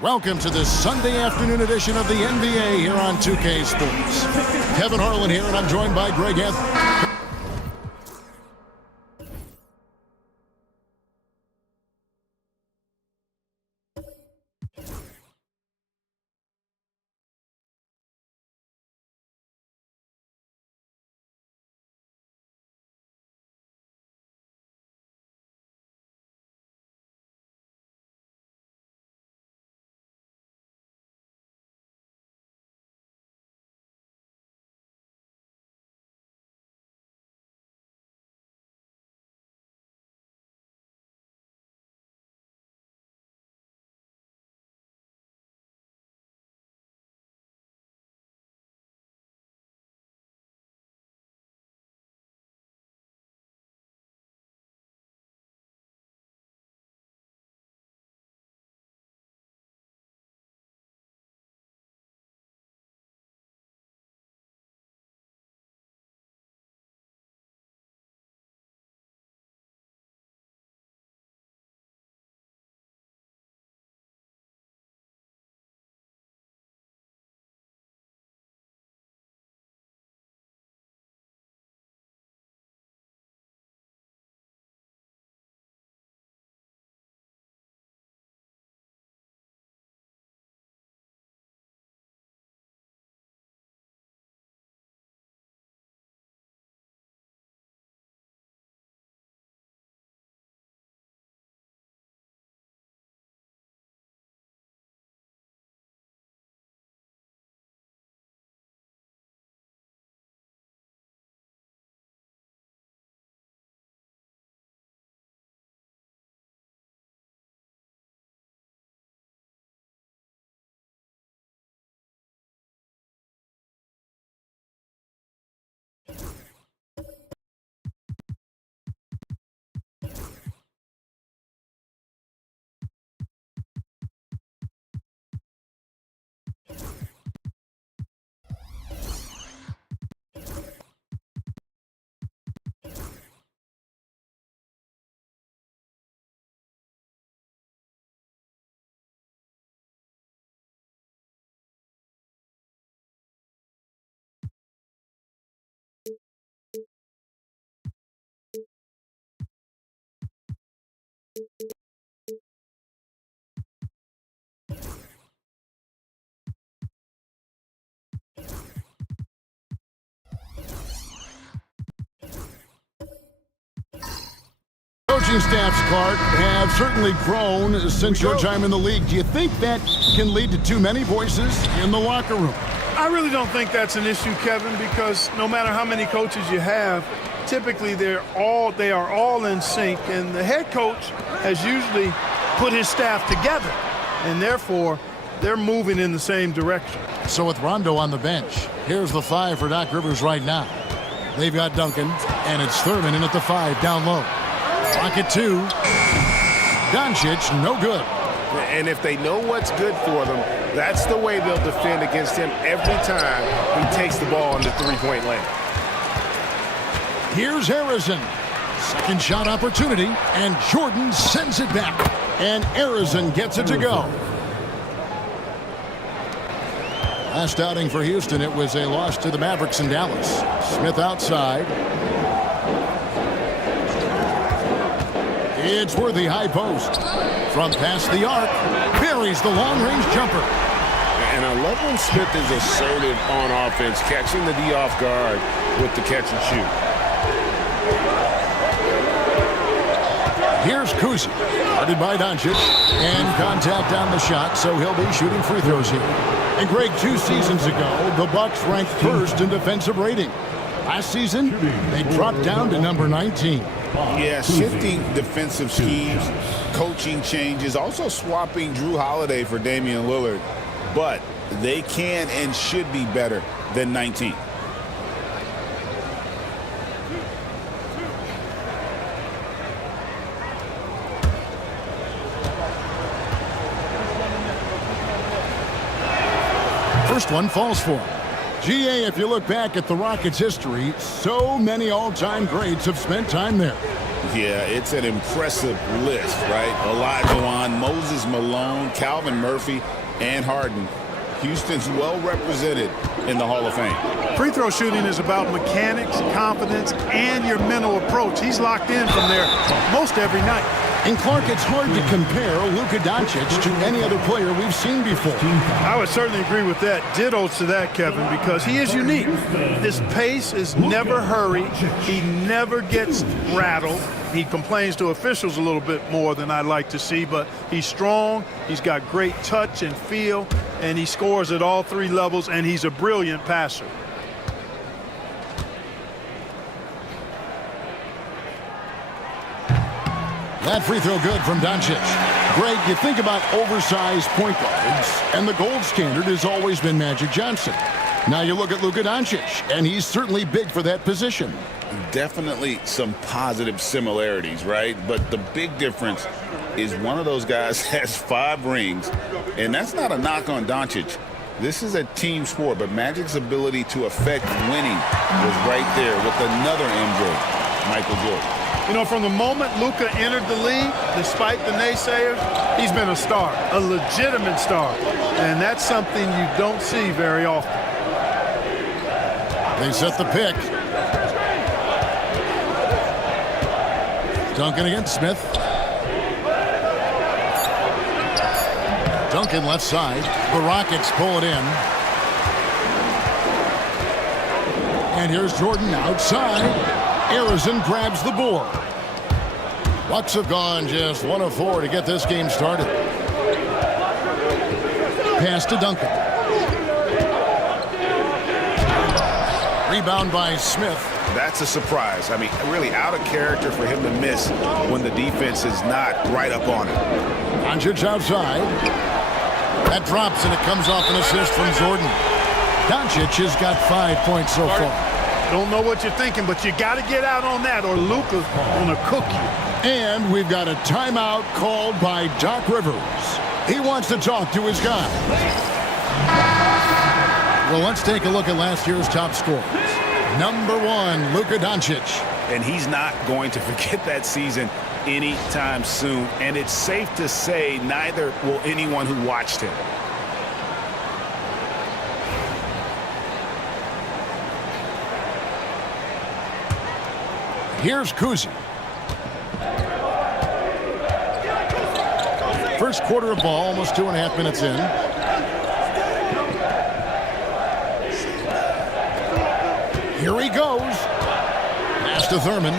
Welcome to this Sunday afternoon edition of the NBA here on 2K Sports. Kevin Harlan here, and I'm joined by Greg Anthony. coaching staffs, Clark, have certainly grown since your time in the league. Do you think that can lead to too many voices in the locker room? I really don't think that's an issue, Kevin, because no matter how many coaches you have, typically they are all in sync, and the head coach has usually put his staff together, and therefore they're moving in the same direction. So with Rondo on the bench, here's the 5 for Doc Rivers right now. They've got Duncan, and it's Thurman in at the 5 down low. Rocket 2. Doncic, no good. And if they know what's good for them, that's the way they'll defend against him every time he takes the ball in the three-point lane. Here's Harrison. Second shot opportunity, and Jordan sends it back. And Harrison gets it to go. Last outing for Houston, it was a loss to the Mavericks in Dallas. Smith outside. It's Worthy high post. From past the arc, buries the long-range jumper. And I love when Smith is assertive on offense, catching the D off guard with the catch and shoot. Here's Kuzi, guarded by Doncic, and contact on the shot, so he'll be shooting free throws here. And Greg, 2 seasons ago, the Bucks ranked first in defensive rating. Last season, they dropped down to number 19. Yeah, shifting defensive schemes, coaching changes, also swapping Drew Holiday for Damian Lillard. But they can and should be better than 19. First one falls for him. GA, if you look back at the Rockets' history, so many all-time greats have spent time there. Yeah, it's an impressive list, right? Olajuwon, Moses Malone, Calvin Murphy, and Harden. Houston's well represented in the Hall of Fame. Free throw shooting is about mechanics, confidence, and your mental approach. He's locked in from there most every night. And Clark, it's hard to compare Luka Doncic to any other player we've seen before. I would certainly agree with that. Ditto to that, Kevin, because he is unique. His pace is never hurried. He never gets rattled. He complains to officials a little bit more than I'd like to see, but he's strong. He's got great touch and feel, and he scores at all 3 levels, and he's a brilliant passer. That free throw good from Doncic. Greg, you think about oversized point guards, and the gold standard has always been Magic Johnson. Now you look at Luka Doncic, and he's certainly big for that position. Definitely some positive similarities, right? But the big difference is one of those guys has 5 rings, and that's not a knock on Doncic. This is a team sport, but Magic's ability to affect winning was right there with another MJ, Michael Jordan. You know, from the moment Luka entered the league, despite the naysayers, he's been a star, a legitimate star. And that's something you don't see very often. They set the pick. Duncan against Smith. Duncan left side. The Rockets pull it in. And here's Jordan outside. Harrison grabs the board. Bucks have gone just 1 of 4 to get this game started. Pass to Duncan. Rebound by Smith. That's a surprise. I mean, really out of character for him to miss when the defense is not right up on it. Doncic outside. That drops, and it comes off an assist from Jordan. Doncic has got 5 points so far. Don't know what you're thinking, but you got to get out on that or Luka's going to cook you. And we've got a timeout called by Doc Rivers. He wants to talk to his guy. Well, let's take a look at last year's top scorers. Number 1, Luka Doncic. And he's not going to forget that season anytime soon. And it's safe to say neither will anyone who watched him. Here's Kuzi. First quarter of ball, almost 2.5 minutes in. Here he goes. Pass to Thurman.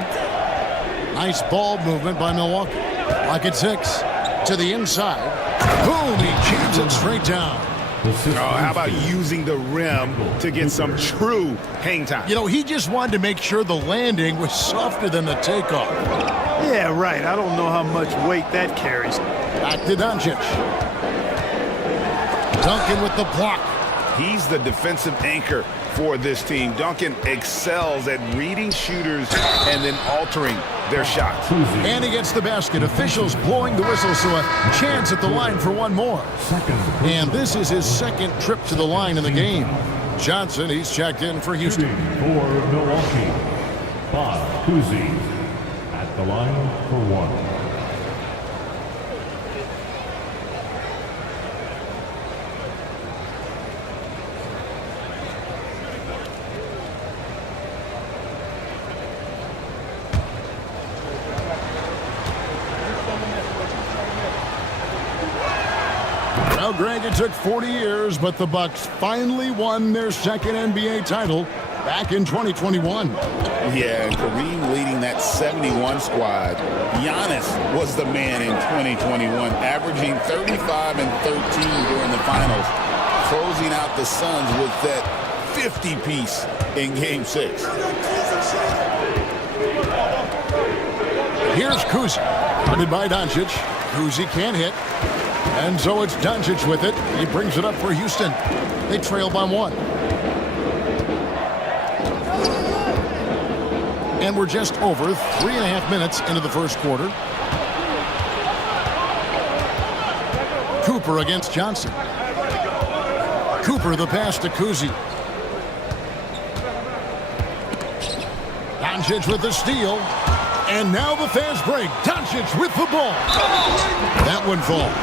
Nice ball movement by Milwaukee. Like at 6. To the inside. Boom, he jams it straight down. Oh, how about using the rim to get some true hang time? You know, he just wanted to make sure the landing was softer than the takeoff. Yeah, right. I don't know how much weight that carries. Back to Doncic. Duncan with the block. He's the defensive anchor for this team. Duncan excels at reading shooters and then altering their shots. And he gets the basket. Officials blowing the whistle, so a chance at the line for one more. And this is his second trip to the line in the game. Johnson, he's checked in for Houston. For Milwaukee, Bob Cousy at the line for 1. Well, Greg, it took 40 years, but the Bucks finally won their second NBA title back in 2021. Yeah, and Kareem leading that 71 squad. Giannis was the man in 2021, averaging 35 and 13 during the finals, closing out the Suns with that 50-piece in Game 6. Here's Cousy, guarded by Doncic. Cousy can't hit. And so it's Doncic with it. He brings it up for Houston. They trail by 1. And we're just over 3.5 minutes into the first quarter. Cooper against Johnson. Cooper the pass to Cousy. Doncic with the steal. And now the fast break. Doncic with the ball. That one falls.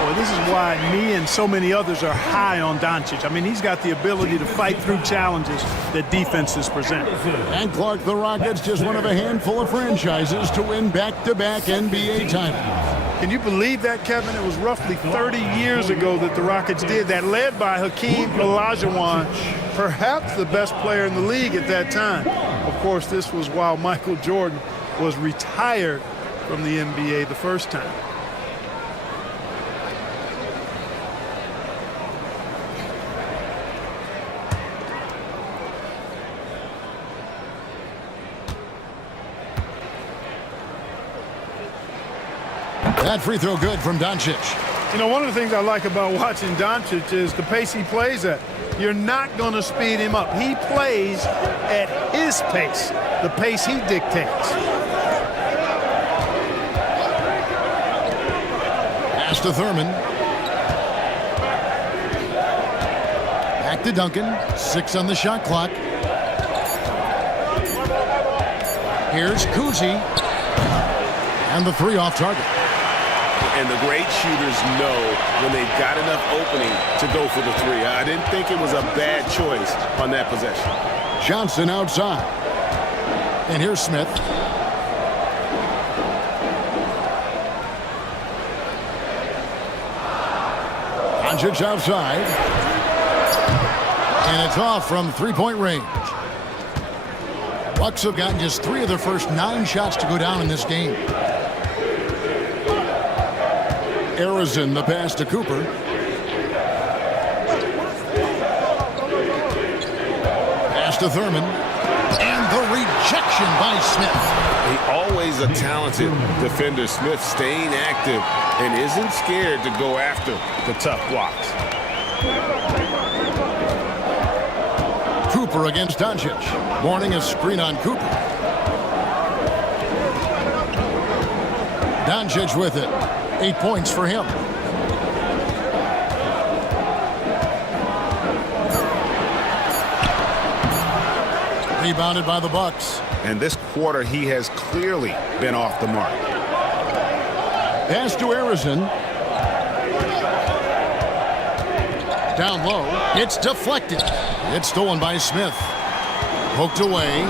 Boy, this is why me and so many others are high on Doncic. I mean, he's got the ability to fight through challenges that defenses present. And Clark, the Rockets, just one of a handful of franchises to win back-to-back NBA titles. Can you believe that, Kevin? It was roughly 30 years ago that the Rockets did that, led by Hakeem Olajuwon, perhaps the best player in the league at that time. Of course, this was while Michael Jordan was retired from the NBA the first time. That free throw good from Doncic. You know, one of the things I like about watching Doncic is the pace he plays at. You're not going to speed him up. He plays at his pace, the pace he dictates. Pass to Thurman. Back to Duncan. 6 on the shot clock. Here's Cousy. And the 3 off target. And the great shooters know when they've got enough opening to go for the 3. I didn't think it was a bad choice on that possession. Johnson outside. And here's Smith. Doncic outside. And it's off from three-point range. Bucks have gotten just 3 of their first 9 shots to go down in this game. Arizon, the pass to Cooper. Pass to Thurman. And the rejection by Smith. Always a talented defender. Smith staying active and isn't scared to go after the tough blocks. Cooper against Doncic. Warning a screen on Cooper. Doncic with it. 8 points for him. Rebounded by the Bucks. And this quarter, he has clearly been off the mark. Pass to Arizon. Down low. It's deflected. It's stolen by Smith. Poked away.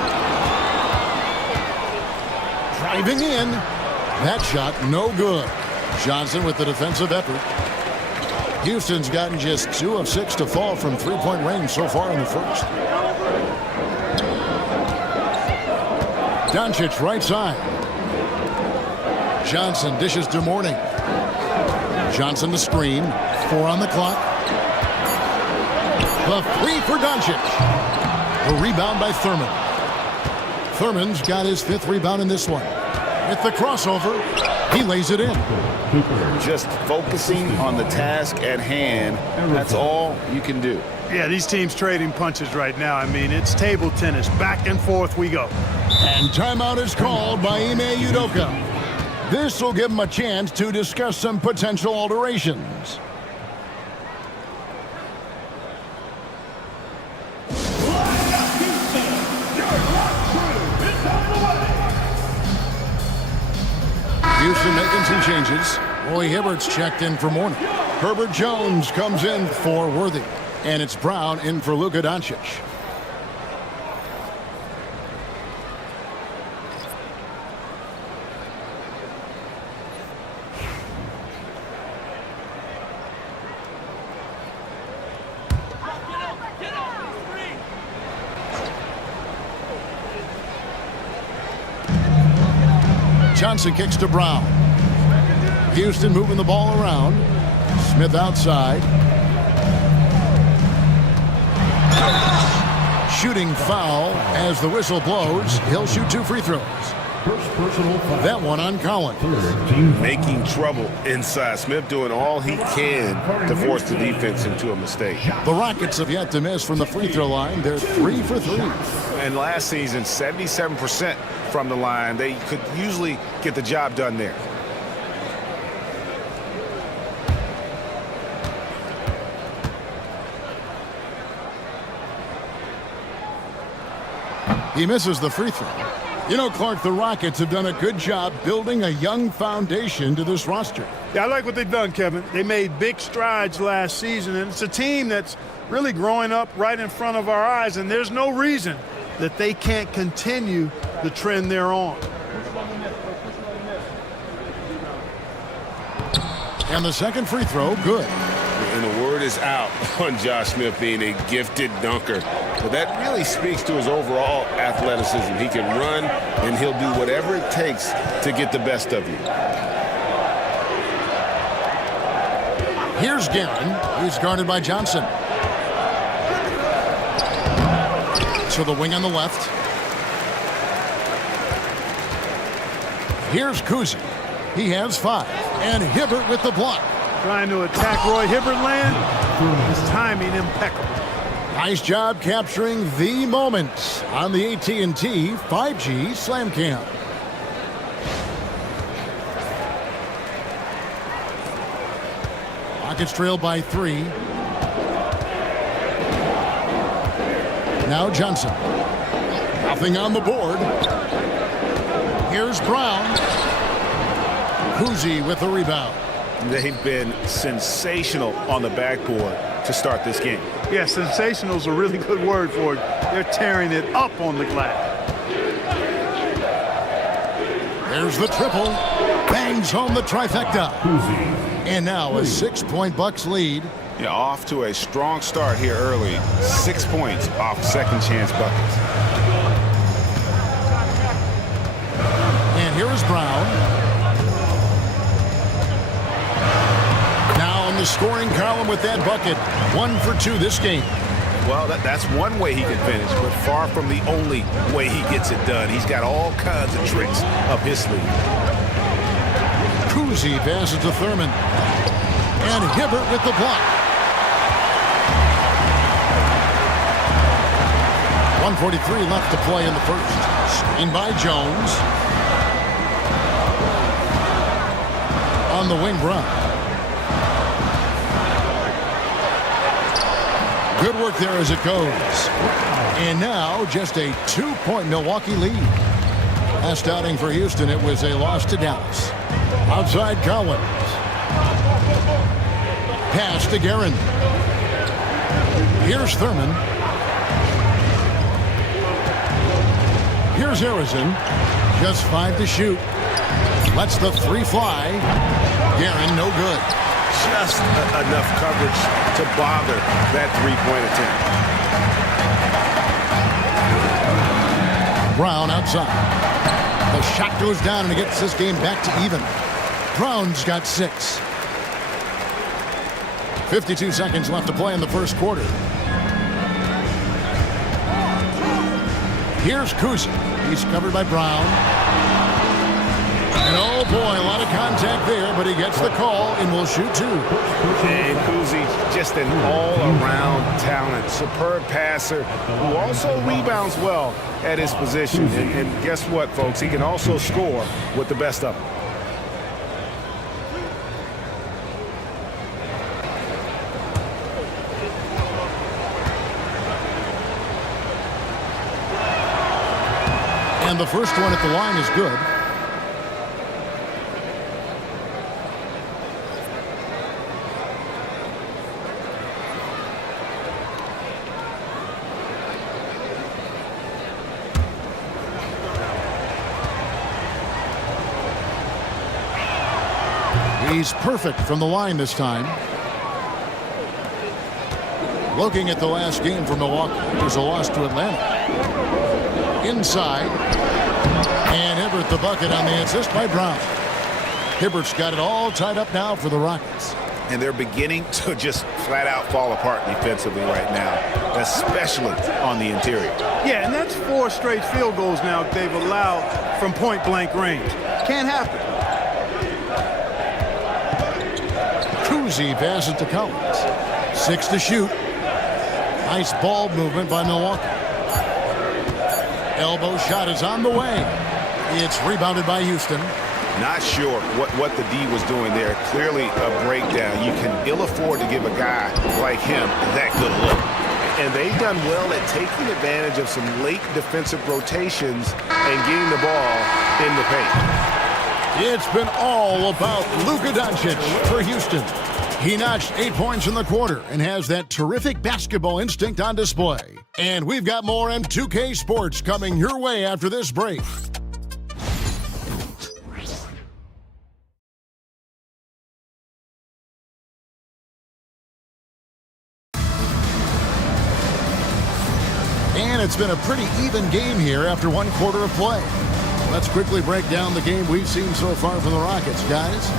Driving in. That shot no good. Johnson with the defensive effort. Houston's gotten just 2 of 6 to fall from three-point range so far in the first. Doncic right side. Johnson dishes to Mourning. Johnson the screen. 4 on the clock. The 3 for Doncic. The rebound by Thurman. Thurman's got his 5th rebound in this one. With the crossover, he lays it in. Just focusing on the task at hand, that's all you can do. Yeah, these teams trading punches right now. I mean, it's table tennis. Back and forth we go. And timeout is called by Ime Udoka. This will give him a chance to discuss some potential alterations. Houston making some changes. Roy Hibbert's checked in for Mourning. Herbert Jones comes in for Worthy. And it's Brown in for Luka Doncic. Johnson kicks to Brown. Houston moving the ball around. Smith outside. Shooting foul as the whistle blows. He'll shoot 2 free throws. First personal foul. That one on Collins. Making trouble inside. Smith doing all he can to force the defense into a mistake. The Rockets have yet to miss from the free throw line. They're 3 for 3. And last season, 77% from the line. They could usually get the job done there. He misses the free throw. You know, Clark, the Rockets have done a good job building a young foundation to this roster. Yeah, I like what they've done, Kevin. They made big strides last season, and it's a team that's really growing up right in front of our eyes, and there's no reason that they can't continue the trend they're on. And the second free throw, good. And the word is out on Josh Smith being a gifted dunker. But that really speaks to his overall athleticism. He can run, and he'll do whatever it takes to get the best of you. Here's Guerin. He's guarded by Johnson. To the wing on the left. Here's Kuzi. He has 5. And Hibbert with the block. Trying to attack Roy Hibbert land. His timing impeccable. Nice job capturing the moment on the AT&T 5G Slam Cam. Rockets trail by 3. Now Johnson. Nothing on the board. Here's Brown. Kuzi with the rebound. They've been sensational on the backboard to start this game. Yeah, sensational is a really good word for it. They're tearing it up on the glass. There's the triple. Bangs home the trifecta. And now a 6-point Bucks lead. Yeah, off to a strong start here early. 6 points off second chance buckets. And here is Brown. The scoring column with that bucket. 1 for 2 this game. Well, that's one way he can finish, but far from the only way he gets it done. He's got all kinds of tricks up his sleeve. Kuzi passes to Thurman. And Hibbert with the block. 1:43 left to play in the first. Screen by Jones. On the wing, Brown. Good work there as it goes. And now just a 2-point Milwaukee lead. Last outing for Houston, it was a loss to Dallas. Outside Collins. Pass to Guerin. Here's Thurman. Here's Harrison. Just 5 to shoot. Lets the 3 fly. Guerin, no good. Just enough coverage to bother that 3-point attempt. Brown outside. The shot goes down, and it gets this game back to even. Brown's got 6. 52 seconds left to play in the first quarter. Here's Kuzi. He's covered by Brown. And oh boy, a lot of contact there, but he gets the call and will shoot 2. And Kuzi, just an all-around talent, superb passer who also rebounds well at his position. And guess what, folks? He can also score with the best of them. And the first one at the line is good. He's perfect from the line this time. Looking at the last game for Milwaukee, it was a loss to Atlanta. Inside, and Hibbert the bucket on the assist by Brown. Hibbert's got it all tied up now for the Rockets. And they're beginning to just flat out fall apart defensively right now, especially on the interior. Yeah, and that's 4 straight field goals now they've allowed from point-blank range. Can't happen. Kuzi passes to Collins. 6 to shoot. Nice ball movement by Milwaukee. Elbow shot is on the way. It's rebounded by Houston. Not sure what the D was doing there. Clearly a breakdown. You can ill afford to give a guy like him that good look. And they've done well at taking advantage of some late defensive rotations and getting the ball in the paint. It's been all about Luka Doncic for Houston. He notched 8 points in the quarter and has that terrific basketball instinct on display. And we've got more M2K Sports coming your way after this break. And it's been a pretty even game here after 1 quarter of play. Let's quickly break down the game we've seen so far from the Rockets, guys.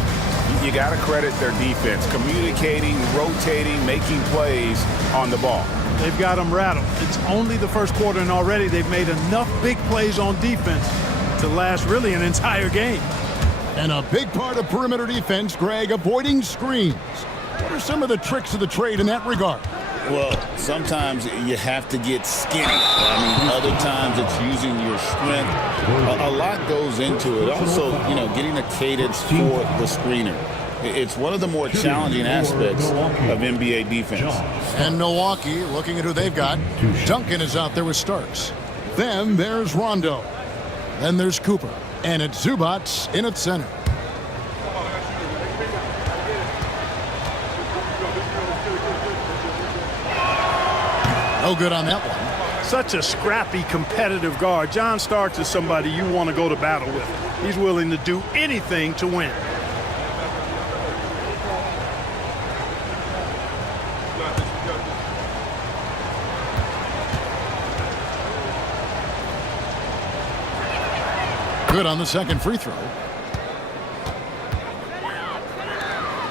You got to credit their defense, communicating, rotating, making plays on the ball. They've got them rattled. It's only the first quarter, and already they've made enough big plays on defense to last really an entire game. And a big part of perimeter defense, Greg, avoiding screens. What are some of the tricks of the trade in that regard? Well, sometimes you have to get skinny. I mean, other times it's using your strength. A lot goes into it. Also, getting a cadence for the screener. It's one of the more challenging aspects of NBA defense. And Milwaukee, looking at who they've got, Duncan is out there with Starks. Then there's Rondo. Then there's Cooper. And it's Zubats in at center. No good on that one. Such a scrappy, competitive guard. John Starks is somebody you want to go to battle with. He's willing to do anything to win. Good on the second free throw.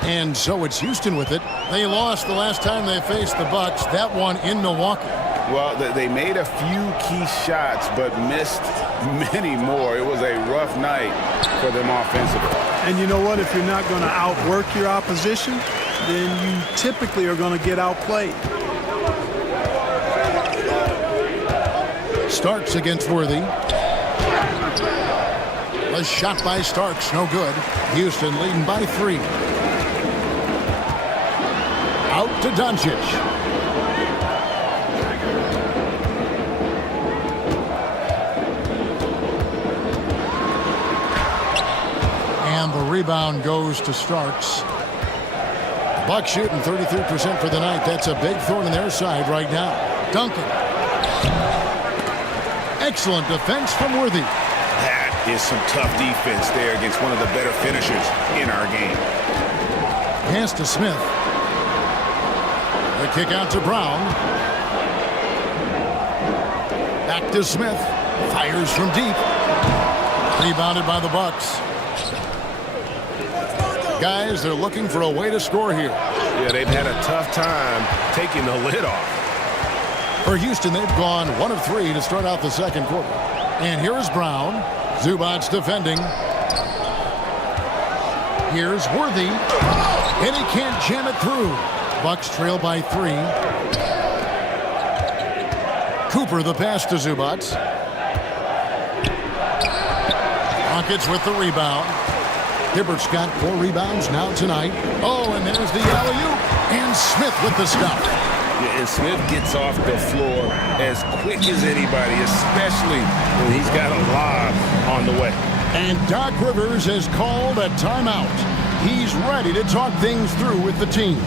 And so it's Houston with it. They lost the last time they faced the Bucks, that one in Milwaukee. Well, they made a few key shots, but missed many more. It was a rough night for them offensively. And you know what? If you're not going to outwork your opposition, then you typically are going to get outplayed. Starks against Worthy. A shot by Starks, no good. Houston leading by 3. Out to Doncic. And the rebound goes to Starks. Bucks shooting 33% for the night. That's a big thorn in their side right now. Duncan. Excellent defense from Worthy. That is some tough defense there against one of the better finishers in our game. Pass to Smith. The kick out to Brown. Back to Smith. Fires from deep. Rebounded by the Bucks. Guys, they're looking for a way to score here. Yeah, they've had a tough time taking the lid off. For Houston, they've gone 1 of 3 to start out the second quarter. And here is Brown. Zubac's defending. Here's Worthy. And he can't jam it through. Bucks trail by 3. Cooper the pass to Zubac. Rockets with the rebound. Hibbert's got 4 rebounds now tonight. Oh, and there's the alley-oop. And Smith with the stop. Yeah, and Smith gets off the floor as quick as anybody, especially when he's got a lob on the way. And Doc Rivers has called a timeout. He's ready to talk things through with the team.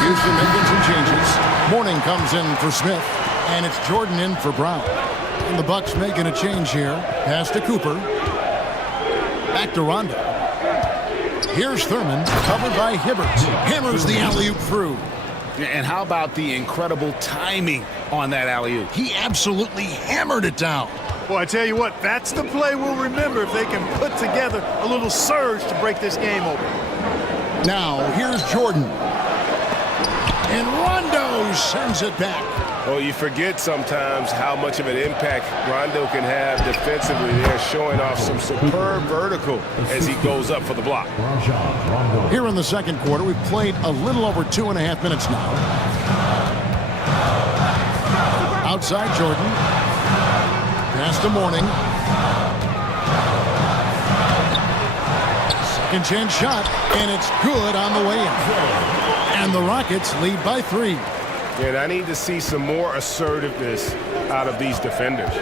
Houston making some changes. Mourning comes in for Smith, and it's Jordan in for Brown. And the Bucks making a change here. Pass to Cooper. Back to Rondo. Here's Thurman, covered by Hibbert. Hammers the alley-oop through. And how about the incredible timing on that alley-oop? He absolutely hammered it down. Boy, I tell you what, that's the play we'll remember if they can put together a little surge to break this game open. Now, here's Jordan. And Rondo sends it back. Oh, you forget sometimes how much of an impact Rondo can have defensively. They're showing off some superb vertical as he goes up for the block. Here in the second quarter, we've played a little over 2.5 minutes now. Outside Jordan. Pass to Mourning. Second chance shot, and it's good on the way in. And the Rockets lead by 3. And I need to see some more assertiveness out of these defenders.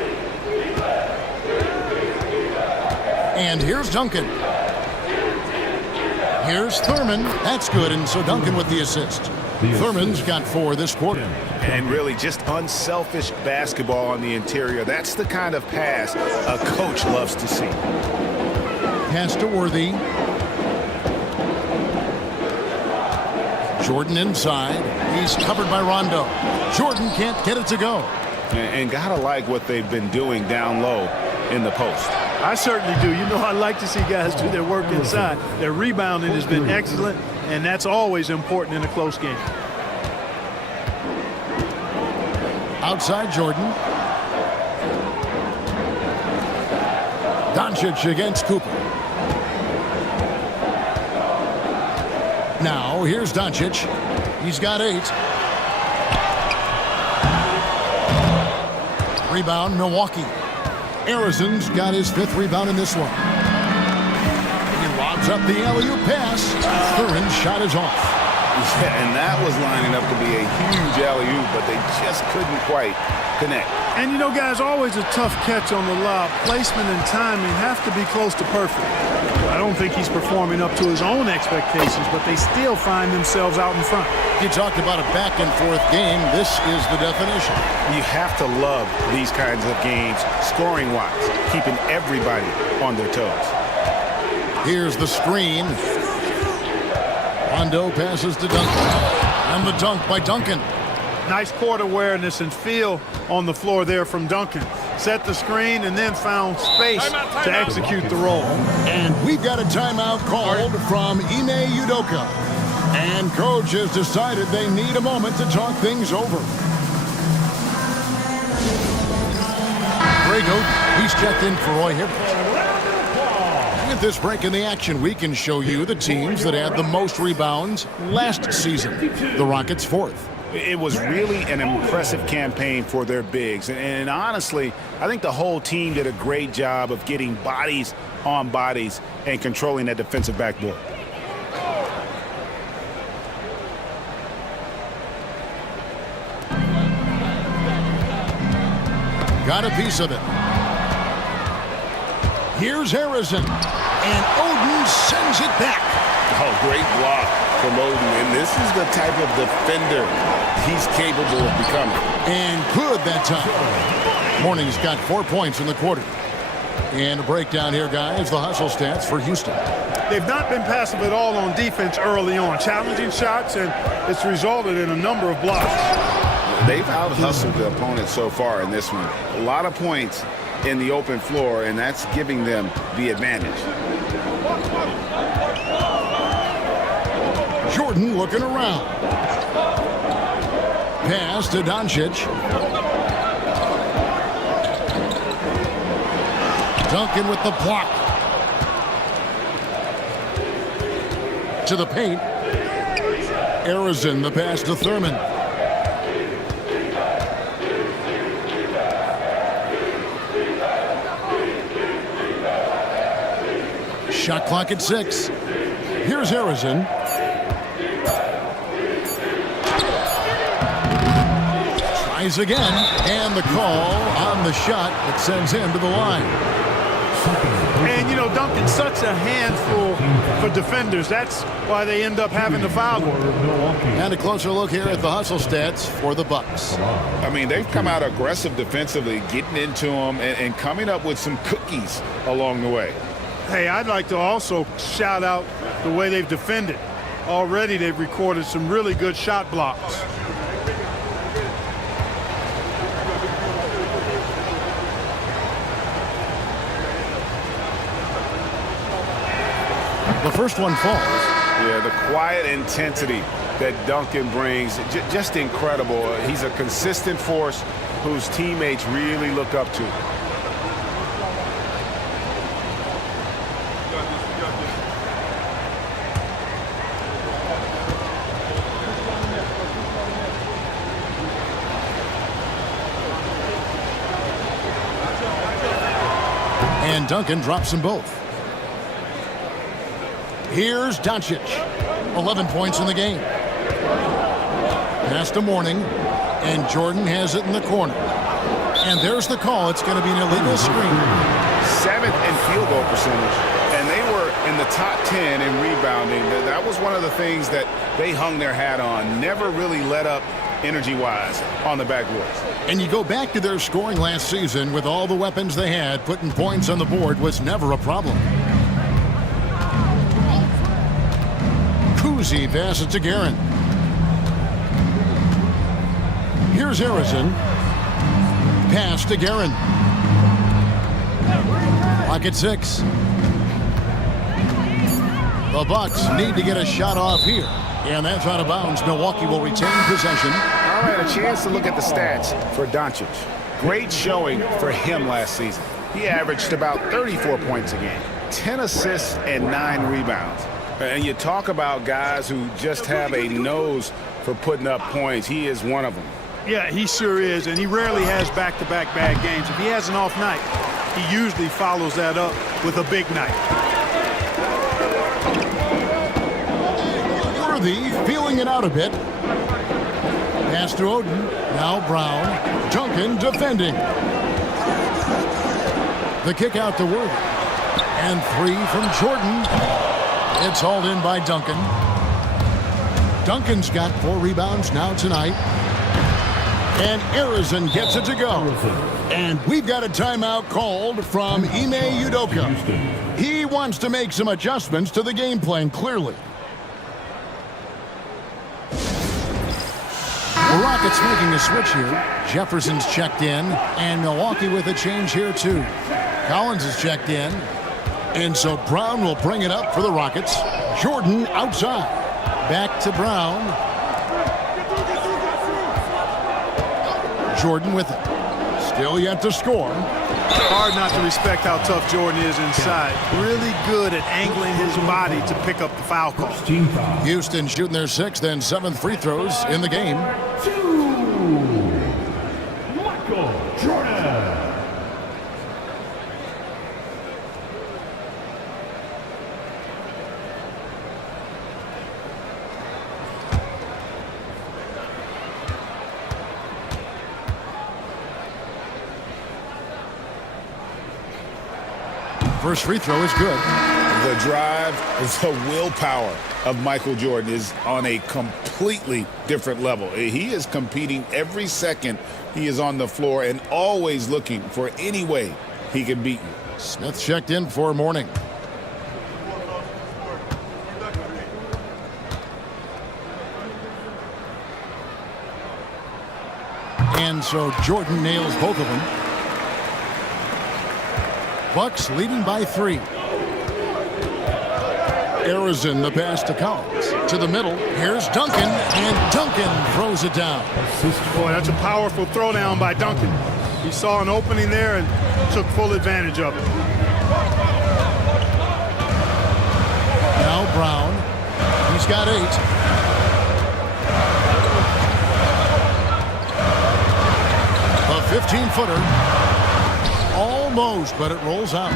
And here's Duncan. Here's Thurman. That's good, and so Duncan with the assist. Thurman's got 4 this quarter. And really just unselfish basketball on the interior. That's the kind of pass a coach loves to see. Pass to Worthy. Jordan inside. He's covered by Rondo. Jordan can't get it to go. And gotta like what they've been doing down low in the post. I certainly do. You know, I like to see guys do their work inside. Their rebounding has been excellent, and that's always important in a close game. Outside Jordan. Doncic against Cooper. Now, here's Doncic. He's got 8. Rebound, Milwaukee. Arizon's got his 5th rebound in this one. He lobs up the alley-oop pass. Thurin's shot is off. Yeah, and that was lining up to be a huge alley-oop, but they just couldn't quite connect. And you know, guys, always a tough catch on the lob. Placement and timing have to be close to perfect. I don't think he's performing up to his own expectations, but they still find themselves out in front. You talked about a back-and-forth game. This is the definition. You have to love these kinds of games, scoring-wise, keeping everybody on their toes. Here's the screen. Rondo passes to Duncan. And the dunk by Duncan. Nice court awareness and feel on the floor there from Duncan. Set the screen and then found space to execute the roll. And we've got a timeout called from Ime Udoka. And coach has decided they need a moment to talk things over. Grego, he's checked in for Roy Hibbert. At this break in the action, we can show you the teams that had the most rebounds last season. The Rockets 4th. It was really an impressive campaign for their bigs. And honestly, I think the whole team did a great job of getting bodies on bodies and controlling that defensive backboard. Got a piece of it. Here's Harrison. And Oden sends it back. Oh, great block from Oden. And this is the type of defender he's capable of becoming. And good that time. Mourning's got 4 points in the quarter. And a breakdown here, guys. The hustle stats for Houston. They've not been passive at all on defense early on. Challenging shots, and it's resulted in a number of blocks. They've out-hustled the opponent so far in this one. A lot of points in the open floor, and that's giving them the advantage. Jordan looking around. Pass to Doncic. Duncan with the block. To the paint. Arizon, the pass to Thurman. Shot clock at 6. Here's Arizon. Tries again, and the call on the shot that sends him to the line. And, you know, Duncan's such a handful for defenders. That's why they end up having to foul him. And a closer look here at the hustle stats for the Bucks. I mean, they've come out aggressive defensively, getting into them and coming up with some cookies along the way. Hey, I'd like to also shout out the way they've defended. Already they've recorded some really good shot blocks. The first one falls. Yeah, the quiet intensity that Duncan brings, just incredible. He's a consistent force whose teammates really look up to. And Duncan drops them both. Here's Doncic. 11 points in the game. Pass to Mourning. And Jordan has it in the corner. And there's the call. It's going to be an illegal screen. 7th in field goal percentage. And they were in the top 10 in rebounding. That was one of the things that they hung their hat on. Never really let up energy-wise on the backboards. And you go back to their scoring last season with all the weapons they had, putting points on the board was never a problem. Kuzi passes to Guerin. Here's Arizon. Pass to Guerin. Clock at 6. The Bucks need to get a shot off here. And that's out of bounds. Milwaukee will retain possession. All right, a chance to look at the stats for Doncic. Great showing for him last season. He averaged about 34 points a game, 10 assists and 9 rebounds. And you talk about guys who just have a nose for putting up points. He is one of them. Yeah, he sure is, and he rarely has back-to-back bad games. If he has an off night, he usually follows that up with a big night. Worthy feeling it out a bit. Pass to Oden. Now Brown. Duncan defending. The kick out to Worthy. And 3 from Jordan. It's hauled in by Duncan. Duncan's got 4 rebounds now tonight. And Arizon gets it to go. And we've got a timeout called from Ime Udoka. He wants to make some adjustments to the game plan, clearly. The Rockets making a switch here. Jefferson's checked in, and Milwaukee with a change here too. Collins is checked in, and so Brown will bring it up for the Rockets. Jordan outside. Back to Brown. Jordan with it. Still yet to score. Hard not to respect how tough Jordan is inside. Really good at angling his body to pick up the foul call. Houston shooting their 6th and 7th free throws in the game. Michael Jordan. First free throw is good. The drive, the willpower of Michael Jordan is on a completely different level. He is competing every second he is on the floor and always looking for any way he can beat you. Smith checked in for morning. And so Jordan nails both of them. Bucks leading by 3. Arizin, the pass to Collins. To the middle. Here's Duncan, and Duncan throws it down. Boy, that's a powerful throwdown by Duncan. He saw an opening there and took full advantage of it. Now Brown. He's got 8. A 15-footer. Almost, but it rolls out.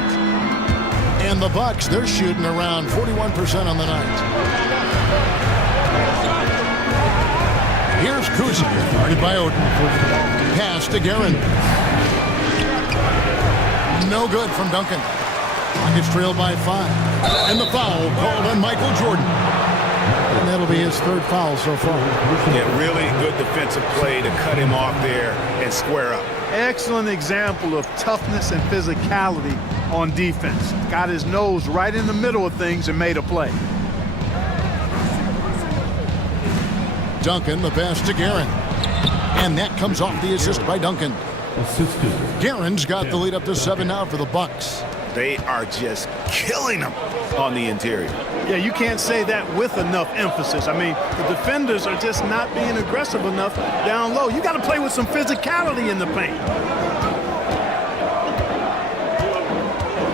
And the Bucks, they're shooting around 41% on the night. Here's Kuzi, guarded by Oden. Pass to Guerin. No good from Duncan. Rockets trail by 5. And the foul called on Michael Jordan. And that'll be his 3rd foul so far. Yeah, really good defensive play to cut him off there and square up. Excellent example of toughness and physicality on defense. Got his nose right in the middle of things and made a play. Duncan, the pass to Guerin. And that comes off the assist by Duncan. Guerin's got the lead up to 7 now for the Bucks. They are just killing them on the interior. Yeah, you can't say that with enough emphasis. I mean, the defenders are just not being aggressive enough down low. You got to play with some physicality in the paint.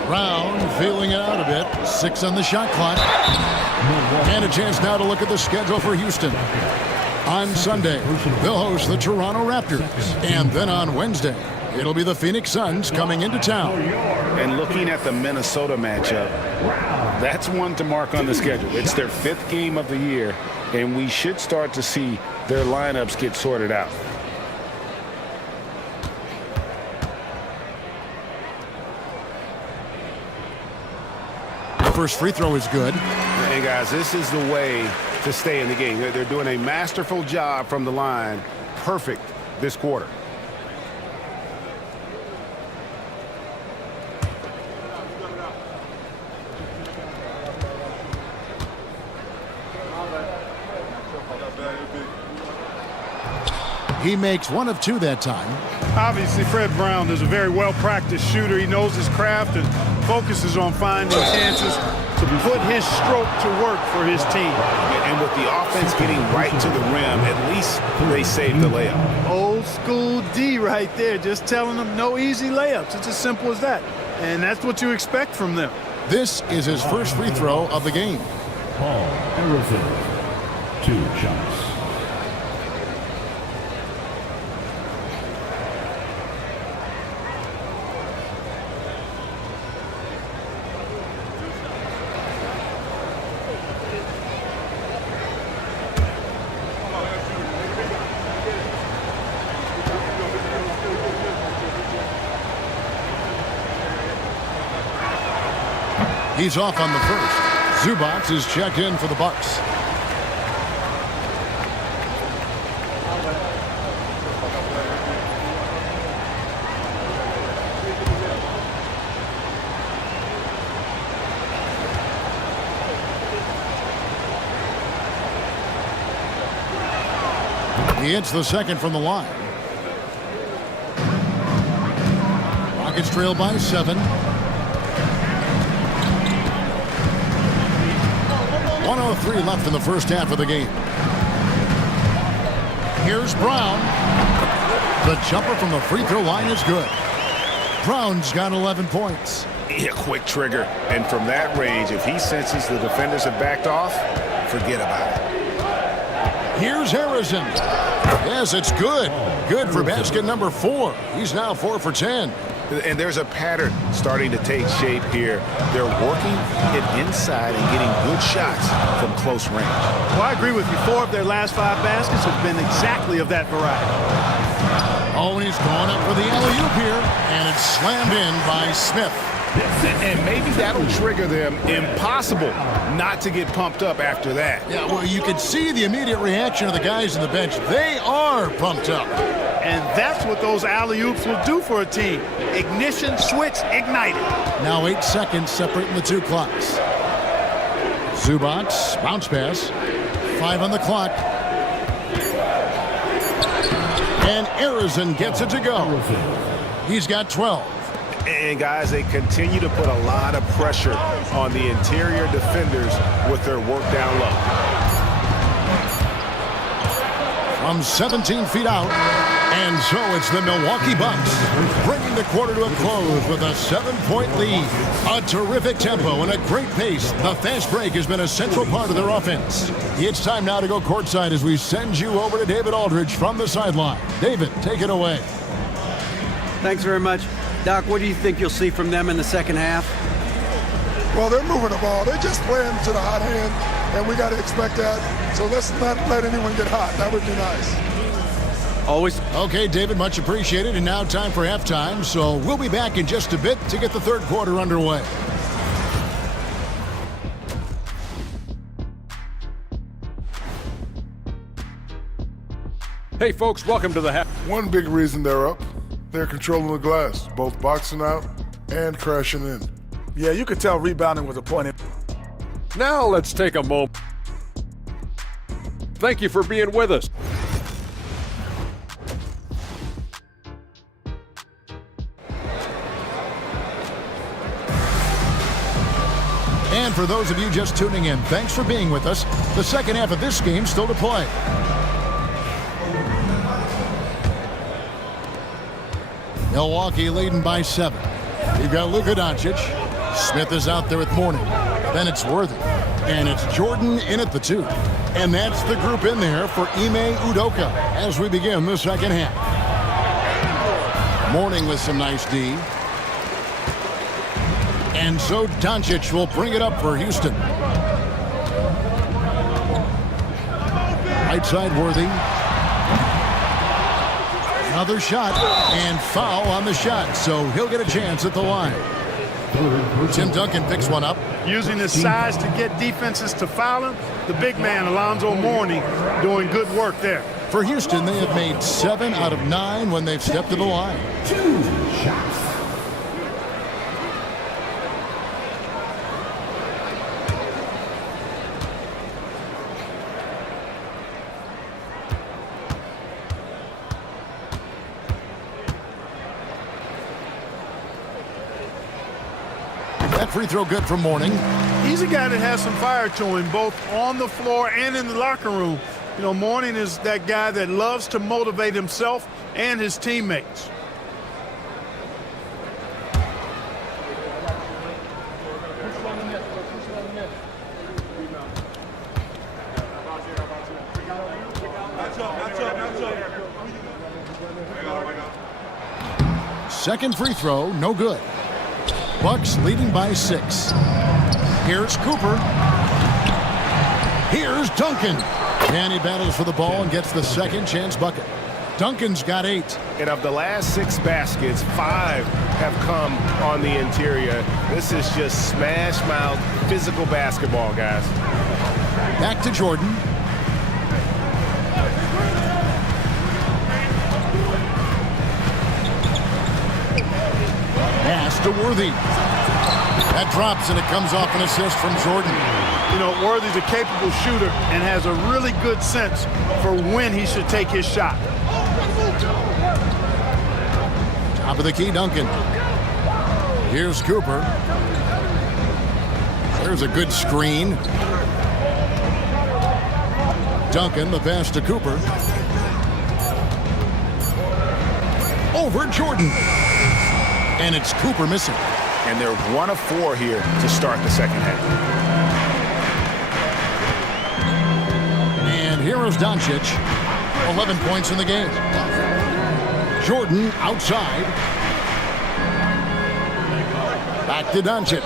Brown feeling it out a bit. 6 on the shot clock. And a chance now to look at the schedule for Houston. On Sunday, they'll host the Toronto Raptors. And then on Wednesday, it'll be the Phoenix Suns coming into town. And looking at the Minnesota matchup, that's one to mark on the schedule. It's their 5th game of the year, and we should start to see their lineups get sorted out. The first free throw is good. Hey, guys, this is the way to stay in the game. They're doing a masterful job from the line. Perfect this quarter. He makes 1 of 2 that time. Obviously, Fred Brown is a very well-practiced shooter. He knows his craft and focuses on finding chances to put his stroke to work for his team. And with the offense getting right to the rim, at least they saved the layup. Old school D right there, just telling them no easy layups. It's as simple as that. And that's what you expect from them. This is his first free throw of the game. Paul Arizin, 2 shots. He's off on the first. Zubac is checked in for the Bucks. He hits the second from the line. Rockets trail by 7. 1:03 left in the first half of the game. Here's Brown. The jumper from the free throw line is good. Brown's got 11 points. A quick trigger. And from that range, if he senses the defenders have backed off, forget about it. Here's Harrison. Yes, it's good. Good for basket number 4. He's now 4 for 10. And there's a pattern starting to take shape here. They're working it inside and getting good shots from close range. Well, I agree with you. 4 of their last 5 baskets have been exactly of that variety. Oh, and he's going up for the alley-oop here. And it's slammed in by Smith. And maybe that'll trigger them. Impossible not to get pumped up after that. Yeah, well, you can see the immediate reaction of the guys on the bench. They are pumped up. And that's what those alley-oops will do for a team. Ignition, switch, ignited. Now 8 seconds separating the two clocks. Zubac, bounce pass. 5 on the clock. And Arizin gets it to go. He's got 12. And, guys, they continue to put a lot of pressure on the interior defenders with their work down low. From 17 feet out. And so it's the Milwaukee Bucks bringing the quarter to a close with a 7-point lead. A terrific tempo and a great pace. The fast break has been a central part of their offense. It's time now to go courtside as we send you over to David Aldridge from the sideline. David, take it away. Thanks very much. Doc, what do you think you'll see from them in the second half? Well, they're moving the ball. They're just playing to the hot hand, and we got to expect that. So let's not let anyone get hot. That would be nice. Always. Okay, David, much appreciated. And now time for halftime. So we'll be back in just a bit to get the third quarter underway. Hey, folks, welcome to the half. One big reason they're up, they're controlling the glass, both boxing out and crashing in. Yeah, you could tell rebounding was a point. Now let's take a moment. Thank you for being with us. And for those of you just tuning in, thanks for being with us. The second half of this game still to play. Milwaukee leading by 7. You've got Luka Doncic. Smith is out there with Mourning. Then it's Worthy. And it's Jordan in at the 2. And that's the group in there for Ime Udoka as we begin the second half. Mourning with some nice D. And so Doncic will bring it up for Houston. Right side Worthy. Another shot and foul on the shot, so he'll get a chance at the line. Tim Duncan picks one up. Using his size to get defenses to foul him, the big man, Alonzo Mourning, doing good work there. For Houston, they have made 7 out of 9 when they've stepped to the line. 2 shots. That free throw good for Mourning. He's a guy that has some fire to him, both on the floor and in the locker room. You know, Mourning is that guy that loves to motivate himself and his teammates. Second free throw, no good. Bucks leading by 6. Here's Cooper. Here's Duncan. And he battles for the ball and gets the second chance bucket. Duncan's got 8. And of the last 6 baskets, 5 have come on the interior. This is just smash mouth physical basketball, guys. Back to Jordan. Pass to Worthy. That drops and it comes off an assist from Jordan. You know, Worthy's a capable shooter and has a really good sense for when he should take his shot. Top of the key, Duncan. Here's Cooper. There's a good screen. Duncan, the pass to Cooper. Over Jordan. And it's Cooper missing. And they're 1 of 4 here to start the second half. And here is Doncic. 11 points in the game. Jordan outside. Back to Doncic.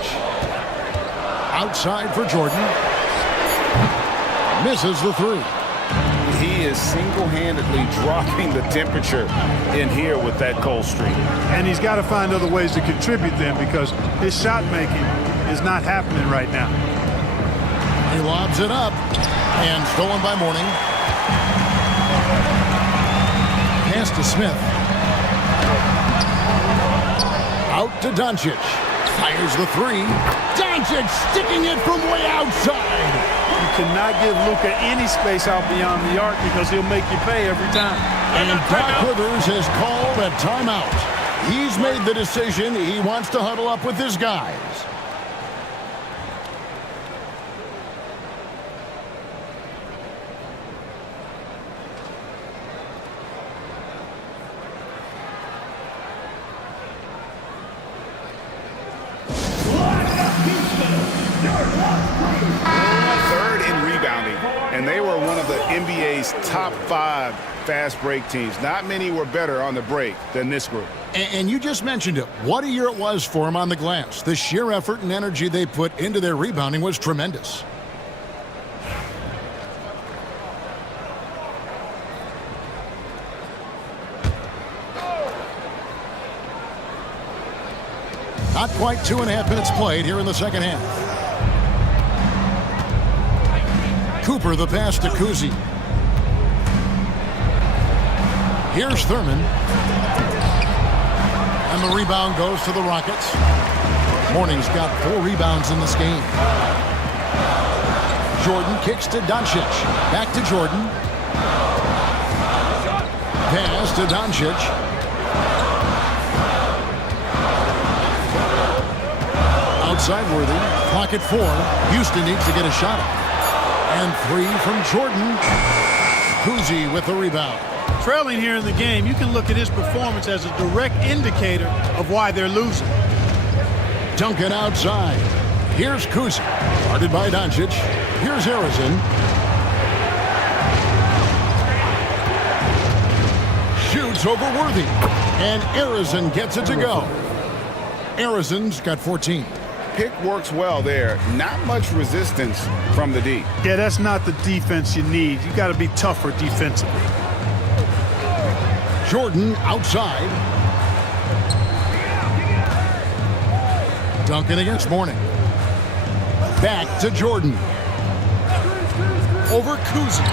Outside for Jordan. Misses the 3. He is single-handedly dropping the temperature in here with that cold streak. And he's got to find other ways to contribute then, because his shot making is not happening right now. He lobs it up, and stolen by Mourning. Pass to Smith. Out to Doncic. Fires the three. Doncic sticking it from way outside. You cannot give Luka any space out beyond the arc, because he'll make you pay every time. And Doc Rivers has called a timeout. He's made the decision. He wants to huddle up with his guys. Third in rebounding, and they were one of the NBA's top 5 fast break teams. Not many were better on the break than this group. And you just mentioned it. What a year it was for him on the glass. The sheer effort and energy they put into their rebounding was tremendous. Not quite 2.5 minutes played here in the second half. Cooper the pass to Kuzi. Here's Thurman. And the rebound goes to the Rockets. Mourning's got 4 rebounds in this game. Jordan kicks to Doncic. Back to Jordan. Pass to Doncic. Outside Worthy. Clock at 4. Houston needs to get a shot up. And 3 from Jordan. Kuzi with the rebound. Trailing here in the game, you can look at his performance as a direct indicator of why they're losing. Duncan outside. Here's Kuzi. Guarded by Doncic. Here's Arizin. Shoots over Worthy. And Arizin gets it to go. Arizin's got 14. Pick works well there. Not much resistance from the D. Yeah, that's not the defense you need. You got to be tougher defensively. Jordan outside. Duncan against Mourning. Back to Jordan. Over Kuzi.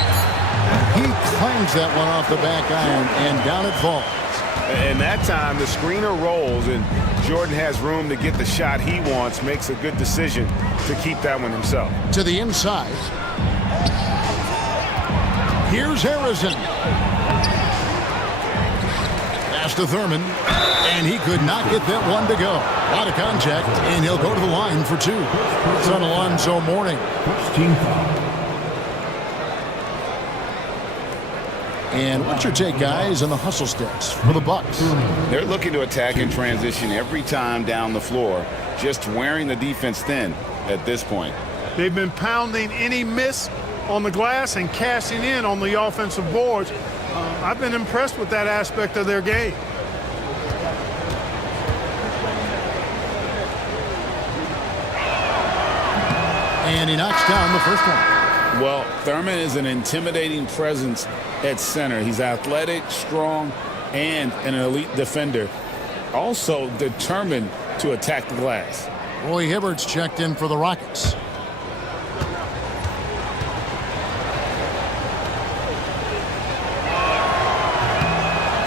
He clangs that one off the back iron, and down it falls. And that time, the screener rolls, and Jordan has room to get the shot he wants, makes a good decision to keep that one himself. To the inside. Here's Harrison. Pass to Thurman, and he could not get that one to go. A lot of contact, and he'll go to the line for 2. It's on Alonzo Mourning. First team foul. And what's your take, guys, on the hustle sticks for the Bucks? They're looking to attack and transition every time down the floor, just wearing the defense thin at this point. They've been pounding any miss on the glass and cashing in on the offensive boards. I've been impressed with that aspect of their game. And he knocks down the first one. Well, Thurman is an intimidating presence at center. He's athletic, strong, and an elite defender. Also determined to attack the glass. Roy Hibbert's checked in for the Rockets.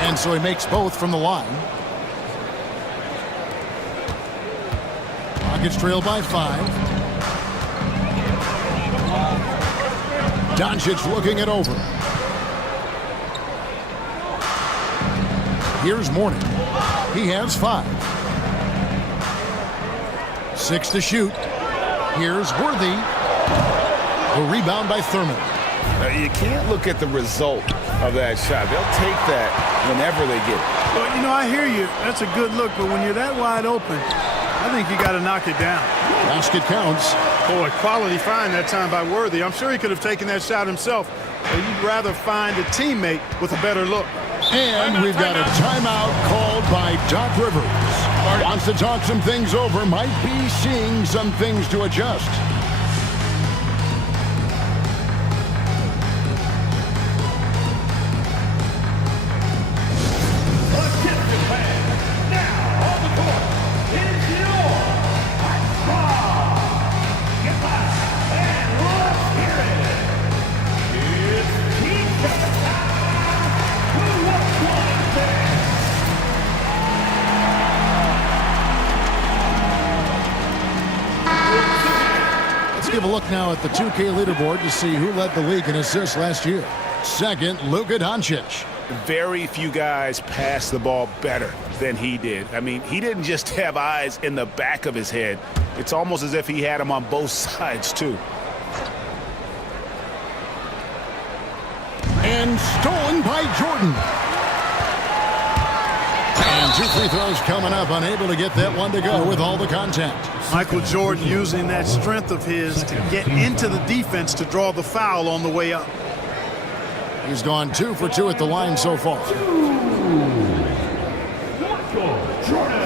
And so he makes both from the line. Rockets trail by 5. Doncic looking it over. Here's Mourning. He has 5. 6 to shoot. Here's Worthy. A rebound by Thurman. You can't look at the result of that shot. They'll take that whenever they get it. Well, you know, I hear you. That's a good look, but when you're that wide open, I think you got to knock it down. Basket counts. Boy, quality find that time by Worthy. I'm sure he could have taken that shot himself, but you'd rather find a teammate with a better look. And we've got a timeout called by Doc Rivers. Wants to talk some things over, might be seeing some things to adjust. give a look now at the 2K leaderboard to see who led the league in assists last year. Second, Luka Doncic. Very few guys pass the ball better than he did. I mean, he didn't just have eyes in the back of his head. It's almost as if he had them on both sides, too. And stolen by Jordan. And 2 free throws coming up, unable to get that one to go with all the contact. Michael Jordan using that strength of his to get into the defense to draw the foul on the way up. He's gone 2 for 2 at the line so far. Michael Jordan.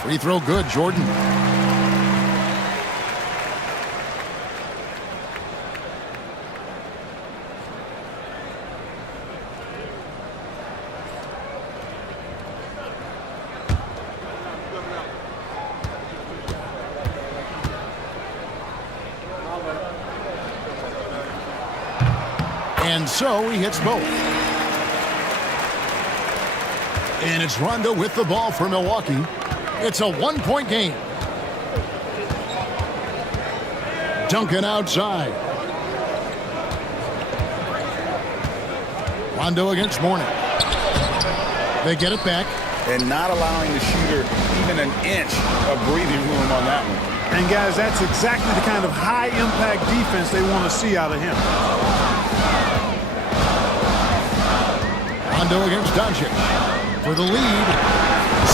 Free throw good, Jordan. And so he hits both. And it's Rondo with the ball for Milwaukee. It's a 1-point game. Duncan outside. Rondo against Mourning. They get it back. And not allowing the shooter even an inch of breathing room on that one. And, guys, that's exactly the kind of high-impact defense they want to see out of him. Rondo against Doncic for the lead.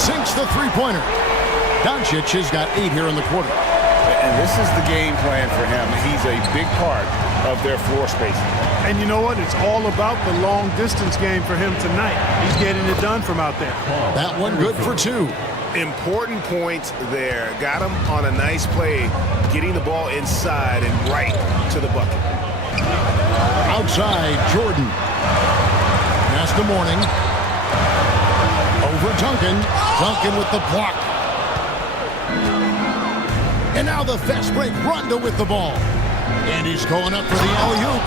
Sinks the three-pointer. Doncic has got 8 here in the quarter. And this is the game plan for him. He's a big part of their floor spacing. And you know what? It's all about the long-distance game for him tonight. He's getting it done from out there. That one good for 2. Important points there. Got him on a nice play, getting the ball inside and right to the bucket. Outside, Jordan. Pass to Mourning. Over Duncan. Duncan with the block. And now the fast break. Rondo with the ball. And he's going up for the alley-oop.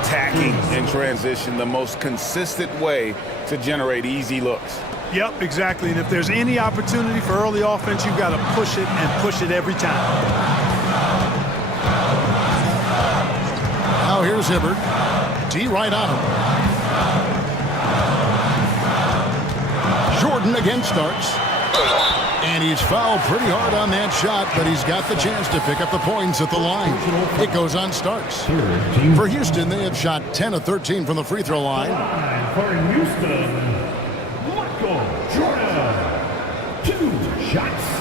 Attacking in transition, the most consistent way to generate easy looks. Yep, exactly. And if there's any opportunity for early offense, you've got to push it and push it every time. Now here's Hibbert. D right on him. Jordan again starts. And he's fouled pretty hard on that shot, but he's got the chance to pick up the points at the line. It goes on Starks. For Houston, they have shot 10 of 13 from the free throw line. For Houston, Michael Jordan. 2 shots.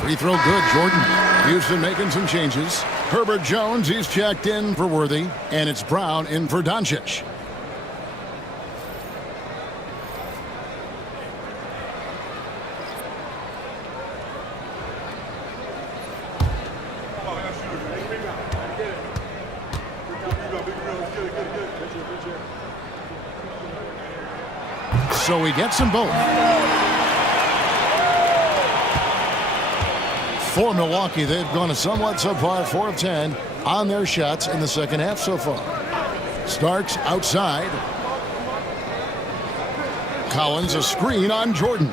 Free throw good, Jordan. Houston making some changes. Herbert Jones, he's checked in for Worthy. And it's Brown in for Doncic. So he gets them both. For Milwaukee, they've gone a somewhat subpar 4 of 10 on their shots in the second half so far. Starks outside. Collins a screen on Jordan.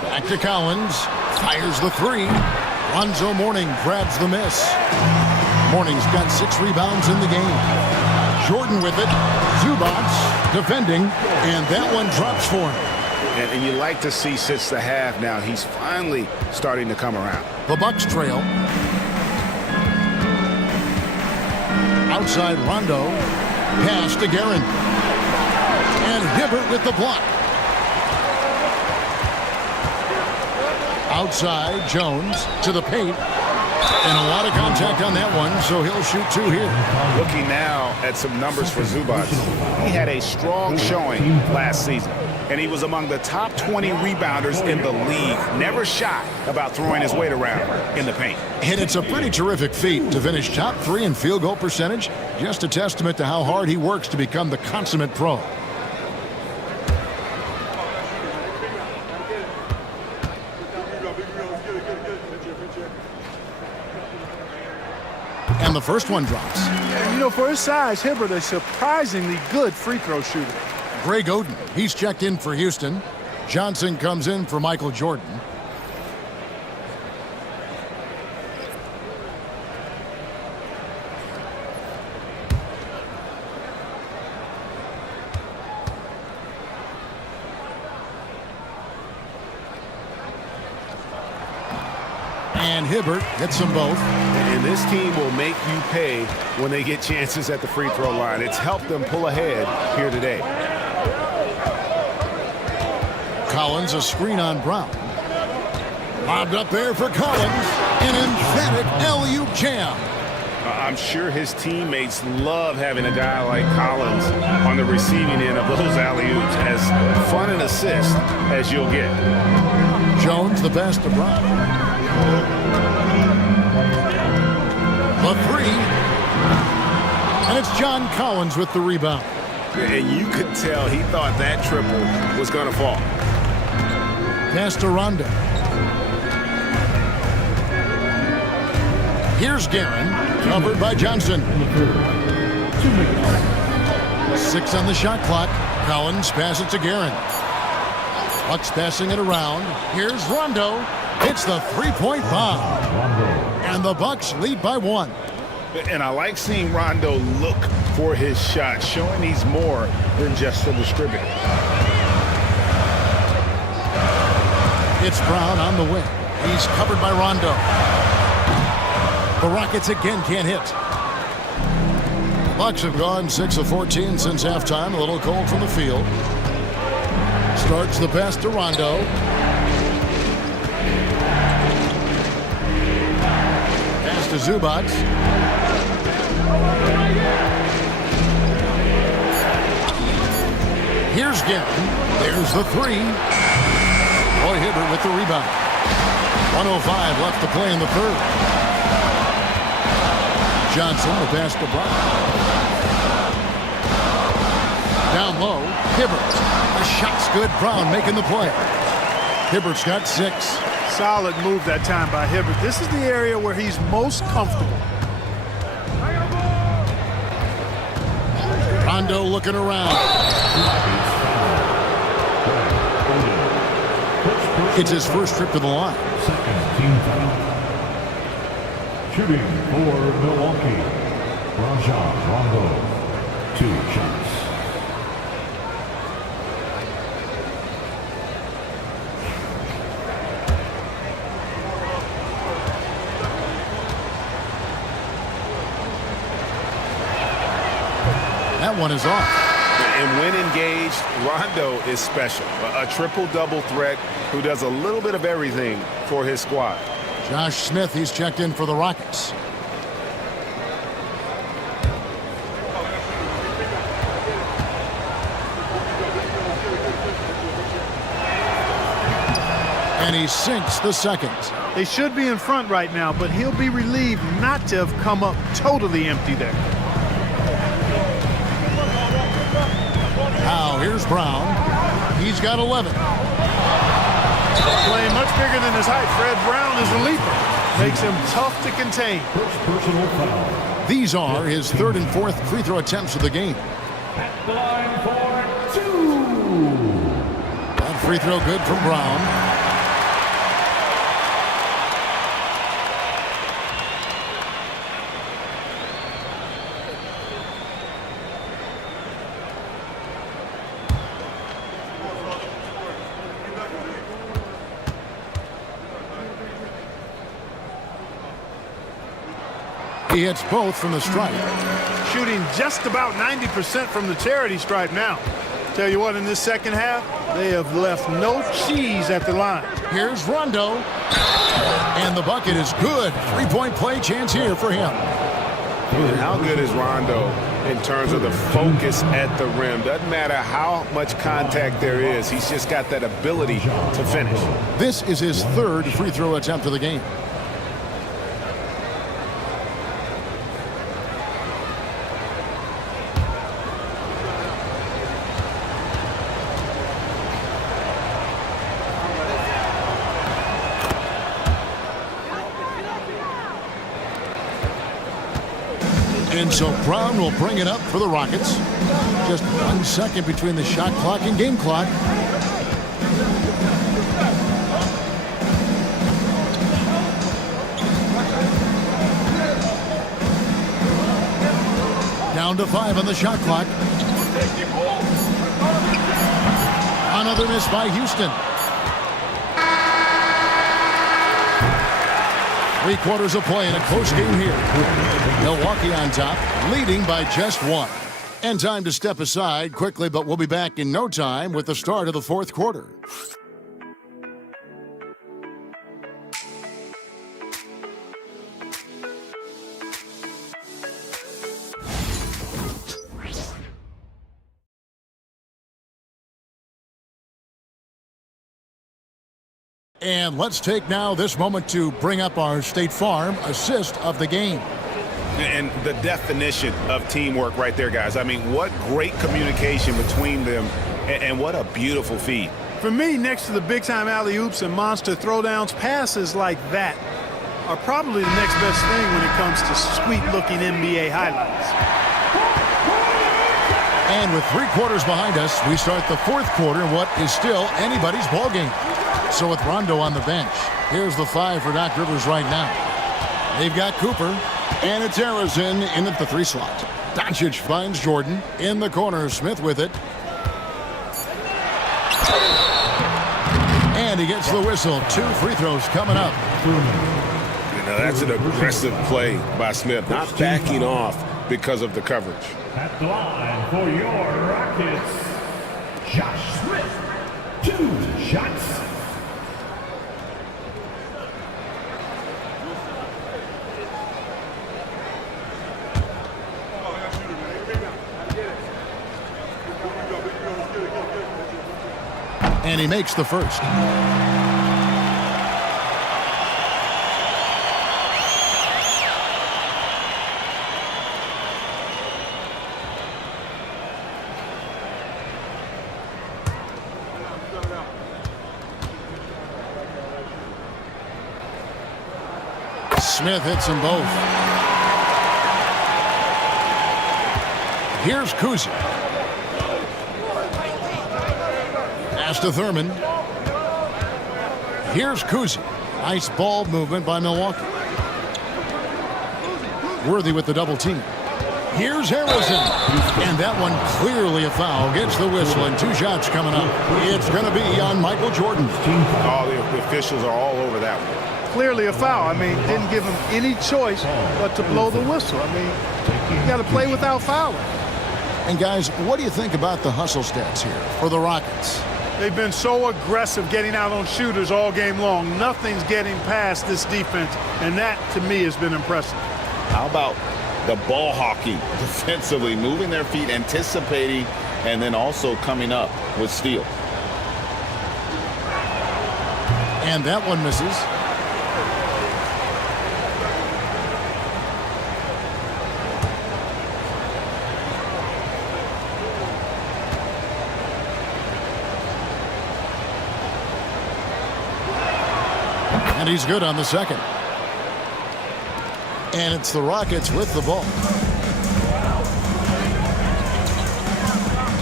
Back to Collins. Fires the 3. Lonzo Mourning grabs the miss. Mourning's got 6 rebounds in the game. Jordan with it. Zubac defending. And that one drops for him. And you like to see since the half now, he's finally starting to come around. The Bucks trail. Outside Rondo. Pass to Guerin. And Hibbert with the block. Outside Jones to the paint. And a lot of contact on that one, so he'll shoot 2 here. Looking now at some numbers for Zubac. He had a strong showing last season. and he was among the top 20 rebounders in the league. Never shy about throwing his weight around in the paint. And it's a pretty terrific feat to finish top 3 in field goal percentage. Just a testament to how hard he works to become the consummate pro. And the first one drops. And, you know, for his size, Hibbert a surprisingly good free throw shooter. Greg Oden, he's checked in for Houston. Johnson comes in for Michael Jordan. And Hibbert hits them both. And this team will make you pay when they get chances at the free throw line. It's helped them pull ahead here today. Collins, a screen on Brown. Lobbed up there for Collins. An emphatic alley-oop jam. I'm sure his teammates love having a guy like Collins on the receiving end of those alley-oops. As fun an assist as you'll get. Jones, the pass to Brown. The three. And it's John Collins with the rebound. And you could tell he thought that triple was going to fall. Pass to Rondo. Here's Guerin, covered by Johnson. 6 on the shot clock. Collins passes to Guerin. Bucks passing it around. Here's Rondo. It's the three-point bomb. And the Bucks lead by 1. And I like seeing Rondo look for his shot, showing he's more than just a distributor. It's Brown on the wing. He's covered by Rondo. The Rockets again can't hit. The Bucks have gone 6 of 14 since halftime. A little cold from the field. Starts the pass to Rondo. Pass to Zubac. Here's Guerin. There's the three. Roy Hibbert with the rebound. 1:05 left to play in the third. Johnson the pass to Brown. Down low, Hibbert. The shot's good. Brown making the play. Hibbert's got 6. Solid move that time by Hibbert. This is the area where he's most comfortable. Rondo looking around. It's his first trip to the line. Second team foul. Shooting for Milwaukee, Rajon Rondo. 2 shots. That one is off. And when engaged, Rondo is special. A triple-double threat who does a little bit of everything for his squad. Josh Smith, he's checked in for the Rockets. And he sinks the second. They should be in front right now, but he'll be relieved not to have come up totally empty there. Now here's Brown. He's got 11. Playing much bigger than his height, Fred Brown is a leaper. Makes him tough to contain. First personal foul. These are his 3rd and 4th free throw attempts of the game. At the line for 2. That free throw good from Brown. He hits both from the stripe. Shooting just about 90% from the charity stripe now. Tell you what, in this second half, they have left no cheese at the line. Here's Rondo. And the bucket is good. 3-point play chance here for him. And how good is Rondo in terms of the focus at the rim. Doesn't matter how much contact there is. He's just got that ability to finish. This is his third free throw attempt of the game. And so Brown will bring it up for the Rockets. Just 1 second between the shot clock and game clock. Down to 5 on the shot clock. Another miss by Houston. 3/4 of play in a close game here. Milwaukee on top, leading by just 1. And time to step aside quickly, but we'll be back in no time with the start of the 4th quarter. And let's take now this moment to bring up our State Farm assist of the game. And the definition of teamwork right there, guys. I mean, what great communication between them, and what a beautiful feed. For me, next to the big-time alley-oops and monster throwdowns, passes like that are probably the next best thing when it comes to sweet-looking NBA highlights. And with 3/4 behind us, we start the 4th quarter in what is still anybody's ballgame. So with Rondo on the bench, here's the 5 for Doc Rivers right now. They've got Cooper, and it's Arizin in at the 3 slot. Doncic finds Jordan in the corner. Smith with it. And he gets the whistle. 2 free throws coming up. Now that's an aggressive play by Smith, not backing off because of the coverage. At the line for your Rockets, Josh Smith. 2 shots. And he makes the first. Smith hits them both. Here's Kuzic. Pass to Thurman. Here's Kuzic. Nice ball movement by Milwaukee. Worthy with the double team. Here's Harrison. And that one clearly a foul. Gets the whistle and 2 shots coming up. It's going to be on Michael Jordan. All the officials are all over that one. Clearly a foul. I mean, didn't give him any choice but to blow the whistle. I mean, you got to play without fouling. And guys, what do you think about the hustle stats here for the Rockets? They've been so aggressive getting out on shooters all game long. Nothing's getting past this defense, and that, to me, has been impressive. How about the ball hockey defensively, moving their feet, anticipating, and then also coming up with steal. And that one misses. And he's good on the second. And it's the Rockets with the ball.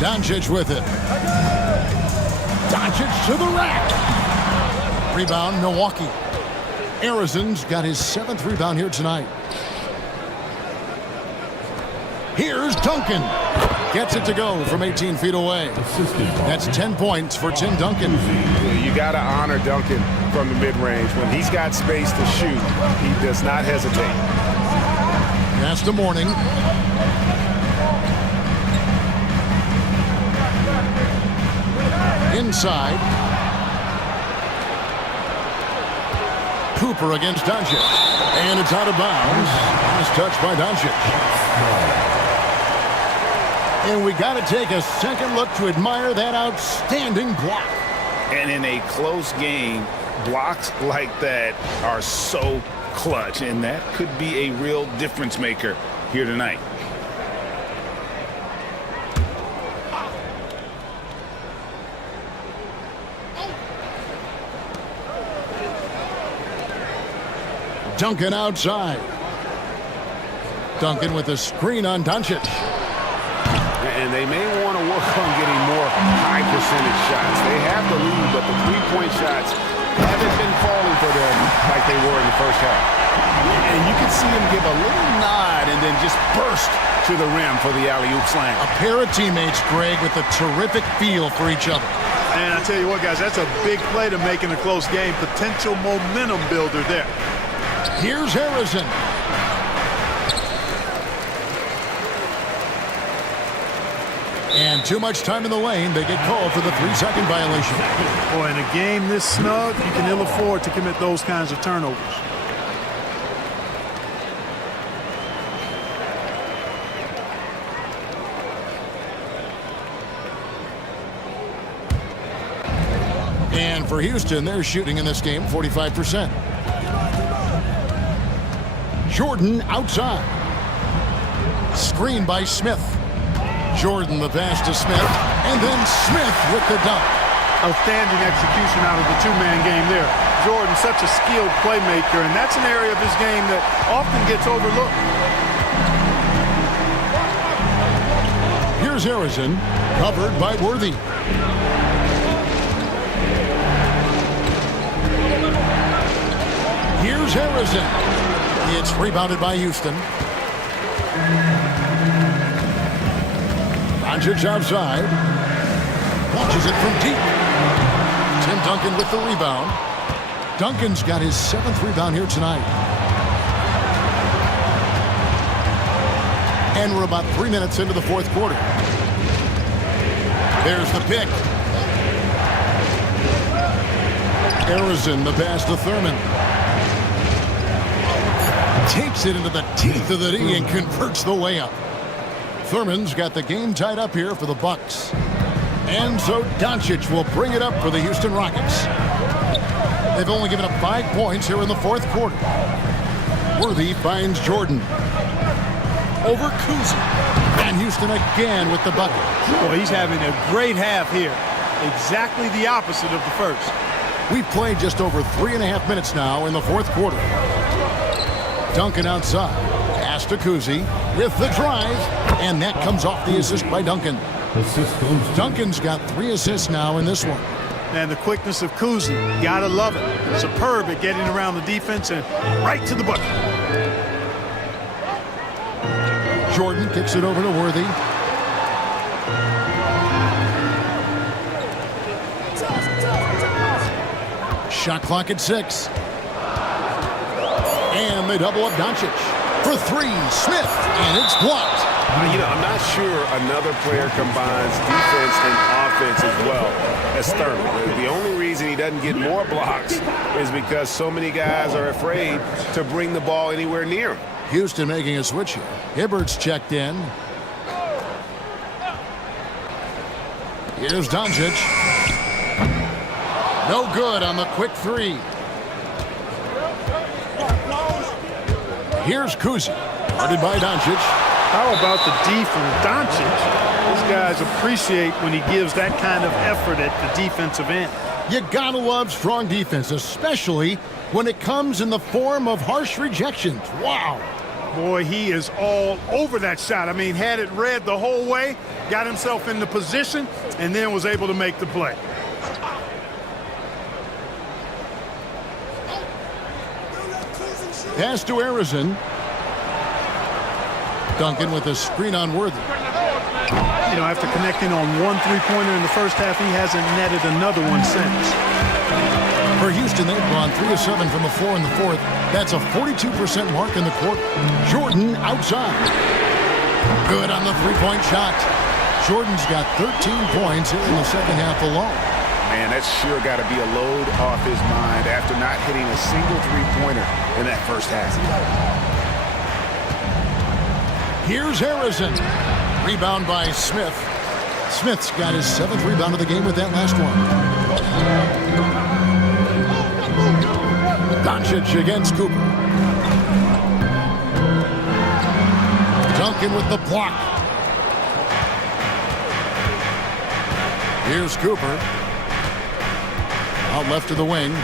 Doncic with it. Doncic to the rack. Rebound, Milwaukee. Arizin's got his 7th rebound here tonight. Here's Duncan. Gets it to go from 18 feet away. That's 10 points for Tim Duncan. You got to honor Duncan from the mid-range. When he's got space to shoot, he does not hesitate. That's the morning. Inside. Cooper against Doncic. And it's out of bounds. Last touch by Doncic. And we got to take a second look to admire that outstanding block. And in a close game, blocks like that are so clutch, and that could be a real difference maker here tonight. Duncan outside. Duncan with a screen on Doncic. And they may want to work on getting more high percentage shots. They have the lead, but the three-point shots haven't been falling for them like they were in the first half. And you can see him give a little nod and then just burst to the rim for the alley-oop slam. A pair of teammates, Greg, with a terrific feel for each other. And I tell you what, guys, that's a big play to make in a close game. Potential momentum builder there. Here's Harrison. And too much time in the lane. They get called for the 3-second violation. Boy, in a game this snug, you can ill afford to commit those kinds of turnovers. And for Houston, they're shooting in this game 45%. Jordan outside. Screen by Smith. Jordan the pass to Smith, and then Smith with the dunk. Outstanding execution out of the two-man game there. Jordan, such a skilled playmaker, and that's an area of his game that often gets overlooked. Here's Harrison, covered by Worthy. Here's Harrison. It's rebounded by Houston. Doncic outside. Launches it from deep. Tim Duncan with the rebound. Duncan's got his 7th rebound here tonight. And we're about 3 minutes into the 4th quarter. There's the pick. Harrison, the pass to Thurman. Takes it into the teeth of the D and converts the layup. Thurman's got the game tied up here for the Bucks. And so Doncic will bring it up for the Houston Rockets. They've only given up 5 points here in the 4th quarter. Worthy finds Jordan. Over Kuzi. And Houston again with the bucket. Boy, he's having a great half here. Exactly the opposite of the first. We've played just over 3.5 minutes now in the 4th quarter. Duncan outside. Pass to Kuzi with the drive. And that comes off the assist by Duncan. Duncan's got 3 assists now in this one. And the quickness of Kuzi, gotta love it. Superb at getting around the defense and right to the bucket. Jordan kicks it over to Worthy. Shot clock at 6. And they double up Doncic. For 3, Smith, and it's blocked. You know, I'm not sure another player combines defense and offense as well as Thurman. The only reason he doesn't get more blocks is because so many guys are afraid to bring the ball anywhere near him. Houston making a switch here. Hibbert's checked in. Here's Doncic. No good on the quick 3. Here's Kuzi. Guarded by Doncic. How about the D from Doncic? These guys appreciate when he gives that kind of effort at the defensive end. You gotta love strong defense, especially when it comes in the form of harsh rejections. Wow. Boy, he is all over that shot. I mean, had it read the whole way, got himself into position, and then was able to make the play. Pass to Harrison. Duncan with a screen on Worthy. You know, after connecting on 1 3-pointer in the first half, he hasn't netted another one since. For Houston, they've gone 3 of 7 from the floor in the 4th. That's a 42% mark in the quarter. Jordan outside. Good on the 3-point shot. Jordan's got 13 points here in the second half alone. Man, that's sure got to be a load off his mind after not hitting a single 3-pointer in that first half. Here's Harrison. Rebound by Smith. Smith's got his 7th rebound of the game with that last one. Doncic against Cooper. Duncan with the block. Here's Cooper. Out left of the wing.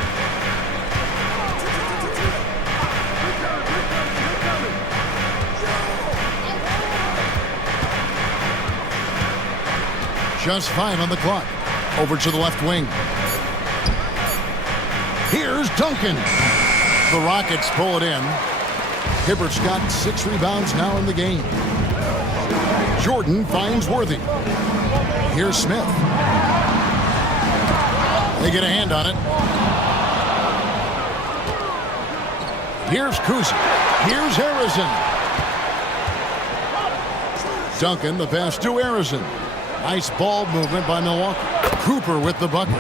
Just 5 on the clock. Over to the left wing. Here's Duncan. The Rockets pull it in. Hibbert's got 6 rebounds now in the game. Jordan finds Worthy. Here's Smith. They get a hand on it. Here's Kuzi. Here's Harrison. Duncan, the pass to Harrison. Nice ball movement by Milwaukee. Cooper with the bucket.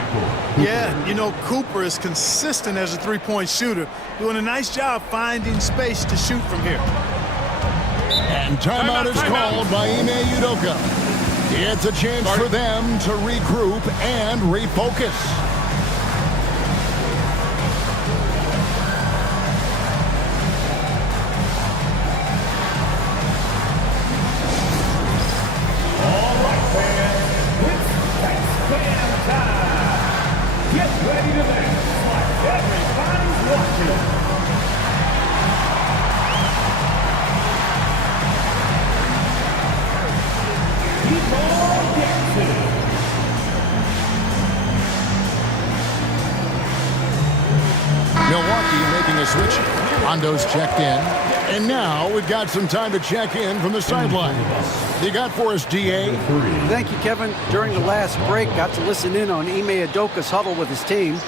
Yeah, you know, Cooper is consistent as a three-point shooter, doing a nice job finding space to shoot from here. And timeout is called by Ime Udoka. It's a chance for them to regroup and refocus. Milwaukee making a switch. Rondo's checked in. And now we've got some time to check in from the sideline. You got for us, DA? Thank you, Kevin. During the last break, got to listen in on Ime Udoka's huddle with his team.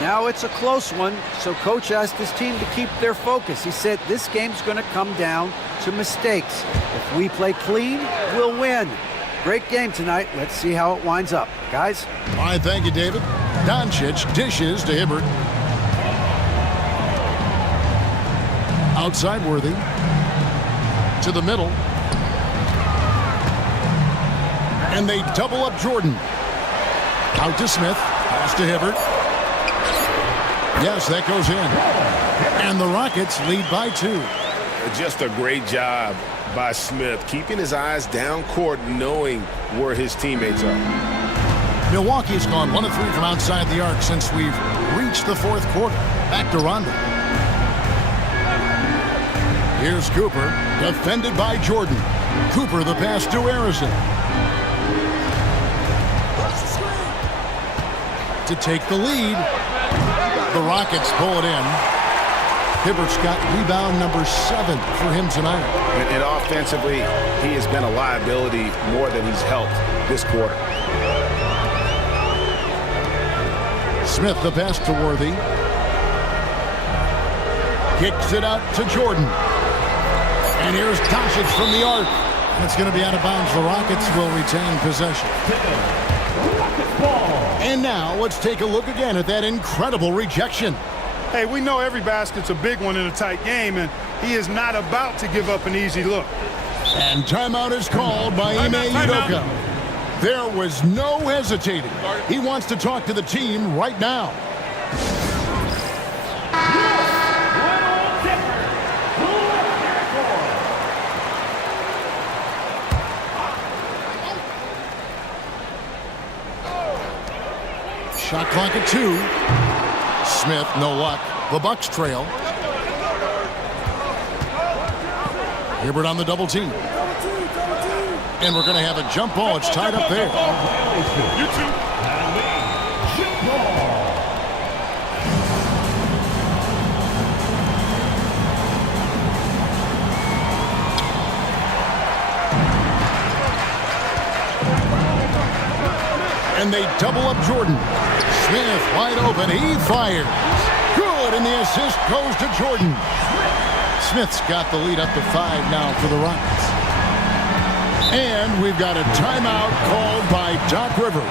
Now it's a close one, so Coach asked his team to keep their focus. He said this game's going to come down to mistakes. If we play clean, we'll win. Great game tonight. Let's see how it winds up. Guys? All right, thank you, David. Doncic dishes to Hibbert. Outside Worthy. To the middle. And they double up Jordan. Out to Smith. Pass to Hibbert. Yes, that goes in. And the Rockets lead by 2. Just a great job by Smith, keeping his eyes down court, knowing where his teammates are. Milwaukee's gone 1 of 3 from outside the arc since we've reached the 4th quarter. Back to Rondo. Here's Cooper, defended by Jordan. Cooper, the pass to Harrison. To take the lead. The Rockets pull it in. Hibbert's got rebound number 7 for him tonight. And offensively, he has been a liability more than he's helped this quarter. Smith, the pass to Worthy. Kicks it out to Jordan. And here's Doncic from the arc. And it's going to be out of bounds. The Rockets will retain possession. And now let's take a look again at that incredible rejection. Hey, we know every basket's a big one in a tight game, and he is not about to give up an easy look. And timeout is called by Ime Udoka. There was no hesitating. He wants to talk to the team right now. Shot clock at 2. Smith, no luck. The Bucks trail. Hibbert on the double team. And we're going to have a jump ball. It's tied up there. And they double up Jordan. Smith wide open. He fires. Good, and the assist goes to Jordan. Smith's got the lead up to 5 now for the Rockets. And we've got a timeout called by Doc Rivers.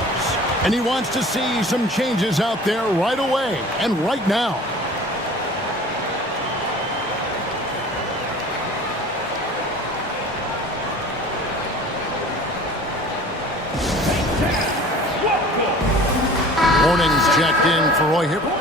And he wants to see some changes out there right away and right now. checked in for Roy Hibbert.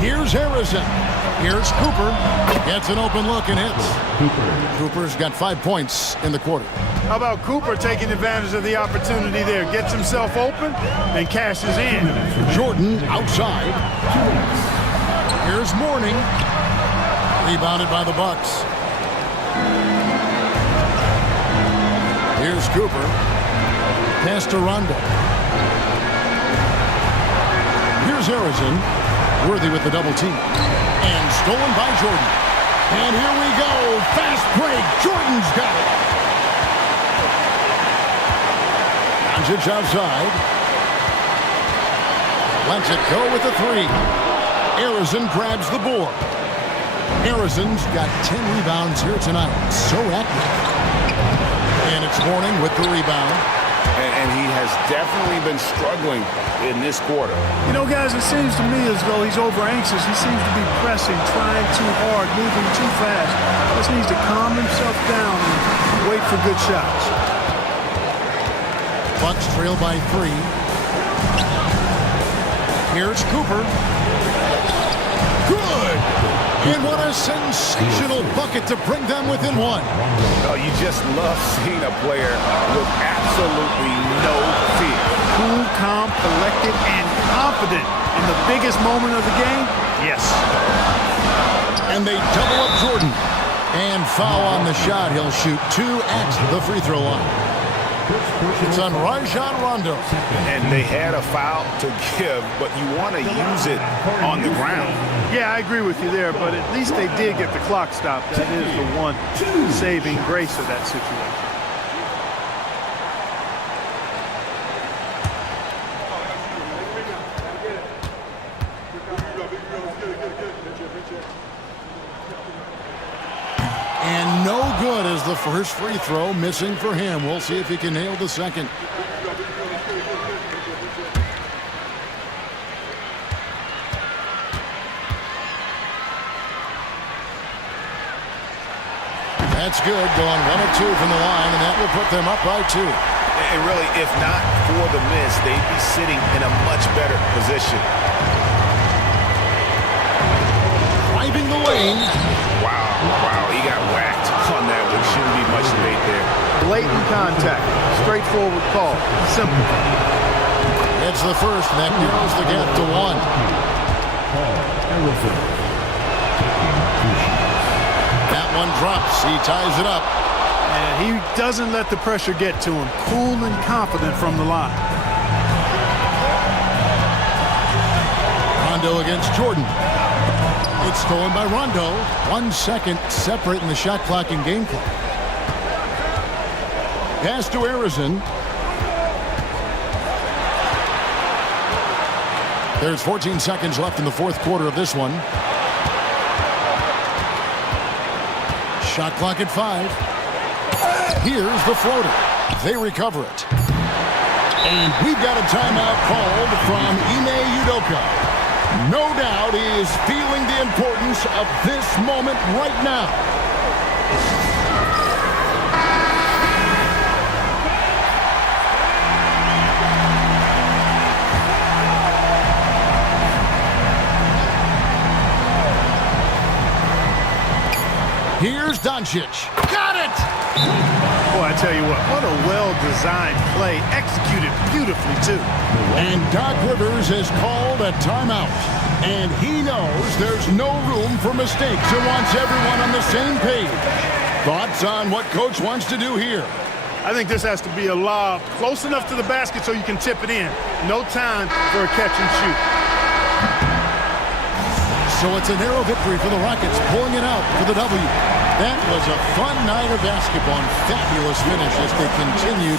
Here's Harrison. Here's Cooper. Gets an open look and hits. Cooper's got 5 points in the quarter. How about Cooper taking advantage of the opportunity there? Gets himself open and cashes in. Jordan outside. Here's Mourning. Rebounded by the Bucks. Here's Cooper. Pass to Rondo. Here's Harrison. Worthy with the double team. And stolen by Jordan. And here we go. Fast break. Jordan's got it. Doncic outside. Lets it go with the three. Harrison grabs the board. Harrison's got 10 rebounds here tonight. So active. And it's Mourning with the rebound. And he has definitely been struggling in this quarter. You know, guys, it seems to me as though he's over anxious. He seems to be pressing, trying too hard, moving too fast. Just needs to calm himself down and wait for good shots. Bucks trail by 3. Here's Cooper. Good! And what a sensational bucket to bring them within 1. Oh, you just love seeing a player with absolutely no fear. Cool, calm, collected, and confident in the biggest moment of the game. Yes. And they double up Jordan. And foul on the shot. He'll shoot 2 at the free throw line. It's on Rajon Rondo. And they had a foul to give, but you want to use it on the ground. Yeah, I agree with you there, but at least they did get the clock stopped. That is the one saving grace of that situation. And no good as the first free throw missing for him. We'll see if he can nail the second. That's good. Going 1 of 2 from the line, and that will put them up by 2. And really, if not for the miss, they'd be sitting in a much better position. Driving the lane. Wow, he got whacked on that one. Shouldn't be much debate there. Blatant contact. Straightforward call. Simple. It's the first, and that narrows the gap to 1. That one drops. He ties it up. And he doesn't let the pressure get to him. Cool and confident from the line. Rondo against Jordan. It's stolen by Rondo. 1 second separating the shot clock and game clock. Pass to Harrison. There's 14 seconds left in the fourth quarter of this one. Shot clock at 5. Here's the floater. They recover it. And we've got a timeout called from Ime Udoka. No doubt he is feeling the importance of this moment right now. Here's Doncic. Got it! Boy, I tell you what a well-designed play. Executed beautifully, too. And Doc Rivers has called a timeout. And he knows there's no room for mistakes and wants everyone on the same page. Thoughts on what Coach wants to do here? I think this has to be a lob close enough to the basket so you can tip it in. No time for a catch and shoot. So it's a narrow victory for the Rockets, pulling it out for the W. That was a fun night of basketball and fabulous finish as they continued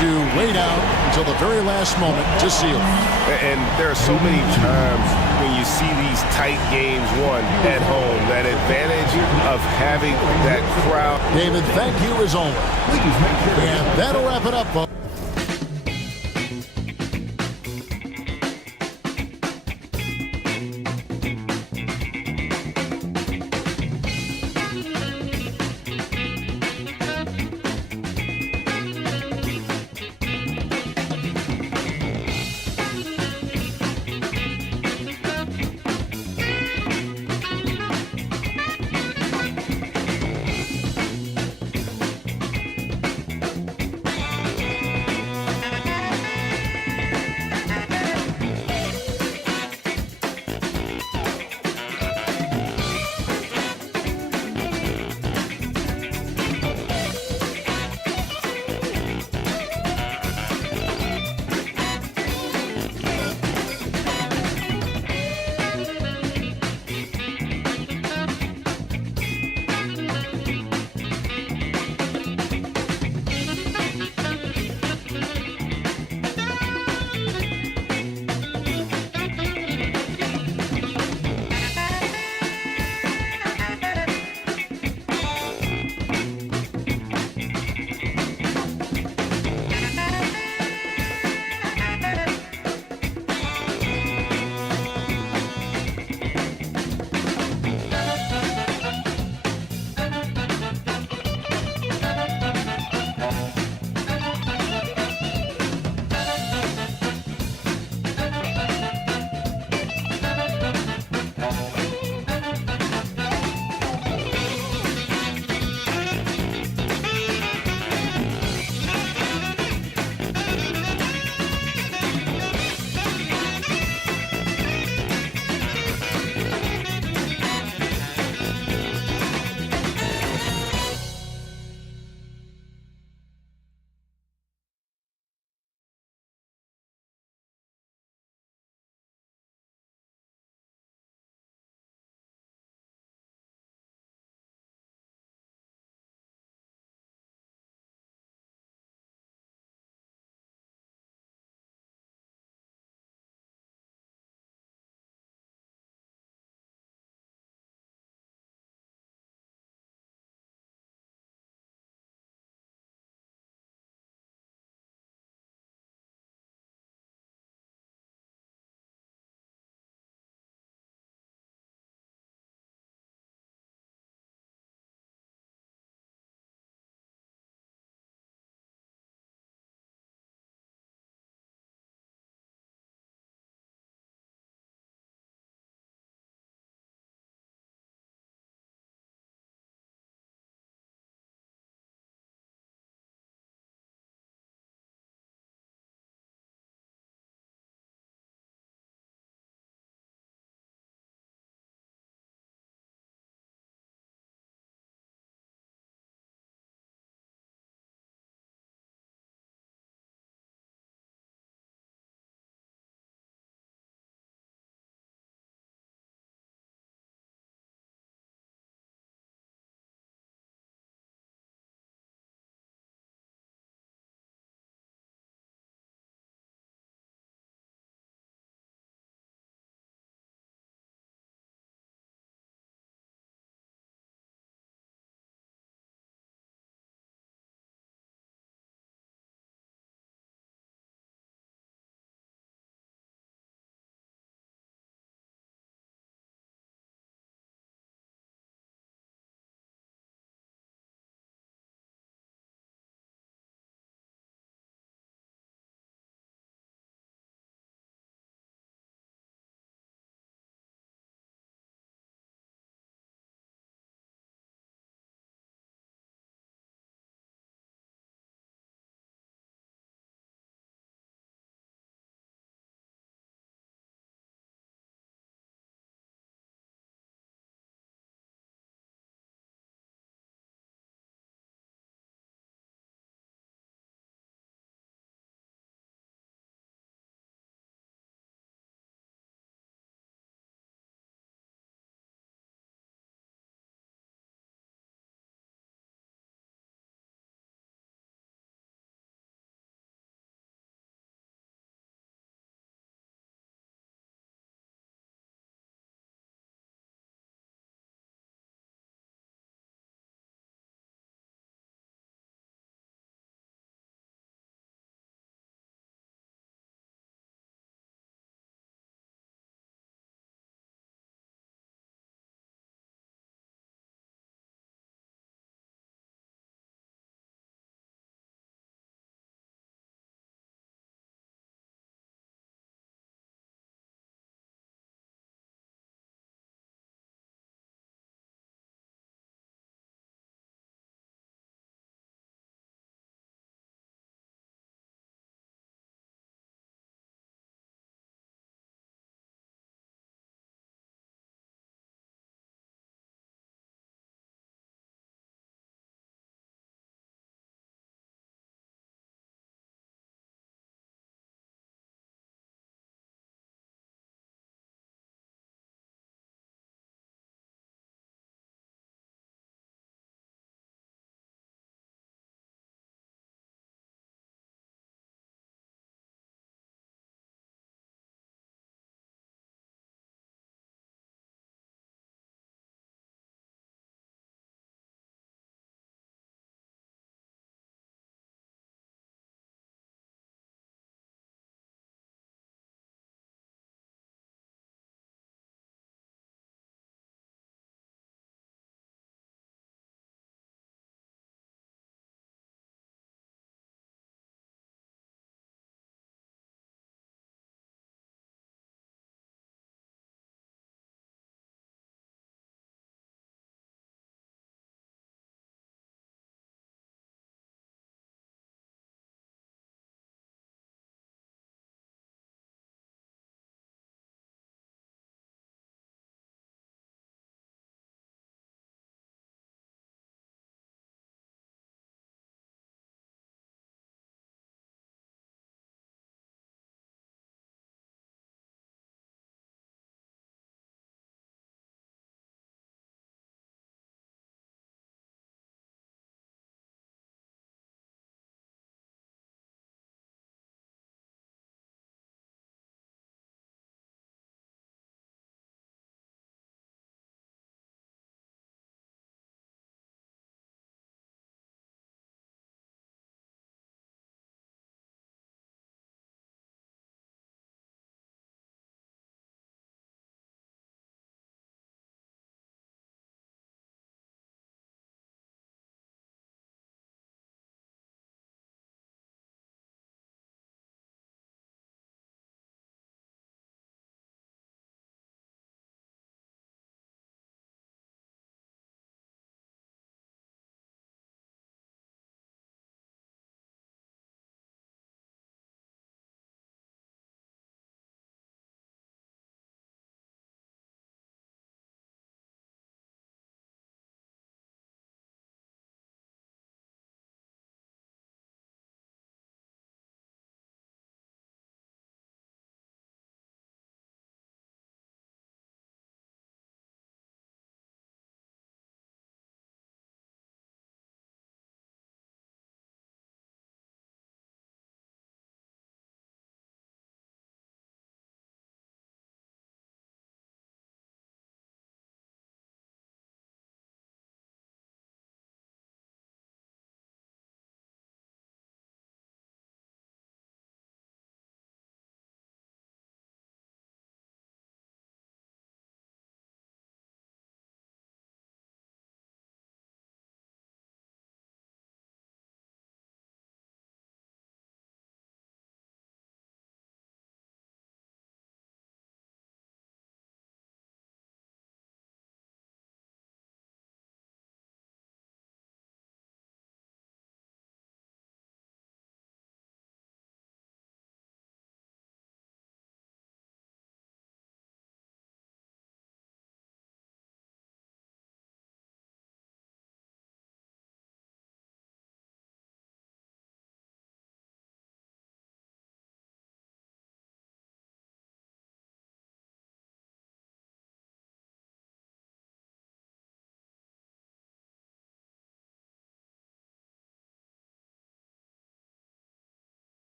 to to wait out until the very last moment to seal it. And there are so many times when you see these tight games won at home, that advantage of having that crowd. David, thank you as always. And that'll wrap it up, folks.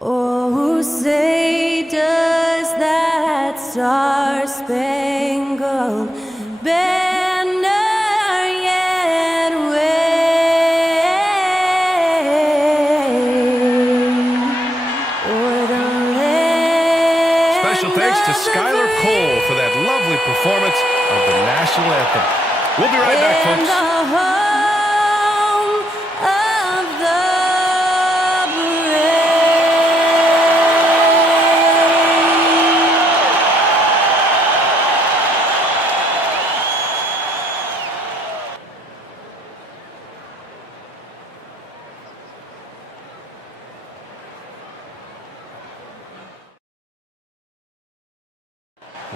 Oh, say does that star-spangled banner yet wave o'er the land? Special thanks to Skylar Cole for that lovely performance of the national anthem. We'll be right back, folks.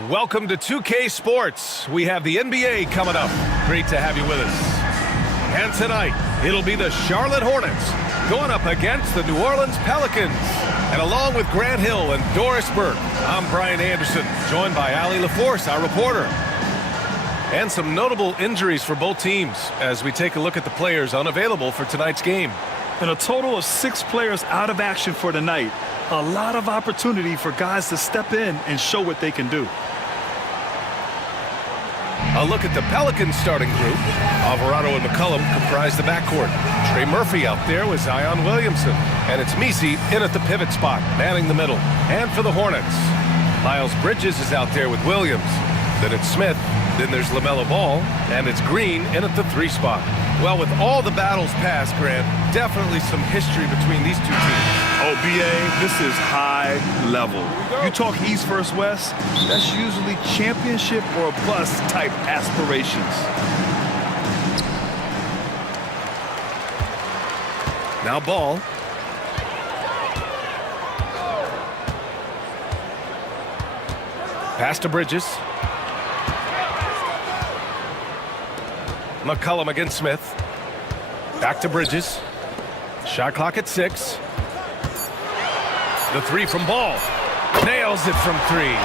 Welcome to 2K Sports. We have the NBA coming up. Great to have you with us. And tonight, it'll be the Charlotte Hornets going up against the New Orleans Pelicans. And along with Grant Hill and Doris Burke, I'm Brian Anderson, joined by Allie LaForce, our reporter. And some notable injuries for both teams as we take a look at the players unavailable for tonight's game. And a total of 6 players out of action for tonight. A lot of opportunity for guys to step in and show what they can do. A look at the Pelicans starting group. Alvarado and McCollum comprise the backcourt. Trey Murphy out there with Zion Williamson. And it's Messi in at the pivot spot, manning the middle. And for the Hornets, Miles Bridges is out there with Williams. Then it's Smith. Then there's LaMelo Ball. And it's Green in at the 3 spot. Well, with all the battles past, Grant, definitely some history between these two teams. Oh, BA, this is high level. You talk East versus West, that's usually championship or bust type aspirations. Now Ball. Pass to Bridges. McCollum against Smith. Back to Bridges. Shot clock at 6. The 3 from Ball. Nails it from 3.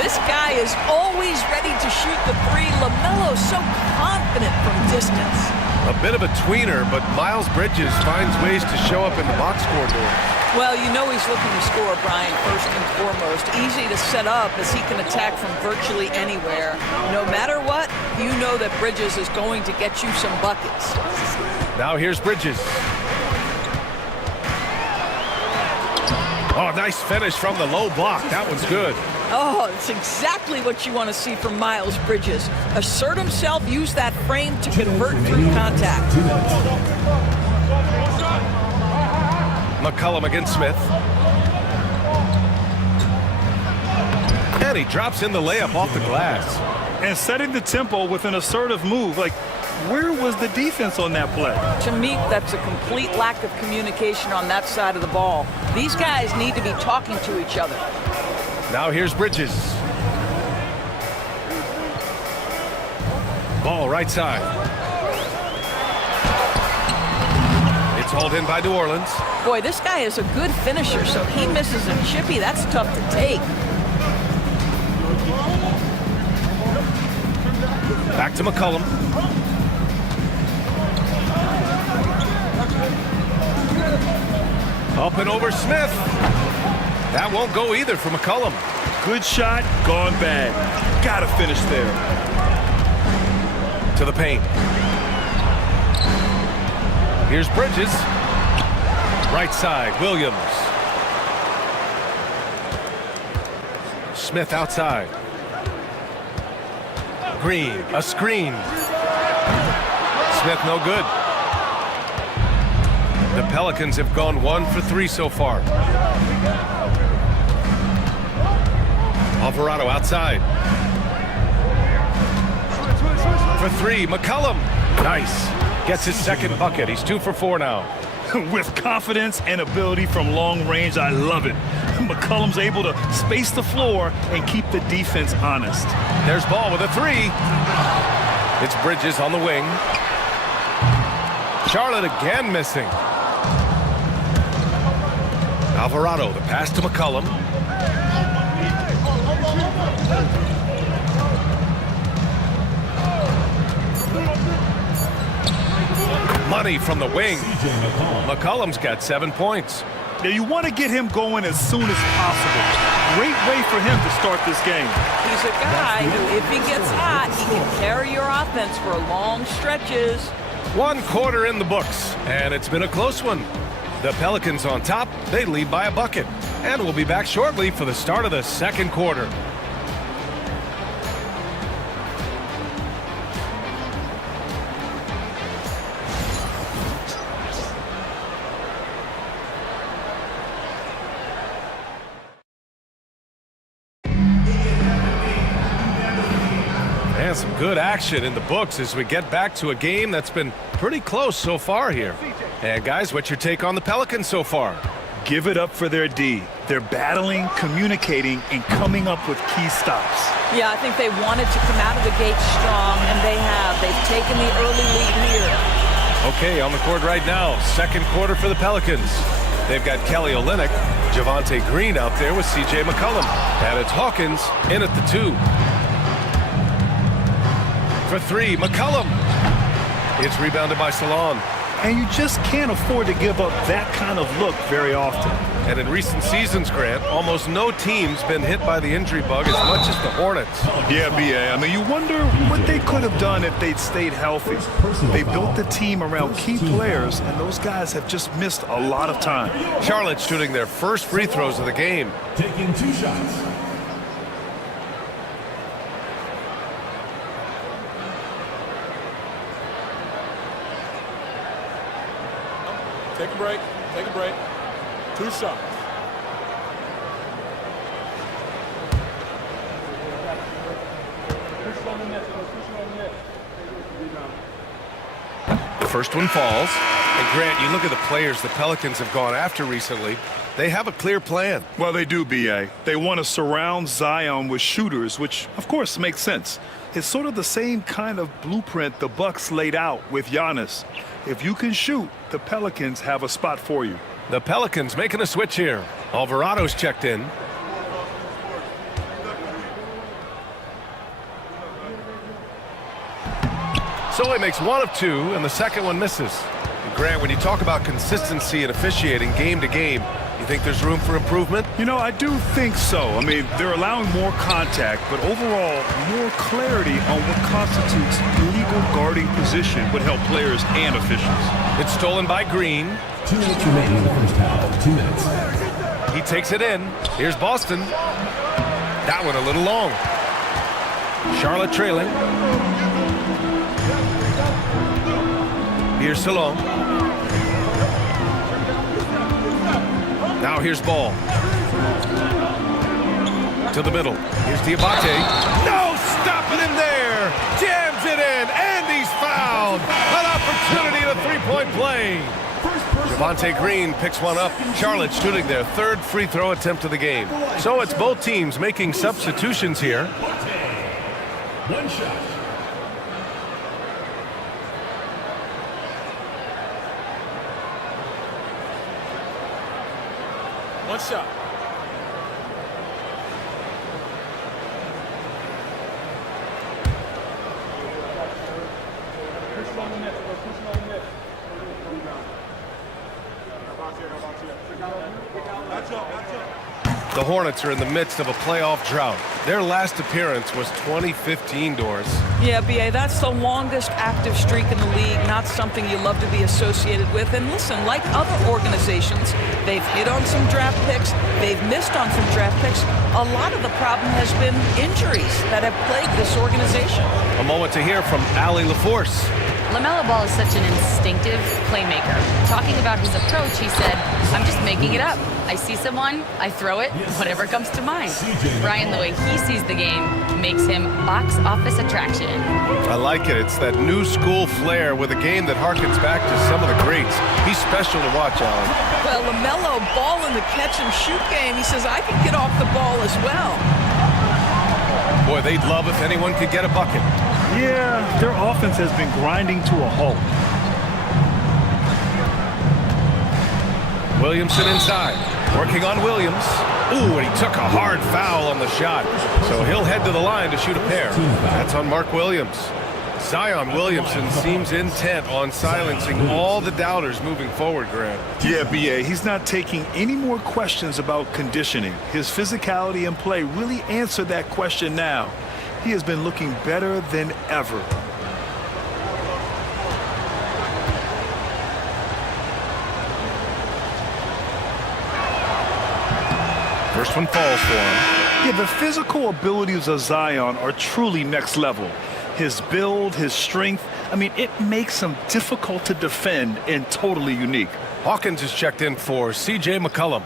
This guy is always ready to shoot the 3. LaMelo so confident from distance. A bit of a tweener, but Miles Bridges finds ways to show up in the box score door. Well, you know he's looking to score, Brian, first and foremost. Easy to set up as he can attack from virtually anywhere. No matter what, you know that Bridges is going to get you some buckets. Now here's Bridges. Oh, nice finish from the low block. That one's good. Oh, it's exactly what you want to see from Miles Bridges. Assert himself, use that frame to convert through contact. McCollum against Smith. And he drops in the layup off the glass. And setting the tempo with an assertive move. Like, where was the defense on that play? To me, that's a complete lack of communication on that side of the ball. These guys need to be talking to each other. Now here's Bridges. Ball right side. It's hauled in by New Orleans. Boy, this guy is a good finisher, so he misses a chippy. That's tough to take. Back to McCollum. Up and over Smith. That won't go either for McCollum. Good shot, gone bad. Gotta finish there. To the paint. Here's Bridges. Right side, Williams. Smith outside. Green, a screen. Smith no good. The Pelicans have gone 1 for 3 so far. Alvarado outside. For 3, McCollum. Nice. Gets his second bucket. He's 2 for 4 now. With confidence and ability from long range, I love it. McCollum's able to space the floor and keep the defense honest. There's Ball with a 3. It's Bridges on the wing. Charlotte again missing. Alvarado, the pass to McCollum. Money from the wing. McCollum's got 7 points. Now, you want to get him going as soon as possible. Great way for him to start this game. He's a guy who, if he gets hot, he can carry your offense for long stretches. 1 quarter in the books, and it's been a close one. The Pelicans on top, they lead by a bucket. And we'll be back shortly for the start of the second quarter. And some good action in the books as we get back to a game that's been pretty close so far here. And guys, what's your take on the Pelicans so far? Give it up for their D. They're battling, communicating, and coming up with key stops. Yeah, I think they wanted to come out of the gate strong, and they have. They've taken the early lead here. Okay, on the court right now, second quarter for the Pelicans. They've got Kelly Olynyk, Javonte Green out there with C.J. McCollum. And it's Hawkins in at the 2. For 3, McCollum. It's rebounded by Salon. And you just can't afford to give up that kind of look very often. And in recent seasons, Grant, almost no team's been hit by the injury bug as much as the Hornets. Yeah, B.A. I mean, you wonder what they could have done if they'd stayed healthy. They built the team around key players, and those guys have just missed a lot of time. Charlotte shooting their first free throws of the game. Taking 2 shots. Take a break. Take a break. 2 shots. The first one falls. And Grant, you look at the players the Pelicans have gone after recently. They have a clear plan. Well, they do, B.A. They want to surround Zion with shooters, which, of course, makes sense. It's sort of the same kind of blueprint the Bucks laid out with Giannis. If you can shoot, the Pelicans have a spot for you. The Pelicans making a switch here. Alvarado's checked in. So he makes 1 of 2, and the second one misses. And Grant, when you talk about consistency and officiating game to game, you think there's room for improvement? You know, I do think so. I mean, they're allowing more contact, but overall, more clarity on what constitutes legal guarding position would help players and officials. It's stolen by Green. 2 minutes remaining in the first half. 2 minutes. He takes it in. Here's Boston. That one a little long. Charlotte trailing. Here's Salon. Now here's Ball. To the middle. Here's Diabate. No, stopping him there. Jams it in, and he's fouled. An opportunity at a three-point play. Javonte Green picks one up. Charlotte shooting their 3rd free throw attempt of the game. So it's both teams making substitutions here. 1 shot. One shot. The Hornets are in the midst of a playoff drought. Their last appearance was 2015, Doris. Yeah, B.A., that's the longest active streak in the league, not something you love to be associated with. And listen, like other organizations, they've hit on some draft picks, they've missed on some draft picks. A lot of the problem has been injuries that have plagued this organization. A moment to hear from Allie LaForce. LaMelo Ball is such an instinctive playmaker. Talking about his approach, he said, I'm just making it up. I see someone, I throw it, whatever comes to mind. Brian, the way he sees the game makes him box office attraction. I like it. It's that new school flair with a game that harkens back to some of the greats. He's special to watch, Alan. Well, LaMelo Ball in the catch-and-shoot game, he says, I can get off the ball as well. Boy, they'd love if anyone could get a bucket. Yeah, their offense has been grinding to a halt. Williamson inside, working on Williams. Ooh, and he took a hard foul on the shot. So he'll head to the line to shoot a pair. That's on Mark Williams. Zion Williamson seems intent on silencing all the doubters moving forward, Grant. Yeah, B.A., he's not taking any more questions about conditioning. His physicality and play really answer that question now. He has been looking better than ever. First one falls for him. Yeah, the physical abilities of Zion are truly next level. His build, his strength, I mean, it makes him difficult to defend and totally unique. Hawkins is checked in for C.J. McCollum.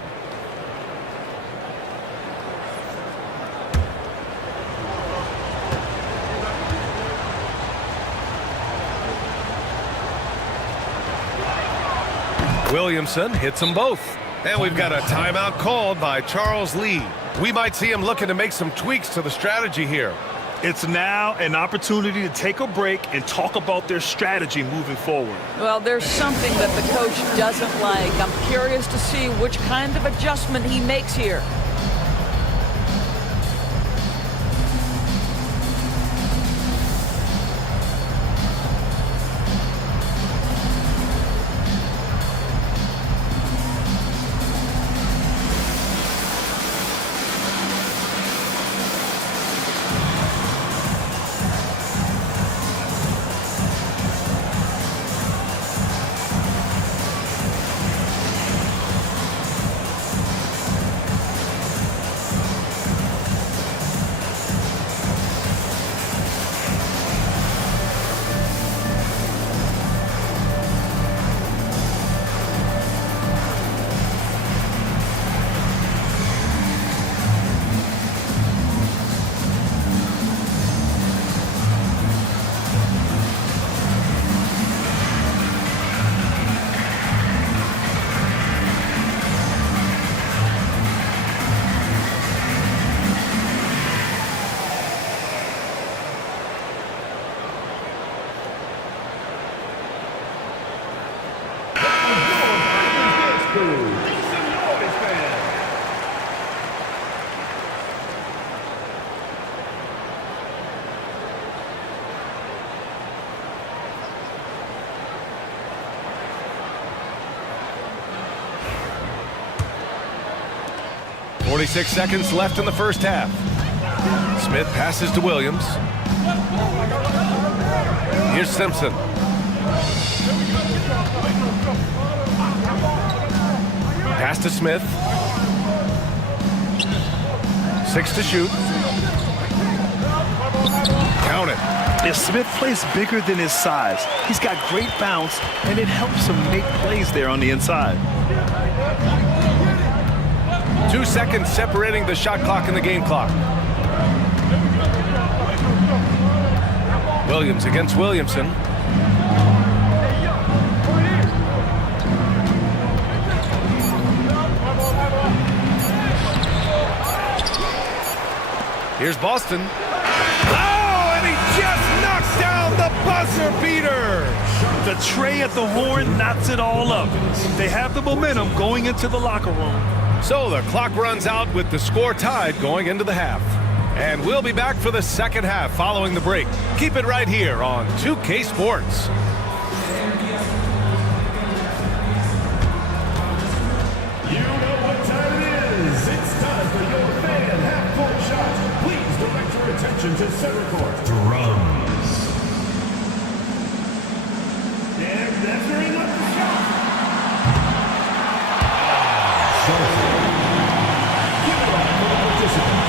Williamson hits them both. And we've got a timeout called by Charles Lee. We might see him looking to make some tweaks to the strategy here. It's now an opportunity to take a break and talk about their strategy moving forward. Well, there's something that the coach doesn't like. I'm curious to see which kind of adjustment he makes here. .46 seconds left in the first half. Smith passes to Williams. Here's Simpson. Pass to Smith. 6 to shoot. Count it. If Smith plays bigger than his size, he's got great bounce, and it helps him make plays there on the inside. 2 seconds separating the shot clock and the game clock. Williams against Williamson. Here's Boston. Oh, and he just knocks down the buzzer beater. The tray at the horn knocks it all up. They have the momentum going into the locker room. So the clock runs out with the score tied going into the half. And we'll be back for the second half following the break. Keep it right here on 2K Sports. You know what time it is. It's time for your fan half-court shot. Please direct your attention to center court. Drums. And measuring up the shot. Give it up for the participant.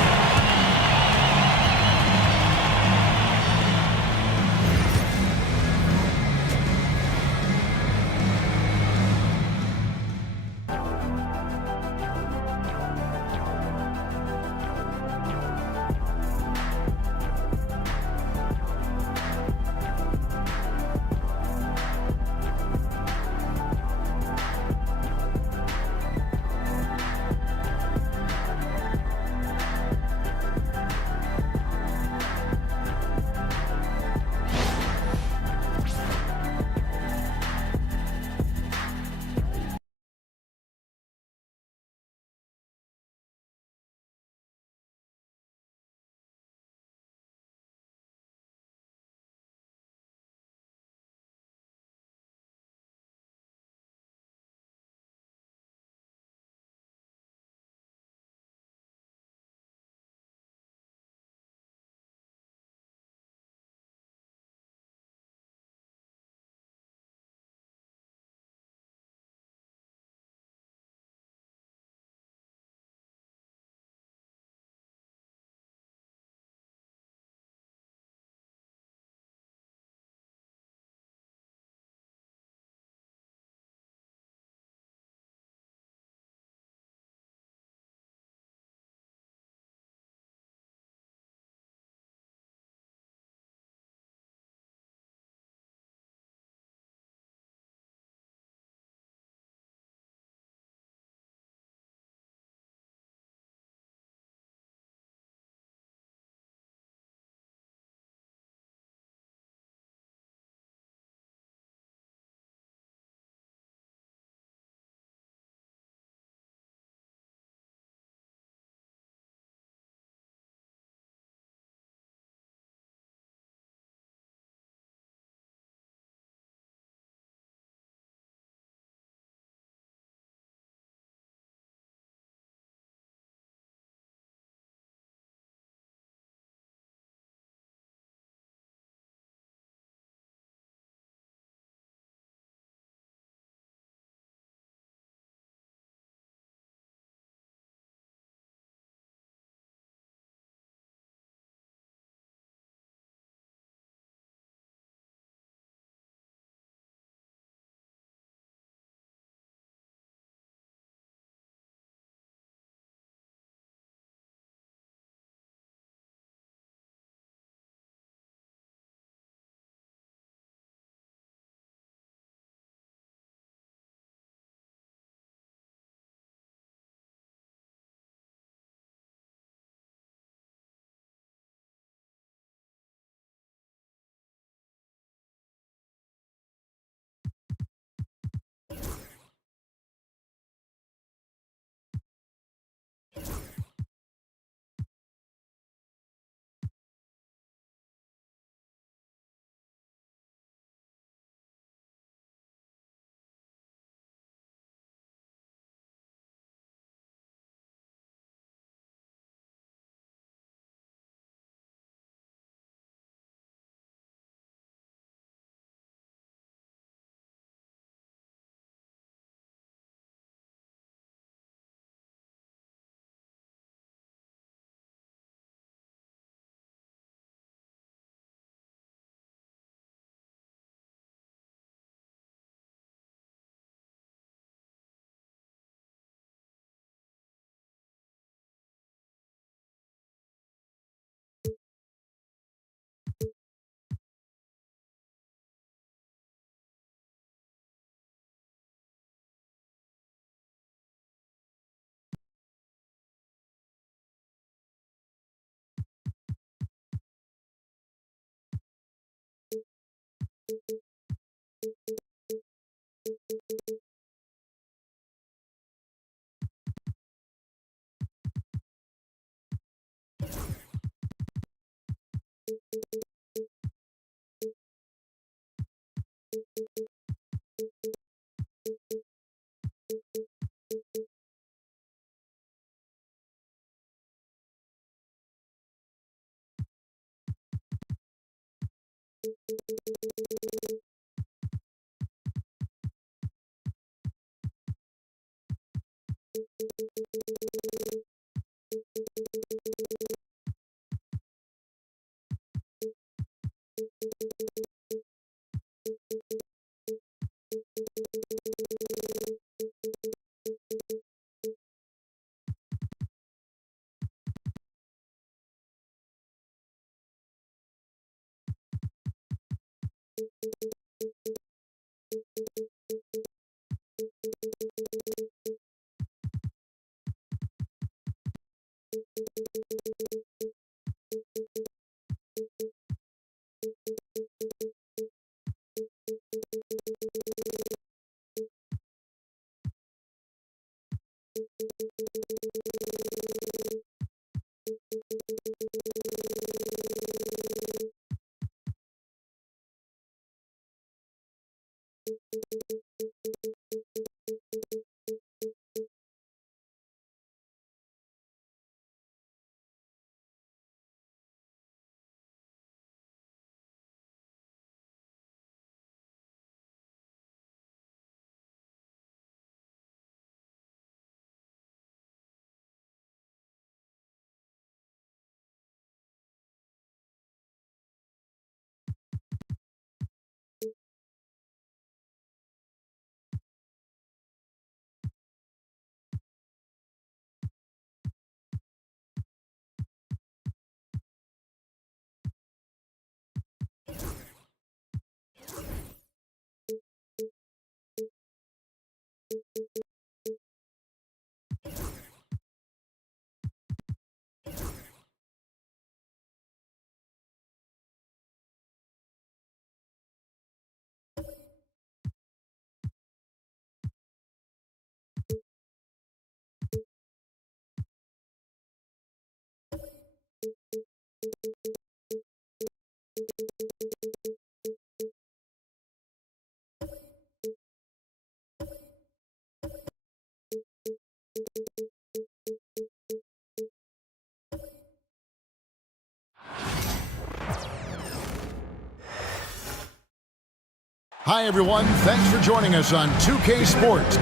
Hi, everyone. Thanks for joining us on 2K Sports.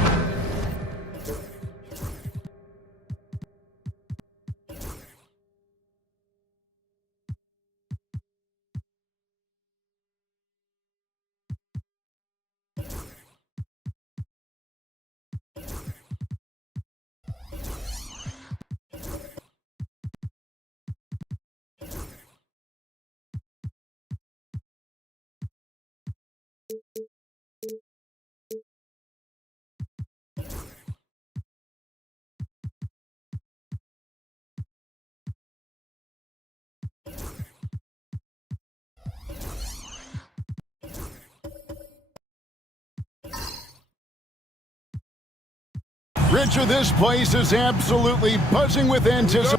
Richard, this place is absolutely buzzing with anticipation.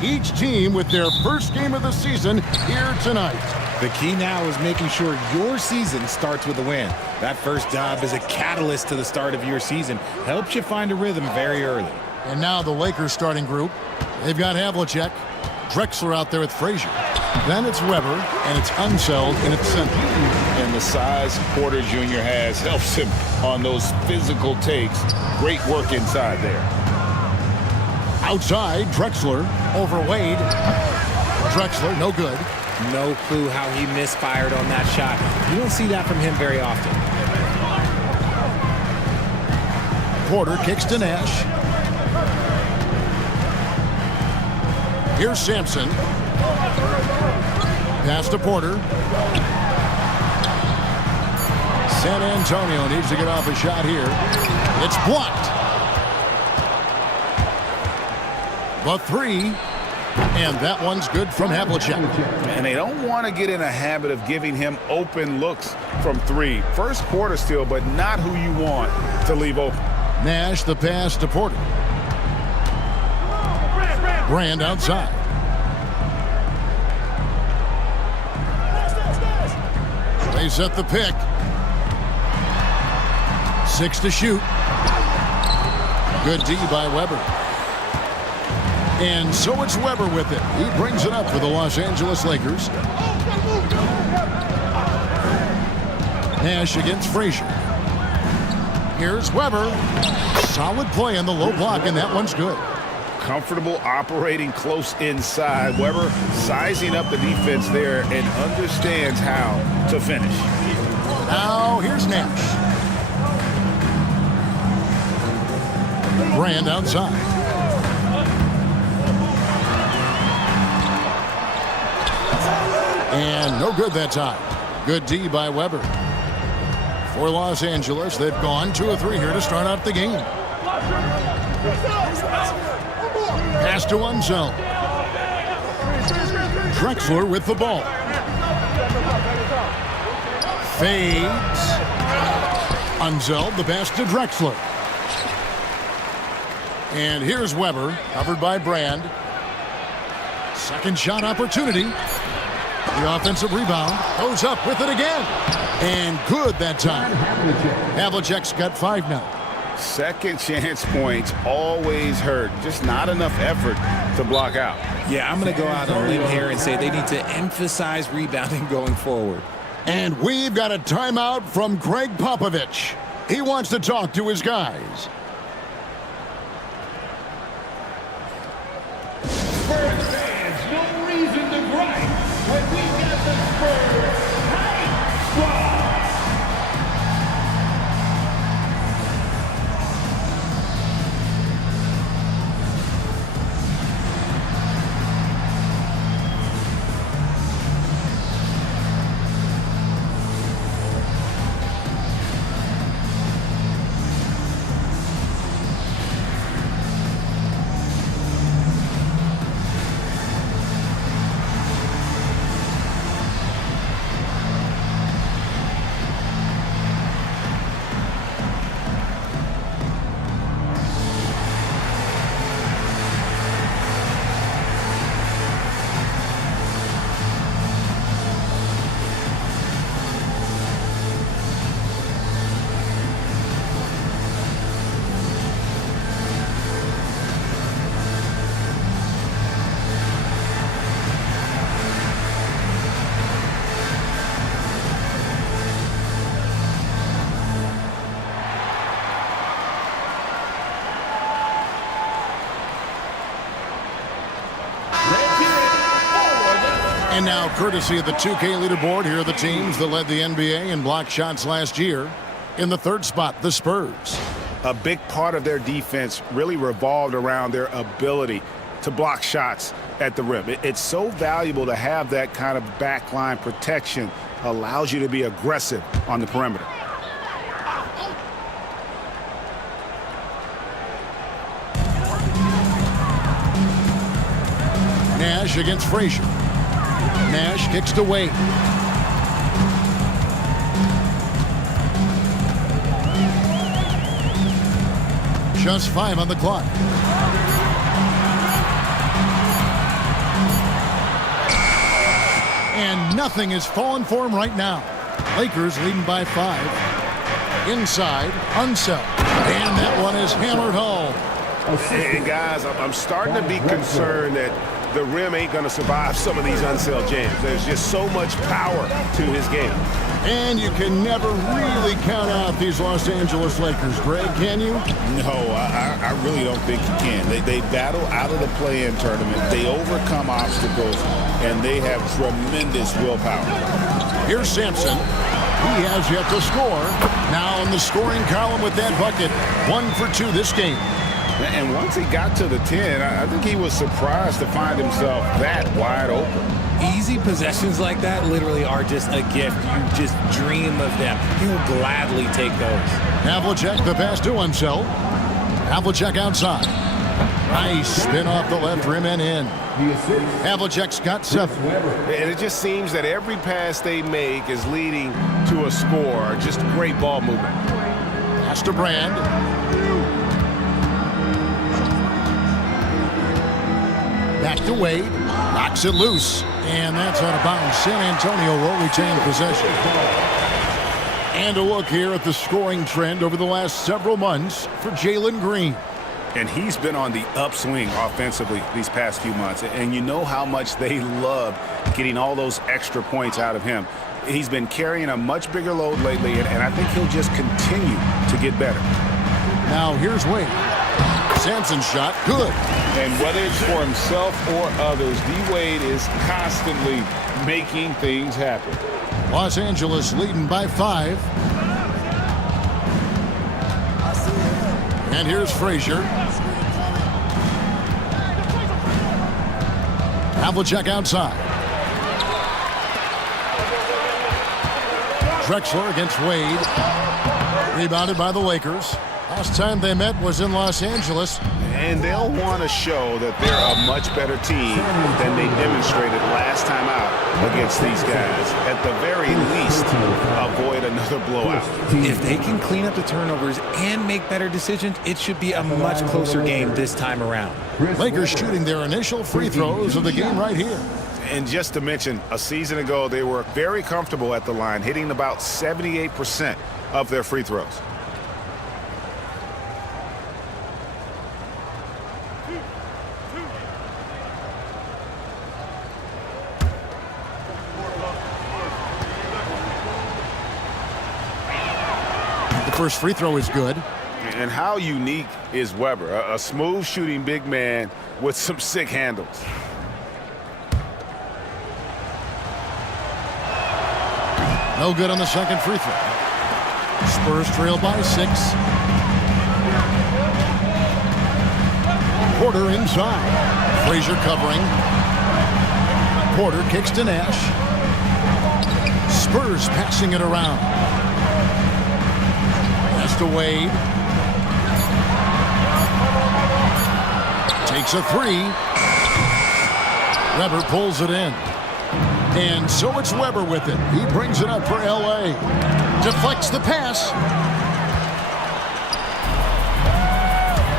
Each team with their first game of the season here tonight. The key now is making sure your season starts with a win. That first job is a catalyst to the start of your season. Helps you find a rhythm very early. And now the Lakers starting group. They've got Havlicek, Drexler out there with Frazier. Then it's Weber, and it's Unseld in its center. And the size Porter Jr. has helps him on those physical takes. Great work inside there. Outside, Drexler over Wade. Drexler, no good. No clue how he misfired on that shot. You don't see that from him very often. Porter kicks to Nash. Here's Sampson. Pass to Porter. San Antonio needs to get off a shot here. It's blocked. The three And that one's good from Havlicek. And they don't want to get in a habit of giving him open looks from three. First quarter still, but not who you want to leave open. Nash the pass to Porter. Brand outside. They set the pick. 6 to shoot. Good D by Weber. And so it's Weber with it. He brings it up for the Los Angeles Lakers. Nash against Frazier. Here's Weber. Solid play on the low block, and that one's good. Comfortable operating close inside. Weber sizing up the defense there and understands how to finish. Now here's Nash. Brand outside. And no good that time. Good D by Weber. For Los Angeles, they've gone 2 of 3 here to start out the game. Pass to Unseld. Drexler with the ball. Fades. Unseld, the pass to Drexler. And here's Weber, covered by Brand. Second shot opportunity. The offensive rebound goes up with it again. And good that time. Havlicek's got 5 now. Second chance points always hurt. Just not enough effort to block out. Yeah, I'm going to go out on a limb here and say they need to emphasize rebounding going forward. And we've got a timeout from Greg Popovich. He wants to talk to his guys. Spurs fans, no reason to gripe when we got the Spurs Hype Squad. And now, courtesy of the 2K leaderboard, here are the teams that led the NBA in block shots last year. In the third spot, the Spurs. A big part of their defense really revolved around their ability to block shots at the rim. It's so valuable to have that kind of backline protection. Allows you to be aggressive on the perimeter. Nash against Frazier. Nash kicks to Wade. Just 5 on the clock. And nothing is falling for him right now. Lakers leading by 5. Inside, Unseld. And that one is hammered home. And guys, I'm starting to be concerned that the rim ain't going to survive some of these Unseld jams. There's just so much power to his game. And you can never really count out these Los Angeles Lakers, Greg, can you? No, I really don't think you can. They battle out of the play-in tournament. They overcome obstacles, and they have tremendous willpower. Here's Sampson. He has yet to score. Now in the scoring column with that bucket. 1 for 2 this game. And once he got to the 10, I think he was surprised to find himself that wide open. Easy possessions like that literally are just a gift. You just dream of them. He will gladly take those. Havlicek, the pass to Unseld. Havlicek outside. Nice spin off the left rim and in. Havlicek's got 7. And it just seems that every pass they make is leading to a score. Just great ball movement. Pass to Brand. Back to Wade. Knocks it loose. And that's out of bounds. San Antonio will retain possession. And a look here at the scoring trend over the last several months for Jalen Green. And he's been on the upswing offensively these past few months. And you know how much they love getting all those extra points out of him. He's been carrying a much bigger load lately, and I think he'll just continue to get better. Now here's Wade. Sampson's shot, good. And whether it's for himself or others, D-Wade is constantly making things happen. Los Angeles leading by 5. And here's Frazier. Havlicek outside. Drexler against Wade. Rebounded by the Lakers. Last time they met was in Los Angeles. And they'll want to show that they're a much better team than they demonstrated last time out against these guys. At the very least, avoid another blowout. If they can clean up the turnovers and make better decisions, it should be a much closer game this time around. Lakers shooting their initial free throws of the game right here. And just to mention, a season ago, they were very comfortable at the line, hitting about 78% of their free throws. First free throw is good. And how unique is Weber? A smooth shooting big man with some sick handles. No good on the second free throw. Spurs trail by 6. Porter inside. Frazier covering. Porter kicks to Nash. Spurs passing it around. To Wade. Takes a 3. Weber pulls it in. And so it's Weber with it. He brings it up for L.A. Deflects the pass.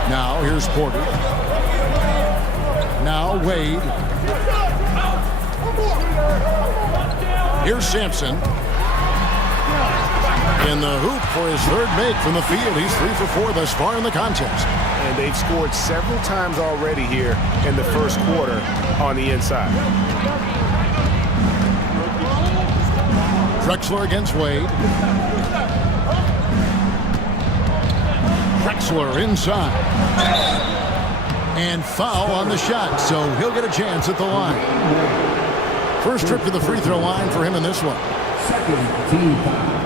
Now here's Porter. Now Wade. Here's Sampson. In the hoop for his third make from the field. He's 3 for 4 thus far in the contest. And they've scored several times already here in the first quarter on the inside. Drexler against Wade. Drexler inside. And foul on the shot, so he'll get a chance at the line. First trip to the free throw line for him in this one. Second team foul.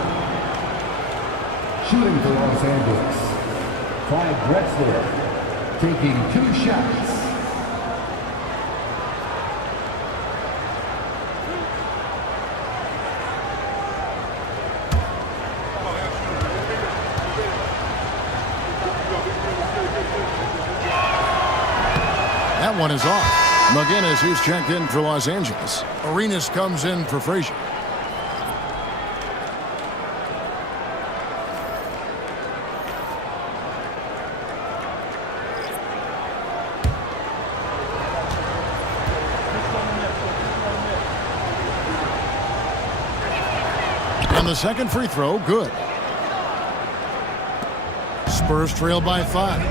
Shooting for Los Angeles, Clyde Drexler, taking 2 shots. That one is off. McGinnis, who's checked in for Los Angeles. Arenas comes in for Frazier. And the second free throw, good. Spurs trail by 5.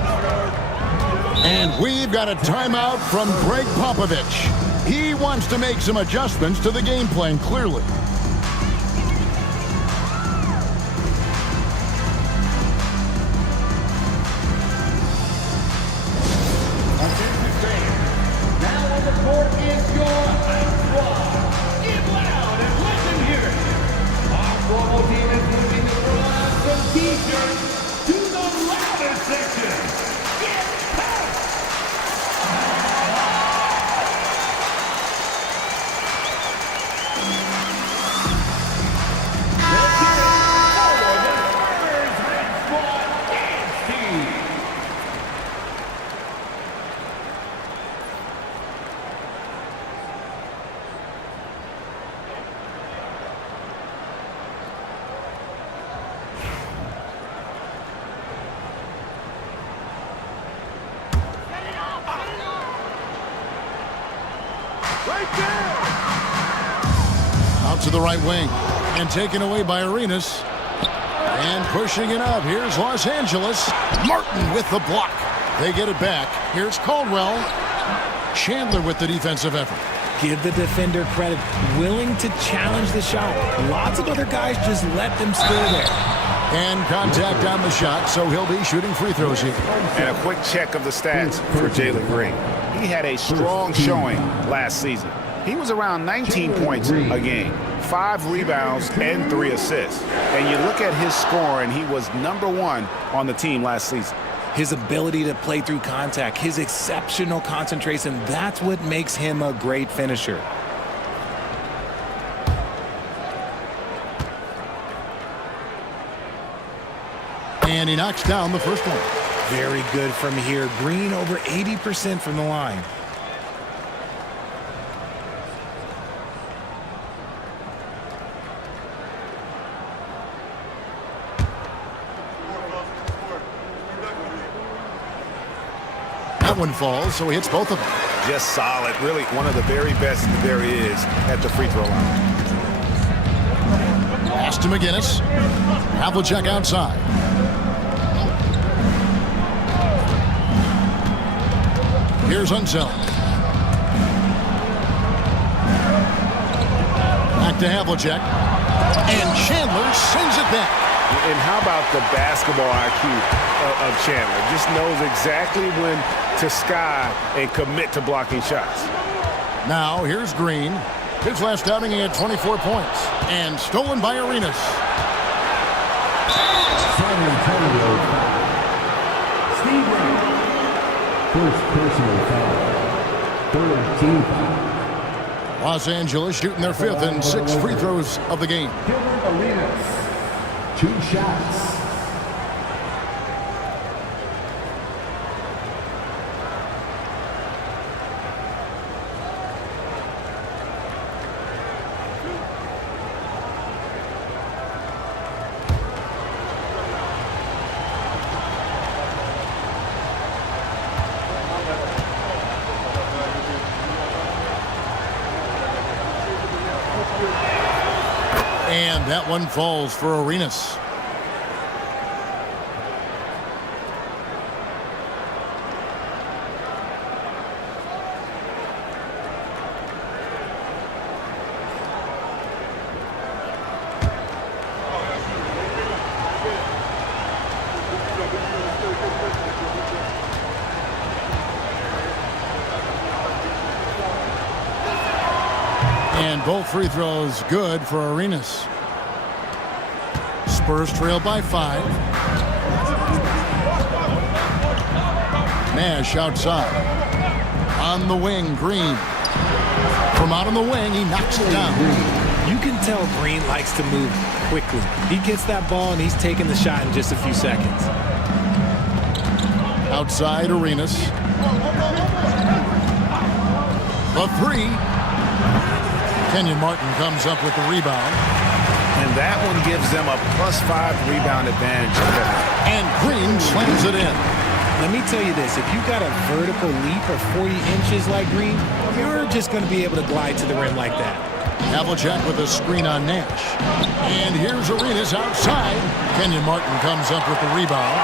And we've got a timeout from Greg Popovich. He wants to make some adjustments to the game plan, clearly. Now on the court is your squad. Get loud and let them hear it. Our promo team is moving the front from T-shirts to the louder section. Get pumped! Out to the right wing. And taken away by Arenas. And pushing it up. Here's Los Angeles. Martin with the block. They get it back. Here's Caldwell. Chandler with the defensive effort. Give the defender credit. Willing to challenge the shot. Lots of other guys just let them score there. And contact on the shot, so he'll be shooting free throws here. And a quick check of the stats for Jalen Green. He had a strong showing last season. He was around 19 points a game, 5 rebounds, and 3 assists. And you look at his score, and he was #1 on the team last season. His ability to play through contact, his exceptional concentration, that's what makes him a great finisher. And he knocks down the first one. Very good from here. Green over 80% from the line. That one falls, so he hits both of them. Just solid. Really one of the very best there is at the free throw line. Pass to McGinnis. Havlicek outside. Here's Unseld. Back to Havlicek. And Chandler sends it back. And how about the basketball IQ of Chandler? Just knows exactly when to sky and commit to blocking shots. Now here's Green. His last outing he had 24 points. And stolen by Arenas. San Antonio foul. Steve Ray. First personal foul. 3rd team foul. Los Angeles shooting their 5th and 6th free throws of the game. Gilbert Arenas. 2 shots. And that one falls for Arenas. And both free throws good for Arenas. Spurs trail by 5. Nash outside. On the wing, Green. From out on the wing, he knocks it down. You can tell Green likes to move quickly. He gets that ball and he's taking the shot in just a few seconds. Outside Arenas. The 3. Kenyon Martin comes up with the rebound. And that one gives them a +5 rebound advantage. And Green slams it in. Let me tell you this, if you got a vertical leap of 40 inches like Green, you're just going to be able to glide to the rim like that. Havlicek with a screen on Nash. And here's Arenas outside. Kenyon Martin comes up with the rebound.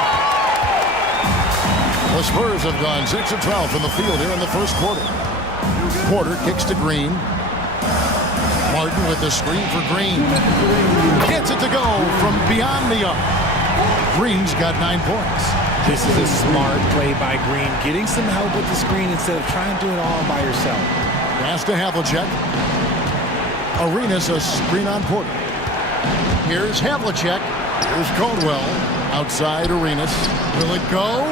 The Spurs have gone 6 of 12 from the field here in the first quarter. Porter kicks to Green. Martin with the screen for Green. Gets it to go from beyond the arc. Green's got 9 points. This is a smart play by Green, getting some help with the screen instead of trying to do it all by yourself. Pass to Havlicek. Arenas a screen on Porter. Here's Havlicek. Here's Caldwell. Outside Arenas. Will it go?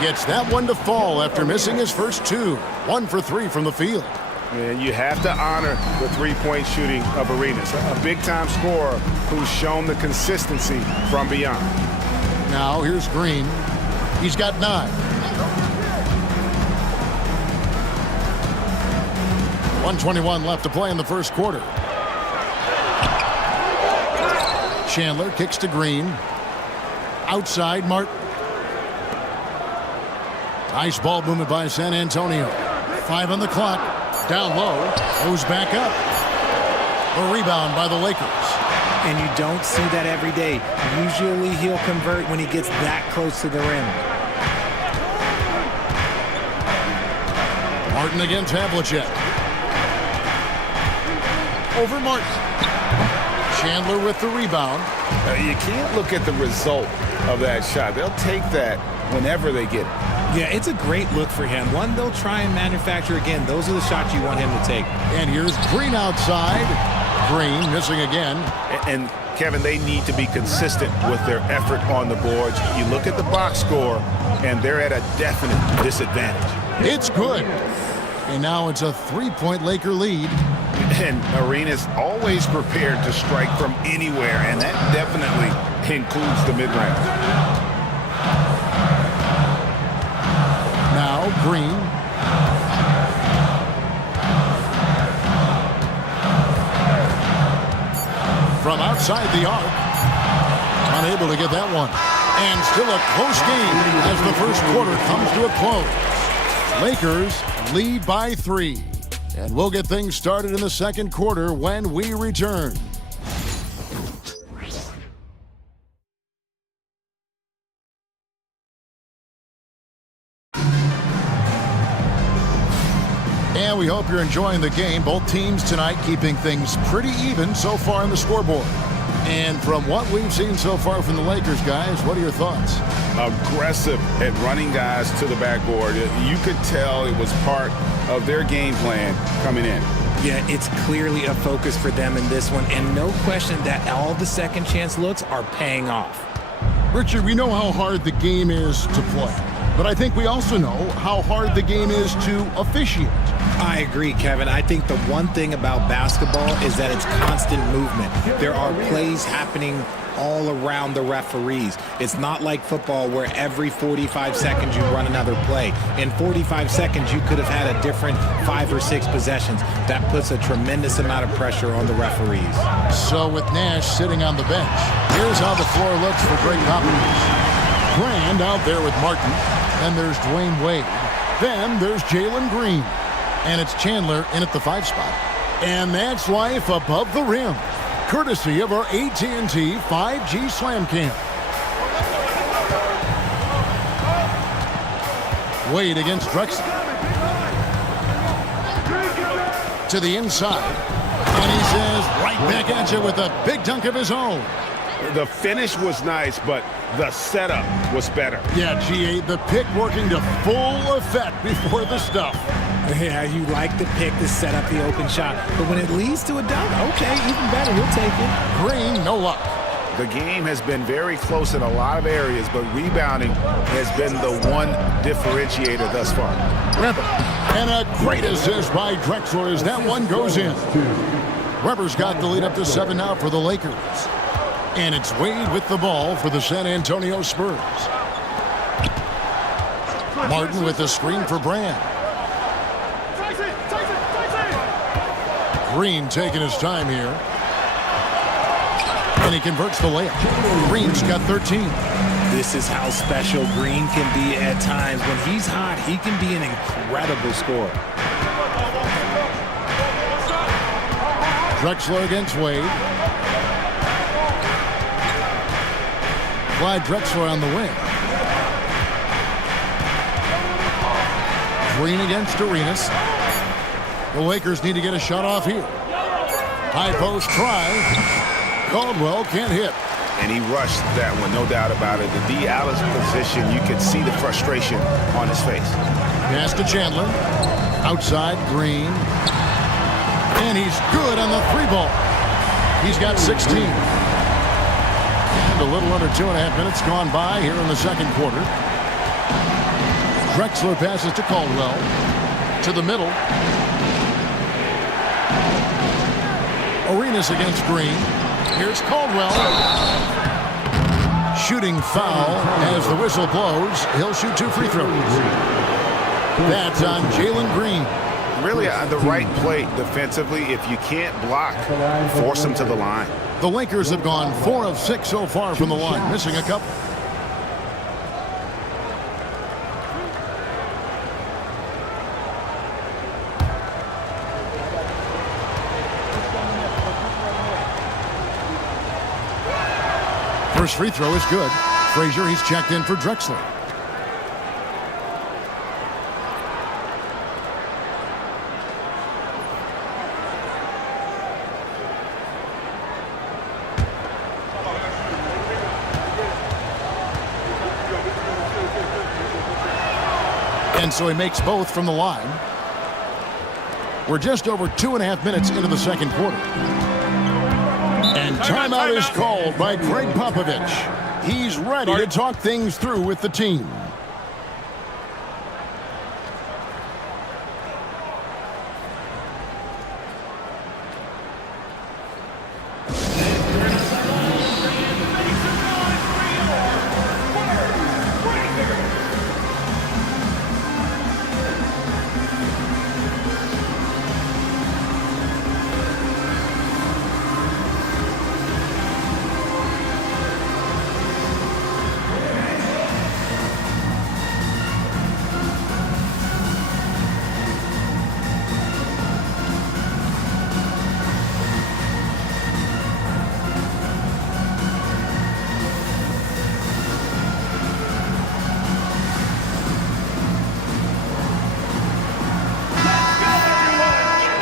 Gets that one to fall after missing his first 2. 1 for 3 from the field. And you have to honor the three-point shooting of Arenas, a big-time scorer who's shown the consistency from beyond. Now here's Green. He's got 9. 1:21 left to play in the first quarter. Chandler kicks to Green. Outside Martin. Nice ball movement by San Antonio. 5 on the clock. Down low, goes back up. A rebound by the Lakers. And you don't see that every day. Usually he'll convert when he gets that close to the rim. Martin against Havlicek. Over Martin. Chandler with the rebound. You can't look at the result of that shot. They'll take that whenever they get it. Yeah, it's a great look for him. One they'll try and manufacture again. Those are the shots you want him to take. And here's Green outside. Green missing again. And Kevin, they need to be consistent with their effort on the boards. You look at the box score, and they're at a definite disadvantage. It's good. And now it's a 3-point Laker lead. And Arenas always prepared to strike from anywhere, and that definitely includes the mid-range. Now Green. From outside the arc. Unable to get that one. And still a close game as the first quarter comes to a close. Lakers lead by 3. And we'll get things started in the second quarter when we return. And we hope you're enjoying the game. Both teams tonight keeping things pretty even so far on the scoreboard. And from what we've seen so far from the Lakers, guys, what are your thoughts? Aggressive at running guys to the backboard. You could tell it was part of their game plan coming in. Yeah, it's clearly a focus for them in this one, and no question that all the second chance looks are paying off. Richard, we know how hard the game is to play, but I think we also know how hard the game is to officiate. I agree, Kevin. I think the one thing about basketball is that it's constant movement. There are plays happening all around the referees. It's not like football where every 45 seconds you run another play. In 45 seconds, you could have had a different 5 or 6 possessions. That puts a tremendous amount of pressure on the referees. So with Nash sitting on the bench, here's how the floor looks for Greg Popovich. Brand out there with Martin. Then there's Dwayne Wade. Then there's Jalen Green. And it's Chandler in at the 5 spot. And that's life above the rim, courtesy of our AT&T 5G Slam Cam. Wade against Drexler. To the inside. And he says right back at you with a big dunk of his own. The finish was nice, but the setup was better. Yeah, GA, the pick working to full effect before the stuff. Yeah, you like the pick to set up the open shot, but when it leads to a dunk, okay, even better, we'll take it. Green, no luck. The game has been very close in a lot of areas, but rebounding has been the one differentiator thus far. Weber, and a great assist by Drexler as that one goes in. Weber's got the lead up to 7 now for the Lakers. And it's Wade with the ball for the San Antonio Spurs. Martin with the screen for Brand. Green taking his time here. And he converts the layup. Green's got 13. This is how special Green can be at times. When he's hot, he can be an incredible scorer. Drexler against Wade. Clyde Drexler on the wing. Green against Arenas. The Lakers need to get a shot off here. High post try. Caldwell can't hit. And he rushed that one, no doubt about it. The D. Allen's position, you could see the frustration on his face. Pass to Chandler. Outside, Green. And he's good on the 3 ball. He's got 16. And a little under 2.5 minutes gone by here in the second quarter. Drexler passes to Caldwell. To the middle. Arenas against Green. Here's Caldwell. Shooting foul as the whistle blows. He'll shoot 2 free throws. That's on Jalen Green. Really on the right play defensively. If you can't block, force him to the line. The Lakers have gone 4 of 6 so far from the line, missing a couple. First free throw is good. Frazier, he's checked in for Drexler. And so he makes both from the line. We're just over 2.5 minutes into the second quarter. And timeout is called by Greg Popovich. He's ready to talk things through with the team.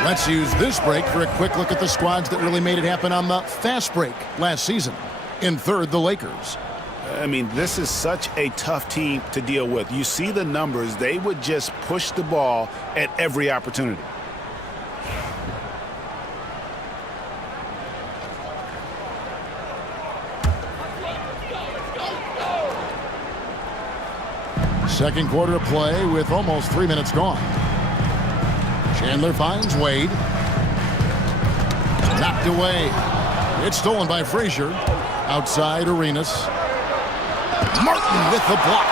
Let's use this break for a quick look at the squads that really made it happen on the fast break last season. In third, the Lakers. I mean, this is such a tough team to deal with. You see the numbers. They would just push the ball at every opportunity. Second quarter of play with almost 3 minutes gone. Chandler finds Wade. Knocked away. It's stolen by Frazier. Outside Arenas. Martin with the block.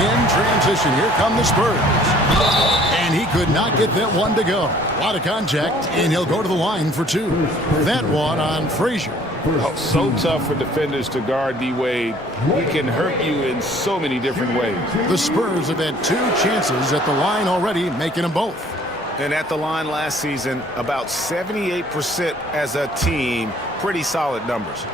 In transition, here come the Spurs. And he could not get that one to go. A lot of contact, and he'll go to the line for two. That one on Frazier. Oh, so tough for defenders to guard D-Wade. He can hurt you in so many different ways. The Spurs have had 2 chances at the line already, making them both. And at the line last season, about 78% as a team. Pretty solid numbers.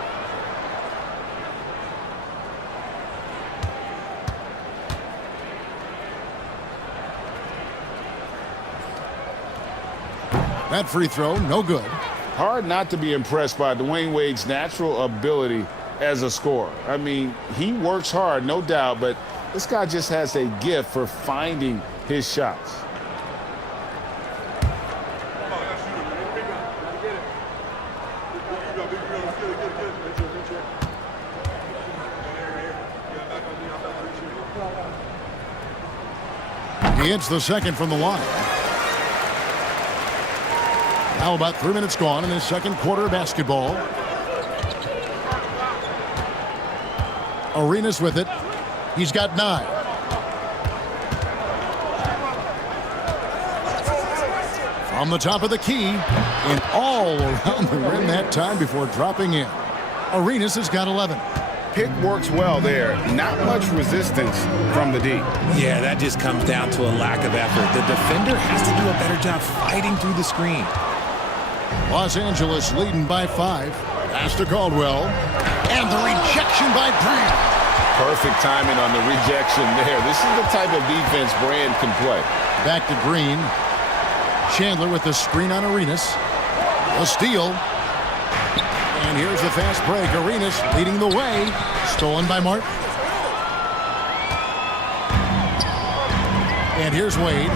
That free throw, no good. Hard not to be impressed by Dwayne Wade's natural ability as a scorer. I mean, he works hard, no doubt, but this guy just has a gift for finding his shots. He hits the second from the line. Now about 3 minutes gone in this second quarter of basketball. Arenas with it. He's got 9. From the top of the key and all around the rim that time before dropping in. Arenas has got 11. Pick works well there. Not much resistance from the D. Yeah, that just comes down to a lack of effort. The defender has to do a better job fighting through the screen. Los Angeles leading by 5. Pass to Caldwell. And the rejection by Brand. Perfect timing on the rejection there. This is the type of defense Brand can play. Back to Green. Chandler with the screen on Arenas. A steal. And here's the fast break. Arenas leading the way. Stolen by Martin. And here's Wade.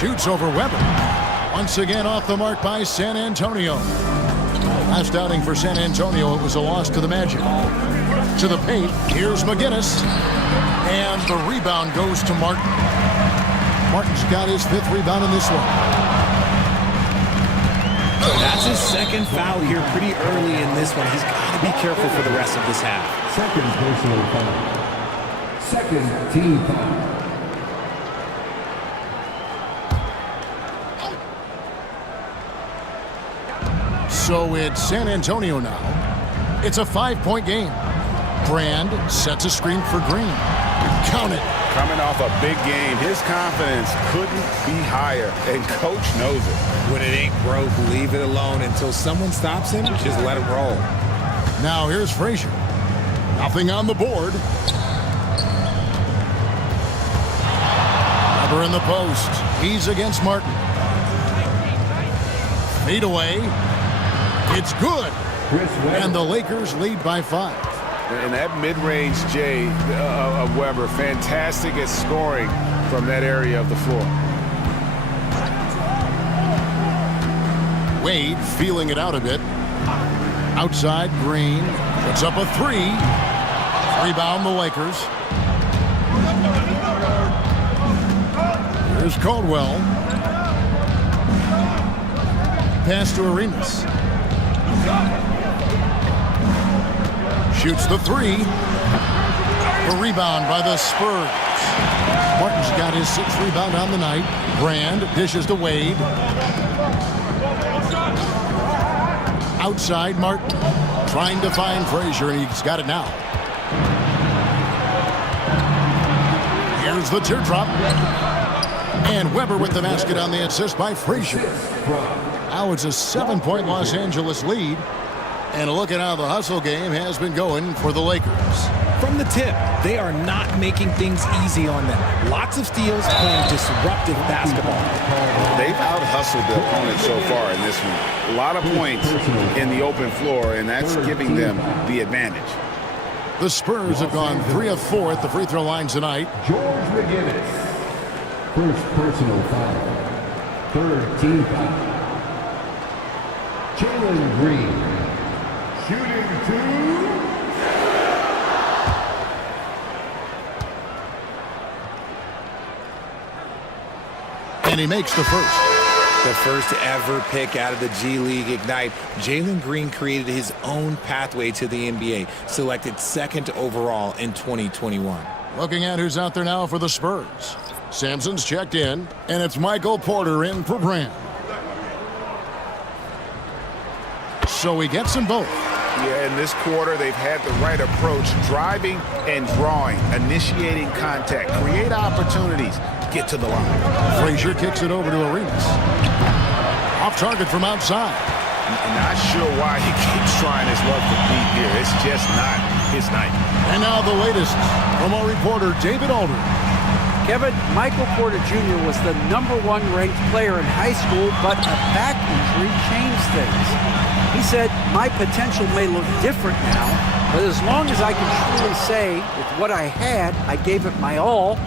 Shoots over Weber. Once again off the mark by San Antonio. Last outing for San Antonio, it was a loss to the Magic. To the paint, here's McGinnis. And the rebound goes to Martin. Martin's got his 5th rebound in this one. That's his second foul here pretty early in this one. He's got to be careful for the rest of this half. Second personal foul. Second team foul. So it's San Antonio now. It's a 5-point game. Brand sets a screen for Green. Count it. Coming off a big game, his confidence couldn't be higher, and coach knows it. When it ain't broke, leave it alone until someone stops him. Just let him roll. Now here's Frazier. Nothing on the board. Weber in the post. He's against Martin. Fade away. It's good. And the Lakers lead by 5. And that mid-range J of Weber, fantastic at scoring from that area of the floor. Wade feeling it out a bit. Outside, Green puts up a 3. Rebound the Lakers. Here's Caldwell. Pass to Arenas. Shoots the 3. The rebound by the Spurs. Martin's got his 6th rebound on the night. Brand dishes to Wade. Outside, Martin trying to find Frazier, and he's got it now. Here's the teardrop. And Weber with the basket on the assist by Frazier. Now it's a 7-point Los Angeles lead. And a look at how the hustle game has been going for the Lakers. From the tip, they are not making things easy on them. Lots of steals playing disruptive basketball. They've out-hustled the opponent so far in this one. A lot of points in the open floor, and that's giving them the advantage. The Spurs have gone 3 of 4 at the free throw line tonight. George McGinnis. First personal foul. 3rd team foul. Jalen Green. Shooting 2. And he makes the first. The first ever pick out of the G League Ignite. Jalen Green created his own pathway to the NBA, selected 2nd overall in 2021. Looking at who's out there now for the Spurs. Sampson's checked in, and it's Michael Porter in for Brand. So he gets them both. Yeah, in this quarter, they've had the right approach, driving and drawing, initiating contact, create opportunities, get to the line. Frazier kicks it over to Arenas. Off target from outside. Not sure why he keeps trying his luck with deep here. It's just not his night. And now the latest from our reporter, David Aldridge. Kevin, Michael Porter Jr. was the #1 ranked player in high school, but a back injury changed things. He said, my potential may look different now, but as long as I can truly say with what I had, I gave it my all,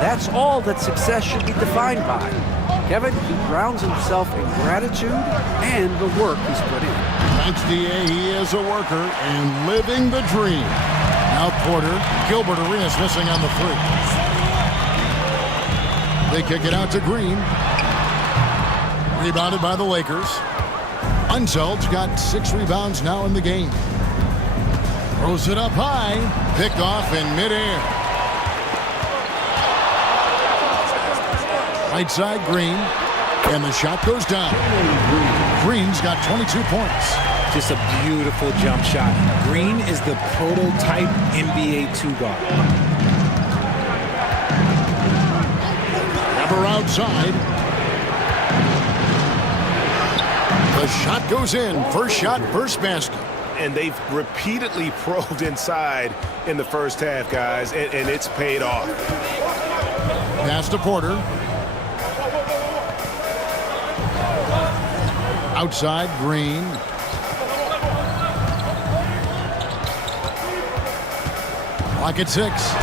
that's all that success should be defined by. Kevin, he grounds himself in gratitude and the work he's put in. Thanks, D.A. He is a worker and living the dream. Now Porter, Gilbert Arenas missing on the 3. They kick it out to Green. Rebounded by the Lakers. Unseld's got 6 rebounds now in the game. Throws it up high. Picked off in midair. Right side, Green. And the shot goes down. Green's got 22 points. Just a beautiful jump shot. Green is the prototype NBA 2-guard. Weber outside. The shot goes in. First shot, first basket. And they've repeatedly probed inside in the first half, guys, and it's paid off. Pass to Porter. Outside, Green. Clock at 6.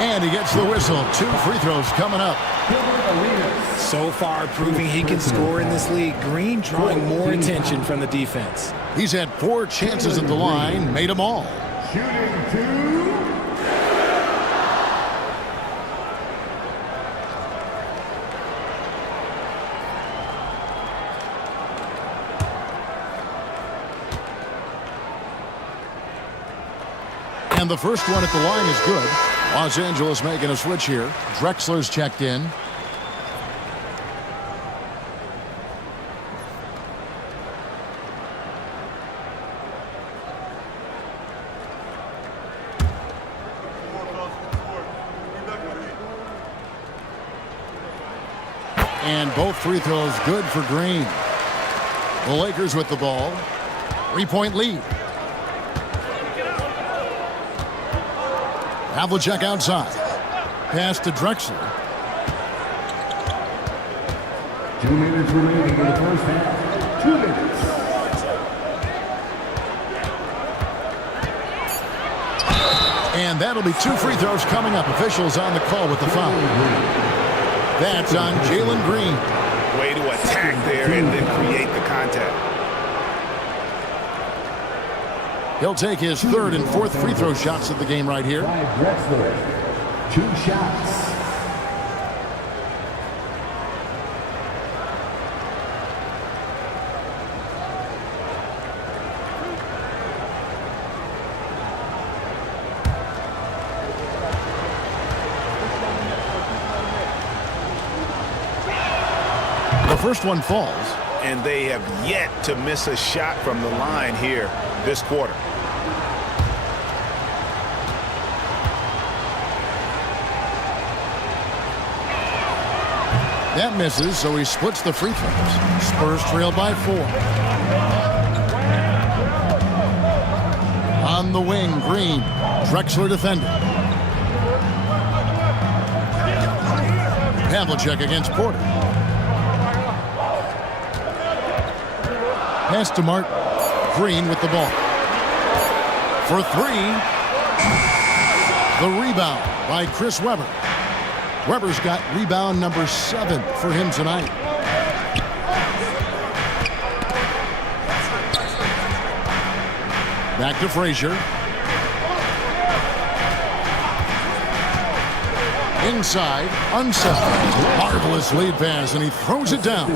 And he gets the whistle. 2 free throws coming up. So far, proving he can score in this league. Green drawing more attention from the defense. He's had 4 chances at the line, made them all. Shooting 2. And the first one at the line is good. Los Angeles making a switch here. Drexler's checked in. And both free throws good for Green. The Lakers with the ball. 3-point lead. Havlicek outside. Pass to Drexler. 2 minutes remaining in the first half. 2 minutes. And that'll be 2 free throws coming up. Officials on the call with the foul. That's on Jalen Green. Way to attack there and then create the contact. He'll take his 3rd and 4th free throw shots of the game right here. Drexler. 2 shots. The first one falls. And they have yet to miss a shot from the line here this quarter. That misses, so he splits the free throws. Spurs trail by 4. On the wing, Green. Drexler defending. Havlicek against Porter. Pass to Martin. Green with the ball. For 3. The rebound by Chris Webber. Webber's got rebound number 7 for him tonight. Back to Frazier. Inside, unsettled. Marvelous lead pass, and he throws it down.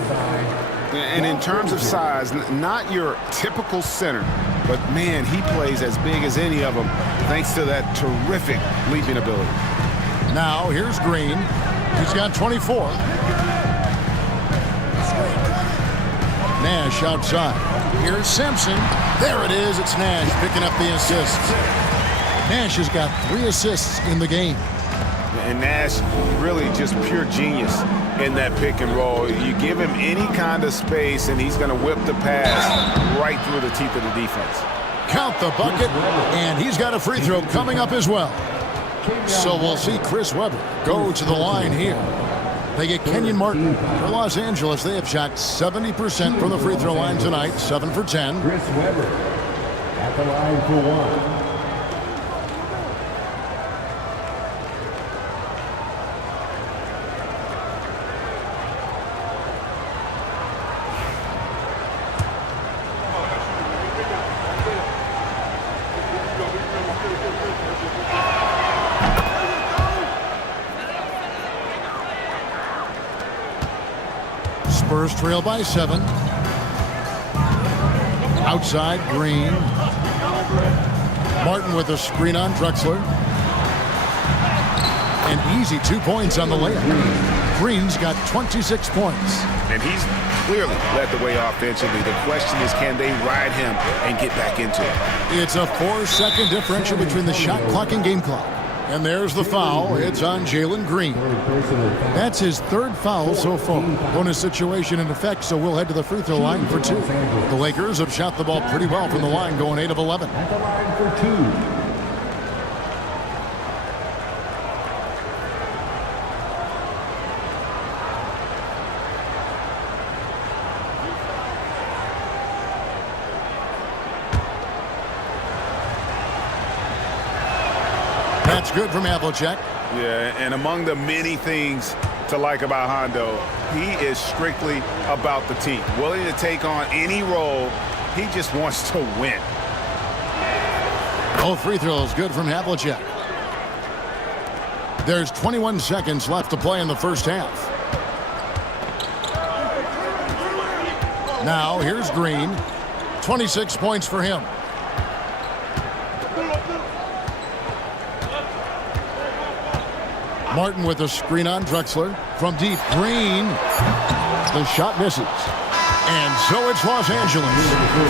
And in terms of size, not your typical center, but man, he plays as big as any of them thanks to that terrific leaping ability. Now, here's Green. He's got 24. Nash outside. Here's Simpson. There it is. It's Nash picking up the assist. Nash has got 3 assists in the game. And Nash really just pure genius in that pick and roll. You give him any kind of space, and he's going to whip the pass right through the teeth of the defense. Count the bucket, and he's got a free throw coming up as well. So we'll see Chris Webber go to the line here. They get Kenyon Martin. For Los Angeles, they have shot 70% from the free throw line tonight, 7 for 10. Chris Webber at the line for 1. Spurs trail by 7. Outside, Green. Martin with a screen on Drexler. An easy 2 points on the layup. Green's got 26 points. And he's clearly led the way offensively. The question is, can they ride him and get back into it? It's a 4-second differential between the shot clock and game clock. And there's the foul. It's on Jalen Green. That's his 3rd foul so far. Bonus situation in effect, so we'll head to the free throw line for 2. The Lakers have shot the ball pretty well from the line, going 8 of 11. At the line for 2. That's good from Havlicek. Yeah, and among the many things to like about Hondo, he is strictly about the team. Willing to take on any role. He just wants to win. Both free throws good from Havlicek. There's 21 seconds left to play in the first half. Now, here's Green. 26 points for him. Martin with a screen on Drexler. From deep, Green. The shot misses. And so it's Los Angeles,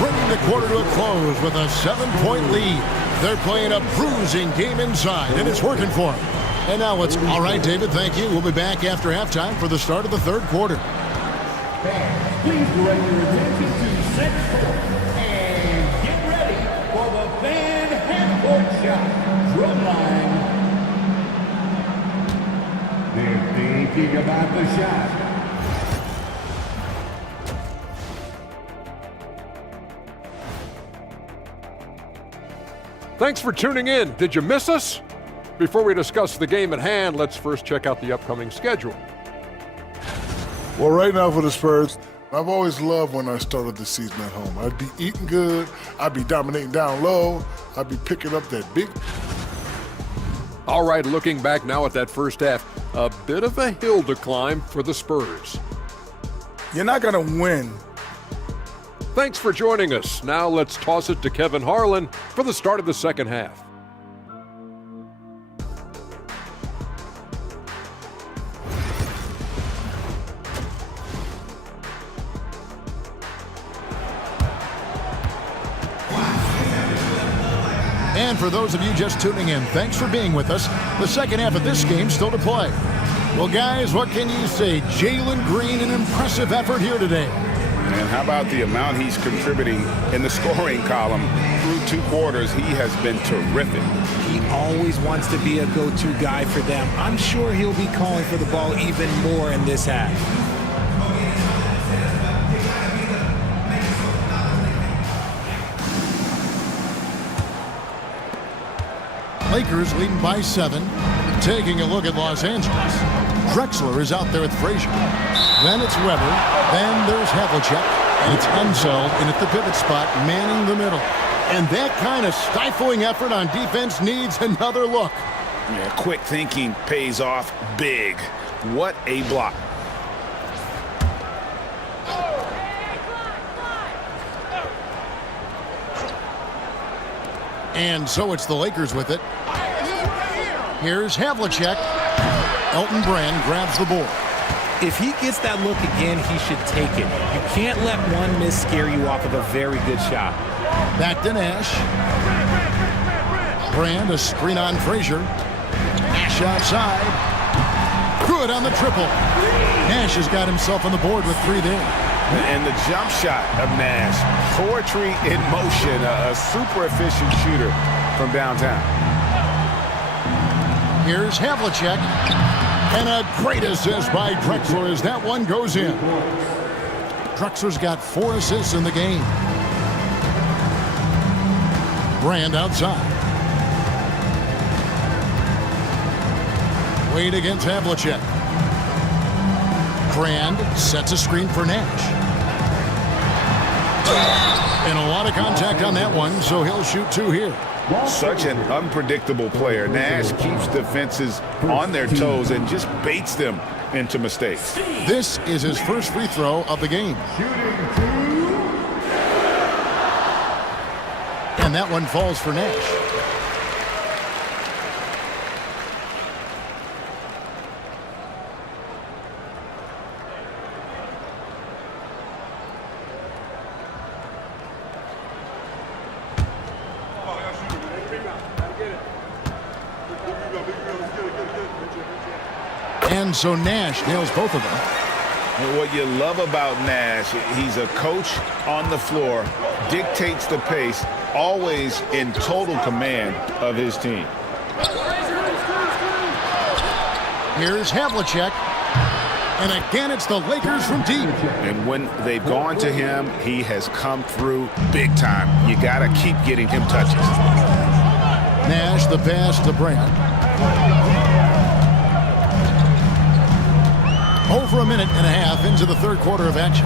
bringing the quarter to a close with a 7-point lead. They're playing a bruising game inside, and it's working for them. And now let's... All right, David, thank you. We'll be back after halftime for the start of the third quarter. Fans, please direct your attention to set court and get ready for the fan half-court shot. Drum line. They're thinking about the shot. Thanks for tuning in. Did you miss us? Before we discuss the game at hand, let's first check out the upcoming schedule. Well, right now for the Spurs, I've always loved when I started the season at home. I'd be eating good, I'd be dominating down low, I'd be picking up that big... All right, looking back now at that first half, a bit of a hill to climb for the Spurs. You're not going to win. Thanks for joining us. Now let's toss it to Kevin Harlan for the start of the second half. And for those of you just tuning in, thanks for being with us. The second half of this game still to play. Well, guys, what can you say? Jalen Green, an impressive effort here today. And how about the amount he's contributing in the scoring column through 2 quarters? He has been terrific. He always wants to be a go-to guy for them. I'm sure he'll be calling for the ball even more in this half. Lakers leading by 7. Taking a look at Los Angeles. Drexler is out there with Frazier. Then it's Weber. Then there's Havlicek. And it's Unseld in at the pivot spot, manning the middle. And that kind of stifling effort on defense needs another look. Yeah, quick thinking pays off big. What a block. And so it's the Lakers with it. Here's Havlicek. Elton Brand grabs the board. If he gets that look again, he should take it. You can't let one miss scare you off of a very good shot. Back to Nash. Brand, a screen on Frazier. Nash outside. Good on the triple. Nash has got himself on the board with 3 there. And the jump shot of Nash. Poetry in motion. A super efficient shooter from downtown. Here's Havlicek. And a great assist by Drexler as that one goes in. Drexler's got 4 assists in the game. Brand outside. Wade against Havlicek. Brand sets a screen for Nash. And a lot of contact on that one, so he'll shoot 2 here. Such an unpredictable player. Nash keeps defenses on their toes and just baits them into mistakes. This is his first free throw of the game. And that one falls for Nash. And so Nash nails both of them. What you love about Nash, he's a coach on the floor, dictates the pace, always in total command of his team. Here's Havlicek. And again, it's the Lakers from deep. And when they've gone to him, he has come through big time. You got to keep getting him touches. Nash, the pass to Brand. Over a minute and a half into the third quarter of action.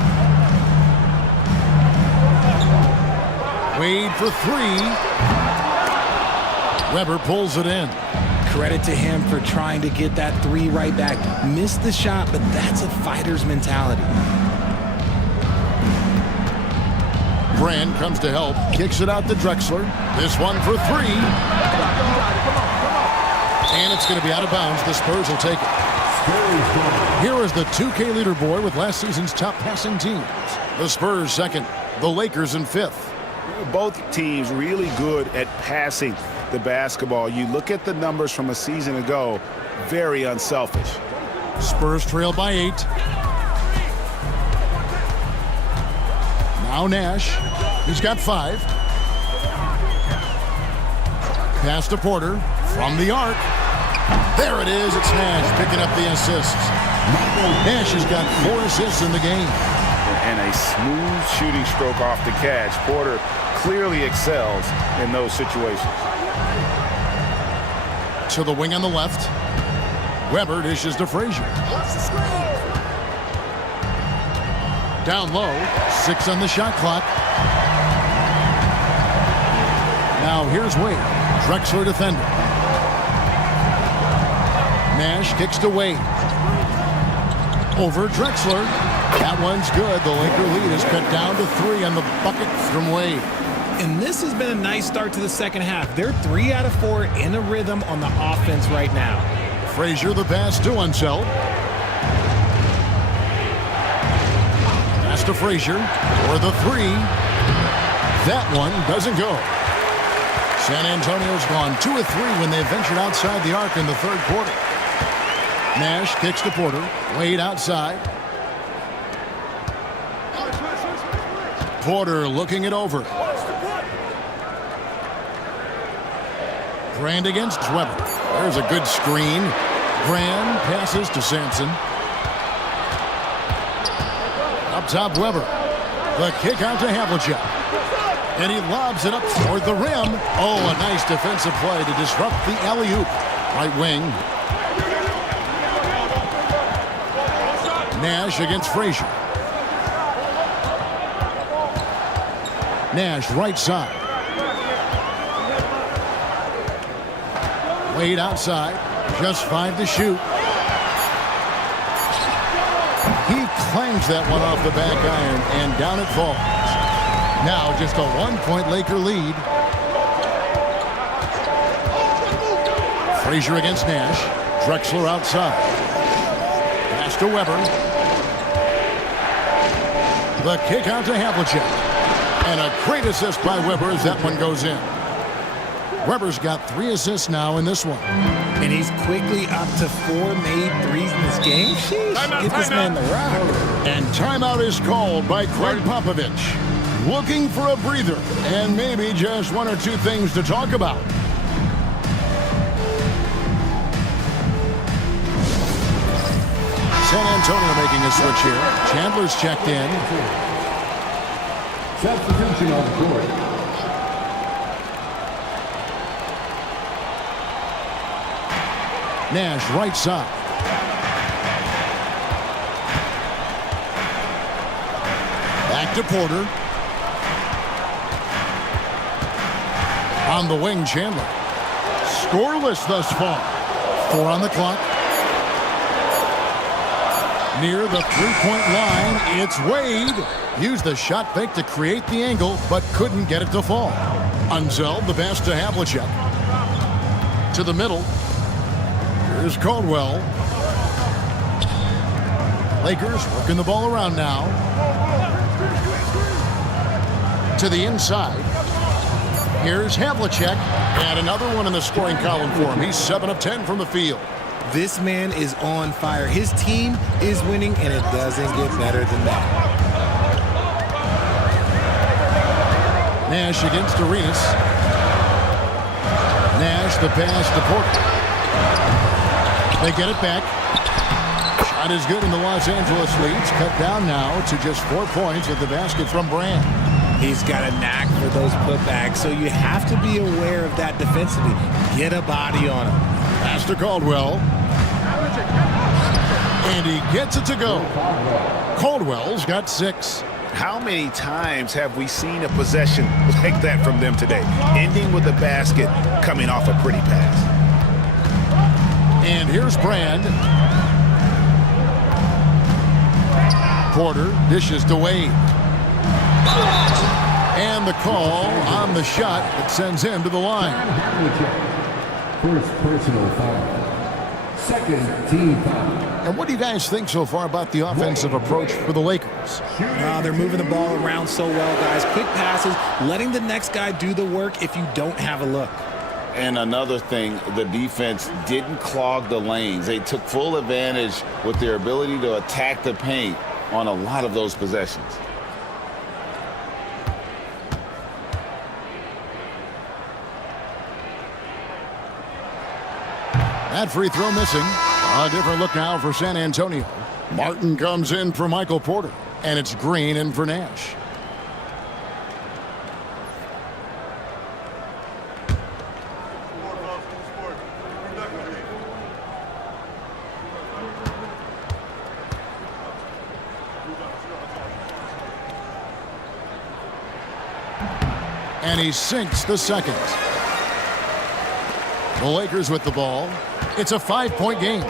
Wade for 3. Weber pulls it in. Credit to him for trying to get that 3 right back. Missed the shot, but that's a fighter's mentality. Brand comes to help, kicks it out to Drexler. This one for 3. And it's going to be out of bounds. The Spurs will take it. Here is the 2K leaderboard with last season's top passing teams. The Spurs second, the Lakers in 5th. Both teams really good at passing the basketball. You look at the numbers from a season ago, very unselfish. Spurs trail by 8. Now Nash. He's got 5. Pass to Porter from the arc. There it is. It's Nash picking up the assist. Nash has got 4 assists in the game. And a smooth shooting stroke off the catch. Porter clearly excels in those situations. To the wing on the left. Weber dishes to Frazier. Down low. 6 on the shot clock. Now here's Wade. Drexler defender. Nash kicks to Wade. Over Drexler. That one's good. The Laker lead is cut down to 3 on the bucket from Wade. And this has been a nice start to the second half. They're 3 out of 4 in a rhythm on the offense right now. Frazier the pass to Unseld. Pass to Frazier for the 3. That one doesn't go. San Antonio's gone 2 of 3 when they ventured outside the arc in the third quarter. Nash kicks to Porter. Wade outside. Porter looking it over. Grant against Weber. There's a good screen. Grant passes to Sampson. Up top, Weber. The kick out to Havlicek. And he lobs it up toward the rim. Oh, a nice defensive play to disrupt the alley-oop. Right wing. Nash against Frazier. Nash right side. Wade outside. Just 5 to shoot. He claims that one off the back iron, and down it falls. Now just a 1-point Laker lead. Frazier against Nash. Drexler outside. Pass to Weber. The kick out to Havlicek. And a great assist by Weber as that one goes in. Weber's got 3 assists now in this one. And he's quickly up to 4 made threes in this game. Sheesh, get this man the rock. And timeout is called by Greg Popovich. Looking for a breather and maybe just 1 or 2 things to talk about. San Antonio making a switch here. Chandler's checked in. Substitution on the court. Nash right side. Back to Porter. On the wing, Chandler. Scoreless thus far. 4 on the clock. Near the 3-point line, it's Wade. Used the shot fake to create the angle, but couldn't get it to fall. Unseld the pass to Havlicek. To the middle. Here's Caldwell. Lakers working the ball around now. To the inside. Here's Havlicek. And another one in the scoring column for him. He's 7 of 10 from the field. This man is on fire. His team is winning, and it doesn't get better than that. Nash against Arenas. Nash the pass to Porter. They get it back. Shot is good, and the Los Angeles leads cut down now to just 4 points with the basket from Brand. He's got a knack for those putbacks, so you have to be aware of that defensively. Get a body on him. Pass to Caldwell. And he gets it to go. Caldwell's got 6. How many times have we seen a possession like that from them today? Ending with a basket, coming off a pretty pass. And here's Brand. Porter dishes to Wade. And the call on the shot that sends him to the line. First personal foul. Second team foul. And what do you guys think so far about the offensive approach for the Lakers? They're moving the ball around so well, guys. Quick passes, letting the next guy do the work if you don't have a look. And another thing, the defense didn't clog the lanes. They took full advantage with their ability to attack the paint on a lot of those possessions. That free throw missing. A different look now for San Antonio. Martin comes in for Michael Porter, and it's Green in for Nash. And he sinks the second. The Lakers with the ball. It's a 5-point game.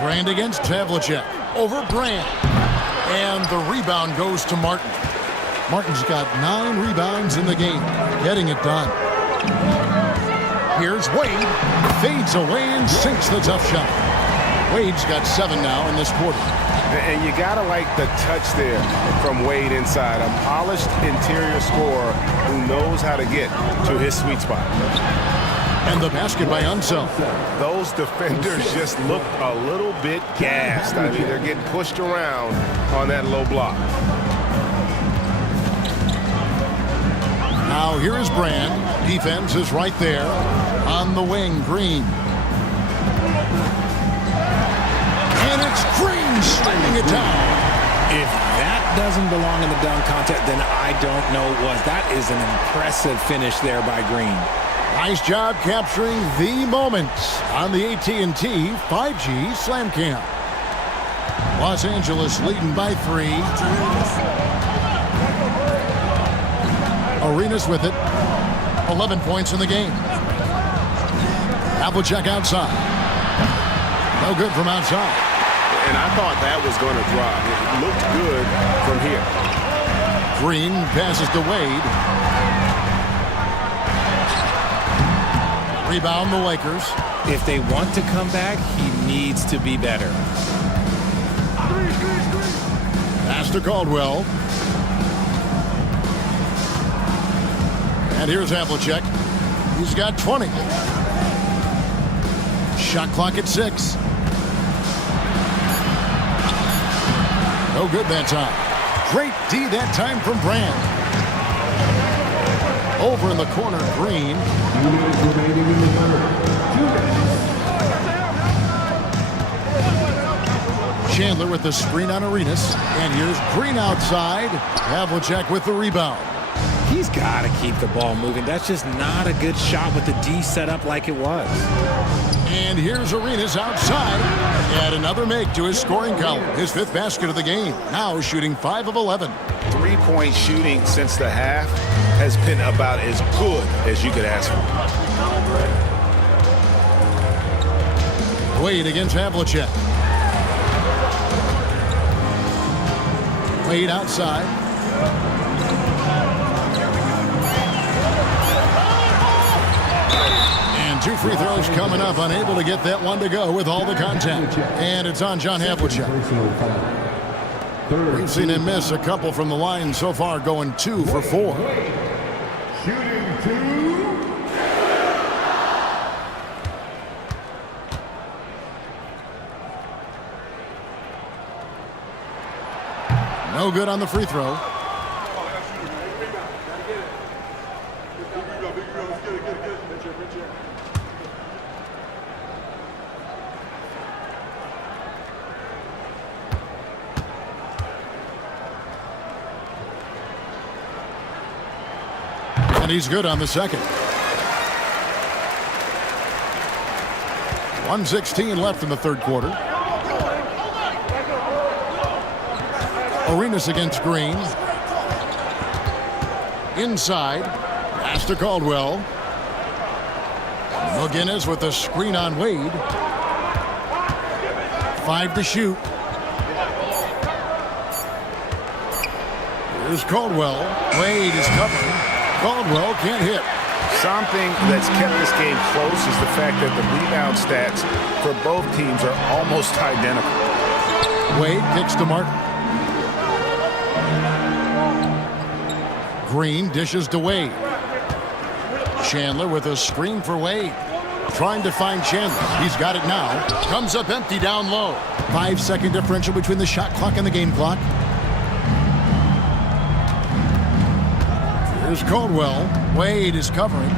Brand against Havlicek. Over Brand. And the rebound goes to Martin. Martin's got 9 rebounds in the game. Getting it done. Here's Wade. Fades away and sinks the tough shot. Wade's got 7 now in this quarter. And you got to like the touch there from Wade inside. A polished interior scorer who knows how to get to his sweet spot. And the basket by Unseld. Those defenders just looked a little bit gassed. I mean, they're getting pushed around on that low block. Now here is Brand. Defense is right there. On the wing, Green. And it's Green slinging it down. If that doesn't belong in the dunk contest, then I don't know what was. That is an impressive finish there by Green. Nice job capturing the moments on the AT&T 5G Slam Cam. Los Angeles leading by 3. Arenas with it. 11 points in the game. Havlicek outside. No good from outside. And I thought that was going to drop. It looked good from here. Green passes to Wade. Rebound the Lakers. If they want to come back, he needs to be better. Pass to Caldwell. And here's Havlicek. He's got 20. Shot clock at 6. No good that time. Great D that time from Brand. Over in the corner, Green. 2 minutes remaining in the third. Chandler with the screen on Arenas. And here's Green outside. Havlicek with the rebound. He's got to keep the ball moving. That's just not a good shot with the D set up like it was. And here's Arenas outside. Add another make to his scoring column. His 5th basket of the game. Now shooting 5 of 11. 3-point shooting since the half has been about as good as you could ask for. Wade against Havlicek. Wade outside. And 2 free throws coming up. Unable to get that one to go with all the contact. And it's on John Havlicek. We've seen him miss a couple from the line so far, going 2 for 4. Shooting 2. No good on the free throw. And he's good on the second. 1:16 left in the third quarter. Arenas against Green. Inside. Pass to Caldwell. McGinnis with the screen on Wade. 5 to shoot. Here's Caldwell. Wade is covering. Caldwell can't hit. Something that's kept this game close is the fact that the rebound stats for both teams are almost identical. Wade kicks to Martin. Green dishes to Wade. Chandler with a screen for Wade. Trying to find Chandler. He's got it now. Comes up empty down low. 5-second differential between the shot clock and the game clock. Here's Caldwell. Wade is covering.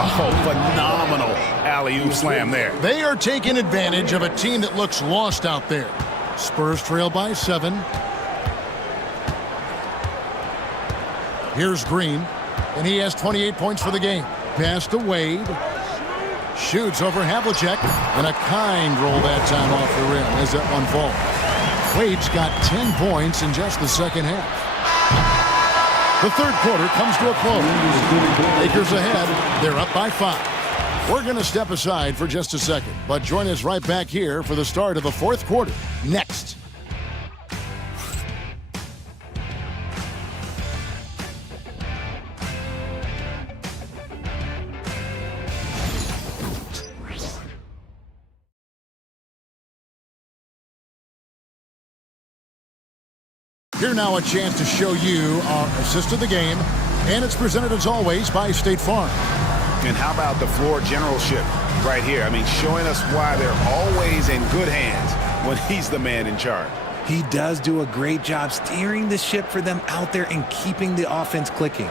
Oh, phenomenal alley-oop slam there. They are taking advantage of a team that looks lost out there. Spurs trail by 7. Here's Green, and he has 28 points for the game. Pass to Wade. Shoots over Havlicek, and a kind roll that time off the rim as that one falls. Wade's got 10 points in just the second half. The third quarter comes to a close. Lakers ahead. They're up by 5. We're going to step aside for just a second, but join us right back here for the start of the fourth quarter. Next. Here now a chance to show you our assist of the game, and it's presented as always by State Farm. And how about the floor generalship right here? I mean, showing us why they're always in good hands when he's the man in charge. He does do a great job steering the ship for them out there and keeping the offense clicking.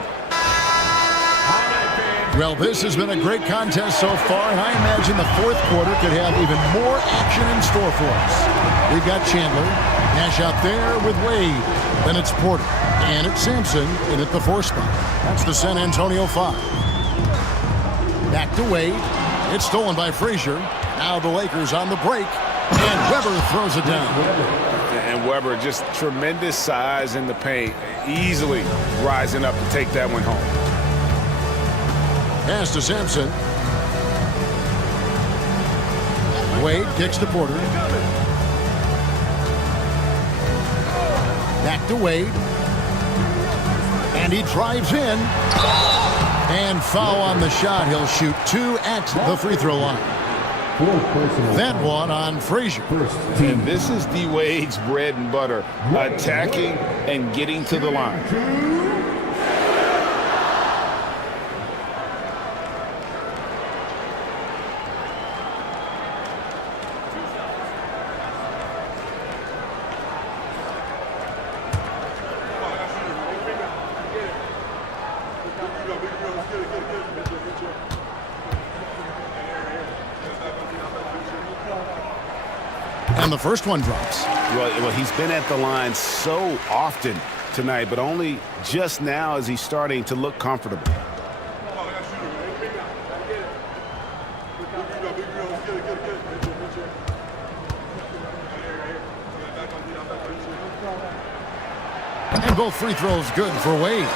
Well, this has been a great contest so far, and I imagine the fourth quarter could have even more action in store for us. We've got Chandler, Nash out there with Wade. Then it's Porter, and it's Sampson in at the 4 spot. That's the San Antonio 5. Back to Wade. It's stolen by Frazier. Now the Lakers on the break, and Weber throws it down. And Weber, just tremendous size in the paint, easily rising up to take that one home. Pass to Sampson. Wade kicks to Porter. Back to Wade. And he drives in. And foul on the shot. He'll shoot 2 at the free throw line. That one on Frazier. And this is D. Wade's bread and butter, attacking and getting to the line. And the first one drops. Well, he's been at the line so often tonight, but only just now is he starting to look comfortable. And both free throws good for Wade.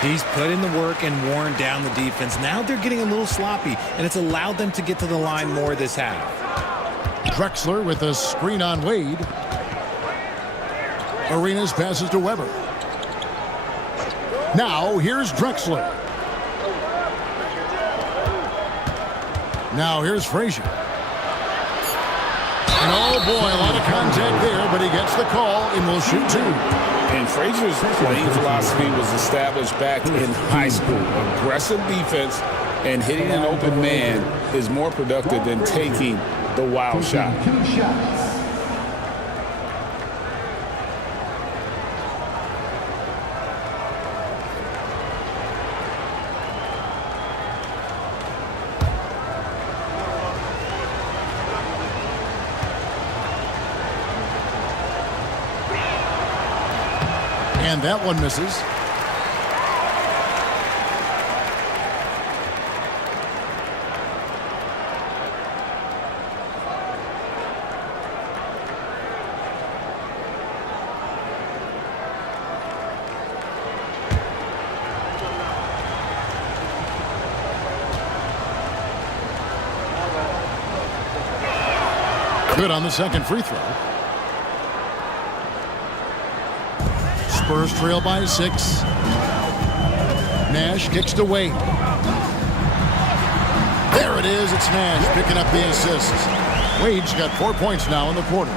He's put in the work and worn down the defense. Now they're getting a little sloppy, and it's allowed them to get to the line more this half. Drexler with a screen on Wade. Arenas passes to Weber. Now here's Drexler. Now here's Frazier. And oh boy, a lot of contact there, but he gets the call and will shoot 2. And Frazier's playing philosophy was established back in high school. Aggressive defense and hitting an open man is more productive than taking the wild shot. And that one misses. Good on the second free throw. Spurs trail by 6. Nash kicks to Wade. There it is. It's Nash picking up the assist. Wade's got 4 points now in the quarter.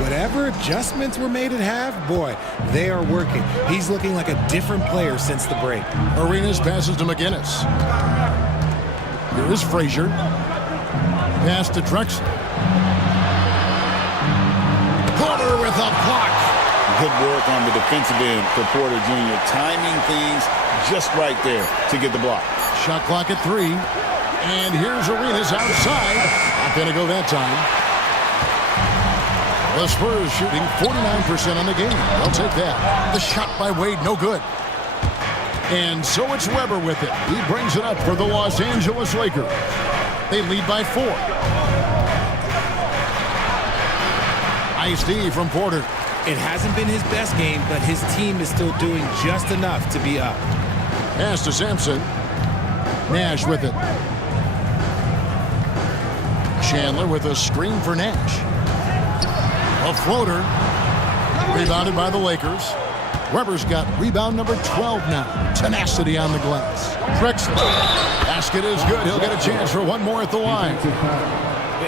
whatever adjustments were made at half, boy, they are working. He's looking like a different player since the break. Arenas passes to McGinnis. Here is Frazier. Pass to Drexler. Porter with a block. Good work on the defensive end for Porter Jr. Timing things just right there to get the block. Shot clock at 3. And here's Arenas outside. Not going to go that time. The Spurs shooting 49% on the game. They'll take that. The shot by Wade, no good. And so it's Weber with it. He brings it up for the Los Angeles Lakers. They lead by 4. Ice D from Porter. It hasn't been his best game, but his team is still doing just enough to be up. Pass to Sampson. Nash with it. Chandler with a screen for Nash. A floater. Rebounded by the Lakers. Weber's got rebound number 12 now. Tenacity on the glass. Drexler. Basket is good. He'll get a chance for one more at the line.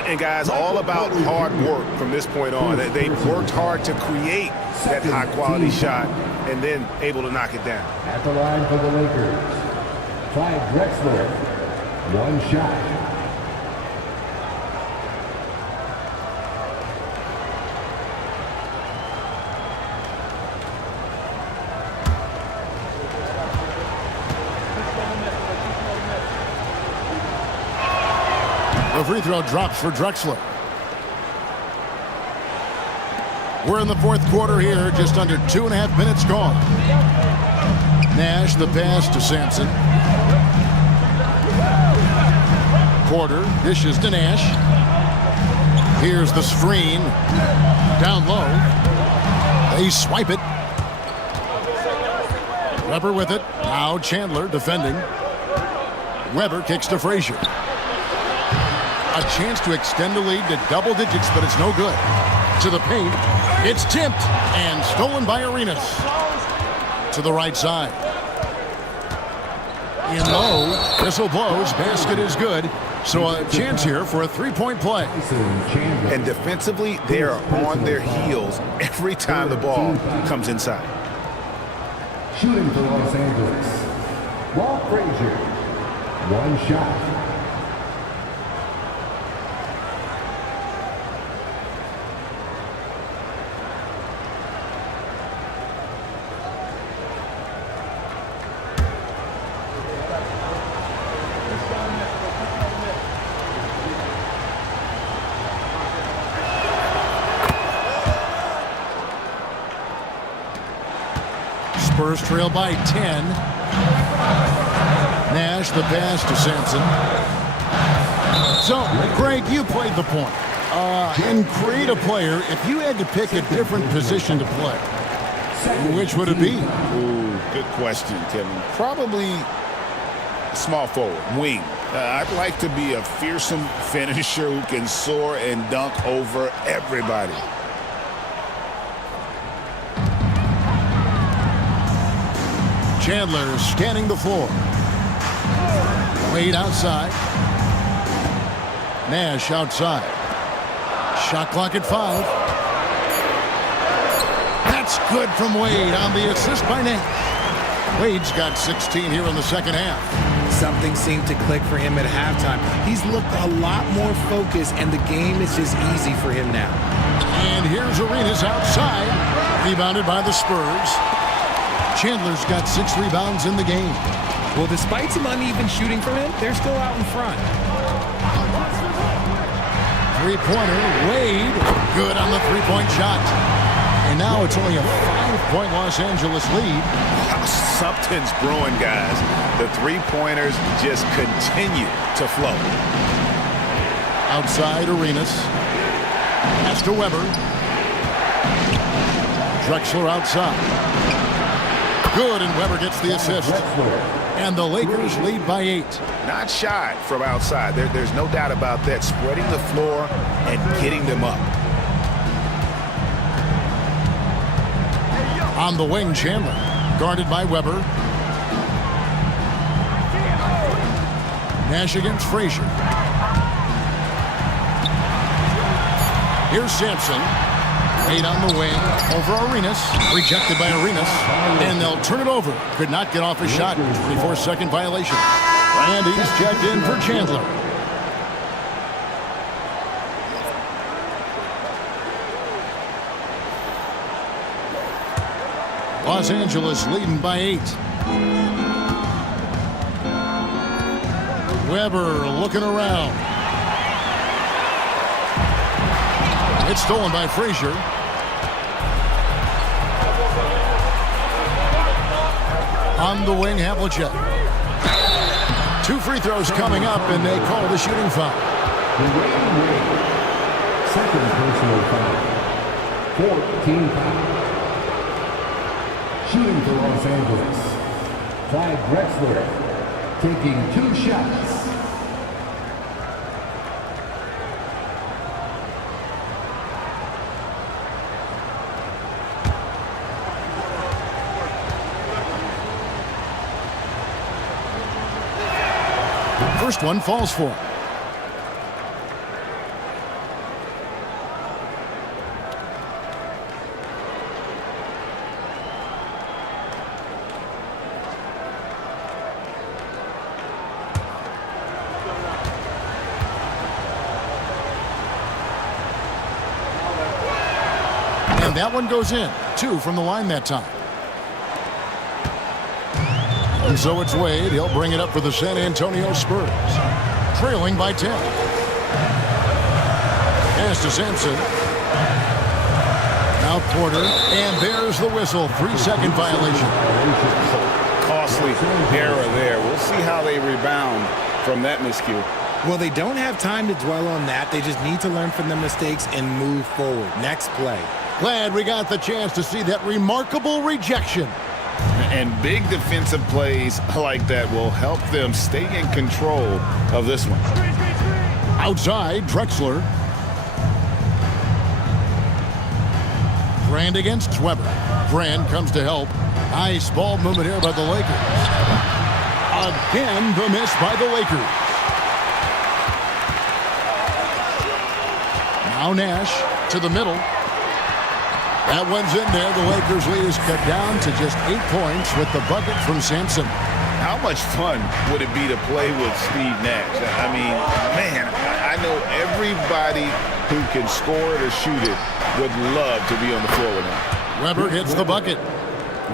And guys, all about hard work from this point on. They've worked hard to create that high-quality shot and then able to knock it down. At the line for the Lakers, Clyde Drexler, 1 shot. The free throw drops for Drexler. We're in the 4th quarter here, just under 2.5 minutes gone. Nash, the pass to Sampson. Porter dishes to Nash. Here's the screen. Down low. They swipe it. Weber with it. Now Chandler defending. Weber kicks to Frazier. A chance to extend the lead to double digits, but it's no good. To the paint. It's tipped and stolen by Arenas. To the right side. In low. Whistle blows. Basket is good. So a chance here for a 3-point play. And defensively, they are on their heels every time the ball comes inside. Shooting for Los Angeles, Walt Frazier, 1 shot. Spurs trail by 10. Nash, the pass to Sampson. So, Greg, you played the point. In create a player, if you had to pick a different position to play, which would it be? Ooh, good question, Kevin. Probably small forward, wing. I'd like to be a fearsome finisher who can soar and dunk over everybody. Chandler scanning the floor. Wade outside. Nash outside. Shot clock at 5. That's good from Wade on the assist by Nash. Wade's got 16 here in the second half. Something seemed to click for him at halftime. He's looked a lot more focused, and the game is just easy for him now. And here's Arenas outside. Rebounded by the Spurs. Chandler's got 6 rebounds in the game. Well, despite some uneven shooting from him, they're still out in front. Three-pointer, Wade, good on the three-point shot. And now it's only a 5-point Los Angeles lead. Something's brewing, guys. The three-pointers just continue to flow. Outside, Arenas. Pass to Weber. Drexler outside. Good, and Weber gets the assist. And the Lakers lead by 8. Not shy from outside. There's no doubt about that. Spreading the floor and getting them up. On the wing, Chandler. Guarded by Weber. Nash against Frazier. Here's Sampson. Eight on the wing over Arenas. Rejected by Arenas. And they'll turn it over. Could not get off a shot. 24-second violation. And he's checked in for Chandler. Los Angeles leading by 8. Weber looking around. It's stolen by Frazier. On the wing, Havlicek. 2 free throws coming up, and they call the shooting foul. Second personal foul. 14 foul. Shooting for Los Angeles. Clyde Drexler taking 2 shots. First one falls for him. And that one goes in. 2 from the line that time. And so it's Wade. He'll bring it up for the San Antonio Spurs. Trailing by 10. Pass to Sampson. Now Porter. And there's the whistle. 3-second violation. Costly error there. We'll see how they rebound from that miscue. Well, they don't have time to dwell on that. They just need to learn from their mistakes and move forward. Next play. Glad we got the chance to see that remarkable rejection. And big defensive plays like that will help them stay in control of this one. Outside, Drexler. Brand against Weber. Brand comes to help. Nice ball movement here by the Lakers. Again, the miss by the Lakers. Now Nash to the middle. That one's in there. The Lakers' lead is cut down to just 8 points with the bucket from Sampson. How much fun would it be to play with Steve Nash? I mean, man, I know everybody who can score it or shoot it would love to be on the floor with him. Weber hits the bucket.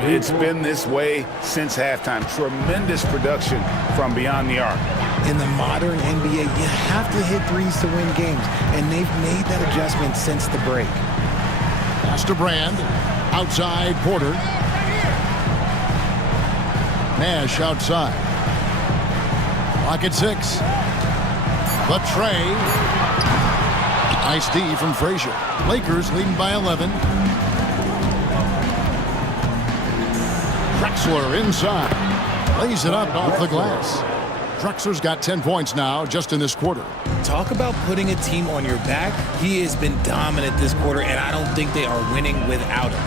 It's been this way since halftime. Tremendous production from beyond the arc. In the modern NBA, you have to hit threes to win games, and they've made that adjustment since the break. Pass to Brand. Outside, Porter. Nash outside. Clock at 6. The tray. Nice D from Frazier. Lakers leading by 11. Drexler inside. Lays it up off the glass. Drexler's got 10 points now just in this quarter. Talk about putting a team on your back. He has been dominant this quarter, and I don't think they are winning without him.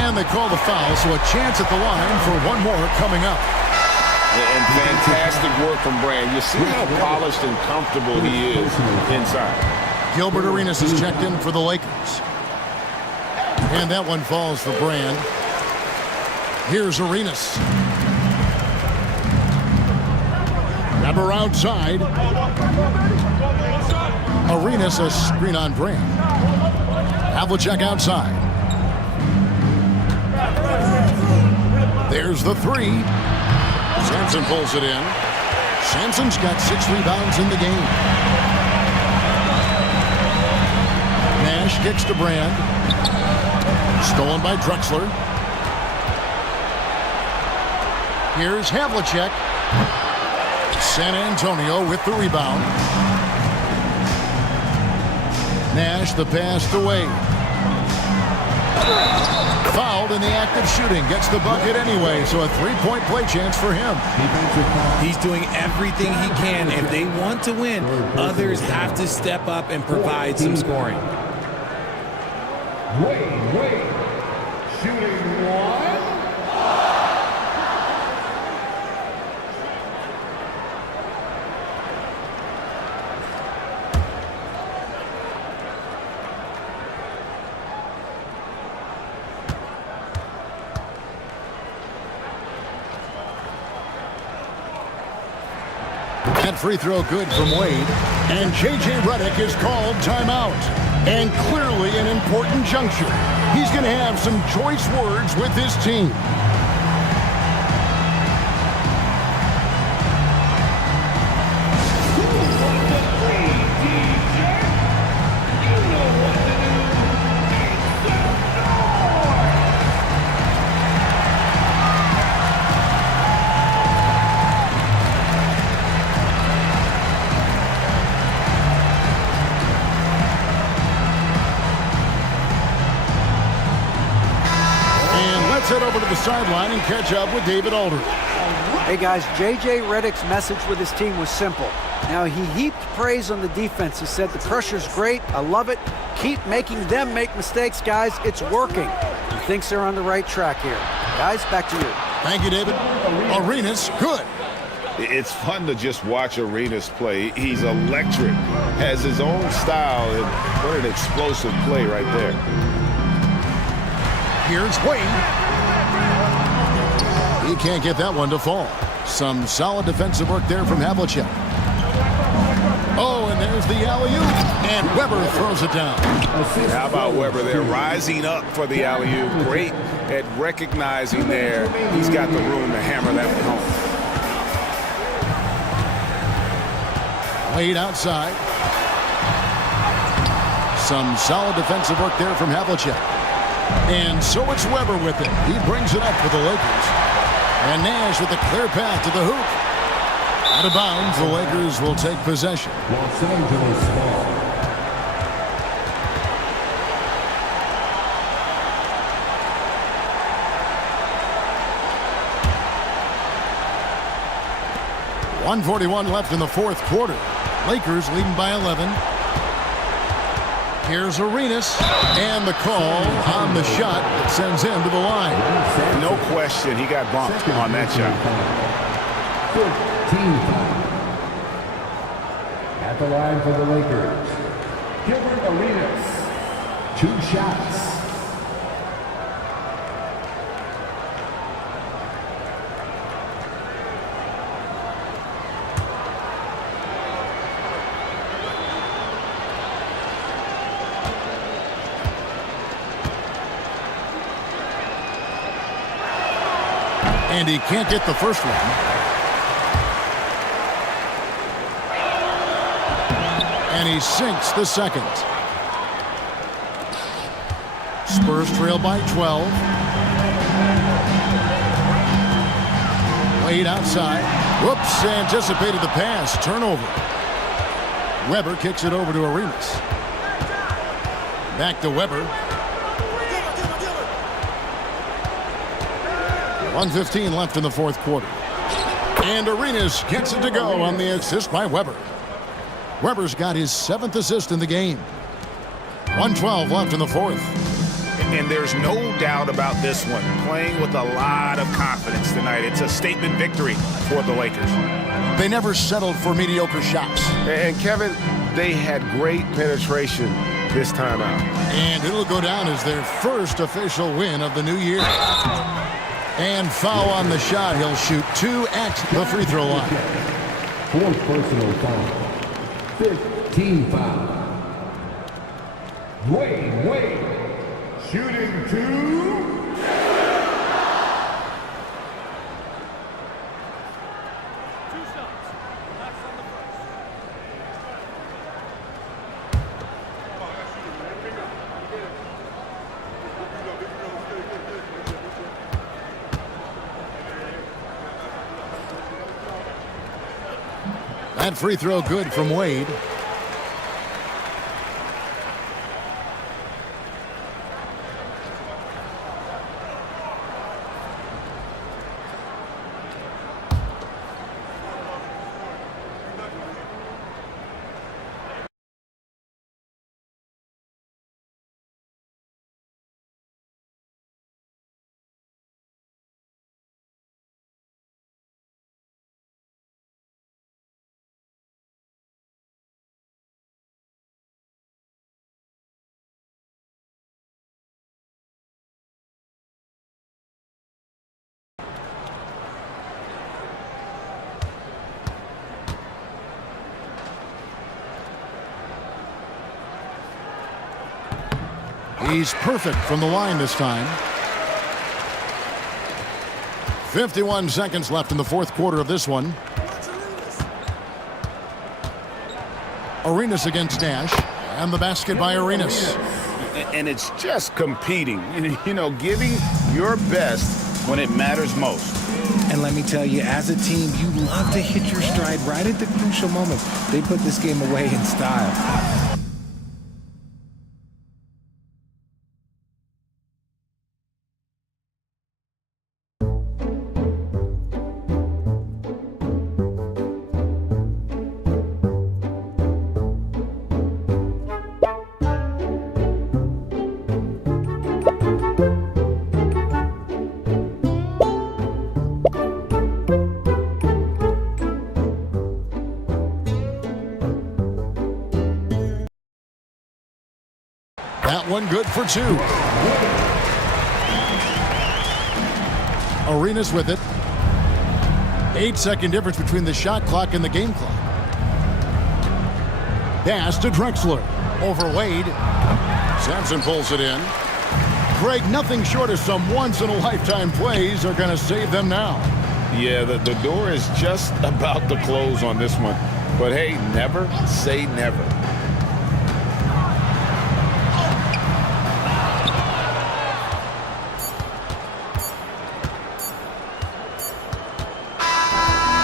And they call the foul, so a chance at the line for one more coming up. And fantastic work from Brand. You see how polished and comfortable he is inside. Gilbert Arenas is checked in for the Lakers. And that one falls for Brand. Here's Arenas. Weber outside. Arenas a screen on Brand. Havlicek outside. There's the 3. Sampson pulls it in. Sampson's got 6 rebounds in the game. Nash kicks to Brand. Stolen by Drexler. Here's Havlicek. San Antonio with the rebound. Nash the pass to Wade. Fouled in the act of shooting. Gets the bucket anyway, so a 3-point play chance for him. He's doing everything he can. If they want to win, others have to step up and provide some scoring. Wade. Shooting 1. That free throw good from Wade. And J.J. Redick is called timeout. And clearly an important juncture. He's going to have some choice words with his team. Head over to the sideline and catch up with David Aldridge. Hey guys, J.J. Redick's message with his team was simple. Now he heaped praise on the defense. He said the pressure's great, I love it. Keep making them make mistakes, guys. It's working. He thinks they're on the right track here. Guys, back to you. Thank you, David. Arenas, good. It's fun to just watch Arenas play. He's electric, has his own style, and what an explosive play right there. Here's Wade. He can't get that one to fall. Some solid defensive work there from Havlicek. Oh, and there's the alley-oop. And Weber throws it down. How about Weber there, rising up for the alley-oop. Great at recognizing there. He's got the room to hammer that one home. Wade outside. Some solid defensive work there from Havlicek. And so it's Weber with it. He brings it up for the Lakers. And Nash with a clear path to the hoop. Out of bounds, the Lakers will take possession. Los Angeles ball. .141 left in the fourth quarter. Lakers leading by 11. Here's Arenas, and the call on the shot that sends him to the line. No question, he got bumped on that shot. 15 foul. At the line for the Lakers, Gilbert Arenas. 2 shots. And he can't get the first one. And he sinks the second. Spurs trail by 12. Wade outside. Whoops, anticipated the pass. Turnover. Weber kicks it over to Arenas. Back to Weber. 1:15 left in the fourth quarter. And Arenas gets it to go on the assist by Weber. Weber's got his 7th assist in the game. 1:12 left in the fourth. And there's no doubt about this one. Playing with a lot of confidence tonight. It's a statement victory for the Lakers. They never settled for mediocre shots. And Kevin, they had great penetration this time out. And it'll go down as their first official win of the new year. And foul on the shot. He'll shoot 2 at the free throw line. 4th personal foul. 15 foul. Wade. Shooting 2. That free throw good from Wade. He's perfect from the line this time. 51 seconds left in the fourth quarter of this one. Arenas against Nash, and the basket by Arenas. And it's just competing, you know, giving your best when it matters most. And let me tell you, as a team, you love to hit your stride right at the crucial moment. They put this game away in style. That one good for two. Arenas with it. 8-second difference between the shot clock and the game clock. Pass to Drexler. Over Wade. Sampson pulls it in. Craig, nothing short of some once-in-a-lifetime plays are going to save them now. Yeah, the door is just about to close on this one. But hey, never say never.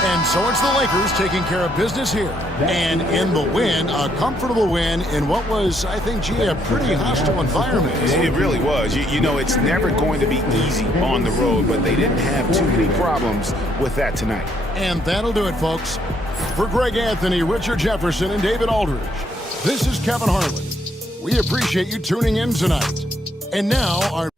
And so it's the Lakers taking care of business here. And in the win, a comfortable win in what was, I think, gee, a pretty hostile environment. It really was. You know, it's never going to be easy on the road, but they didn't have too many problems with that tonight. And that'll do it, folks. For Greg Anthony, Richard Jefferson, and David Aldridge, this is Kevin Harlan. We appreciate you tuning in tonight. And now, our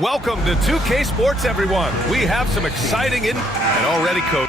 Welcome to 2K Sports, everyone. We have some exciting and already coach.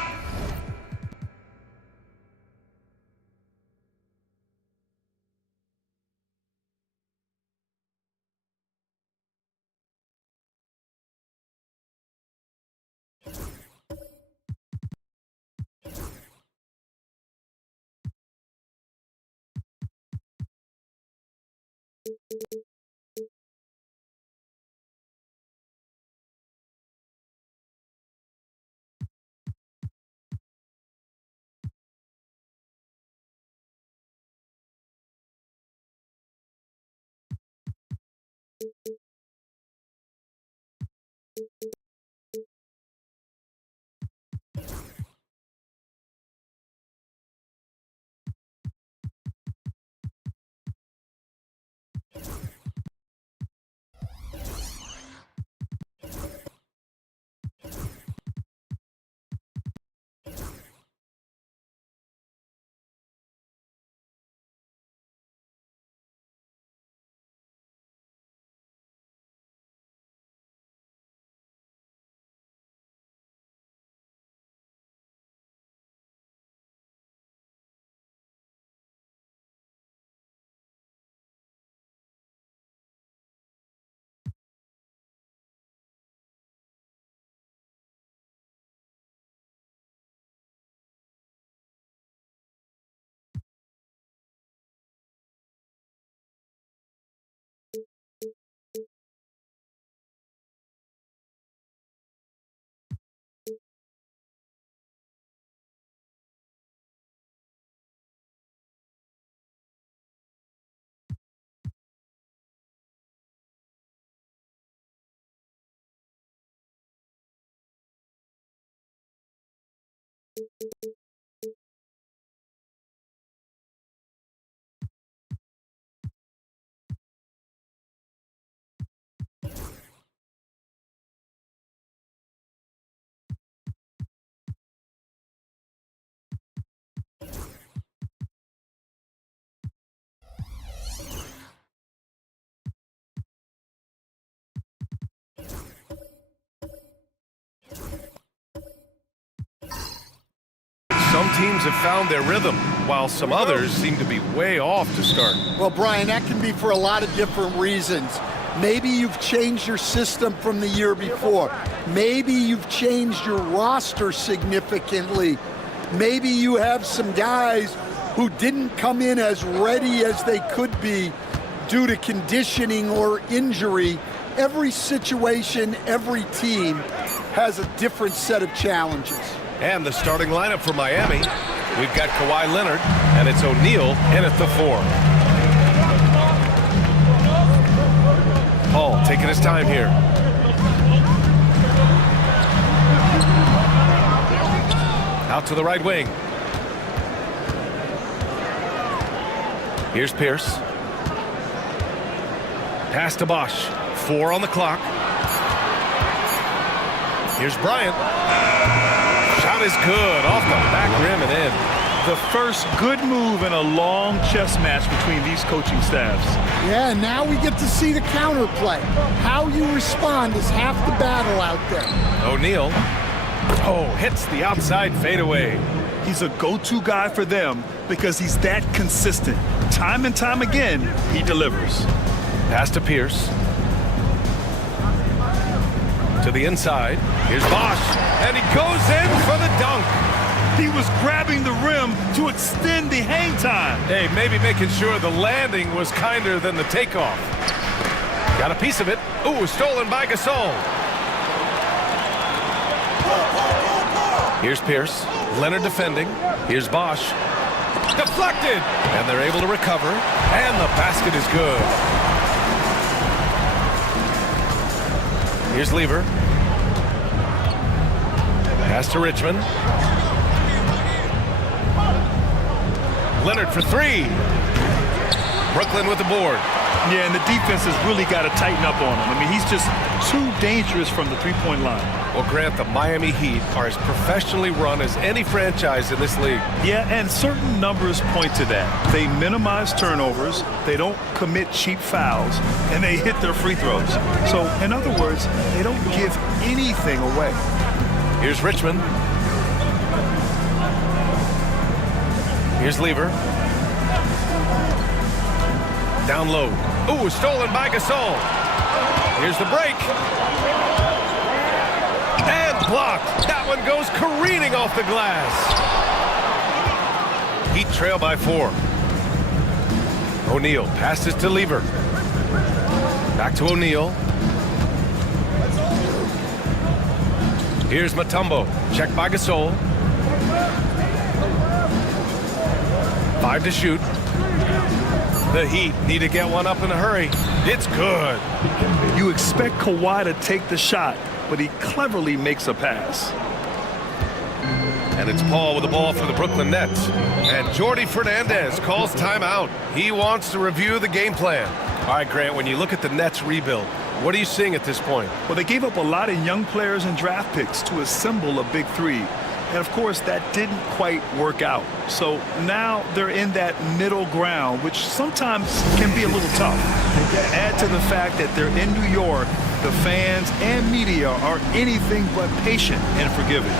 teams have found their rhythm, while some others seem to be way off to start. Well, Brian, that can be for a lot of different reasons. Maybe you've changed your system from the year before. Maybe you've changed your roster significantly. Maybe you have some guys who didn't come in as ready as they could be due to conditioning or injury. Every situation, every team has a different set of challenges. And the starting lineup for Miami, we've got Kawhi Leonard, and it's O'Neal in at the 4. Paul taking his time here. Out to the right wing. Here's Pierce. Pass to Bosch. 4 on the clock. Here's Bryant. Shot is good. Off the back rim and in. The first good move in a long chess match between these coaching staffs. Yeah, and now we get to see the counterplay. How you respond is half the battle out there. O'Neal. Oh, hits the outside fadeaway. He's a go-to guy for them because he's that consistent. Time and time again, he delivers. Pass to Pierce. To the inside. Here's Bosch. And he goes in for the dunk. He was grabbing the rim to extend the hang time. Hey, maybe making sure the landing was kinder than the takeoff. Got a piece of it. Ooh, stolen by Gasol. Here's Pierce. Leonard defending. Here's Bosch. Deflected. And they're able to recover. And the basket is good. Here's Lever. Pass to Richmond. Leonard for 3. Brooklyn with the board. Yeah, and the defense has really got to tighten up on him. I mean, he's just too dangerous from the three-point line. Well, Grant, the Miami Heat are as professionally run as any franchise in this league. Yeah, and certain numbers point to that. They minimize turnovers, they don't commit cheap fouls, and they hit their free throws. So, in other words, they don't give anything away. Here's Richmond. Here's Lever. Down low. Ooh, stolen by Gasol. Here's the break. And blocked. That one goes careening off the glass. Heat trail by 4. O'Neal passes to Lever. Back to O'Neal. Here's Mutombo. Checked by Gasol. 5 to shoot. The Heat need to get one up in a hurry. It's good. You expect Kawhi to take the shot, but he cleverly makes a pass. And it's Paul with the ball for the Brooklyn Nets. And Jordi Fernandez calls timeout. He wants to review the game plan. All right, Grant, when you look at the Nets rebuild, what are you seeing at this point? Well, they gave up a lot of young players and draft picks to assemble a big 3. And, of course, that didn't quite work out. So now they're in that middle ground, which sometimes can be a little tough. Add to the fact that they're in New York, the fans and media are anything but patient and forgiving.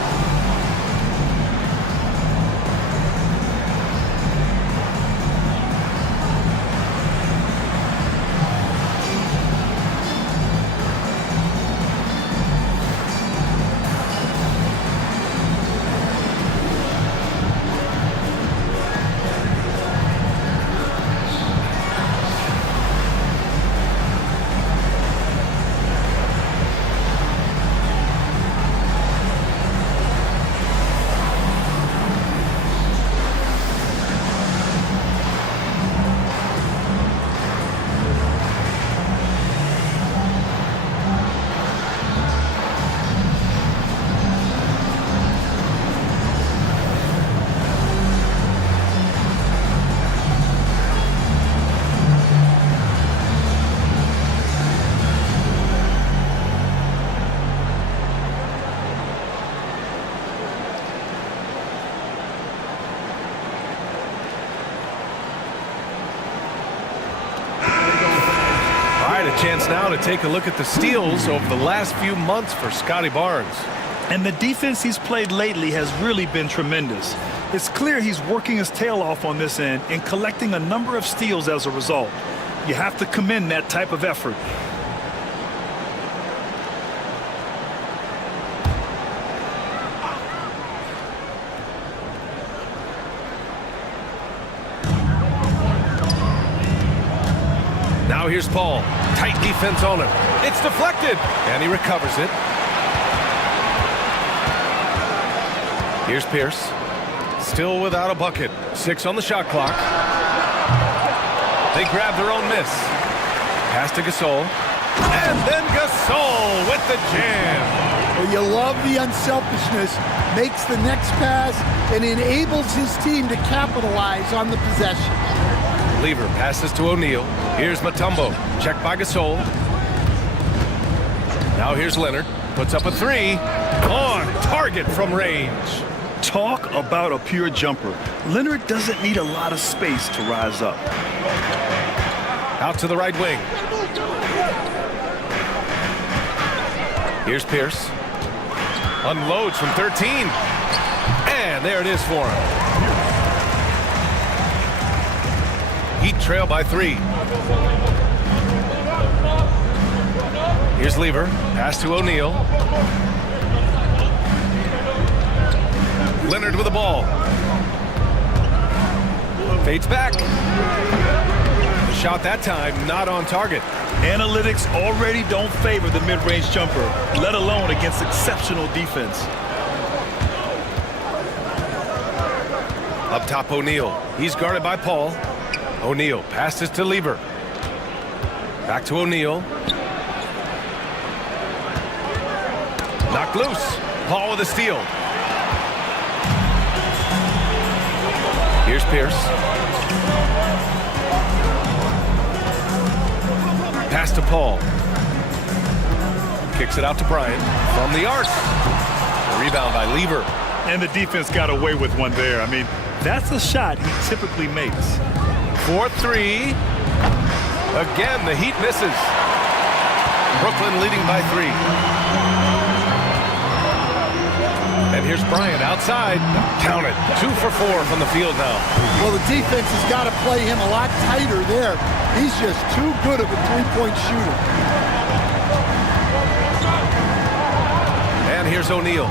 Chance now to take a look at the steals over the last few months for Scotty Barnes. And the defense he's played lately has really been tremendous. It's clear he's working his tail off on this end and collecting a number of steals as a result. You have to commend that type of effort. Now here's Paul. Tight defense on him. It's deflected, and he recovers it. Here's Pierce. Still without a bucket. 6 on the shot clock. They grab their own miss. Pass to Gasol. And then Gasol with the jam. Well, you love the unselfishness. Makes the next pass and enables his team to capitalize on the possession. Lever passes to O'Neal. Here's Mutombo. Checked by Gasol. Now here's Leonard. Puts up a 3. On target from range. Talk about a pure jumper. Leonard doesn't need a lot of space to rise up. Out to the right wing. Here's Pierce. Unloads from 13. And there it is for him. Heat trail by 3. Here's Lever. Pass to O'Neal. Leonard with the ball. Fades back. The shot that time not on target. Analytics already don't favor the mid-range jumper, let alone against exceptional defense. Up top, O'Neal. He's guarded by Paul. O'Neal passes to Lever. Back to O'Neal. Knocked loose. Paul with a steal. Here's Pierce. Pass to Paul. Kicks it out to Bryant from the arc. A rebound by Lever. And the defense got away with one there. I mean, that's a shot he typically makes. 4-3. Again, the Heat misses. Brooklyn leading by 3. And here's Bryant outside. Count it. 2 for 4 from the field now. Well, the defense has got to play him a lot tighter there. He's just too good of a three-point shooter. And here's O'Neal.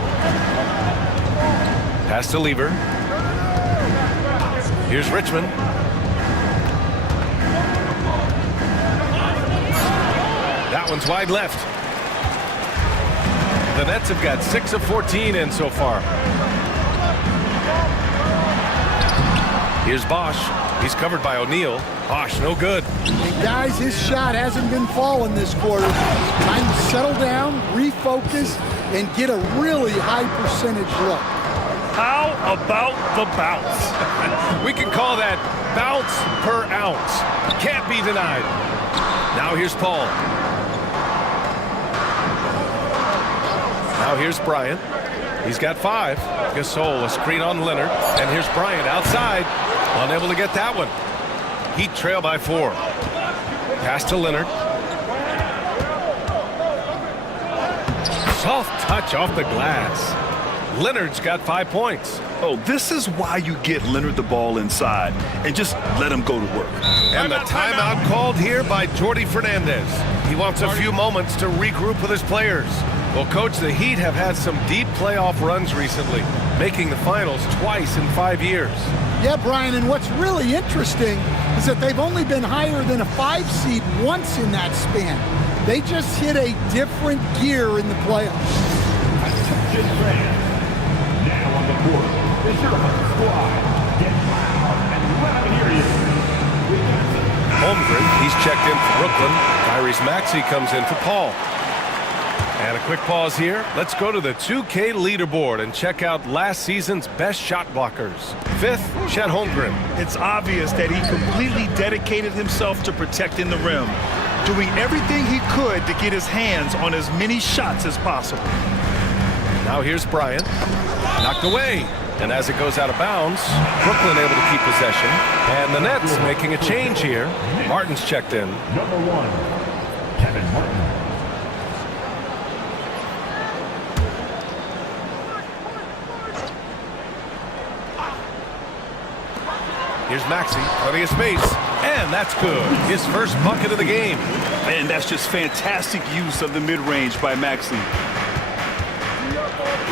Pass to Lever. Here's Richmond. That one's wide left. The Nets have got 6 of 14 in so far. Here's Bosch. He's covered by O'Neal. Bosch, no good. And guys, his shot hasn't been falling this quarter. Time to settle down, refocus, and get a really high percentage look. How about the bounce? We can call that bounce per ounce. Can't be denied. Now here's Paul. Now here's Bryant. He's got 5. Gasol, a screen on Leonard. And here's Bryant outside. Unable to get that one. Heat trail by 4. Pass to Leonard. Soft touch off the glass. Leonard's got 5 points. Oh, this is why you get Leonard the ball inside and just let him go to work. And the timeout called here by Jordi Fernandez. He wants a few moments to regroup with his players. Well, Coach, the Heat have had some deep playoff runs recently, making the finals twice in 5 years. Yeah, Brian, and what's really interesting is that they've only been higher than a 5 seed once in that span. They just hit a different gear in the playoffs. Attention fans. Now on the court, is your home squad. Get loud and let them hear you. Holmgren, he's checked in for Brooklyn. Tyrese Maxey comes in for Paul. And a quick pause here. Let's go to the 2K leaderboard and check out last season's best shot blockers. 5th, Chet Holmgren. It's obvious that he completely dedicated himself to protecting the rim, doing everything he could to get his hands on as many shots as possible. Now here's Bryant. Knocked away. And as it goes out of bounds, Brooklyn able to keep possession. And the Nets making a change here. Martin's checked in. Number 1, Kevin Martin. Here's Maxey, plenty of space, and that's good. His first bucket of the game. And that's just fantastic use of the mid-range by Maxey.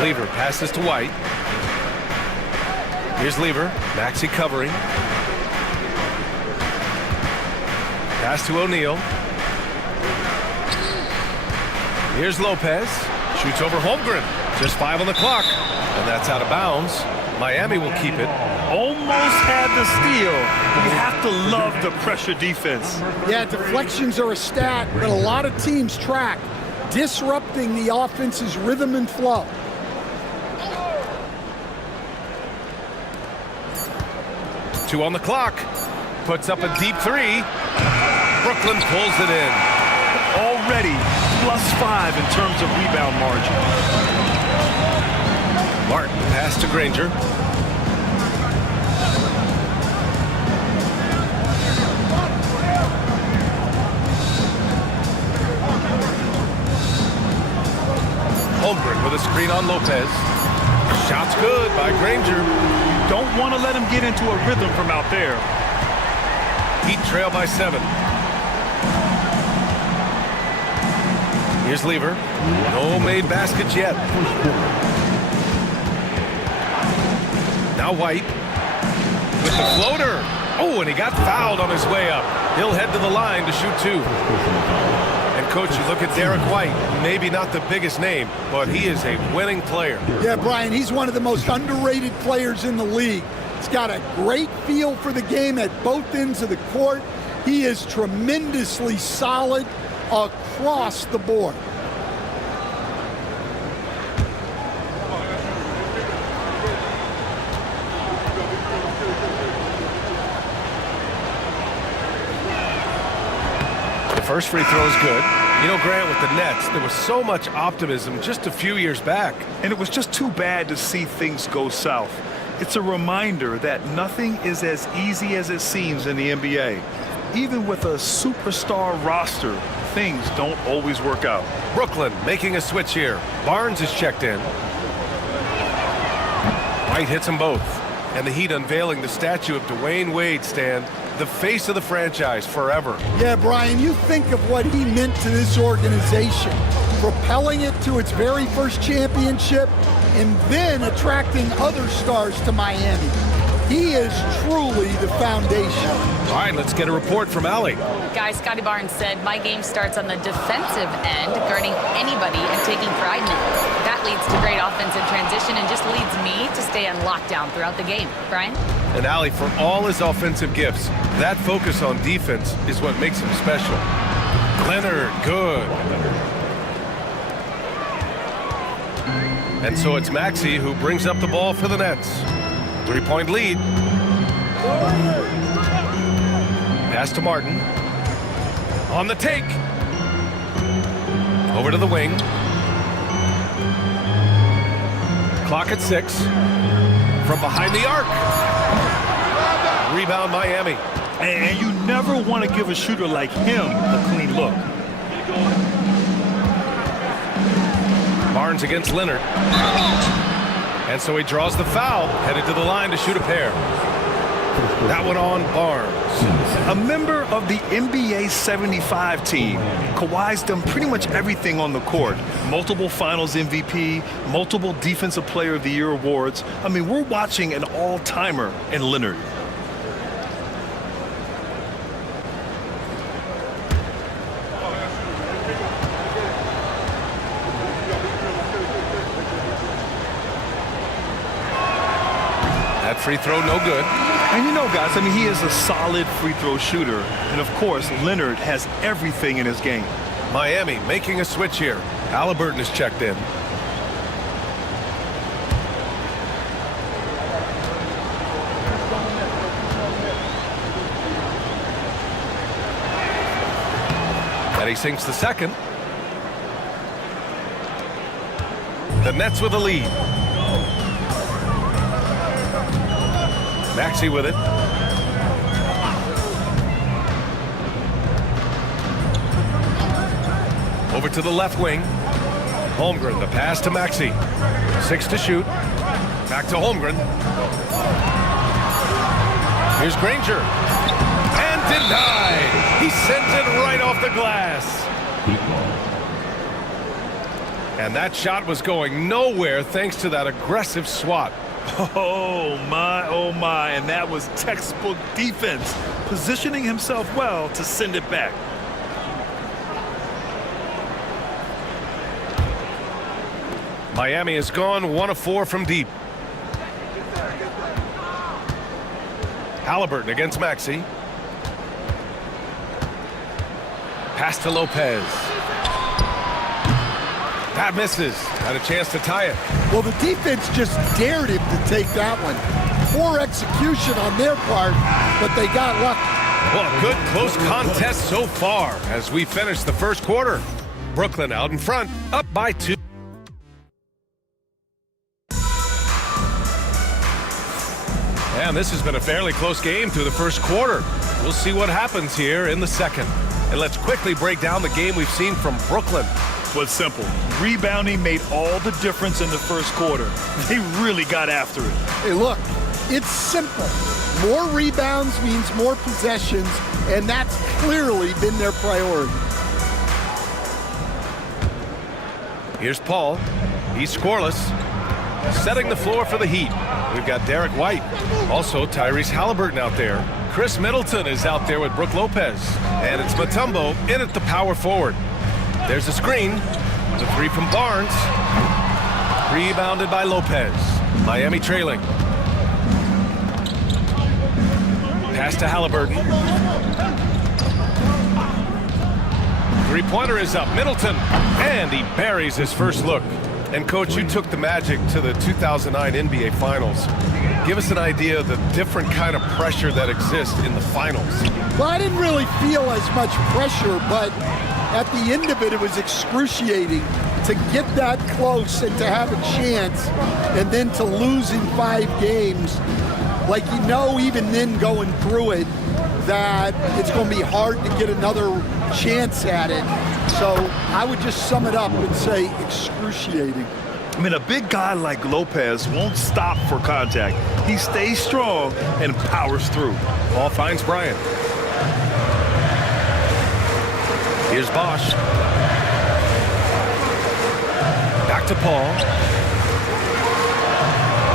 Lever passes to White. Here's Lever, Maxey covering. Pass to O'Neal. Here's Lopez. Shoots over Holmgren. Just 5 on the clock. And that's out of bounds. Miami will keep it. Almost had the steal. You have to love the pressure defense. Yeah, deflections are a stat that a lot of teams track, disrupting the offense's rhythm and flow. Two on the clock. Puts up a deep three. Brooklyn pulls it in. Already +5 in terms of rebound margin. Martin pass to Granger. Holmgren with a screen on Lopez. Shot's good by Granger. You don't want to let him get into a rhythm from out there. Heat trail by 7. Here's Lever. No made baskets yet. Now White with the floater. Oh, and he got fouled on his way up. He'll head to the line to shoot 2. And, Coach, you look at Derek White. Maybe not the biggest name, but he is a winning player. Yeah, Brian, he's one of the most underrated players in the league. He's got a great feel for the game at both ends of the court. He is tremendously solid across the board. The first free throw is good. You know, Grant, with the Nets, there was so much optimism just a few years back. And it was just too bad to see things go south. It's a reminder that nothing is as easy as it seems in the NBA. Even with a superstar roster, things don't always work out. Brooklyn making a switch here. Barnes is checked in. White hits them both. And the Heat unveiling the statue of Dwayne Wade, Stan, the face of the franchise forever. Yeah, Brian, you think of what he meant to this organization, propelling it to its very first championship and then attracting other stars to Miami. He is truly the foundation. All right, let's get a report from Allie. Guys, Scotty Barnes said, my game starts on the defensive end, guarding anybody and taking pride in it. That leads to great offensive transition and just leads me to stay on lockdown throughout the game. Brian? And Allie, for all his offensive gifts, that focus on defense is what makes him special. Leonard, good. And so it's Maxey who brings up the ball for the Nets. 3-point lead. Pass to Martin. On the take. Over to the wing. Clock at 6. From behind the arc. Rebound Miami. And you never want to give a shooter like him a clean look. Barnes against Leonard. And so he draws the foul, headed to the line to shoot a pair. That one on Barnes. A member of the NBA 75 team. Kawhi's done pretty much everything on the court. Multiple Finals MVP, multiple Defensive Player of the Year awards. I mean, we're watching an all-timer in Leonard. That free throw, no good. And you know, guys, I mean, he is a solid free throw shooter. And, of course, Leonard has everything in his game. Miami making a switch here. Halliburton is checked in. And he sinks the second. The Nets with a lead. Maxey with it. Over to the left wing. Holmgren, the pass to Maxey. 6 to shoot. Back to Holmgren. Here's Granger. And denied. He sends it right off the glass. And that shot was going nowhere thanks to that aggressive swat. Oh my, and that was textbook defense, positioning himself well to send it back. Miami has gone 1 of 4 from deep. Halliburton against Maxey. Pass to Lopez. That misses. Had a chance to tie it. Well, the defense just dared him to take that one. Poor execution on their part, but they got lucky. Well, a good close contest so far as we finish the first quarter. Brooklyn out in front, up by 2. And this has been a fairly close game through the first quarter. We'll see what happens here in the second. And let's quickly break down the game we've seen from Brooklyn. Was simple. Rebounding made all the difference in the first quarter. They really got after it. Hey, look, it's simple. More rebounds means more possessions, and that's clearly been their priority. Here's Paul. He's scoreless. Setting the floor for the Heat. We've got Derek White. Also Tyrese Halliburton out there. Chris Middleton is out there with Brook Lopez. And it's Mutombo in at the power forward. There's a screen. The 3 from Barnes. Rebounded by Lopez. Miami trailing. Pass to Halliburton. 3-pointer is up. Middleton. And he buries his first look. And, Coach, you took the Magic to the 2009 NBA Finals. Give us an idea of the different kind of pressure that exists in the finals. Well, I didn't really feel as much pressure, but at the end of it, it was excruciating to get that close and to have a chance and then to lose in 5 games. Like, you know, even then going through it, that it's going to be hard to get another chance at it. So I would just sum it up and say excruciating. I mean, a big guy like Lopez won't stop for contact. He stays strong and powers through. Ball finds Bryant. Here's Bosch. Back to Paul.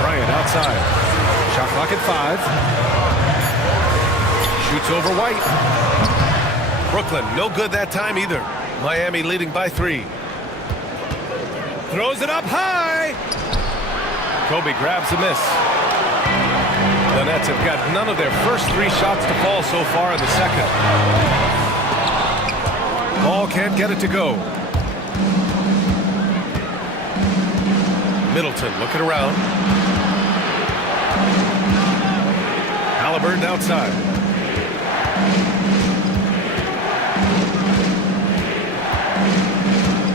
Bryant outside. Shot clock at 5. Shoots over White. Brooklyn, no good that time either. Miami leading by 3. Throws it up high. Kobe grabs the miss. The Nets have got none of their first 3 shots to fall so far in the second. Ball can't get it to go. Middleton looking around. Halliburton outside.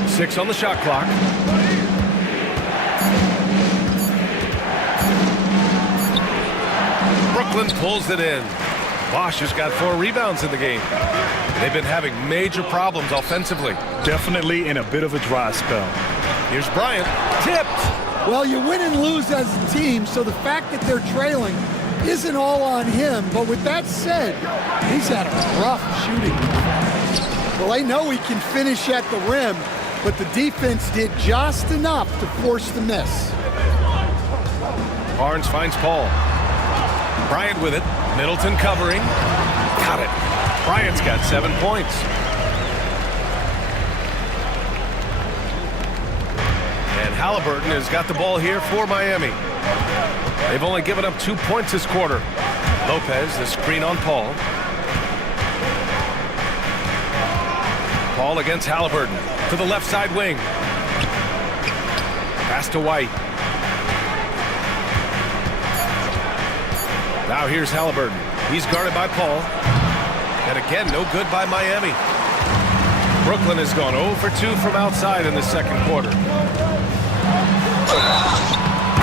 Six on the shot clock. Brooklyn pulls it in. Bosch has got 4 rebounds in the game. They've been having major problems offensively. Definitely in a bit of a dry spell. Here's Bryant. Tipped. Well, you win and lose as a team, so the fact that they're trailing isn't all on him. But with that said, he's had a rough shooting. Well, they know he can finish at the rim, but the defense did just enough to force the miss. Barnes finds Paul. Bryant with it. Middleton covering. Got it. Bryant's got 7 points. And Halliburton has got the ball here for Miami. They've only given up 2 points this quarter. Lopez, the screen on Paul. Paul against Halliburton. To the left side wing. Pass to White. Now here's Halliburton. He's guarded by Paul. And again, no good by Miami. Brooklyn has gone 0 for 2 from outside in the second quarter.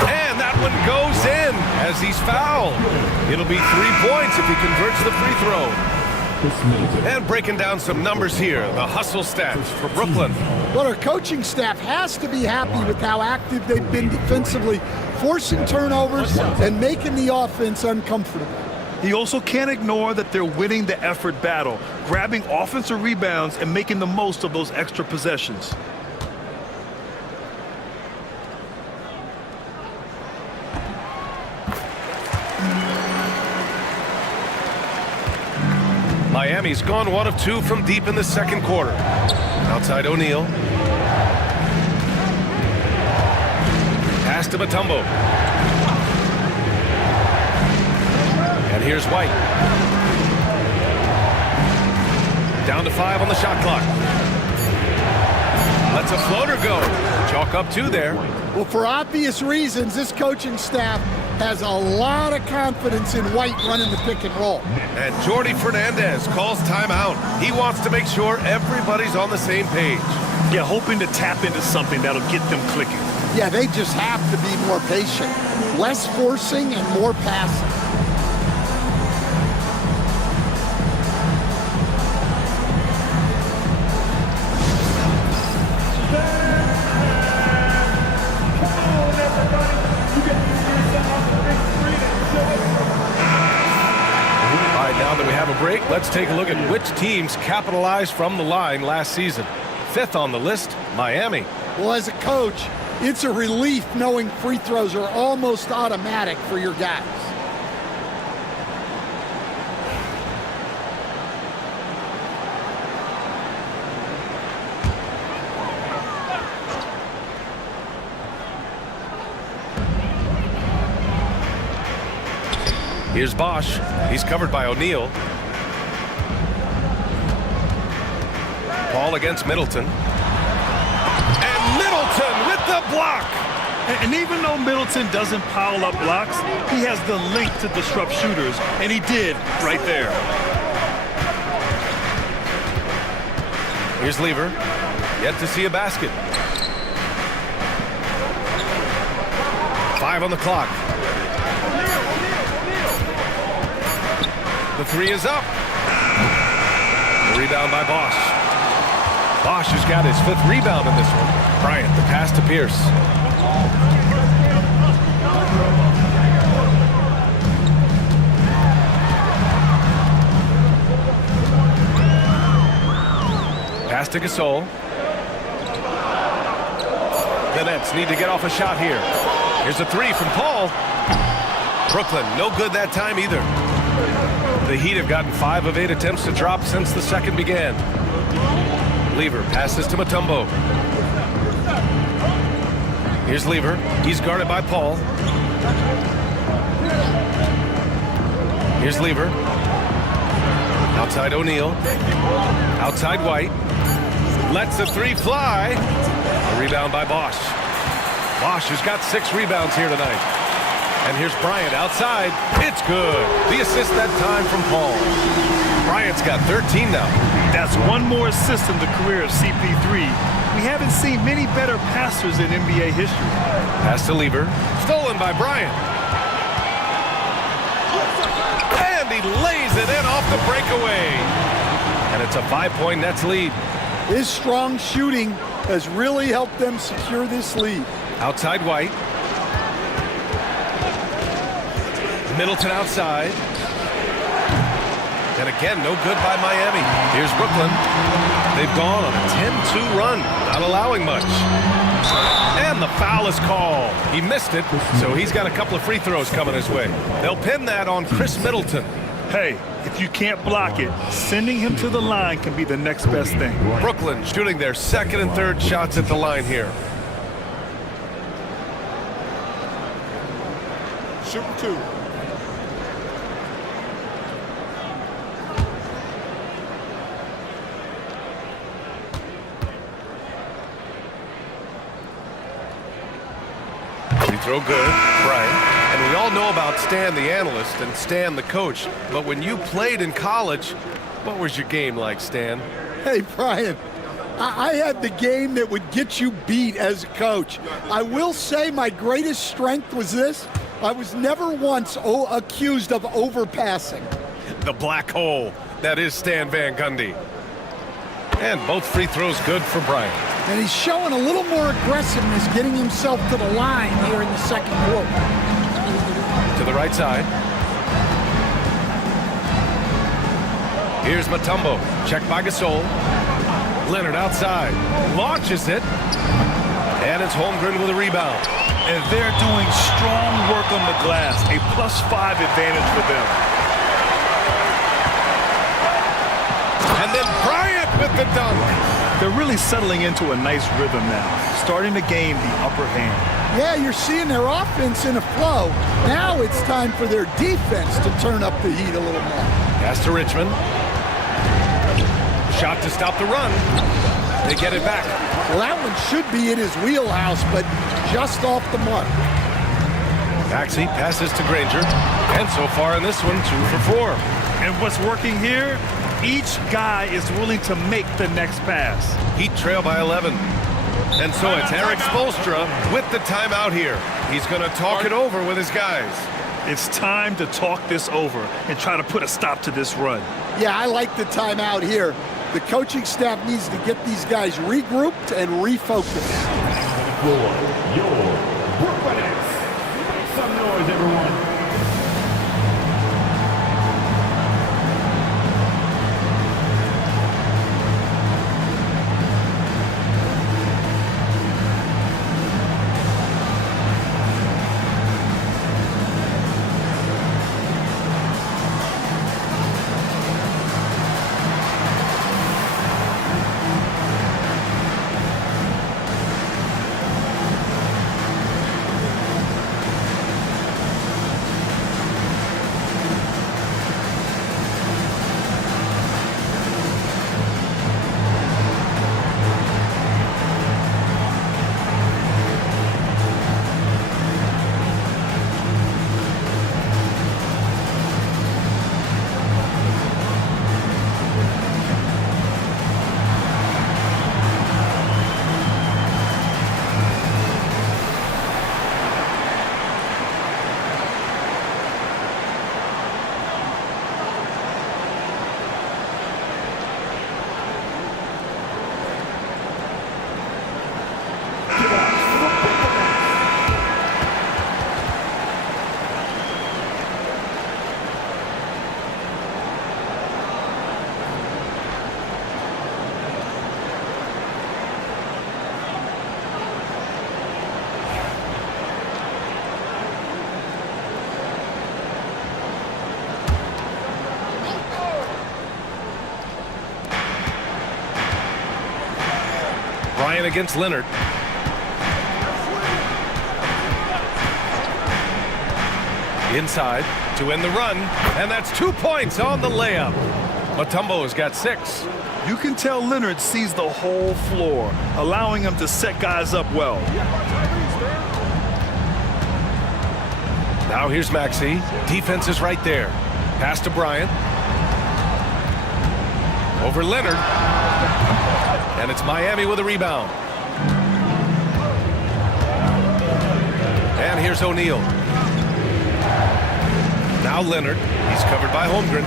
And that one goes in as he's fouled. It'll be 3 points if he converts the free throw. And breaking down some numbers here, the hustle stats for Brooklyn. Well, our coaching staff has to be happy with how active they've been defensively, forcing turnovers and making the offense uncomfortable. He also can't ignore that they're winning the effort battle, grabbing offensive rebounds and making the most of those extra possessions. Miami's gone 1 of 2 from deep in the second quarter. Outside O'Neal. Pass to Mutombo. And here's White. Down to 5 on the shot clock. Lets a floater go. Chalk up 2 there. Well, for obvious reasons, this coaching staff has a lot of confidence in White running the pick and roll. And Jordi Fernandez calls timeout. He wants to make sure everybody's on the same page. Yeah, hoping to tap into something that'll get them clicking. Yeah, they just have to be more patient. Less forcing and more passing. Break. Let's take a look at which teams capitalized from the line last season. 5th on the list, Miami. Well, as a coach, it's a relief knowing free throws are almost automatic for your guys. Here's Bosch. He's covered by O'Neal. Paul against Middleton. And Middleton with the block. And even though Middleton doesn't pile up blocks, he has the length to disrupt shooters, and he did right there. Here's Lever. Yet to see a basket. 5 on the clock. The 3 is up. Rebound by Bosch. Bosch has got his 5th rebound in this one. Bryant, the pass to Pierce. Pass to Gasol. The Nets need to get off a shot here. Here's a 3 from Paul. Brooklyn, no good that time either. The Heat have gotten 5 of 8 attempts to drop since the second began. Lever passes to Mutombo. Here's Lever. He's guarded by Paul. Here's Lever. Outside O'Neal. Outside White. Lets the 3 fly. A rebound by Bosch. Bosch has got 6 rebounds here tonight. And here's Bryant outside. It's good. The assist that time from Paul. Bryant's got 13 now. That's one more assist in the career of CP3. We haven't seen many better passers in NBA history. Pass to Lever. Stolen by Bryant. And he lays it in off the breakaway. And it's a 5-point Nets lead. His strong shooting has really helped them secure this lead. Outside White. Middleton outside. And again, no good by Miami. Here's Brooklyn. They've gone on a 10-2 run, not allowing much. And the foul is called. He missed it, so he's got a couple of free throws coming his way. They'll pin that on Chris Middleton. Hey, if you can't block it, sending him to the line can be the next best thing. Brooklyn shooting their 2nd and 3rd shots at the line here. Shooting 2. Throw good, Bryant. And we all know about Stan the analyst and Stan the coach, but when you played in college, what was your game like, Stan? Hey, Brian, I had the game that would get you beat as a coach. I will say my greatest strength was this. I was never once accused of overpassing. The black hole. That is Stan Van Gundy. And both free throws good for Bryant. And he's showing a little more aggressiveness, getting himself to the line here in the second quarter. To the right side. Here's Mutombo. Checked by Gasol. Leonard outside. Launches it. And it's Holmgren with a rebound. And they're doing strong work on the glass. A +5 advantage for them. And then Bryant with the dunk. They're really settling into a nice rhythm now, starting to gain the upper hand. Yeah, you're seeing their offense in a flow. Now it's time for their defense to turn up the heat a little more. Pass to Richmond. Shot to stop the run. They get it back. Well, that one should be in his wheelhouse, but just off the mark. Maxey passes to Granger. And so far in this one, 2 for 4. And what's working here? Each guy is willing to make the next pass. Heat trail by 11. And so it's Eric Spoelstra with the timeout here. He's going to talk it over with his guys. It's time to talk this over and try to put a stop to this run. Yeah, I like the timeout here. The coaching staff needs to get these guys regrouped and refocused. For your Brooklyn Nets. Make some noise, everyone. Bryant against Leonard. Inside to end the run, and that's 2 points on the layup. Mutombo has got 6. You can tell Leonard sees the whole floor, allowing him to set guys up well. Now here's Maxey. Defense is right there. Pass to Bryant. Over Leonard. And it's Miami with a rebound. And here's O'Neal. Now Leonard. He's covered by Holmgren.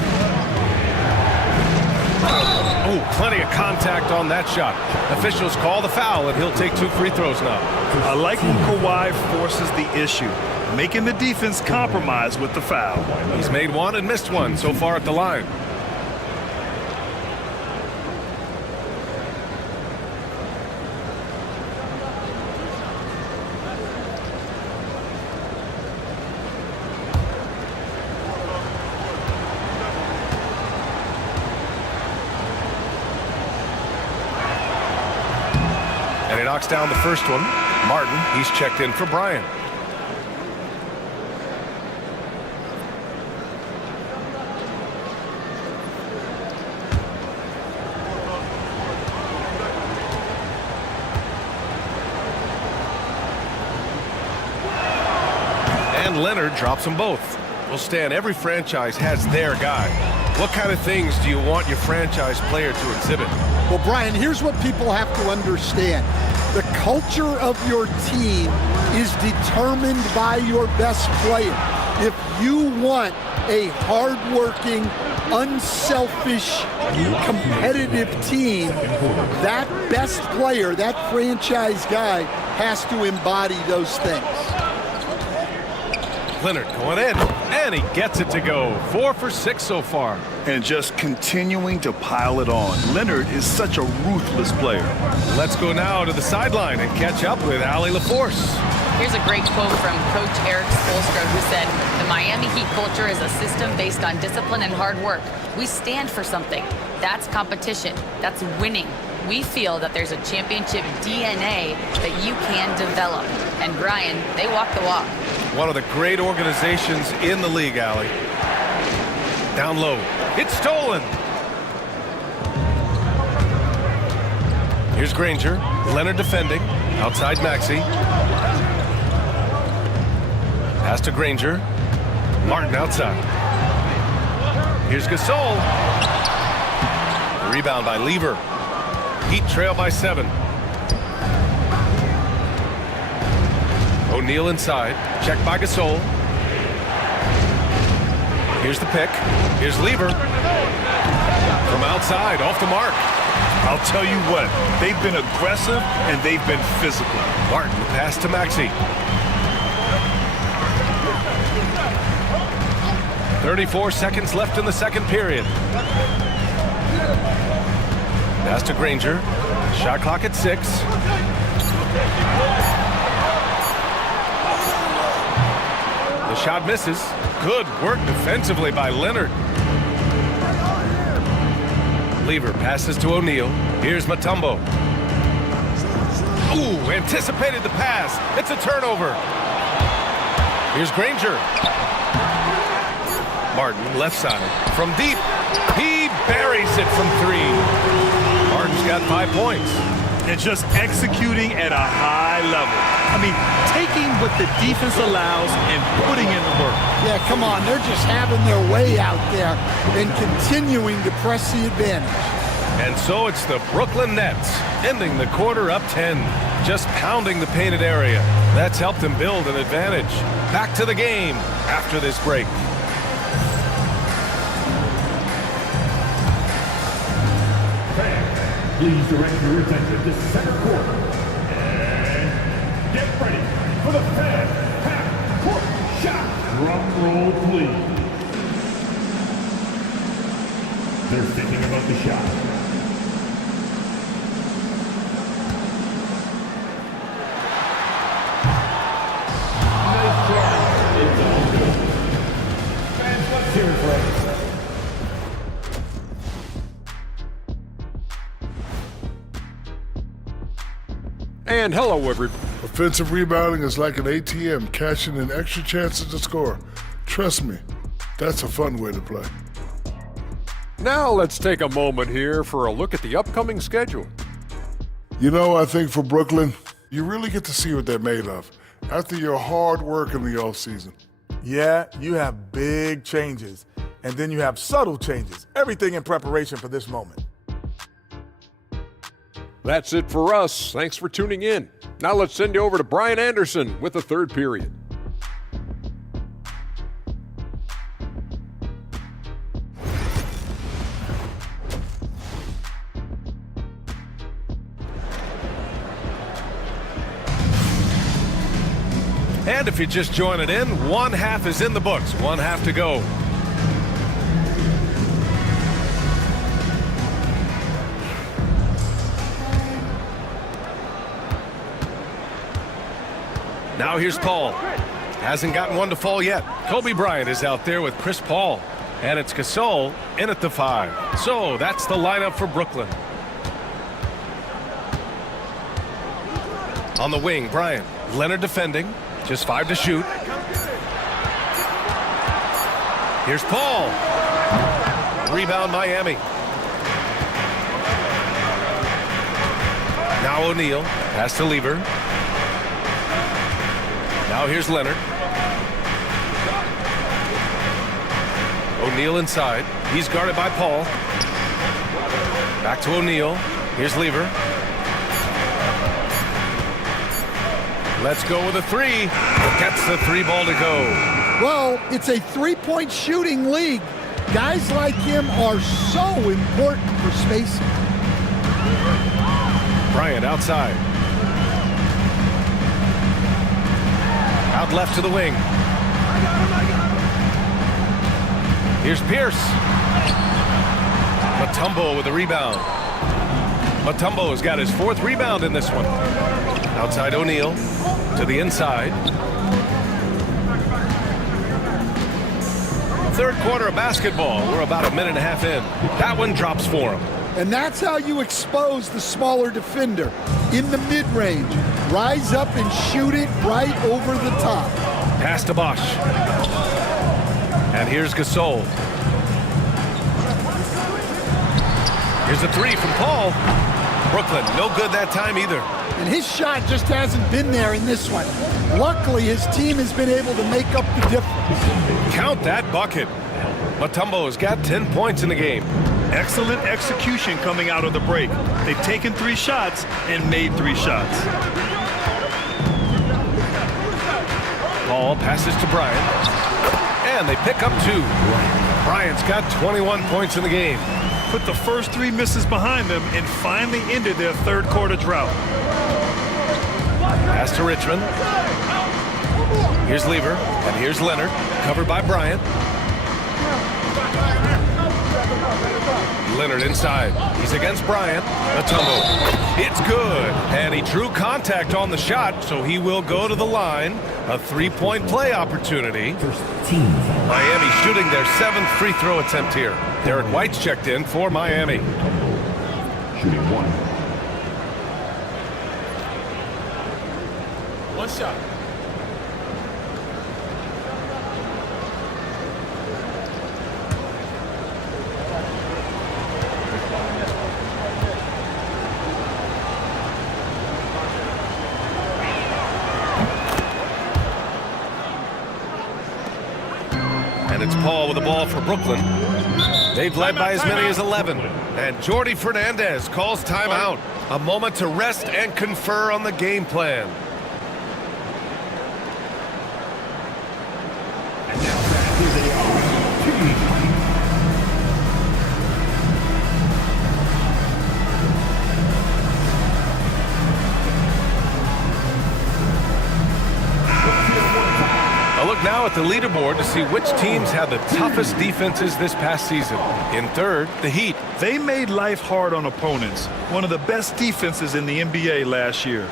Oh, plenty of contact on that shot. Officials call the foul, and he'll take 2 free throws now. I like when Kawhi forces the issue, making the defense compromise with the foul. He's made 1 and missed 1 so far at the line. And he knocks down the first one. Martin, he's checked in for Bryant. And Leonard drops them both. Well, Stan, every franchise has their guy. What kind of things do you want your franchise player to exhibit? Well, Brian, here's what people have to understand. The culture of your team is determined by your best player. If you want a hardworking, unselfish, competitive team, that best player, that franchise guy, has to embody those things. Leonard going in. And he gets it to go. 4 for 6 so far. And just continuing to pile it on. Leonard is such a ruthless player. Let's go now to the sideline and catch up with Allie LaForce. Here's a great quote from Coach Eric Spoelstra, who said, "The Miami Heat culture is a system based on discipline and hard work. We stand for something. That's competition. That's winning. We feel that there's a championship DNA that you can develop." And Brian, they walk the walk. One of the great organizations in the league, Allie. Down low. It's stolen. Here's Granger. Leonard defending. Outside Maxey. Pass to Granger. Martin outside. Here's Gasol. Rebound by Lever. Heat trail by 7. O'Neal inside. Checked by Gasol. Here's the pick. Here's Lever. From outside, off the mark. I'll tell you what, they've been aggressive and they've been physical. Martin, pass to Maxey. 34 seconds left in the second period. Pass to Granger. Shot clock at 6. The shot misses. Good work defensively by Leonard. Lever passes to O'Neal. Here's Mutombo. Ooh, anticipated the pass. It's a turnover. Here's Granger. Martin, left side. From deep, he buries it from 3. Martin's got 5 points. And just executing at a high level. I mean, taking what the defense allows and putting in the work. Yeah, come on. They're just having their way out there and continuing to press the advantage. And so it's the Brooklyn Nets ending the quarter up 10, just pounding the painted area. That's helped them build an advantage. Back to the game after this break. Please direct your attention to center court. And get ready for the Fed half-court shot. Drum roll, please. They're thinking about the shot. Nice try. It's all good. Fans, let's hear it for us. And hello, everyone. Offensive rebounding is like an ATM, cashing in extra chances to score. Trust me, that's a fun way to play. Now let's take a moment here for a look at the upcoming schedule. You know, I think for Brooklyn, you really get to see what they're made of after your hard work in the offseason. Yeah, you have big changes, and then you have subtle changes. Everything in preparation for this moment. That's it for us. Thanks for tuning in. Now let's send you over to Brian Anderson with the third period. And if you're just joining in, 1 half is in the books. 1 half to go. Now here's Paul. Hasn't gotten one to fall yet. Kobe Bryant is out there with Chris Paul. And it's Gasol in at the 5. So that's the lineup for Brooklyn. On the wing, Bryant. Leonard defending. Just 5 to shoot. Here's Paul. Rebound Miami. Now O'Neal. Pass to Lever. Now here's Leonard. O'Neal inside. He's guarded by Paul. Back to O'Neal. Here's Lever. Let's go with a 3. Gets the 3 ball to go. Well, it's a three-point shooting league. Guys like him are so important for spacing. Bryant outside. Out left to the wing. Here's Pierce. Mutombo with a rebound. Mutombo has got his 4th rebound in this one. Outside O'Neal to the inside. 3rd quarter of basketball. We're about a minute and a half in. That one drops for him. And that's how you expose the smaller defender. In the mid-range. Rise up and shoot it right over the top. Pass to Bosch. And here's Gasol. Here's a 3 from Paul. Brooklyn, no good that time either. And his shot just hasn't been there in this one. Luckily, his team has been able to make up the difference. Count that bucket. Mutombo has got 10 points in the game. Excellent execution coming out of the break. They've taken 3 shots and made 3 shots. Paul passes to Bryant. And they pick up 2. Bryant's got 21 points in the game. Put the first 3 misses behind them and finally ended their 3rd quarter drought. Pass to Richmond. Here's Lever, and here's Leonard, covered by Bryant. Leonard inside. He's against Bryant. Mutombo. It's good. And he drew contact on the shot, so he will go to the line. A 3-point play opportunity. Miami shooting their 7th free throw attempt here. Derek White's checked in for Miami. Shooting 1. 1 shot. And it's Paul with the ball for Brooklyn. They've led by as many as 11. And Jordi Fernandez calls timeout. A moment to rest and confer on the game plan. A look now at the leaderboard to see which teams had the toughest defenses this past season. In 3rd, the Heat. They made life hard on opponents. One of the best defenses in the NBA last year.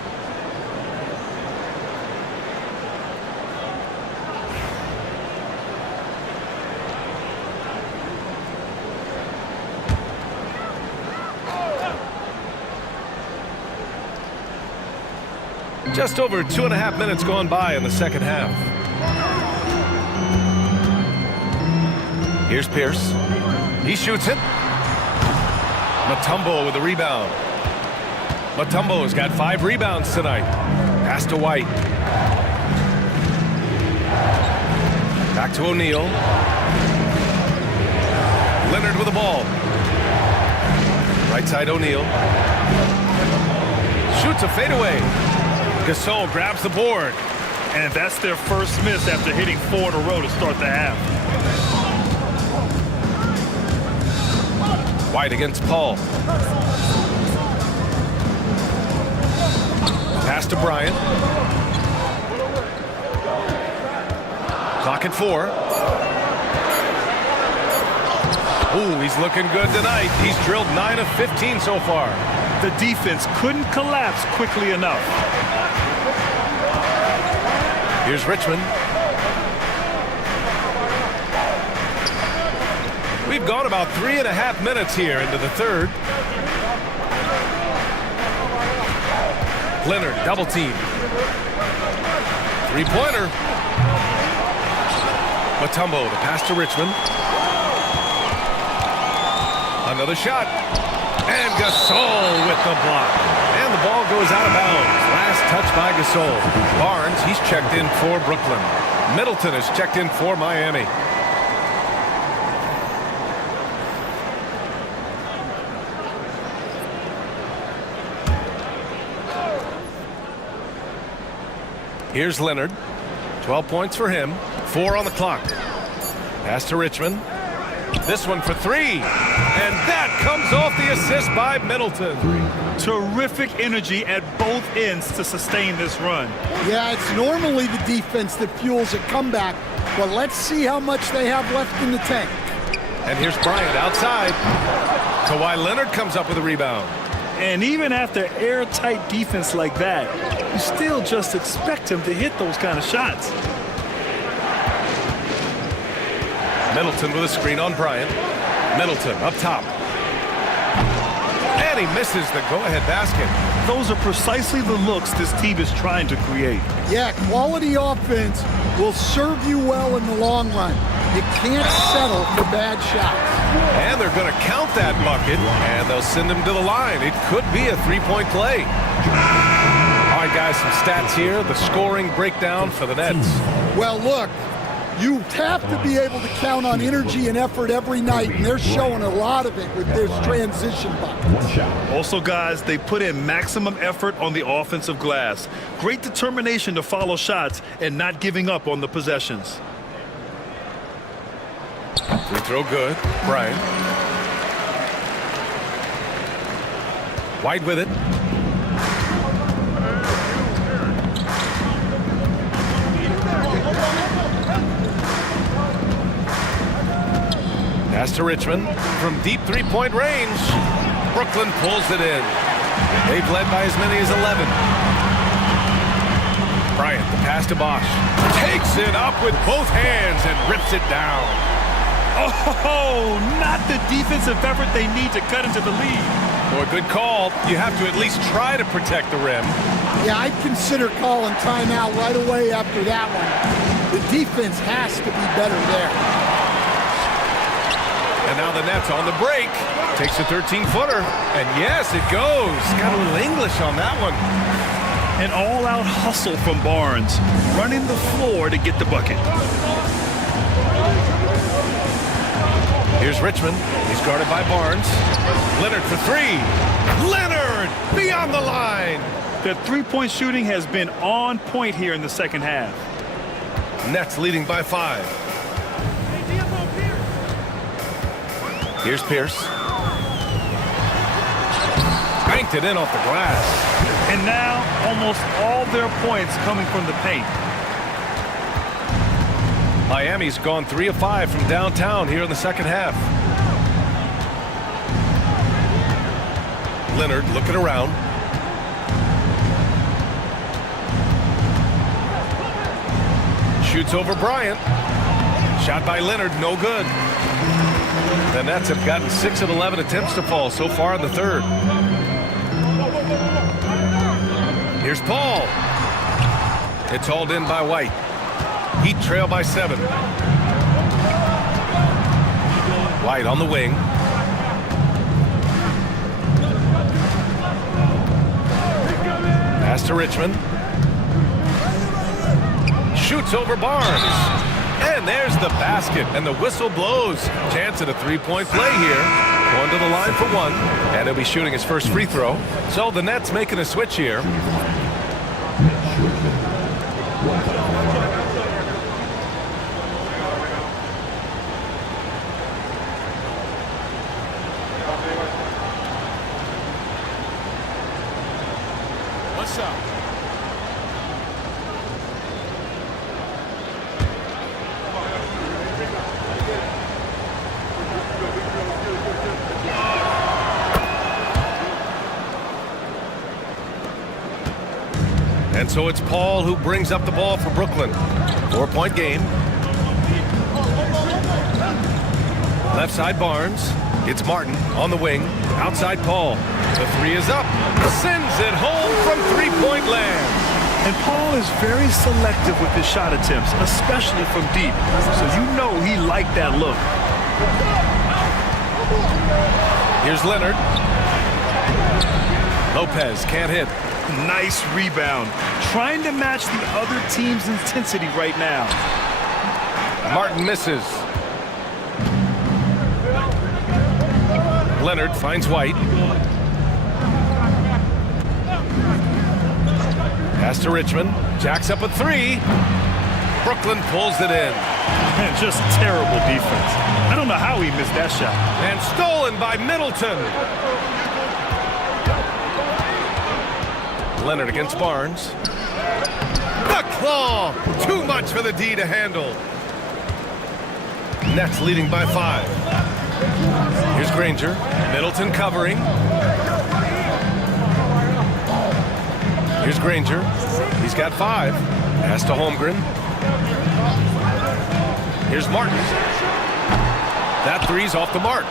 Just over 2.5 minutes gone by in the 2nd half. Here's Pierce. He shoots it. Mutombo with the rebound. Mutombo has got 5 rebounds tonight. Pass to White. Back to O'Neal. Leonard with the ball. Right side O'Neal. Shoots a fadeaway. Gasol grabs the board. And that's their first miss after hitting 4 in a row to start the half. White against Paul. Pass to Bryant. Clock at 4. Ooh, he's looking good tonight. He's drilled 9 of 15 so far. The defense couldn't collapse quickly enough. Here's Richmond. We've gone about 3.5 minutes here into the 3rd. Leonard, double team. 3-pointer. Mutombo, the pass to Richmond. Another shot. And Gasol with the block. And the ball goes out of bounds. Last touch by Gasol. Barnes, he's checked in for Brooklyn. Middleton is checked in for Miami. Here's Leonard. 12 points for him. 4 on the clock. Pass to Richmond. This one for 3. And that comes off the assist by Middleton. Terrific energy at both ends to sustain this run. Yeah, it's normally the defense that fuels a comeback, but let's see how much they have left in the tank. And here's Bryant outside. Kawhi Leonard comes up with a rebound. And even after airtight defense like that, you still just expect him to hit those kind of shots. Middleton with a screen on Bryant. Middleton up top. And he misses the go-ahead basket. Those are precisely the looks this team is trying to create. Yeah, quality offense will serve you well in the long run. You can't settle for bad shots. And they're going to count that bucket, and they'll send him to the line. It could be a three-point play. All right, guys, some stats here. The scoring breakdown for the Nets. Well, look, you have to be able to count on energy and effort every night, and they're showing a lot of it with this transition buckets. Also, guys, they put in maximum effort on the offensive glass. Great determination to follow shots and not giving up on the possessions. Free throw good. Bryant. White with it. Pass to Richmond from deep three-point range. Brooklyn pulls it in. They've led by as many as 11. Bryant, the pass to Bosch. Takes it up with both hands and rips it down. Oh, not the defensive effort they need to cut into the lead. Boy, good call. You have to at least try to protect the rim. Yeah, I'd consider calling timeout right away after that one. The defense has to be better there. And now the Nets on the break. Takes a 13-footer. And yes, it goes. Got a little English on that one. An all-out hustle from Barnes, running the floor to get the bucket. Here's Richmond. He's guarded by Barnes. Leonard for three. Leonard beyond the line. The three-point shooting has been on point here in the second half. Nets leading by 5. Here's Pierce. Banked it in off the glass. And now almost all their points coming from the paint. Miami's gone 3 of 5 from downtown here in the second half. Leonard looking around. Shoots over Bryant. Shot by Leonard, no good. The Nets have gotten 6 of 11 attempts to fall so far in the third. Here's Paul. It's hauled in by White. Heat trail by 7. White on the wing. Pass to Richmond. Shoots over Barnes. And there's the basket, and the whistle blows. Chance at a three-point play here. Going to the line for 1, and he'll be shooting his first free throw. So the Nets making a switch here. What's up? And so it's Paul who brings up the ball for Brooklyn. 4-point game. Left side Barnes. It's Martin on the wing. Outside Paul. The 3 is up. Sends it home from three-point land. And Paul is very selective with his shot attempts, especially from deep. So you know he liked that look. Here's Leonard. Lopez can't hit. Nice rebound. Trying to match the other team's intensity right now. Martin misses. Leonard finds White. Pass to Richmond. Jacks up a 3. Brooklyn pulls it in. And just terrible defense. I don't know how he missed that shot. And stolen by Middleton. Leonard against Barnes. The claw! Too much for the D to handle. Nets leading by 5. Here's Granger. Middleton covering. Here's Granger. He's got 5. Pass to Holmgren. Here's Martin. That three's off the mark.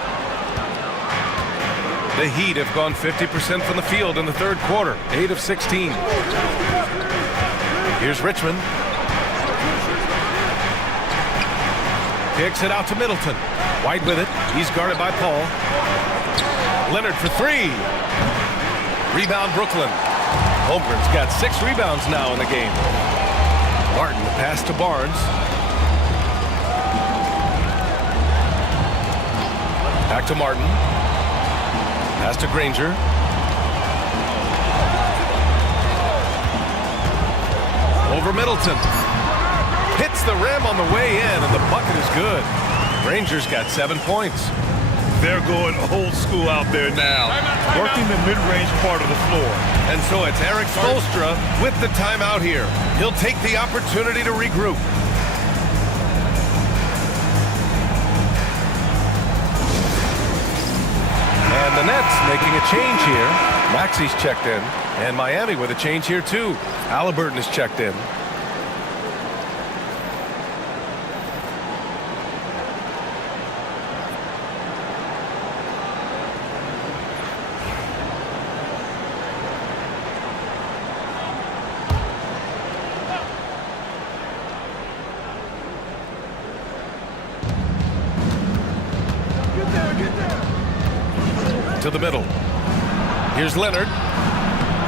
The Heat have gone 50% from the field in the third quarter. 8 of 16. Here's Richmond. Kicks it out to Middleton. White with it. He's guarded by Paul. Leonard for 3. Rebound Brooklyn. Holmgren's got 6 rebounds now in the game. Martin, the pass to Barnes. Back to Martin. Pass to Granger. Over Middleton. Hits the rim on the way in, and the bucket is good. Granger's got 7 points. They're going old school out there now, working the mid-range part of the floor. And so it's Eric Spoelstra with the timeout here. He'll take the opportunity to regroup. And the Nets making a change here. Maxey's checked in, and Miami with a change here too. Halliburton is checked in. To the middle. Here's Leonard.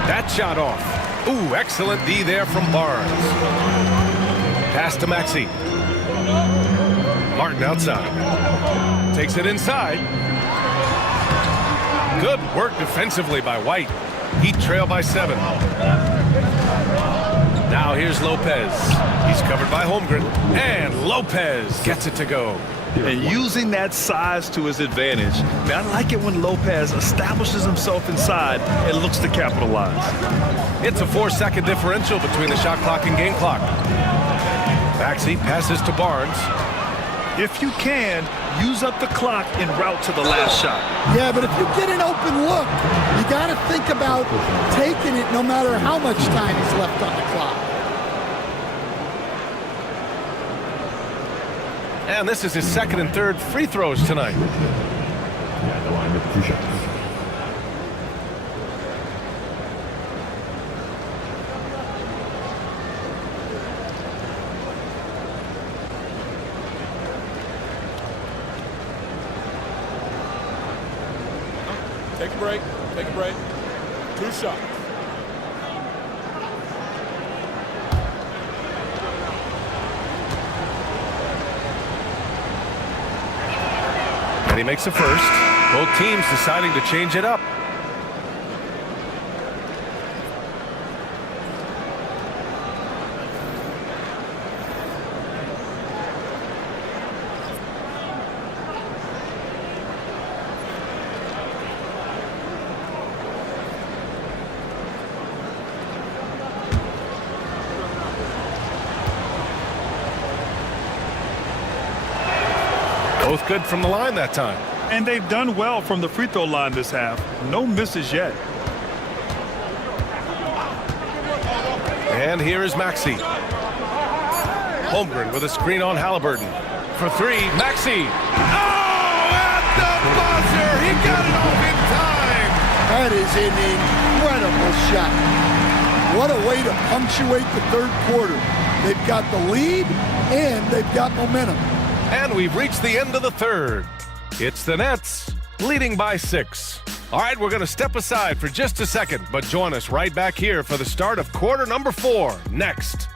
That shot off. Ooh, excellent D there from Barnes. Pass to Maxey. Martin outside. Takes it inside. Good work defensively by White. Heat trail by 7. Now here's Lopez. He's covered by Holmgren. And Lopez gets it to go. And using that size to his advantage. I like it when Lopez establishes himself inside and looks to capitalize. It's a 4-second differential between the shot clock and game clock. Maxey passes to Barnes. If you can, use up the clock en route to the last shot. Yeah, but if you get an open look, you got to think about taking it no matter how much time is left on the clock. And this is his second and third free throws tonight. Take a break. Take a break. 2 shots. And he makes a first. Both teams deciding to change it up. Both good from the line that time. And they've done well from the free throw line this half. No misses yet. And here is Maxey. Holmgren with a screen on Halliburton. For 3, Maxey. Oh, at the buzzer! He got it off in time! That is an incredible shot. What a way to punctuate the third quarter. They've got the lead, and they've got momentum. And we've reached the end of the third. It's the Nets leading by 6. All right, we're going to step aside for just a second, but join us right back here for the start of quarter number 4 next.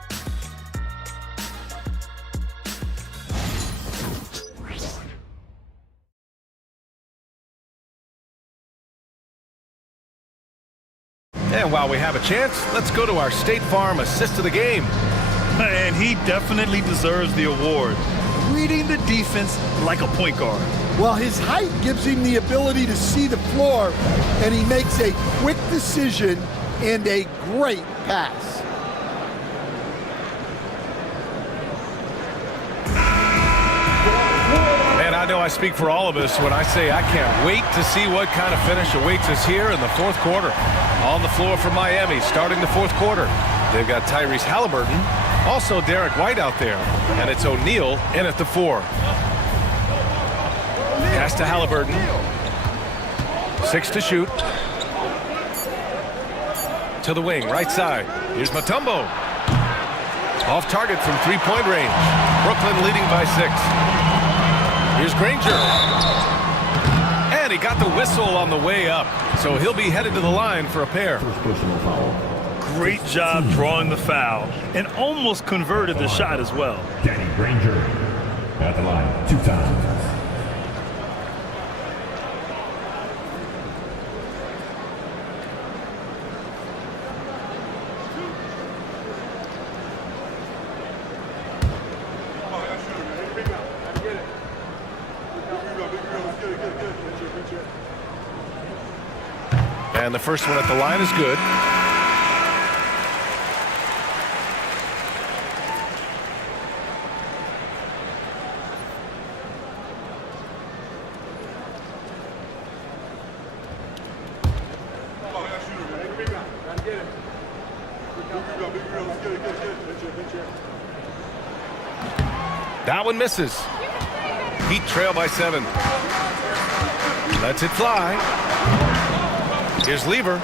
And while we have a chance, let's go to our State Farm assist of the game. And he definitely deserves the award. Reading the defense like a point guard. Well, his height gives him the ability to see the floor, and he makes a quick decision and a great pass. And I know I speak for all of us when I say I can't wait to see what kind of finish awaits us here in the fourth quarter. On the floor for Miami, starting the fourth quarter. They've got Tyrese Halliburton, also Derek White out there, and it's O'Neal in at the 4. Pass to Halliburton. 6 to shoot. To the wing, right side. Here's Mutombo. Off target from three-point range. Brooklyn leading by 6. Here's Granger. And he got the whistle on the way up. So he'll be headed to the line for a pair. Great job drawing the foul and almost converted the shot as well. Danny Granger at the line 2 times. And the first one at the line is good. That one misses. Heat trail by 7. Lets it fly. Here's Lever.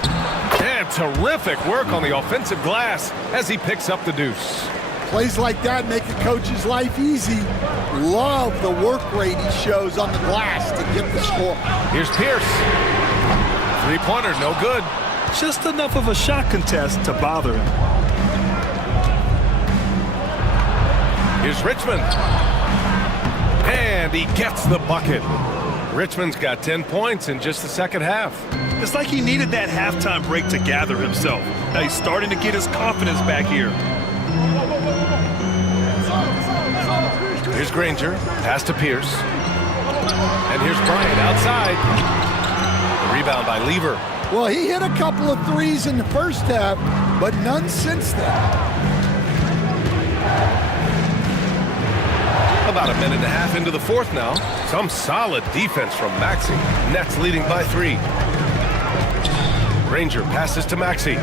And terrific work on the offensive glass as he picks up the deuce. Plays like that make a coach's life easy. Love the work rate he shows on the glass to get the score. Here's Pierce. Three-pointer, no good. Just enough of a shot contest to bother him. Here's Richmond. And he gets the bucket. Richmond's got 10 points in just the second half. It's like he needed that halftime break to gather himself. Now he's starting to get his confidence back here. Here's Granger. Pass to Pierce. And here's Bryant outside. The rebound by Lever. Well, he hit a couple of threes in the first half, but none since then. About a minute and a half into the fourth now. Some solid defense from Maxey. Nets leading by 3. Granger passes to Maxey.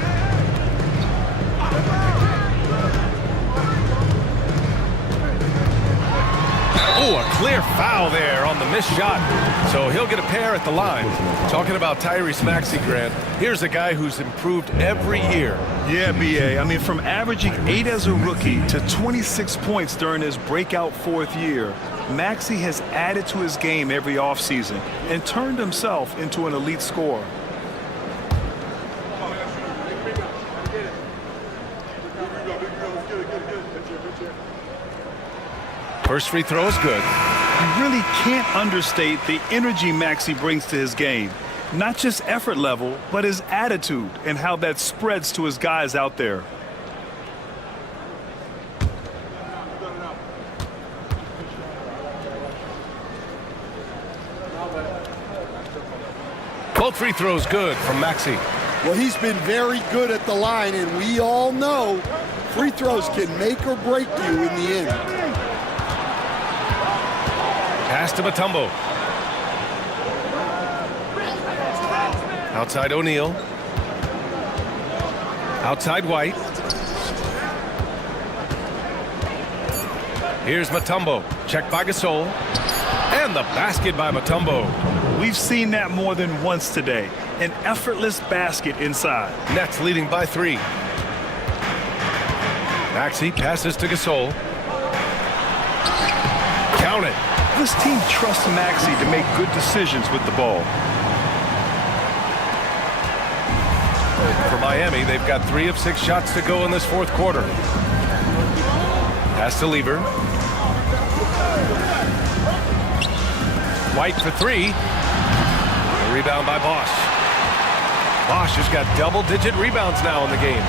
Oh, a clear foul there on the missed shot. So he'll get a pair at the line. Talking about Tyrese Maxey, Grant, here's a guy who's improved every year. Yeah, B.A. I mean, from averaging 8 as a rookie to 26 points during his breakout 4th year, Maxey has added to his game every offseason and turned himself into an elite scorer. First free throw is good. You really can't understate the energy Maxey brings to his game. Not just effort level, but his attitude and how that spreads to his guys out there. Both free throws good from Maxey. Well, he's been very good at the line, and we all know free throws can make or break you in the end. Pass to Mutombo. Outside O'Neal. Outside White. Here's Mutombo. Checked by Gasol. And the basket by Mutombo. We've seen that more than once today. An effortless basket inside. Nets leading by 3. Maxey passes to Gasol. Count it. This team trusts Maxey to make good decisions with the ball. For Miami, they've got 3 of 6 shots to go in this fourth quarter. Pass to Lever. White for 3. A rebound by Bosch. Bosch has got double-digit rebounds now in the game.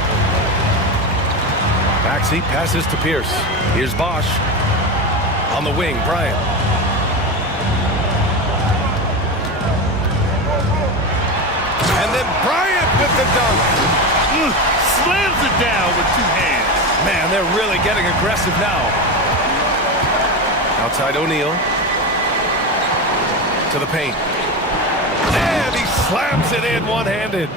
Maxey passes to Pierce. Here's Bosch. On the wing, Bryant. And then Bryant with the dunk. Slams it down with 2 hands. Man, they're really getting aggressive now. Outside O'Neal. To the paint. And he slams it in one-handed.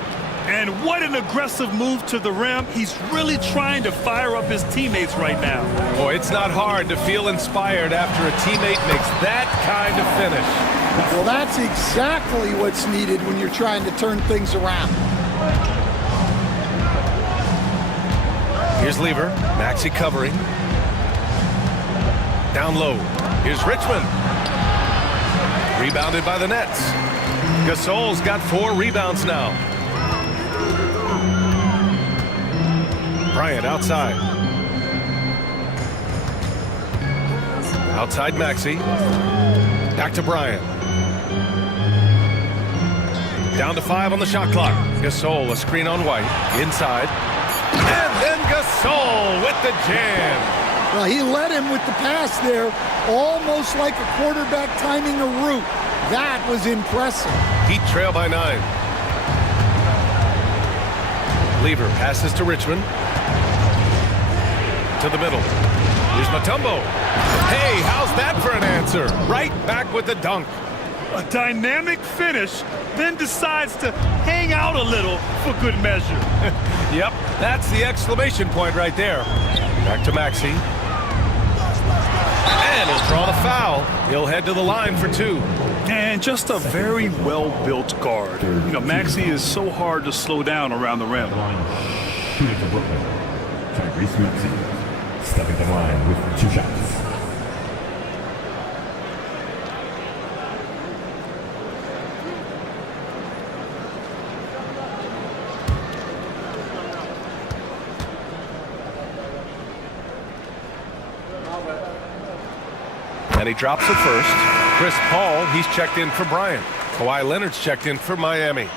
And what an aggressive move to the rim. He's really trying to fire up his teammates right now. Boy, it's not hard to feel inspired after a teammate makes that kind of finish. Well, that's exactly what's needed when you're trying to turn things around. Here's Lever. Maxey covering. Down low. Here's Richmond. Rebounded by the Nets. Gasol's got 4 rebounds now. Bryant outside. Outside Maxey. Back to Bryant. Down to 5 on the shot clock. Gasol, a screen on White. Inside. And then Gasol with the jam. Well, he led him with the pass there, almost like a quarterback timing a route. That was impressive. Heat trail by 9. Lever passes to Richmond. To the middle. Here's Mutombo. Hey, how's that for an answer? Right back with the dunk. A dynamic finish, then decides to hang out a little for good measure. Yep, that's the exclamation point right there. Back to Maxey. And he'll draw the foul. He'll head to the line for 2. And just a very well-built guard. You know, Maxey is so hard to slow down around the rim. Shooting for Brooklyn, Tyrese Maxey, stepping to the line with 2 shots. And he drops it first. Chris Paul, he's checked in for Bryant. Kawhi Leonard's checked in for Miami.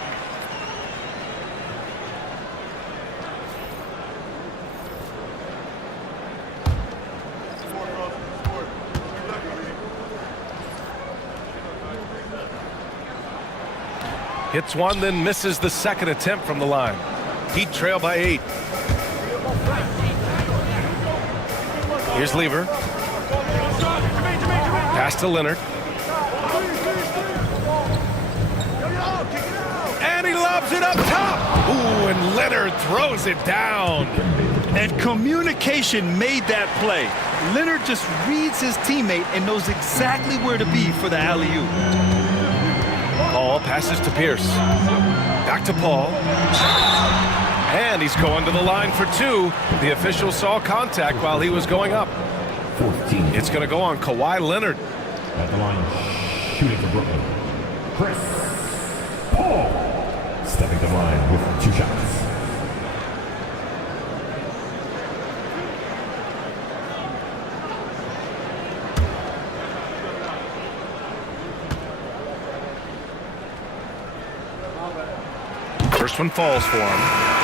Hits one, then misses the second attempt from the line. Heat trail by 8. Here's Lever. Pass to Leonard. And he lobs it up top. Ooh, and Leonard throws it down. And communication made that play. Leonard just reads his teammate and knows exactly where to be for the alley-oop. Paul passes to Pierce. Back to Paul. And he's going to the line for 2. The official saw contact while he was going up. 14. It's going to go on Kawhi Leonard. At the line, shooting for Brooklyn, Chris Paul, stepping to the line with 2 shots. First one falls for him.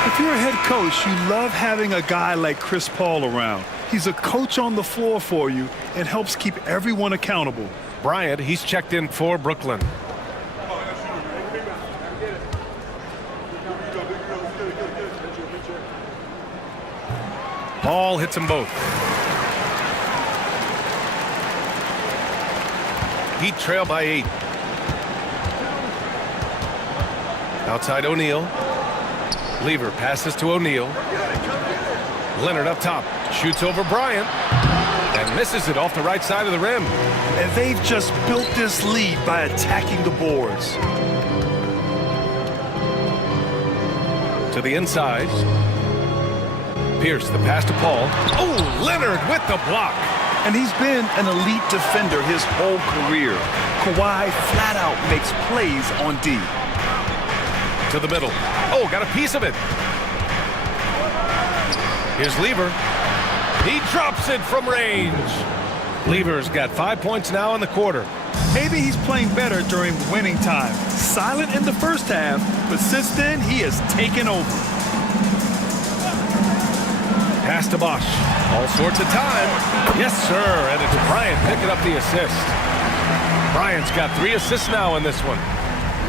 If you're a head coach, you love having a guy like Chris Paul around. He's a coach on the floor for you and helps keep everyone accountable. Bryant, he's checked in for Brooklyn. Paul hits them both. Heat trail by 8. Outside O'Neal. Lever passes to O'Neal. Leonard up top. Shoots over Bryant. And misses it off the right side of the rim. And they've just built this lead by attacking the boards. To the inside. Pierce, the pass to Paul. Oh, Leonard with the block. And he's been an elite defender his whole career. Kawhi flat out makes plays on D. To the middle. Oh, got a piece of it. Here's Lever. He drops it from range. Lever's got 5 points now in the quarter. Maybe he's playing better during winning time. Silent in the first half, but since then he has taken over. Pass to Bosch. All sorts of time. Yes, sir. And it's Bryant picking up the assist. Bryant's got 3 assists now in this one.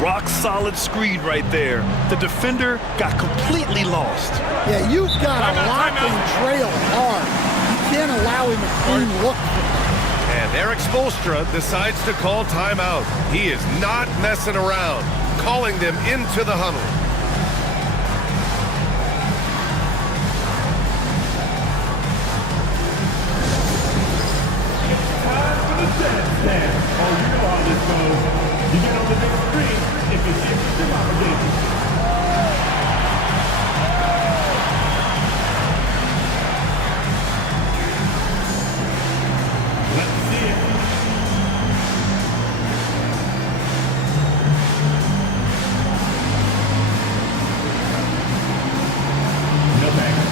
Rock solid screen right there. The defender got completely lost. Yeah, you've got to lock and trail hard. You can't allow him a clean look. And Eric Spoelstra decides to call timeout. He is not messing around, calling them into the huddle. Stand. Oh, you know how this goes. You get on the big screen if you shift your obligation. Let's see it. No thanks.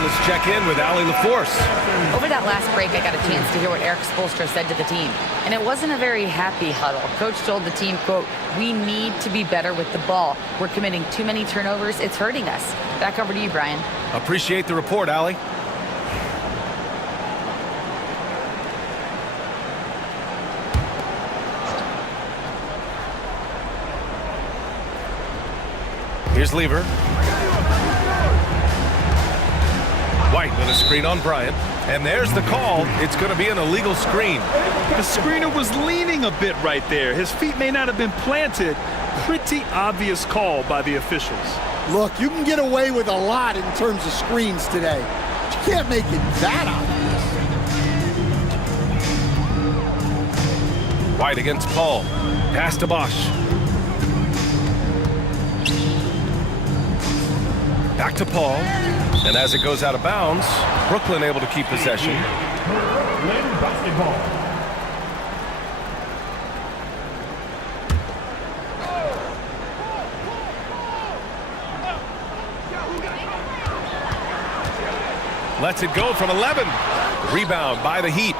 Let's check in with Allie LaForce. Over that last break, I got a chance to hear what Eric Spoelstra said to the team. And it wasn't a very happy huddle. Coach told the team, quote, "We need to be better with the ball. We're committing too many turnovers. It's hurting us." Back over to you, Brian. Appreciate the report, Allie. Here's Lever. White with a screen on Bryant. And there's the call. It's going to be an illegal screen. The screener was leaning a bit right there. His feet may not have been planted. Pretty obvious call by the officials. Look, you can get away with a lot in terms of screens today. But you can't make it that obvious. White against Paul. Pass to Bosch. Back to Paul. And as it goes out of bounds, Brooklyn able to keep possession. Basketball. Lets it go from 11. Rebound by the Heat.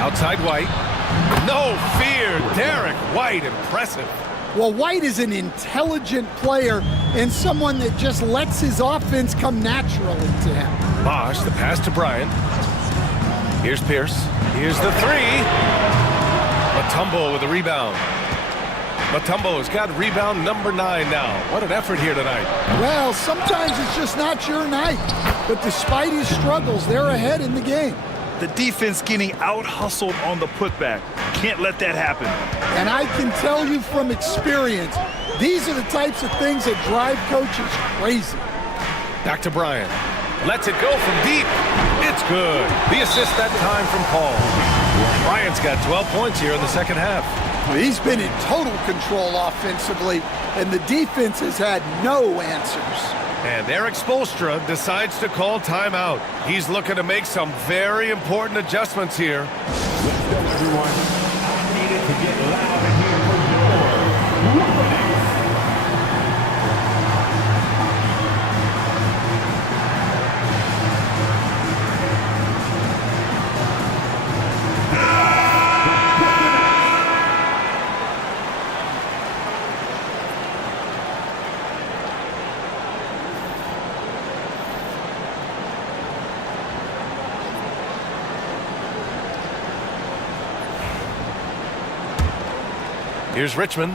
Outside White. No fear. Derek White, impressive. Well, White is an intelligent player and someone that just lets his offense come naturally to him. Bosch, the pass to Bryant. Here's Pierce. Here's the three. Mutombo with the rebound. Mutombo's got rebound number 9 now. What an effort here tonight. Well, sometimes it's just not your night. But despite his struggles, they're ahead in the game. The defense getting out-hustled on the putback. Can't let that happen. And I can tell you from experience, these are the types of things that drive coaches crazy. Back to Bryant. Lets it go from deep. It's good. The assist that time from Paul. Bryant's got 12 points here in the second half. He's been in total control offensively, and the defense has had no answers. And Eric Spoelstra decides to call timeout. He's looking to make some very important adjustments here. Let's go, everyone. I needed to get loud in here for your Roughnecks. Here's Richmond.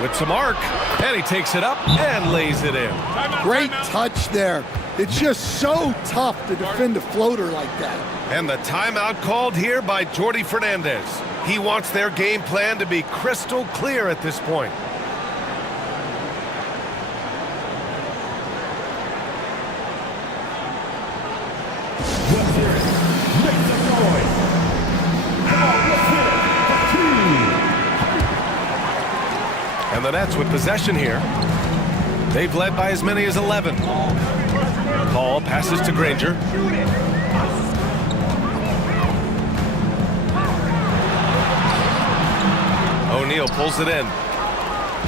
With some arc, and he takes it up and lays it in. Great touch there. It's just so tough to defend a floater like that. And the timeout called here by Jordi Fernandez. He wants their game plan to be crystal clear at this point. And the Nets with possession here. They've led by as many as 11. Paul passes to Granger. O'Neal pulls it in.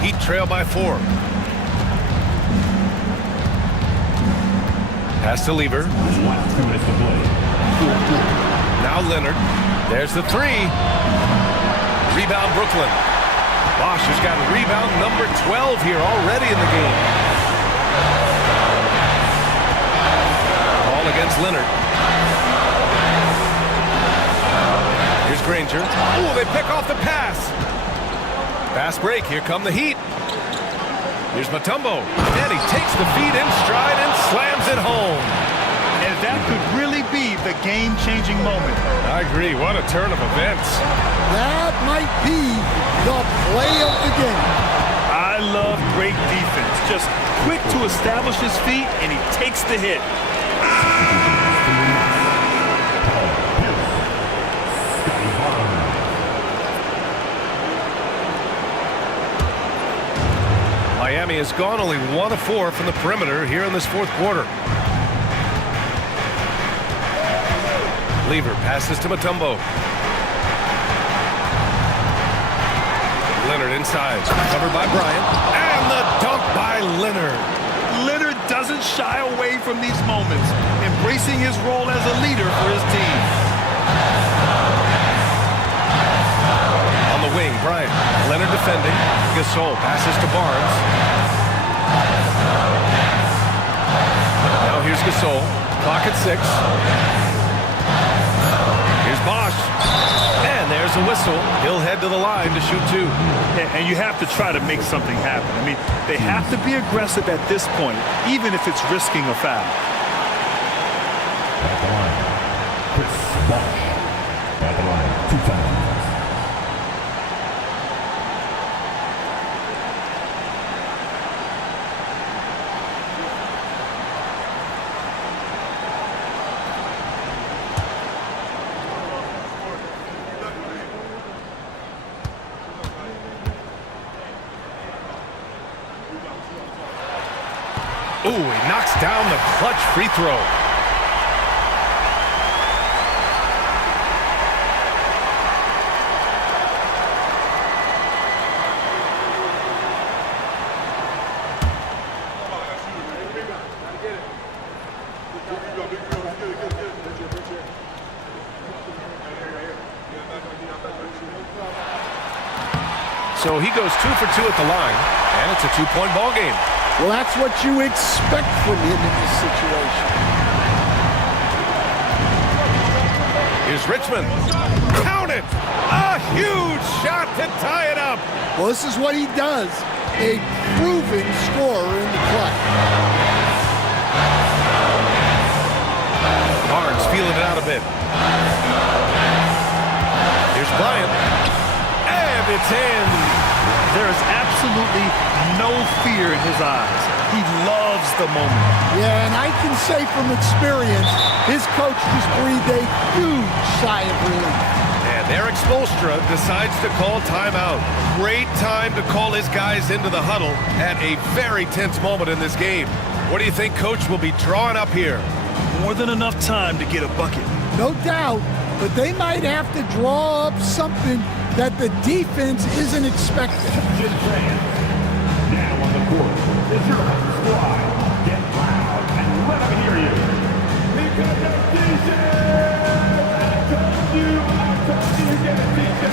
Heat trail by 4. Pass to Lever. Now Leonard. There's the 3. Rebound Brooklyn. Bosch has got rebound number 12 here already in the game. Ball against Leonard. Here's Granger. Oh, they pick off the pass. Fast break. Here come the Heat. Here's Mutombo. And he takes the feed in stride and slams it home. And that could really be the game-changing moment. I agree. What a turn of events. That might be the play of the game. I love great defense. Just quick to establish his feet, and he takes the hit. Miami has gone only 1 of 4 from the perimeter here in this fourth quarter. Lever passes to Mutombo. Leonard inside, covered by Bryant, and the dunk by Leonard. Leonard doesn't shy away from these moments, embracing his role as a leader for his team. On the wing, Bryant. Leonard defending. Gasol passes to Barnes. Now here's Gasol. Clock at 6. Here's Bosch. And there's a whistle. He'll head to the line to shoot 2. And you have to try to make something happen. I mean, they have to be aggressive at this point, even if it's risking a foul. At the line, Chris Bosh. At the line, 2 times. Ooh, he knocks down the clutch free throw. So he goes 2 for 2 at the line, and it's a 2-point ball game. Well, that's what you expect from him in this situation. Here's Richmond. Count it! A huge shot to tie it up. Well, this is what he does. A proven scorer in the clutch. Barnes feeling it out a bit. Here's Bryant. And it's in. There is absolutely no fear in his eyes. He loves the moment. Yeah, and I can say from experience, his coach just breathed a huge sigh of relief. And Eric Spoelstra decides to call timeout. Great time to call his guys into the huddle at a very tense moment in this game. What do you think Coach will be drawing up here? More than enough time to get a bucket. No doubt, but they might have to draw up something that the defense isn't expecting. Now on the court, is your home squad. Get loud and let them hear you. Because of DJ! I told you, get a DJ!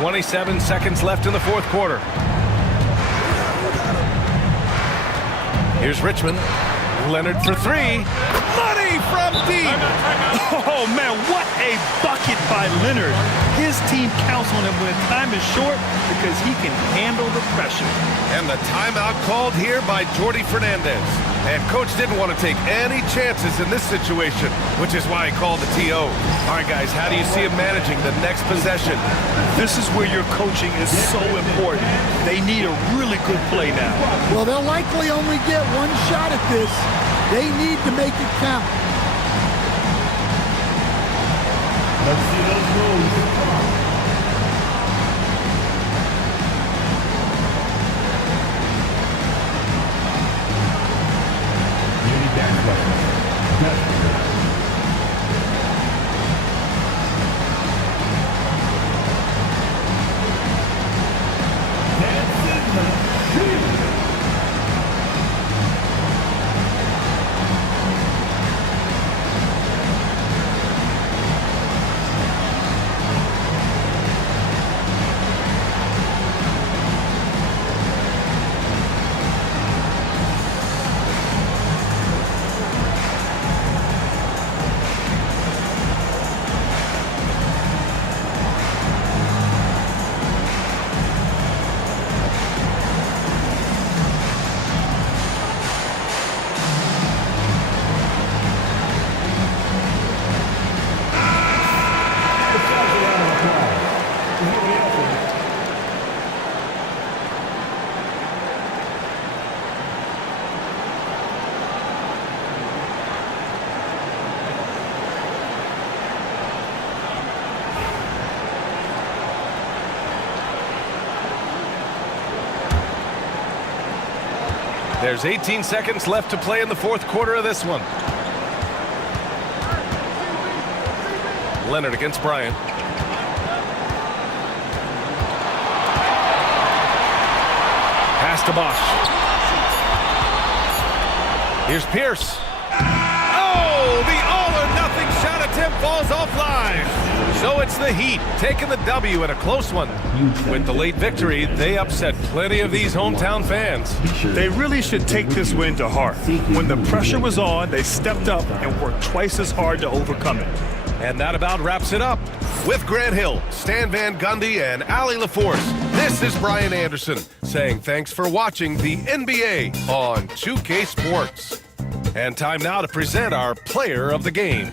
27 seconds left in the fourth quarter. Here's Richmond. Leonard for three. Money from deep. Oh, man, what a bucket by Leonard. His team counts on him when time is short because he can handle the pressure. And the timeout called here by Jordi Fernandez. And coach didn't want to take any chances in this situation, which is why he called the TO. All right, guys, how do you see him managing the next possession? This is where your coaching is so important. They need a really good play now. Well, they'll likely only get one shot at this. They need to make it count. Let's see those moves. Come on. Beauty dance lesson. There's 18 seconds left to play in the fourth quarter of this one. Leonard against Bryant. Pass to Bosch. Here's Pierce. Oh, the all-or-nothing shot attempt falls offline. So it's the Heat taking the W in a close one. With the late victory, they upset plenty of these hometown fans. They really should take this win to heart. When the pressure was on, they stepped up and worked twice as hard to overcome it. And that about wraps it up. With Grant Hill, Stan Van Gundy, and Allie LaForce, this is Brian Anderson saying thanks for watching the NBA on 2K Sports. And time now to present our player of the game.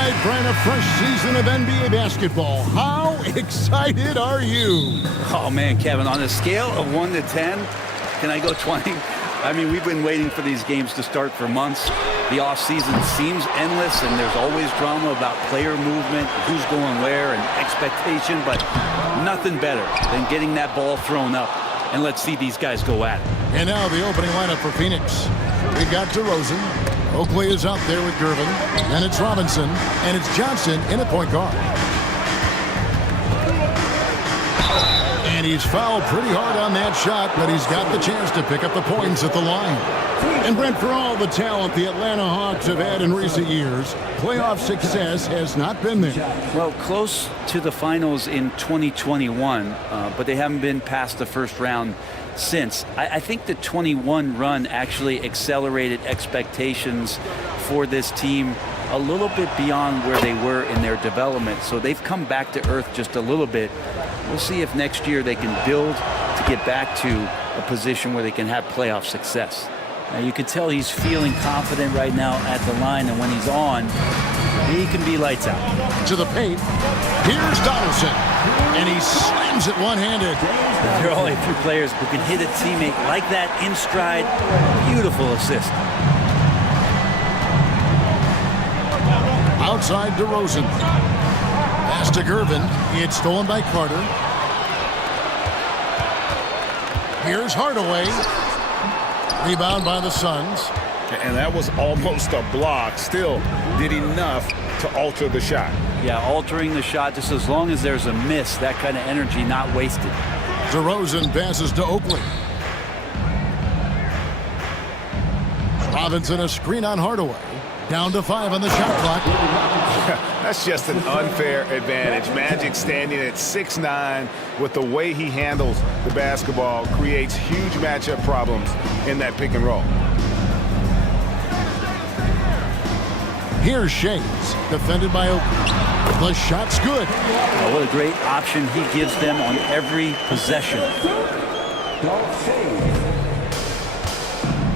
right, Brent, a fresh season of NBA basketball. How excited are you? Oh, man, Kevin, on a scale of 1 to 10, can I go 20? I mean, we've been waiting for these games to start for months. The offseason seems endless, and there's always drama about player movement, who's going where, and expectation, but nothing better than getting that ball thrown up. And let's see these guys go at it. And now the opening lineup for Phoenix. We got DeRozan. Oakley is out there with Gervin. And it's Robinson. And it's Johnson in at point guard. And he's fouled pretty hard on that shot, but he's got the chance to pick up the points at the line. And Brent, for all the talent the Atlanta Hawks have had in recent years, playoff success has not been there. Well, close to the finals in 2021, but they haven't been past the first round since. I think the 21 run actually accelerated expectations for this team a little bit beyond where they were in their development. So they've come back to earth just a little bit. We'll see if next year they can build to get back to a position where they can have playoff success. Now you can tell he's feeling confident right now at the line, and when he's on, he can be lights out. To the paint. Here's Donaldson. And he slams it one-handed. There are only a few players who can hit a teammate like that in stride. Beautiful assist. Outside DeRozan. Pass to Gervin. It's stolen by Carter. Here's Hardaway. Rebound by the Suns. And that was almost a block. Still did enough to alter the shot. Yeah, altering the shot just as long as there's a miss. That kind of energy not wasted. DeRozan passes to Oakley. Robinson a screen on Hardaway. Down to 5 on the shot clock. That's just an unfair advantage. Magic standing at 6'9", with the way he handles the basketball, creates huge matchup problems in that pick and roll. Here's Shays, defended by Oakley. The shot's good. Oh, what a great option he gives them on every possession.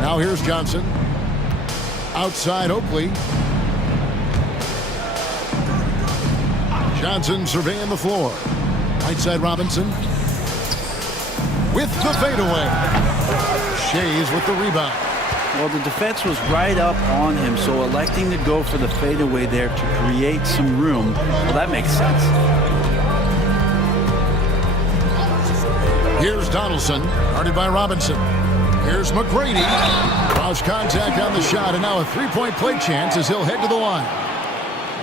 Now here's Johnson. Outside Oakley. Johnson surveying the floor. Right side Robinson. With the fadeaway. Shays with the rebound. Well, the defense was right up on him, so electing to go for the fadeaway there to create some room, well, that makes sense. Here's Donaldson, guarded by Robinson. Here's McGrady. Lost contact on the shot, and now a three-point play chance as he'll head to the line.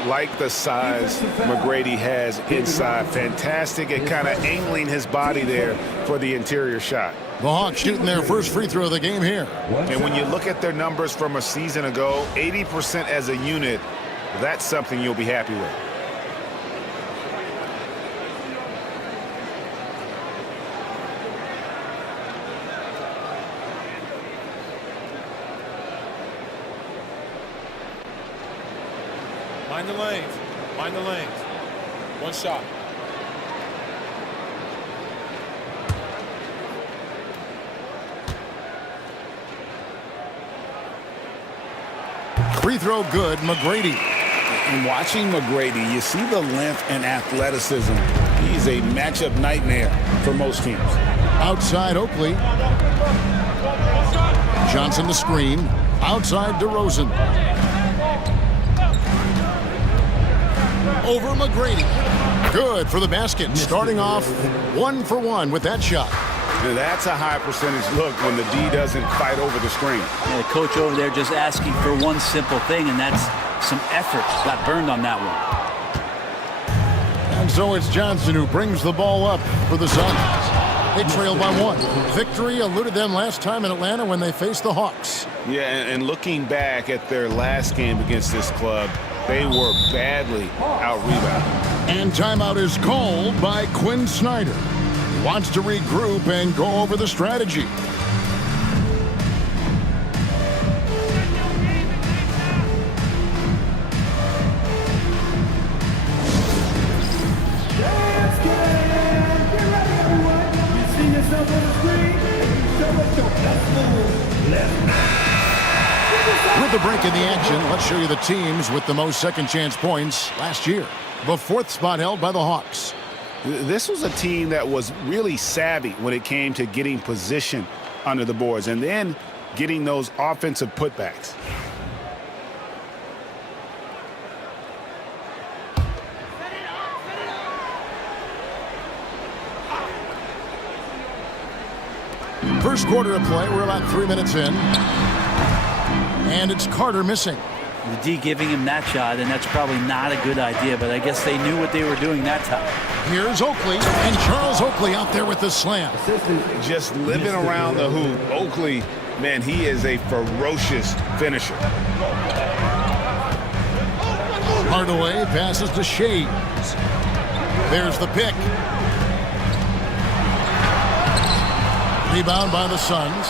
Like the size McGrady has inside. Fantastic at kind of angling his body there for the interior shot. The Hawks shooting their first free throw of the game here. And when you look at their numbers from a season ago, 80% as a unit, that's something you'll be happy with. Mind the lanes. Mind the lanes. One shot. Free throw good, McGrady. And watching McGrady, you see the length and athleticism. He's a matchup nightmare for most teams. Outside Oakley. Johnson the screen. Outside DeRozan. Over McGrady. Good for the basket. Starting off 1 for 1 with that shot. Now that's a high percentage look when the D doesn't fight over the screen. Yeah, the coach over there just asking for one simple thing, and that's some effort. Got burned on that one. And so it's Johnson who brings the ball up for the Suns. They trail by 1. Victory eluded them last time in Atlanta when they faced the Hawks. Yeah, and looking back at their last game against this club, they were badly out-rebounded. And timeout is called by Quinn Snyder. He wants to regroup and go over the strategy. With With the break in the action, let's show you the teams with the most second chance points last year. The 4th spot held by the Hawks. This was a team that was really savvy when it came to getting position under the boards and then getting those offensive putbacks. First quarter of play, we're about 3 minutes in. And it's Carter missing. The D giving him that shot, and that's probably not a good idea, but I guess they knew what they were doing that time. Here's Oakley, and Charles Oakley out there with the slam. Just living around the hoop. Oakley, man, he is a ferocious finisher. Hardaway passes to Shades. There's the pick. Rebound by the Suns.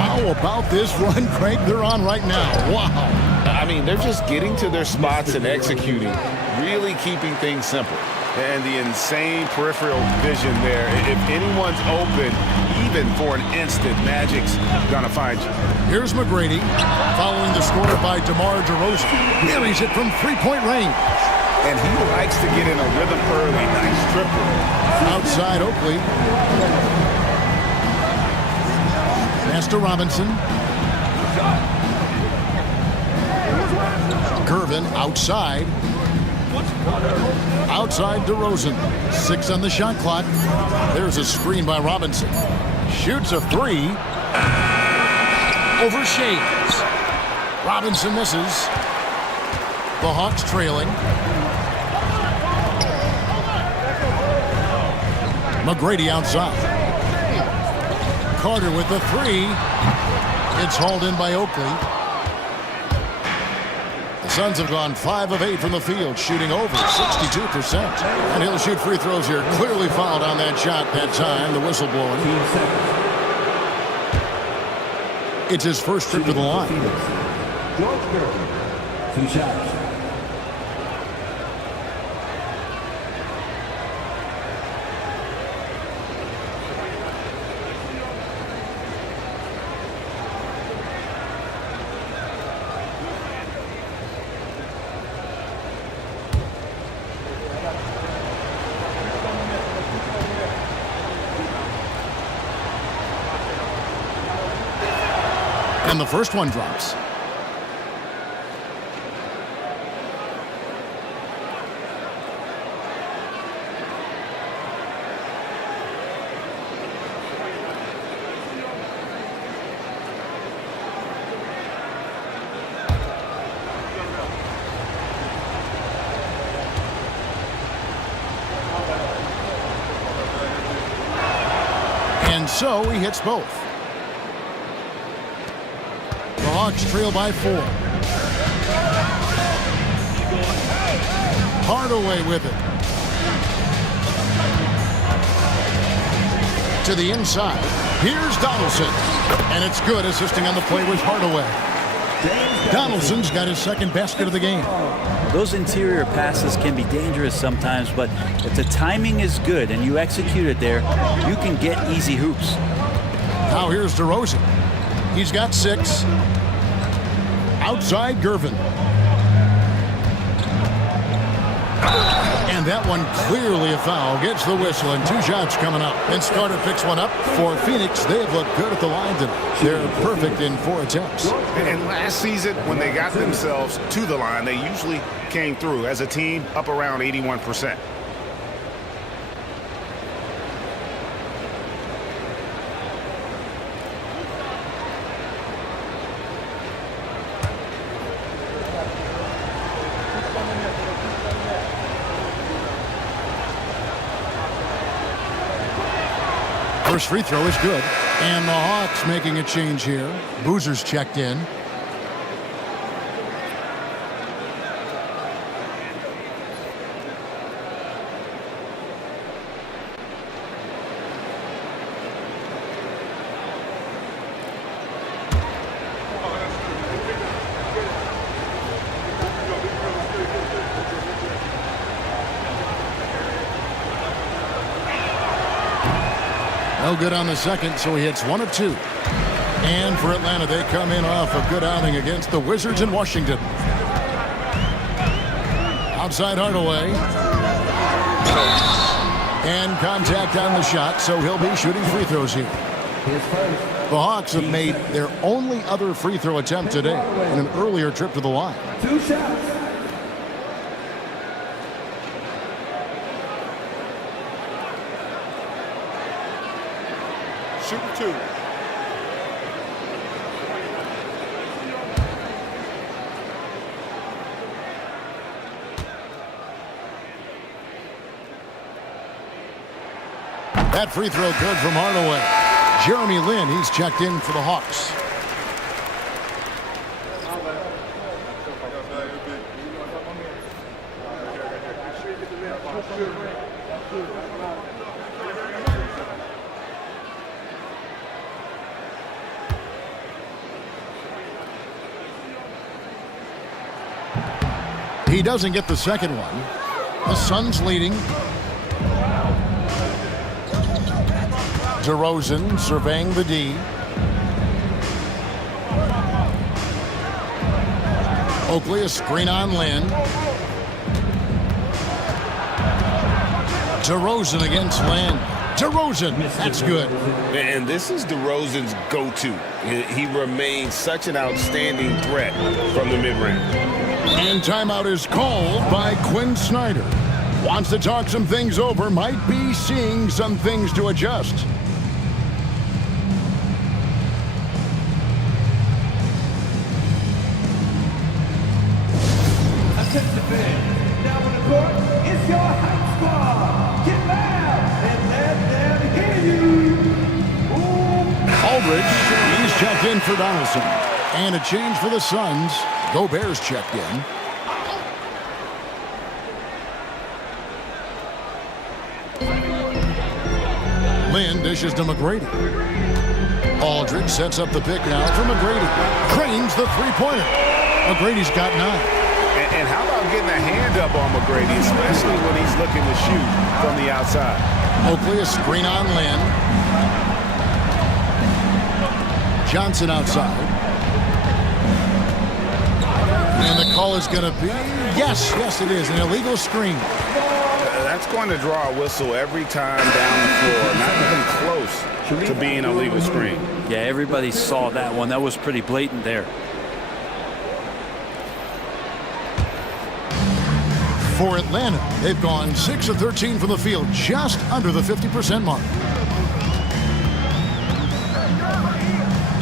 How about this run, Craig, they're on right now? Wow. I mean, they're just getting to their spots and executing, really keeping things simple. And the insane peripheral vision there. If anyone's open, even for an instant, Magic's gonna find you. Here's McGrady, following the score by DeMar DeRozan. Buries it from three-point range. And he likes to get in a rhythm early. Nice triple. Outside Oakley. Pass to Robinson. Gervin outside. Outside DeRozan. 6 on the shot clock. There's a screen by Robinson. Shoots a 3. Over Shades. Robinson misses. The Hawks trailing. McGrady outside. Carter with the 3. It's hauled in by Oakley. The Suns have gone 5 of 8 from the field, shooting over 62%. And he'll shoot free throws here. Clearly fouled on that shot that time. The whistle blowing. It's his first trip to the line. George Gervin, 2 shots. And the first one drops. And so he hits both. The Hawks trail by 4. Hardaway with it. To the inside. Here's Donaldson. And it's good. Assisting on the play was Hardaway. Donaldson's got his second basket of the game. Those interior passes can be dangerous sometimes, but if the timing is good and you execute it there, you can get easy hoops. Now here's DeRozan. He's got 6. Outside Gervin. And that one clearly a foul. Gets the whistle and 2 shots coming up. And Carter picks one up for Phoenix. They've looked good at the line tonight. They're perfect in 4 attempts. And last season, when they got themselves to the line, they usually came through as a team up around 81%. First free throw is good. And the Hawks making a change here. Boozer's checked in. No good on the second, so he hits 1 of 2. And for Atlanta, they come in off a good outing against the Wizards in Washington. Outside Hardaway. And contact on the shot, so he'll be shooting free throws here. The Hawks have made their only other free throw attempt today in an earlier trip to the line. 2 shots. Shooting 2. That free throw good from Hardaway. Jeremy Lin, he's checked in for the Hawks. He doesn't get the second one. The Suns leading. DeRozan surveying the D. Oakley, a screen on Lin. DeRozan against Lin. DeRozan, that's good. And this is DeRozan's go-to. He remains such an outstanding threat from the mid-range. And timeout is called by Quinn Snyder. Wants to talk some things over, might be seeing some things to adjust. Attention fans, now on the court, it's your hype squad. Get loud and let them hear you. Aldridge, he's checked in for Donaldson. And a change for the Suns. Gobert's checked in. Lin dishes to McGrady. Aldridge sets up the pick now for McGrady. Cranes the three-pointer. McGrady's got 9. And how about getting a hand up on McGrady, especially when he's looking to shoot from the outside? Oakley, a screen on Lin. Johnson outside. And the call is going to be, yes, it is, an illegal screen. That's going to draw a whistle every time down the floor, not even close to being a legal screen. Yeah, everybody saw that one. That was pretty blatant there. For Atlanta, they've gone 6 of 13 from the field, just under the 50% mark.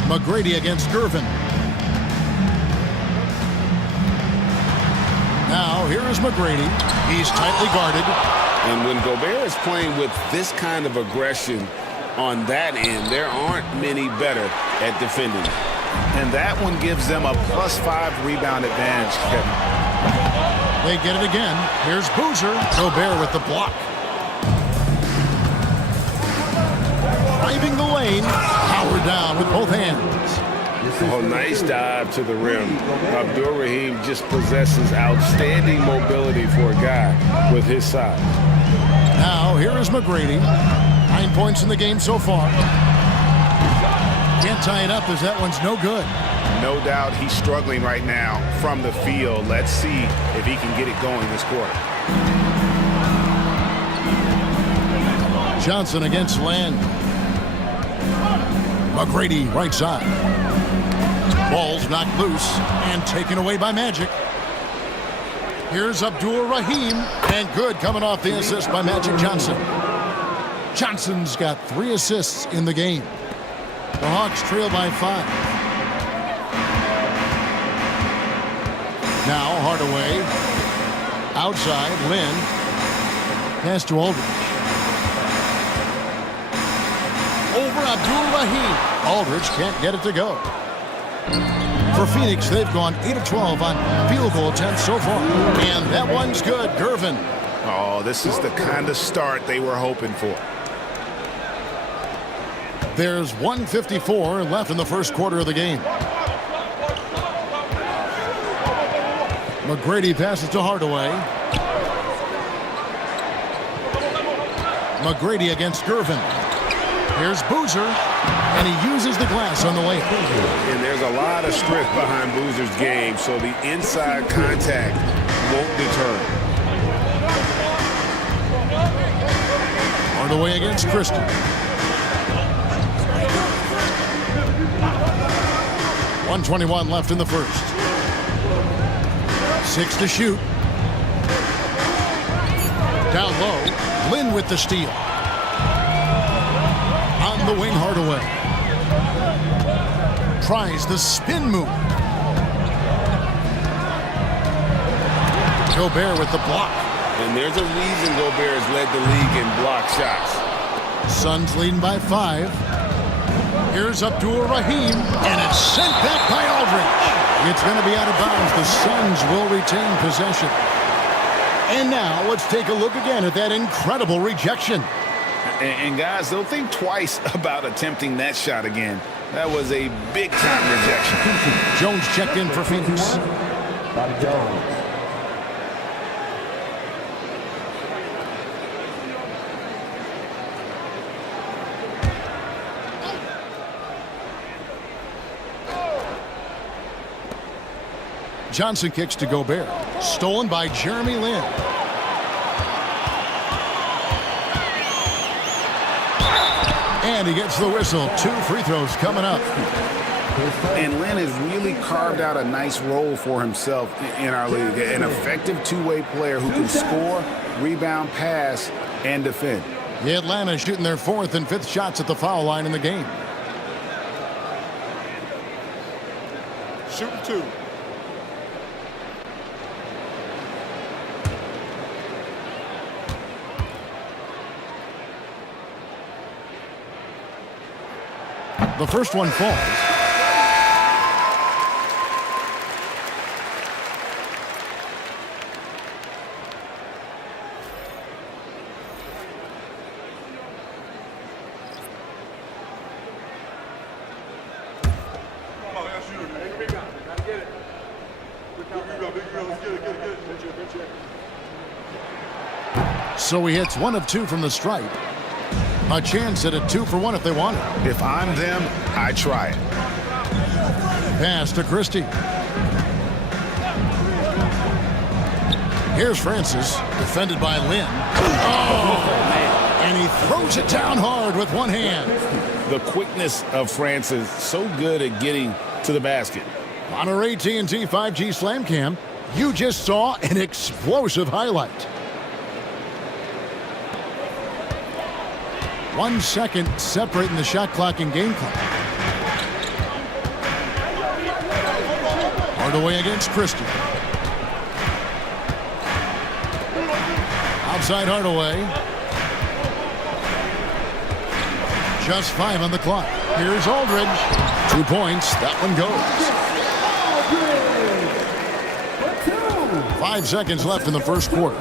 McGrady against Gervin. Now, here is McGrady. He's tightly guarded. And when Gobert is playing with this kind of aggression on that end, there aren't many better at defending. And that one gives them a +5 rebound advantage, Kevin. They get it again. Here's Boozer. Gobert with the block. Driving the lane. Power down with both hands. Oh, nice dive to the rim. Abdur-Rahim just possesses outstanding mobility for a guy with his size. Now, here is McGrady. 9 points in the game so far. Can't tie it up as that one's no good. No doubt he's struggling right now from the field. Let's see if he can get it going this quarter. Johnson against Land. McGrady right side. Ball's knocked loose and taken away by Magic. Here's Abdur-Rahim, and good coming off the assist by Magic Johnson. Johnson's got 3 assists in the game. The Hawks trail by 5. Now Hardaway. Outside, Lin. Pass to Aldridge. Over Abdur-Rahim. Aldridge can't get it to go. For Phoenix, they've gone 8 of 12 on field goal attempts so far. And that one's good. Gervin. Oh, this is the kind of start they were hoping for. There's 1:54 left in the first quarter of the game. McGrady passes to Hardaway. McGrady against Gervin. Here's Boozer. and he uses the glass on the way. And there's a lot of strength behind Boozer's game, so the inside contact won't deter him. Hardaway against Christie. .121 left in the first. 6 to shoot. Down low, Lynn with the steal. On the wing, Hardaway. Tries the spin move. Gobert with the block. And there's a reason Gobert has led the league in block shots. Suns leading by 5. Here's Abdul Rahim, and it's sent back by Aldridge. It's going to be out of bounds. The Suns will retain possession. And now let's take a look again at that incredible rejection. And guys, don't think twice about attempting that shot again. That was a big-time rejection. Jones checked in for Phoenix. Bobby Jones. Johnson kicks to Gobert. Stolen by Jeremy Lin. And he gets the whistle. 2 free throws coming up. And Lin has really carved out a nice role for himself in our league. An effective two-way player who can score, rebound, pass, and defend. The Atlanta shooting their 4th and 5th shots at the foul line in the game. Shooting 2. The first one falls. So he hits 1 of 2 from the stripe. A chance at a 2-for-1 if they want it. If I'm them, I try it. Pass to Christie. Here's Francis, defended by Lin. Oh, and he throws it down hard with one hand. The quickness of Francis, so good at getting to the basket. On our AT&T 5G Slam Cam, you just saw an explosive highlight. 1 second separating the shot clock and game clock. Hardaway against Christie. Outside Hardaway. Just 5 on the clock. Here's Aldridge. 2 points. That one goes. 5 seconds left in the first quarter.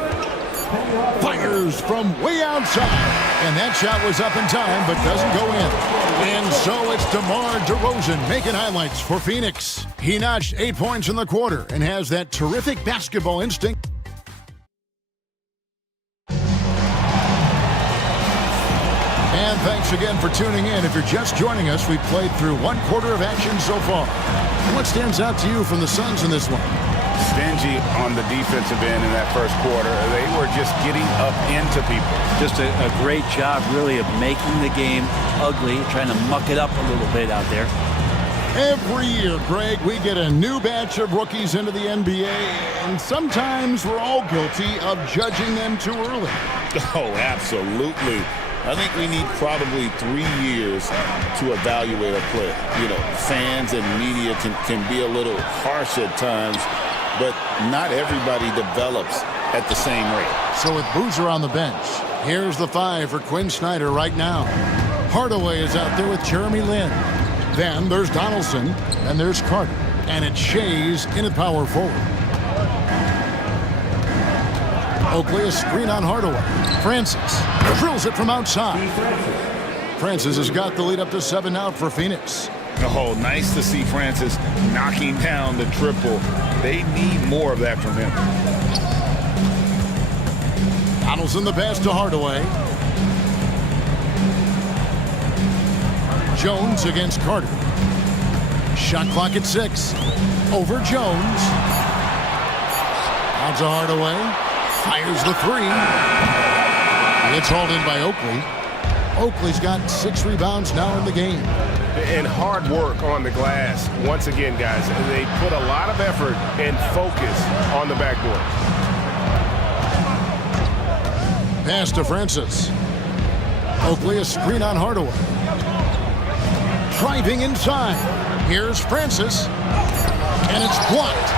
Fires from way outside. And that shot was up in time, but doesn't go in. And so it's DeMar DeRozan making highlights for Phoenix. He notched 8 points in the quarter and has that terrific basketball instinct. And thanks again for tuning in. If you're just joining us, we've played through 1 quarter of action so far. What stands out to you from the Suns in this one? Stingy on the defensive end in that first quarter. They were just getting up into people. Just a great job, really, of making the game ugly, trying to muck it up a little bit out there. Every year, Greg, we get a new batch of rookies into the NBA, and sometimes we're all guilty of judging them too early. Oh, absolutely. I think we need probably 3 years to evaluate a player. You know, fans and media can be a little harsh at times, but not everybody develops at the same rate. So with Boozer on the bench, here's the 5 for Quinn Snyder right now. Hardaway is out there with Jeremy Lin. Then there's Donaldson, and there's Carter. And it's Shays in at power forward. Oakley, a screen on Hardaway. Francis drills it from outside. Francis has got the lead up to 7 now for Phoenix. Oh, nice to see Francis knocking down the triple. They need more of that from him. Donaldson the pass to Hardaway. Jones against Carter. Shot clock at 6. Over Jones. Out to Hardaway. Fires the 3. It's hauled in by Oakley. Oakley's got 6 rebounds now in the game. And hard work on the glass. Once again, guys, they put a lot of effort and focus on the backboard. Pass to Francis. Oakley a screen on Hardaway. Driving inside. Here's Francis. And it's blocked.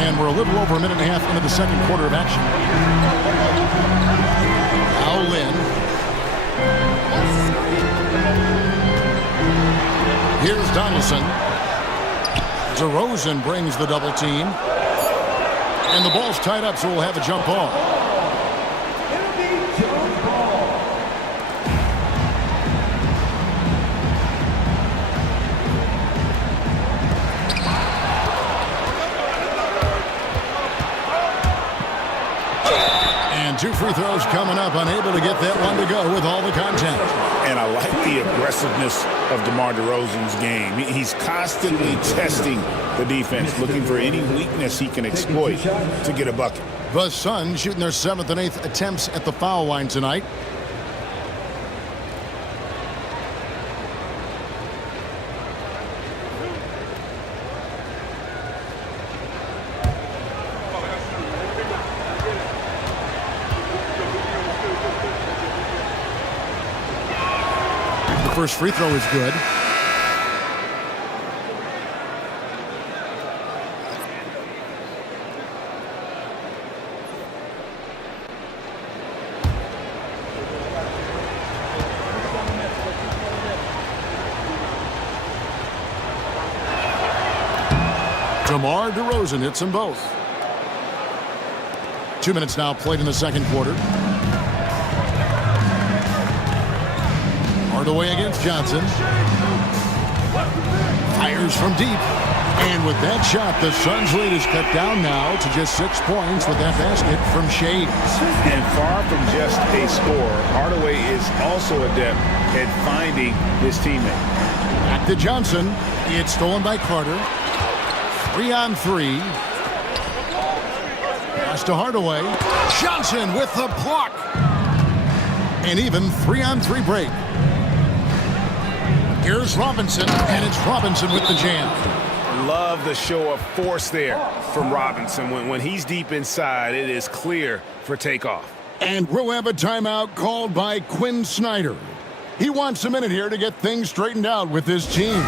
And we're a little over a minute and a half into the second quarter of action. Now Lin. Here's Donaldson. DeRozan brings the double team. And the ball's tied up, so we'll have a jump ball. And 2 free throws coming up, unable to get that one to go with all the contact. And I like the aggressiveness of DeMar DeRozan's game. He's constantly testing the defense, looking for any weakness he can exploit to get a bucket. The Suns shooting their 7th and 8th attempts at the foul line tonight. First free throw is good. DeMar DeRozan hits them both. 2 minutes now played in the second quarter. Hardaway against Johnson. Fires from deep. And with that shot, the Suns' lead is cut down now to just 6 points with that basket from Shades. And far from just a scorer, Hardaway is also adept at finding his teammate. Back to Johnson. It's stolen by Carter. 3-on-3. Pass to Hardaway. Johnson with the block. And even 3-on-3 break. Here's Robinson, and it's Robinson with the jam. Love the show of force there from Robinson. When he's deep inside, it is clear for takeoff. And we'll have a timeout called by Quinn Snyder. He wants a minute here to get things straightened out with his team.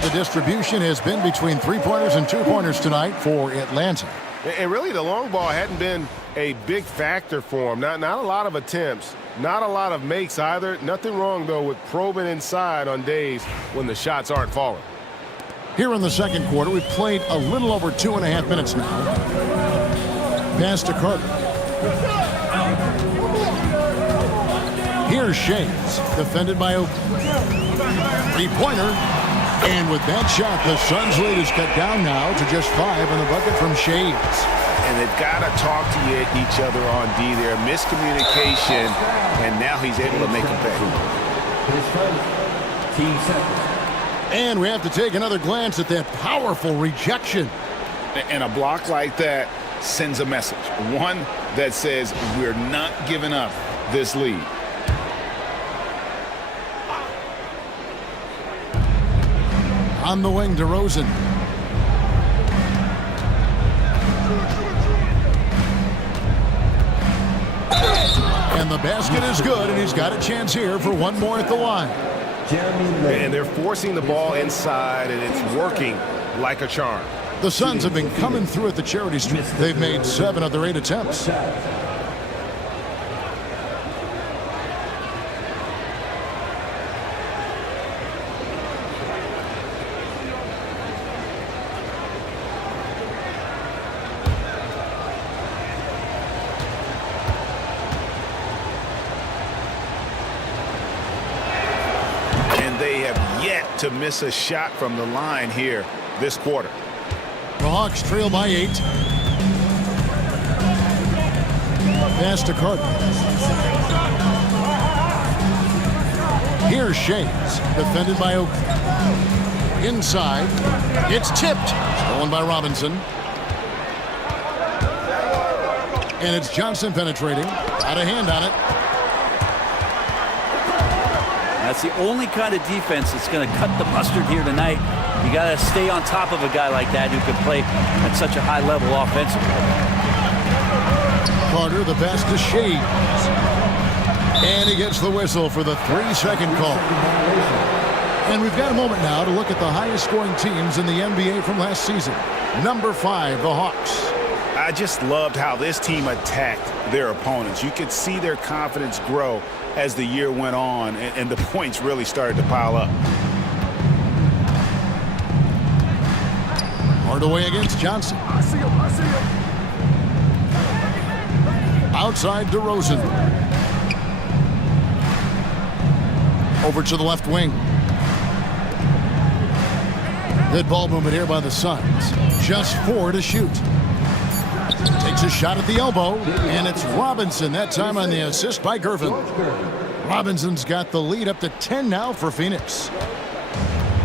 The distribution has been between 3-pointers and 2-pointers tonight for Atlanta. And really, the long ball hadn't been a big factor for him. Not a lot of attempts, not a lot of makes either. Nothing wrong, though, with probing inside on days when the shots aren't falling. Here in the second quarter, we've played a little over 2.5 minutes now. Pass to Carter. Here's Shades, defended by Oakley. 3-pointer. And with that shot, the Suns' lead is cut down now to just 5 on the bucket from Shades. and they've got to talk to each other on D there. Miscommunication, and now he's able to make a pay. And we have to take another glance at that powerful rejection. And a block like that sends a message. One that says we're not giving up this lead. On the wing, DeRozan. And the basket is good, and he's got a chance here for one more at the line. And they're forcing the ball inside, and it's working like a charm. The Suns have been coming through at the charity stripe. They've made 7 of their 8 attempts. To miss a shot from the line here this quarter. The Hawks trail by 8. Pass to Carter. Here's Shays, defended by Oak. Inside, it's tipped. Stolen by Robinson. And it's Johnson penetrating. Got a hand on it. That's the only kind of defense that's going to cut the mustard here tonight. You got to stay on top of a guy like that who can play at such a high level offensively. Carter, the pass to Shays. And he gets the whistle for the 3-second call. And we've got a moment now to look at the highest scoring teams in the NBA from last season. Number 5, the Hawks. I just loved how this team attacked their opponents. You could see their confidence grow as the year went on, and the points really started to pile up. Hardaway against Johnson. I see him. Outside DeRozan. Over to the left wing. Good ball movement here by the Suns. Just 4 to shoot. Takes a shot at the elbow, and it's Robinson, that time on the assist by Gervin. Robinson's got the lead up to 10 now for Phoenix.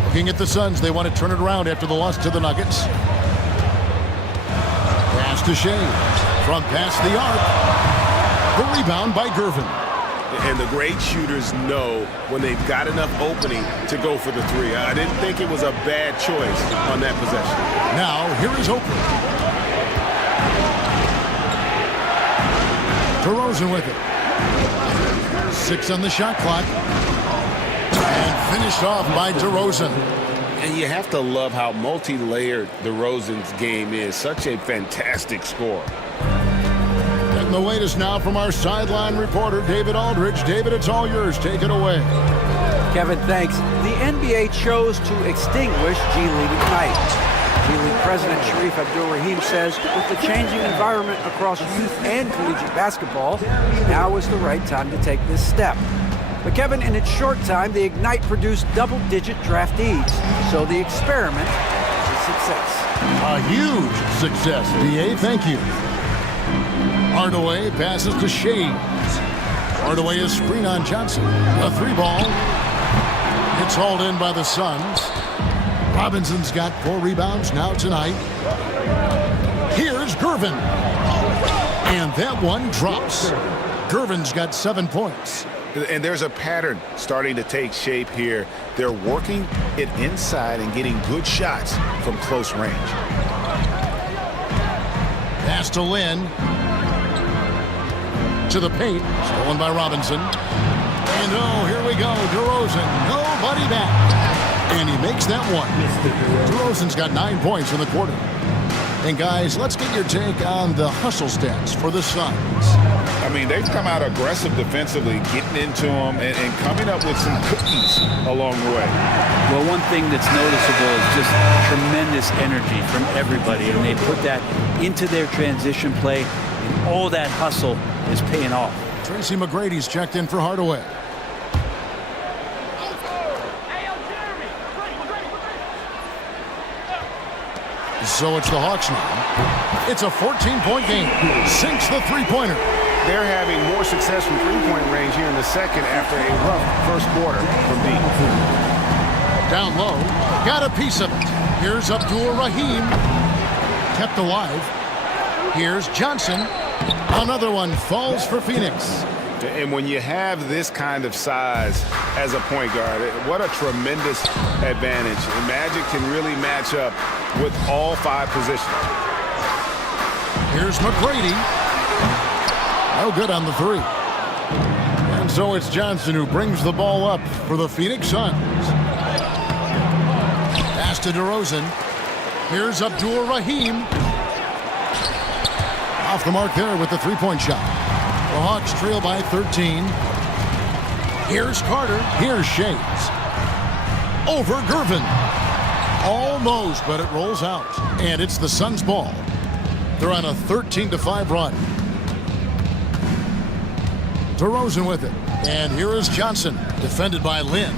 Looking at the Suns, they want to turn it around after the loss to the Nuggets. Pass to Shea. From past the arc. The rebound by Gervin. And the great shooters know when they've got enough opening to go for the 3. I didn't think it was a bad choice on that possession. Now, here is Oakley. DeRozan with it. 6 on the shot clock. And finished off by DeRozan. And you have to love how multi-layered DeRozan's game is. Such a fantastic scorer. Getting the latest now from our sideline reporter, David Aldridge. David, it's all yours. Take it away. Kevin, thanks. The NBA chose to extinguish G League Ignite. G League President Sharif Abdul-Rahim says with the changing environment across youth and collegiate basketball, now is the right time to take this step. But Kevin, in its short time, the Ignite produced double-digit draftees. So the experiment is a success. A huge success, B.A. Thank you. Hardaway passes to Shea. Hardaway is screen on Johnson. A 3-ball. It's hauled in by the Suns. Robinson's got 4 rebounds now tonight. Here's Gervin. And that one drops. Gervin's got 7 points. And there's a pattern starting to take shape here. They're working it inside and getting good shots from close range. Pass to Lynn. To the paint. Stolen by Robinson. And oh, here we go. DeRozan. Nobody back. And he makes that one. DeRozan's got 9 points in the quarter. And guys, let's get your take on the hustle stats for the Suns. I mean, they've come out aggressive defensively, getting into them and coming up with some cookies along the way. Well, one thing that's noticeable is just tremendous energy from everybody, and they put that into their transition play, and all that hustle is paying off. Tracy McGrady's checked in for Hardaway. So it's the Hawks now. It's a 14-point game. Sinks the three-pointer. They're having more success from three-point range here in the second after a rough first quarter from deep. Down low. Got a piece of it. Here's Abdul Rahim. Kept alive. Here's Johnson. Another one falls for Phoenix. And when you have this kind of size as a point guard, what a tremendous advantage. And Magic can really match up with all 5 positions. Here's McGrady. No good on the 3. And so it's Johnson who brings the ball up for the Phoenix Suns. Pass to DeRozan. Here's Abdul Rahim. Off the mark there with the three-point shot. The Hawks trail by 13. Here's Carter. Here's Shades. Over Gervin. Almost, but it rolls out. And it's the Suns' ball. They're on a 13-5 run. DeRozan with it. And here is Johnson, defended by Lynn.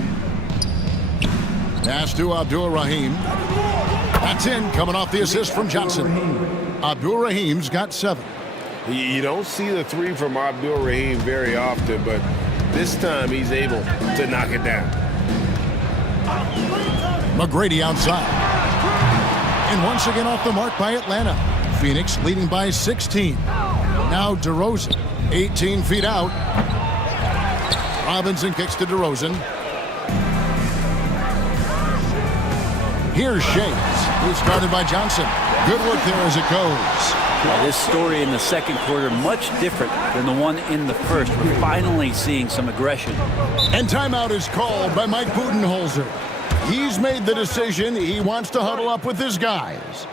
Pass to Abdul Rahim. That's in, coming off the assist from Johnson. Abdul Rahim's got 7. You don't see the 3 from Abdul Rahim very often, but this time he's able to knock it down. McGrady outside. And once again off the mark by Atlanta. Phoenix leading by 16. Now DeRozan, 18 feet out. Robinson kicks to DeRozan. Here's Shades, who's guarded by Johnson. Good work there as it goes. This story in the second quarter much different than the one in the first. We're finally seeing some aggression. And timeout is called by Mike Budenholzer. He's made the decision. He wants to huddle up with his guys.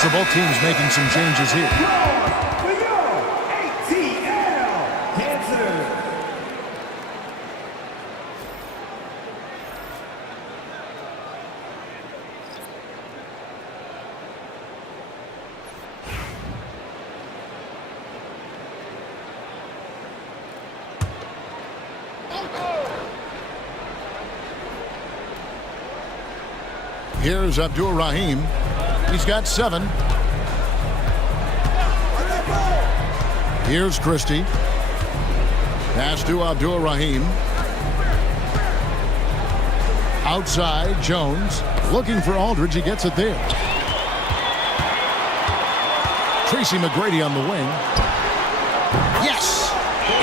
So both teams making some changes here. Here's Abdul Rahim. He's got 7. Here's Christie. Pass to Abdul Rahim. Outside, Jones. Looking for Aldridge. He gets it there. Tracy McGrady on the wing. Yes!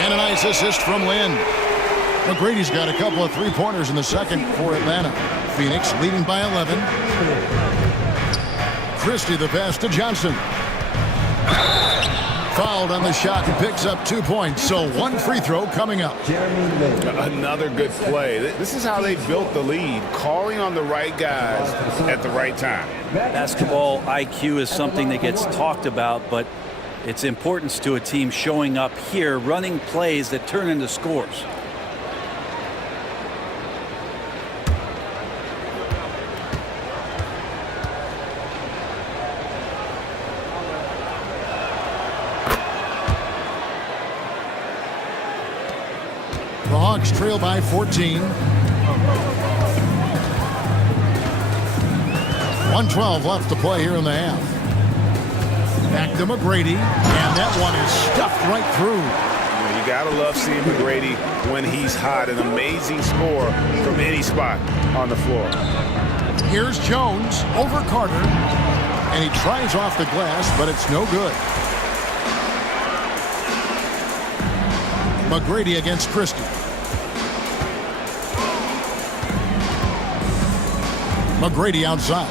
And a nice assist from Lynn. McGrady's got a couple of three-pointers in the second for Atlanta. Phoenix leading by 11. Christie the pass to Johnson. Fouled on the shot and picks up 2 points. So 1 free throw coming up. Another good play. This is how they built the lead, calling on the right guys at the right time. Basketball IQ is something that gets talked about, but its importance to a team showing up here, running plays that turn into scores. The Hawks trail by 14. 1:12 left to play here in the half. Back to McGrady, and that one is stuffed right through. You gotta love seeing McGrady when he's hot. An amazing score from any spot on the floor. Here's Jones over Carter, and he tries off the glass, but it's no good. McGrady against Christie. McGrady outside.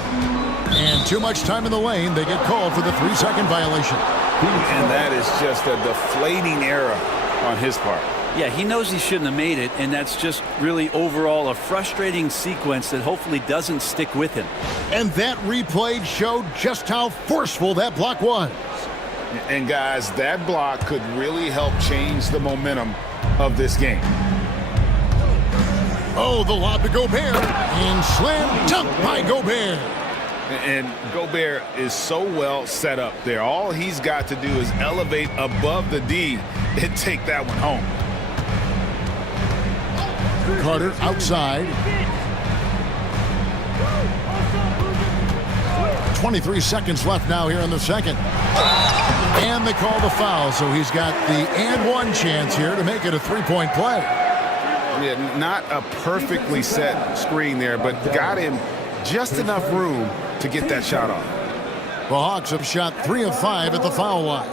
And too much time in the lane. They get called for the 3-second violation. And that is just a deflating error on his part. Yeah, he knows he shouldn't have made it, and that's just really overall a frustrating sequence that hopefully doesn't stick with him. And that replay showed just how forceful that block was. And guys, that block could really help change the momentum of this game. Oh, the lob to Gobert, and slam dunk by Gobert. And Gobert is so well set up there. All he's got to do is elevate above the D and take that one home. Carter outside. 23 seconds left now here in the second. And they call the foul, so he's got the and one chance here to make it a three-point play. Yeah, not a perfectly set screen there, but got him just enough room to get that shot off. The Hawks have shot 3 of 5 at the foul line.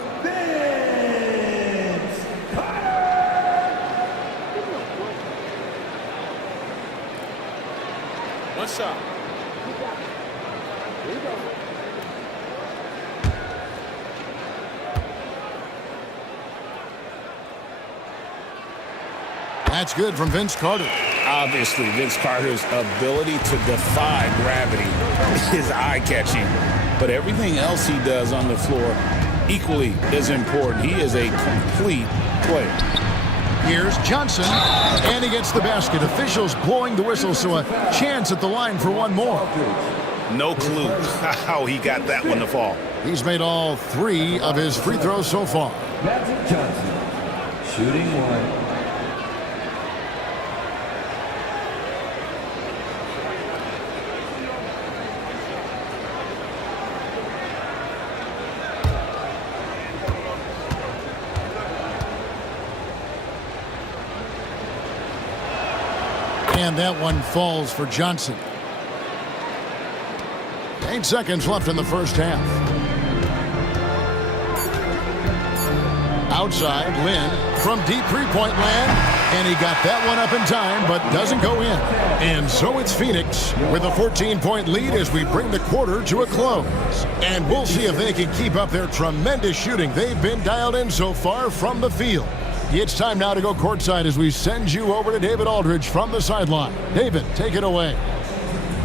One shot. That's good from Vince Carter. Obviously, Vince Carter's ability to defy gravity is eye-catching. But everything else he does on the floor equally is important. He is a complete player. Here's Johnson, and he gets the basket. Officials blowing the whistle, so a chance at the line for one more. No clue how he got that one to fall. He's made all 3 of his free throws so far. Magic Johnson, shooting 1. And that one falls for Johnson. 8 seconds left in the first half. Outside, Lynn from deep three-point land. And he got that one up in time, but doesn't go in. And so it's Phoenix with a 14-point lead as we bring the quarter to a close. And we'll see if they can keep up their tremendous shooting. They've been dialed in so far from the field. It's time now to go courtside as we send you over to David Aldridge from the sideline. David, take it away.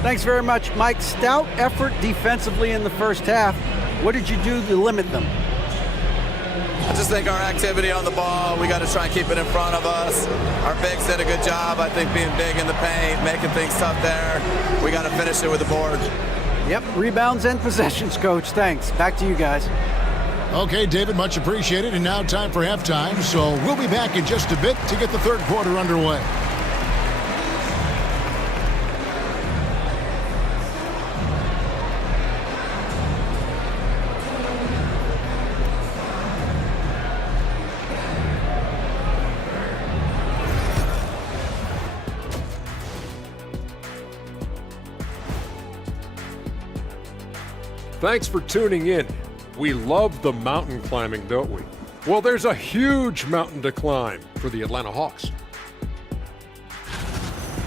Thanks very much, Mike. Stout effort defensively in the first half. What did you do to limit them? I just think our activity on the ball, we got to try and keep it in front of us. Our bigs did a good job, I think, being big in the paint, making things tough there. We got to finish it with the board. Yep, rebounds and possessions, Coach. Thanks. Back to you guys. Okay, David, much appreciated. And now time for halftime. So we'll be back in just a bit to get the third quarter underway. Thanks for tuning in. We love the mountain climbing, don't we? Well, there's a huge mountain to climb for the Atlanta Hawks.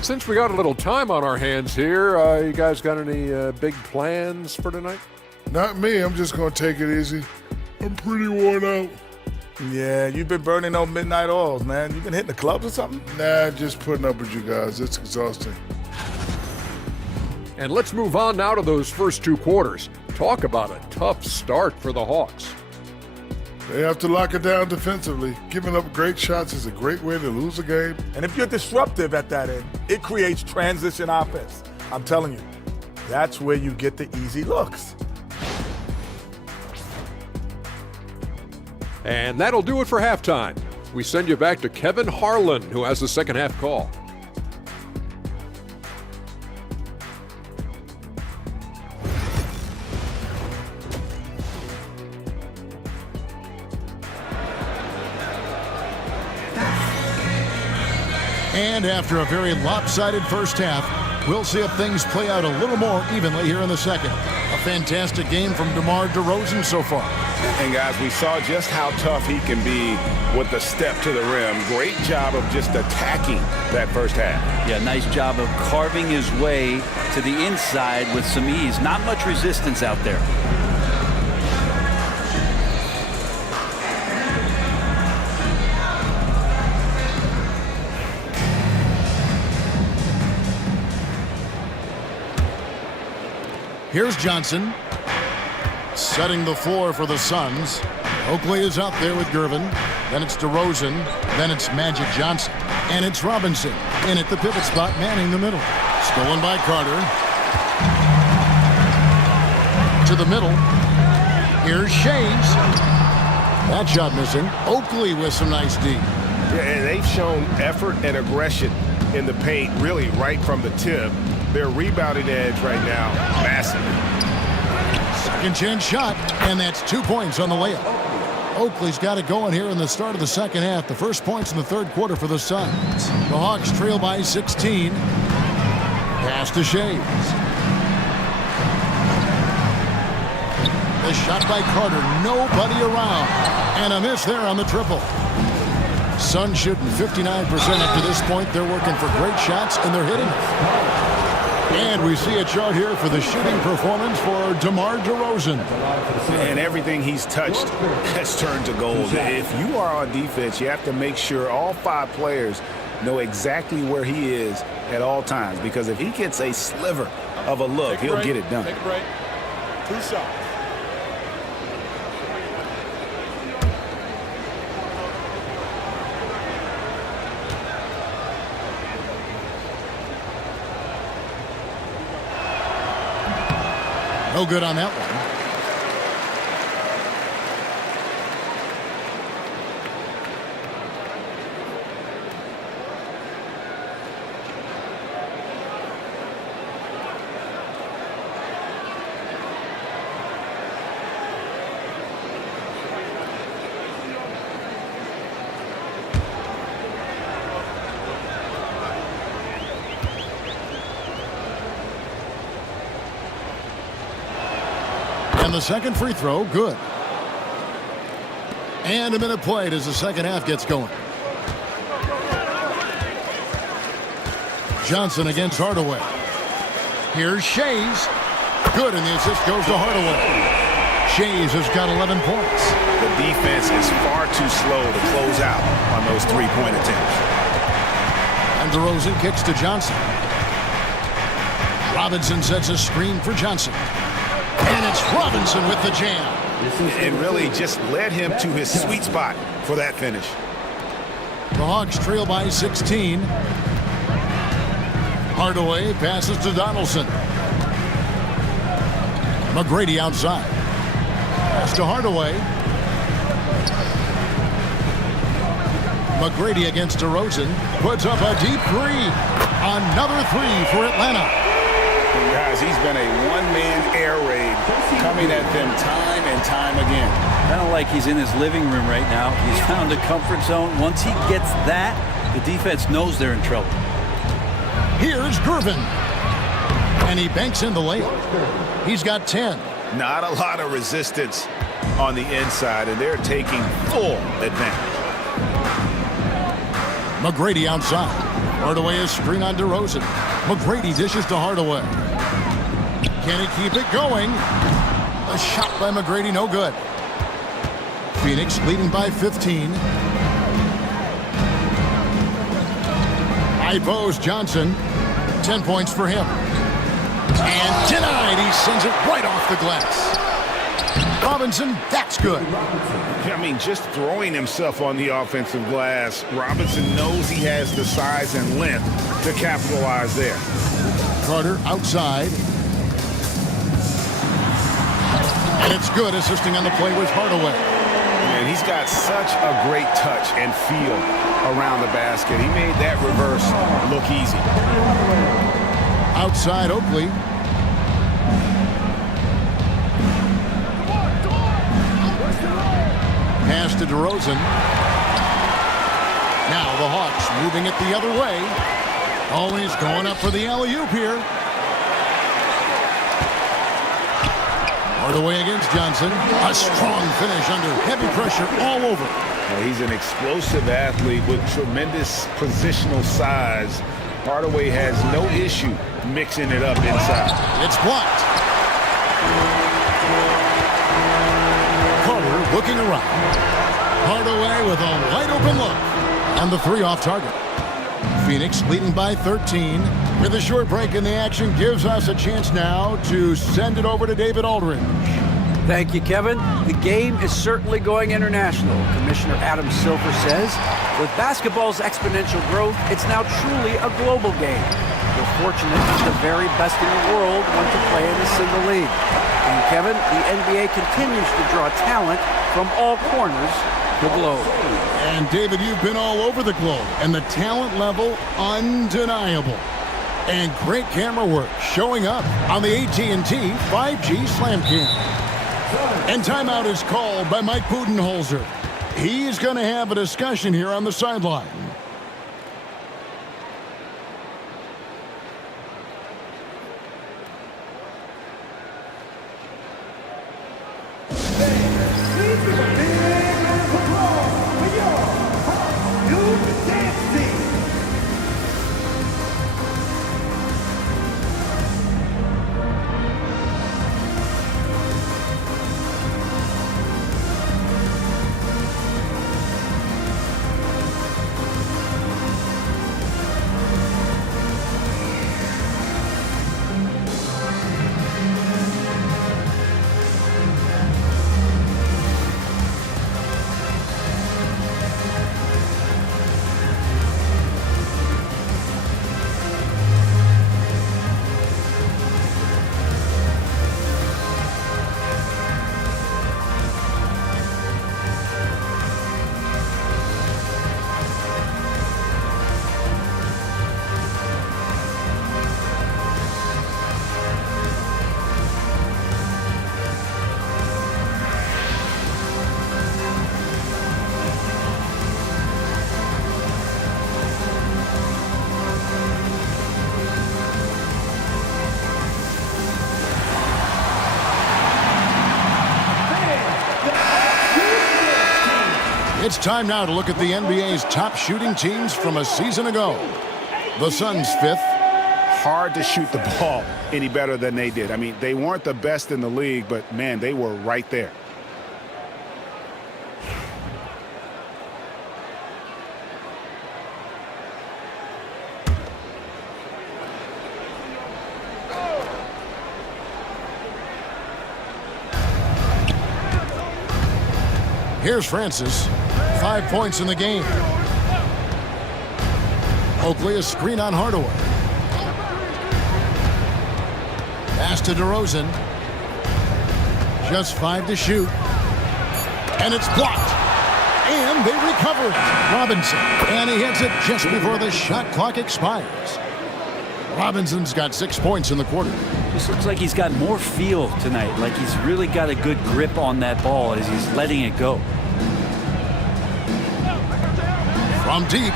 Since we got a little time on our hands here, you guys got any big plans for tonight? Not me. I'm just going to take it easy. I'm pretty worn out. Yeah, you've been burning those midnight oils, man. You've been hitting the clubs or something? Nah, just putting up with you guys. It's exhausting. And let's move on now to those first 2 quarters. Talk about a tough start for the Hawks. They have to lock it down defensively. Giving up great shots is a great way to lose a game. And if you're disruptive at that end, it creates transition offense. I'm telling you, that's where you get the easy looks. And that'll do it for halftime. we send you back to Kevin Harlan, who has the second half call. And after a very lopsided first half, we'll see if things play out a little more evenly here in the second. A fantastic game from DeMar DeRozan so far. And guys, we saw just how tough he can be with the step to the rim. Great job of just attacking that first half. Yeah, nice job of carving his way to the inside with some ease. Not much resistance out there. Here's Johnson, setting the floor for the Suns. Oakley is out there with Gervin. Then it's DeRozan. Then it's Magic Johnson. And it's Robinson in at the pivot spot, manning the middle. Stolen by Carter. To the middle. Here's Shays. That shot missing. Oakley with some nice D. Yeah, and they've shown effort and aggression in the paint, really right from the tip. Their rebounding edge right now, massive. Second chance shot, and that's 2 points on the layup. Oakley's got it going here in the start of the second half. The first points in the third quarter for the Suns. The Hawks trail by 16. Pass to Shays. The shot by Carter, nobody around. And a miss there on the triple. Suns shooting 59% up to this point. They're working for great shots, and they're hitting them. And we see a chart here for the shooting performance for DeMar DeRozan. And everything he's touched has turned to gold. If you are on defense, you have to make sure all 5 players know exactly where he is at all times. Because if he gets a sliver of a look, he'll get it done. Take a break. 2 shots. No good on that one. And the second free throw, good. And a minute played as the second half gets going. Johnson against Hardaway. Here's Shays. Good, and the assist goes to Hardaway. Shays has got 11 points. The defense is far too slow to close out on those 3-point attempts. And DeRozan kicks to Johnson. Robinson sets a screen for Johnson. And it's Robinson with the jam. And really just led him to his sweet spot for that finish. The Hawks trail by 16. Hardaway passes to Donaldson. McGrady outside. Pass to Hardaway. McGrady against DeRozan. Puts up a deep 3. Another 3 for Atlanta. Guys, he's been a one-man air raid coming at them time and time again. Kind of like he's in his living room right now. He's found a comfort zone. Once he gets that, the defense knows they're in trouble. Here's Gervin. And he banks in the layup. He's got 10. Not a lot of resistance on the inside, and they're taking full advantage. McGrady outside. Hardaway is screen on DeRozan. McGrady dishes to Hardaway. Can he keep it going? A shot by McGrady, no good. Phoenix leading by 15. High post Johnson. 10 points for him. And denied. He sends it right off the glass. Robinson, that's good. I mean, just throwing himself on the offensive glass. Robinson knows he has the size and length to capitalize there. Carter outside. And it's good, assisting on the play with Hardaway. man. He's got such a great touch and feel around the basket. He made that reverse look easy. Outside Oakley. Pass to DeRozan. Now the Hawks moving it the other way. Oh, he's going up for the alley-oop here. Hardaway against Johnson. A strong finish under heavy pressure all over. Well, he's an explosive athlete with tremendous positional size. Hardaway has no issue mixing it up inside. It's blocked. Carter looking around. Hardaway with a wide open look. And the three off target. Phoenix leading by 13. With a short break in the action gives us a chance now to send it over to David Aldridge. Thank you, Kevin. The game is certainly going international. Commissioner Adam Silver says, with basketball's exponential growth, it's now truly a global game. We're fortunate that the very best in the world want to play in a single league. And Kevin, the NBA continues to draw talent from all corners of the globe. And David, you've been all over the globe, and the talent level undeniable. And great camera work showing up on the AT&T 5G Slam Cam. And timeout is called by Mike Budenholzer. He's going to have a discussion here on the sideline. It's time now to look at the NBA's top shooting teams from a season ago. The Suns fifth. Hard to shoot the ball any better than they did. I mean, they weren't the best in the league, but, man, they were right there. Here's Francis. 5 points in the game. Oakley, a screen on Hardaway. Pass to DeRozan. Just 5 to shoot. And it's blocked. And they recover it. Robinson. And he hits it just before the shot clock expires. Robinson's got 6 points in the quarter. Just looks like he's got more feel tonight. Like he's really got a good grip on that ball as he's letting it go. From deep.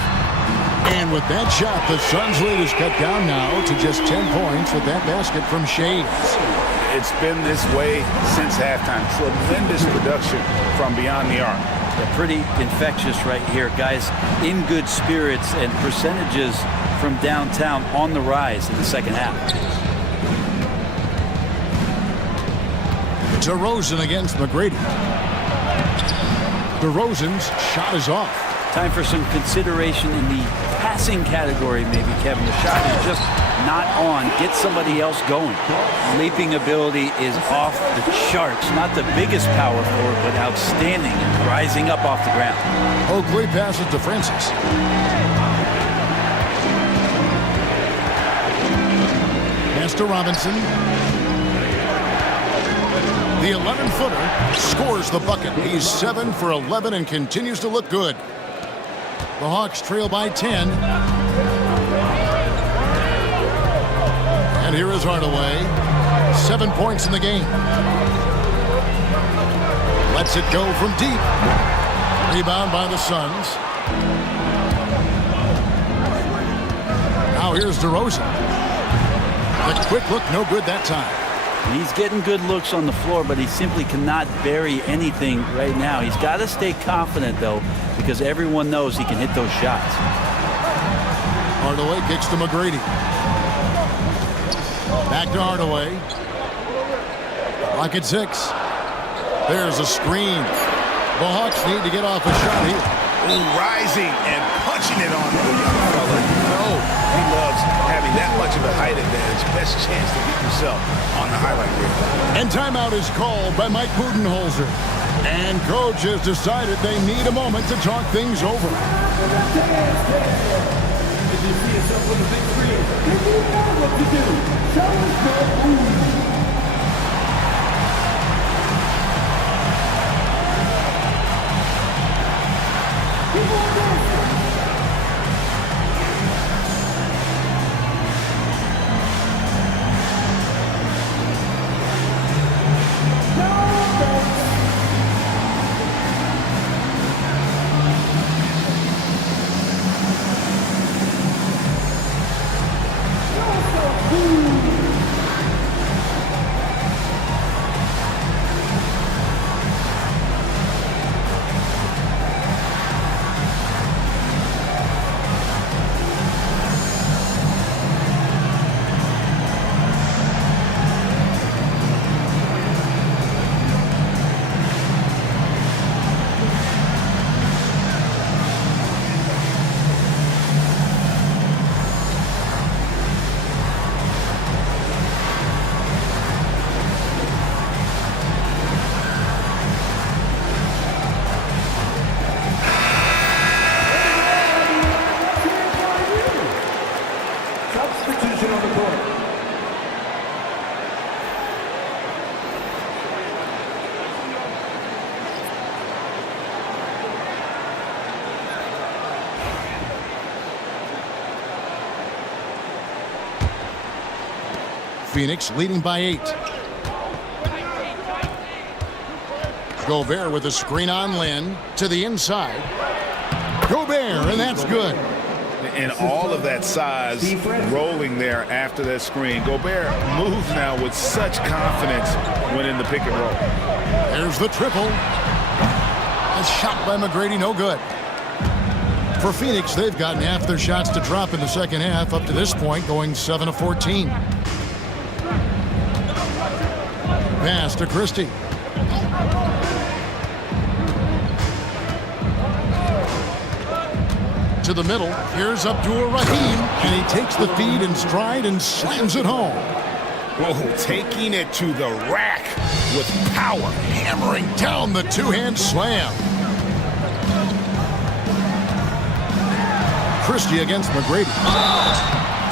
And with that shot, the Suns' lead is cut down now to just 10 points with that basket from Shades. It's been this way since halftime. Tremendous production from beyond the arc. They're pretty infectious right here. Guys in good spirits and percentages from downtown on the rise in the second half. DeRozan against McGrady. DeRozan's shot is off. Time for some consideration in the passing category, maybe, Kevin. The shot is just not on. Get somebody else going. Leaping ability is off the charts. Not the biggest power forward, but outstanding and rising up off the ground. Oakley passes to Francis. Pass to Robinson. The 11-footer scores the bucket. He's 7 for 11 and continues to look good. The Hawks trail by 10. And here is Hardaway. 7 points in the game. Lets it go from deep. Rebound by the Suns. Now here's DeRozan. The quick look, no good that time. He's getting good looks on the floor, but he simply cannot bury anything right now. He's got to stay confident, though, because everyone knows he can hit those shots. Hardaway kicks to McGrady. Back to Hardaway. Clock at 6. There's a screen. The Hawks need to get off a shot here. Ooh, rising and punching it on the young fella. You know he loves having that much of a height advantage. Best chance to get himself on the highlight reel. And timeout is called by Mike Budenholzer. And coach has decided they need a moment to talk things over. If you see yourself on the big screen, then you know what to do. Show us your move. Phoenix leading by 8. Gobert with a screen on Lynn to the inside. Gobert, and that's good. And all of that size rolling there after that screen. Gobert moves now with such confidence when in the pick and roll. There's the triple. A shot by McGrady, no good. For Phoenix, they've gotten half their shots to drop in the second half up to this point, going 7 of 14. Pass to Christie. To the middle. Here's Abdul Rahim, and he takes the feed in stride and slams it home. Whoa, taking it to the rack with power. Hammering down the two-hand slam. Christie against McGrady.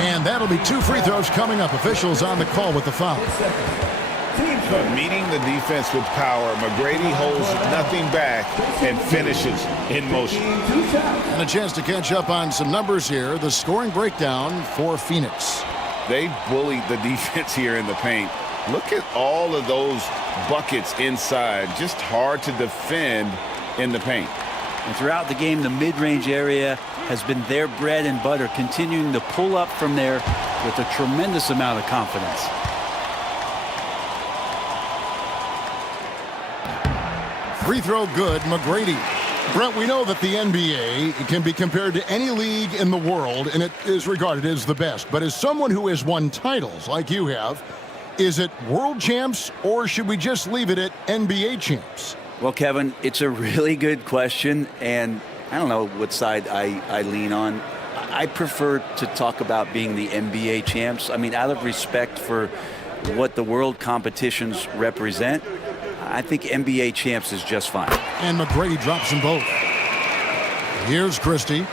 And that'll be 2 free throws coming up. Officials on the call with the foul. Meeting the defense with power, McGrady holds nothing back and finishes in motion. And a chance to catch up on some numbers here. The scoring breakdown for Phoenix. They bullied the defense here in the paint. Look at all of those buckets inside. Just hard to defend in the paint. And throughout the game, the mid-range area has been their bread and butter, continuing to pull up from there with a tremendous amount of confidence. Free throw good, McGrady. Brent, we know that the NBA can be compared to any league in the world, and it is regarded as the best. But as someone who has won titles like you have, is it world champs, or should we just leave it at NBA champs? Well, Kevin, it's a really good question, and I don't know what side I lean on. I prefer to talk about being the NBA champs. I mean, out of respect for what the world competitions represent, I think NBA champs is just fine. And McGrady drops them both. Here's Christie.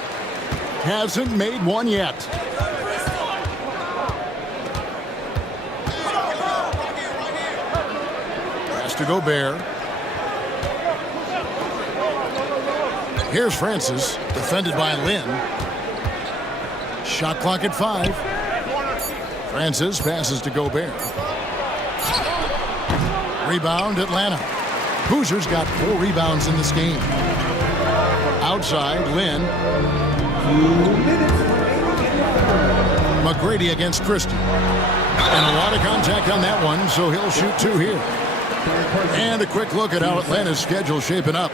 Hasn't made one yet. Pass to Gobert. Here's Francis, defended by Lynn. Shot clock at 5. Francis passes to Gobert. Rebound, Atlanta. Hoosiers got 4 rebounds in this game. Outside, Lynn. McGrady against Christie. And a lot of contact on that one, so he'll shoot 2 here. And a quick look at how Atlanta's schedule shaping up.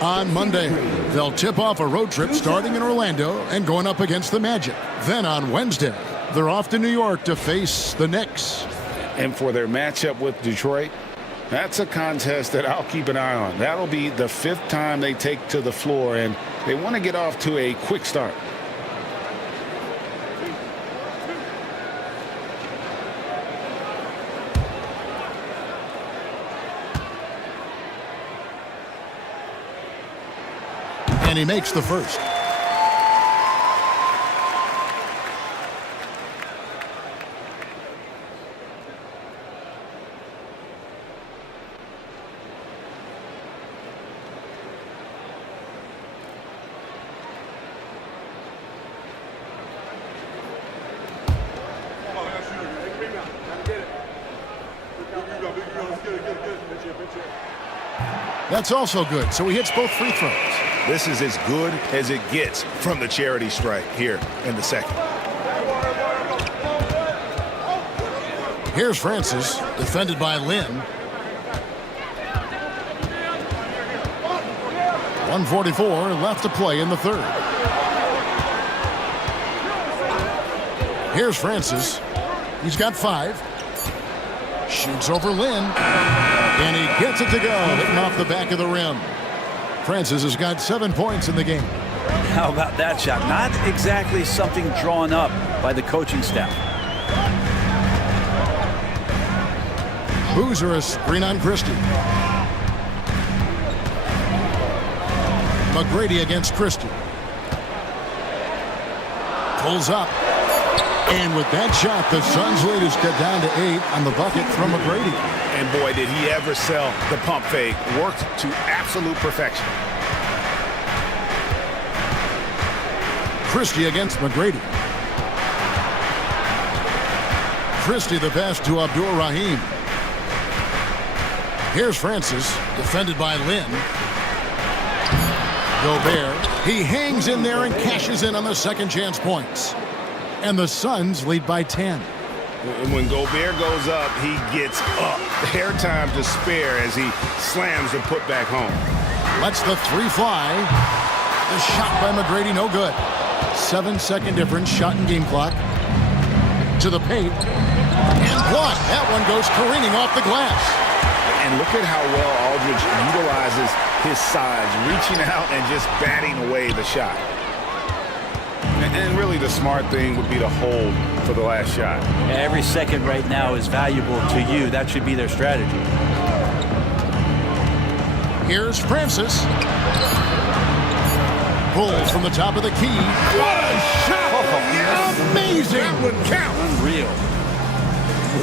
On Monday, they'll tip off a road trip starting in Orlando and going up against the Magic. Then on Wednesday, they're off to New York to face the Knicks. And for their matchup with Detroit, that's a contest that I'll keep an eye on. That'll be the 5th time they take to the floor, and they want to get off to a quick start. And he makes the first. That's also good, so he hits both free throws. This is as good as it gets from the charity stripe here in the second. Here's Francis, defended by Lynn. 1:44 left to play in the third. Here's Francis. He's got 5. Shoots over Lynn. And he gets it to go, hitting off the back of the rim. Francis has got 7 points in the game. How about that shot? Not exactly something drawn up by the coaching staff. Boozer a screen on Christie. McGrady against Christie. Pulls up. And with that shot, the Suns' lead has got down to 8 on the bucket from McGrady. And boy, did he ever sell the pump fake. Worked to absolute perfection. Christie against McGrady. Christie the pass to Abdul Rahim. Here's Francis, defended by Lynn. Gobert. He hangs in there and cashes in on the second chance points. And the Suns lead by 10. When Gobert goes up, he gets up. Hair time to spare as he slams the putback home. Lets the 3 fly. The shot by McGrady, no good. 7-second difference, shot and game clock. To the paint. And blocked. That one goes careening off the glass. And look at how well Aldridge utilizes his size, reaching out and just batting away the shot. And really the smart thing would be to hold for the last shot. Every second right now is valuable to you. That should be their strategy. Here's Francis. Pulls from the top of the key. What a shot! Oh, amazing! That would count. Unreal.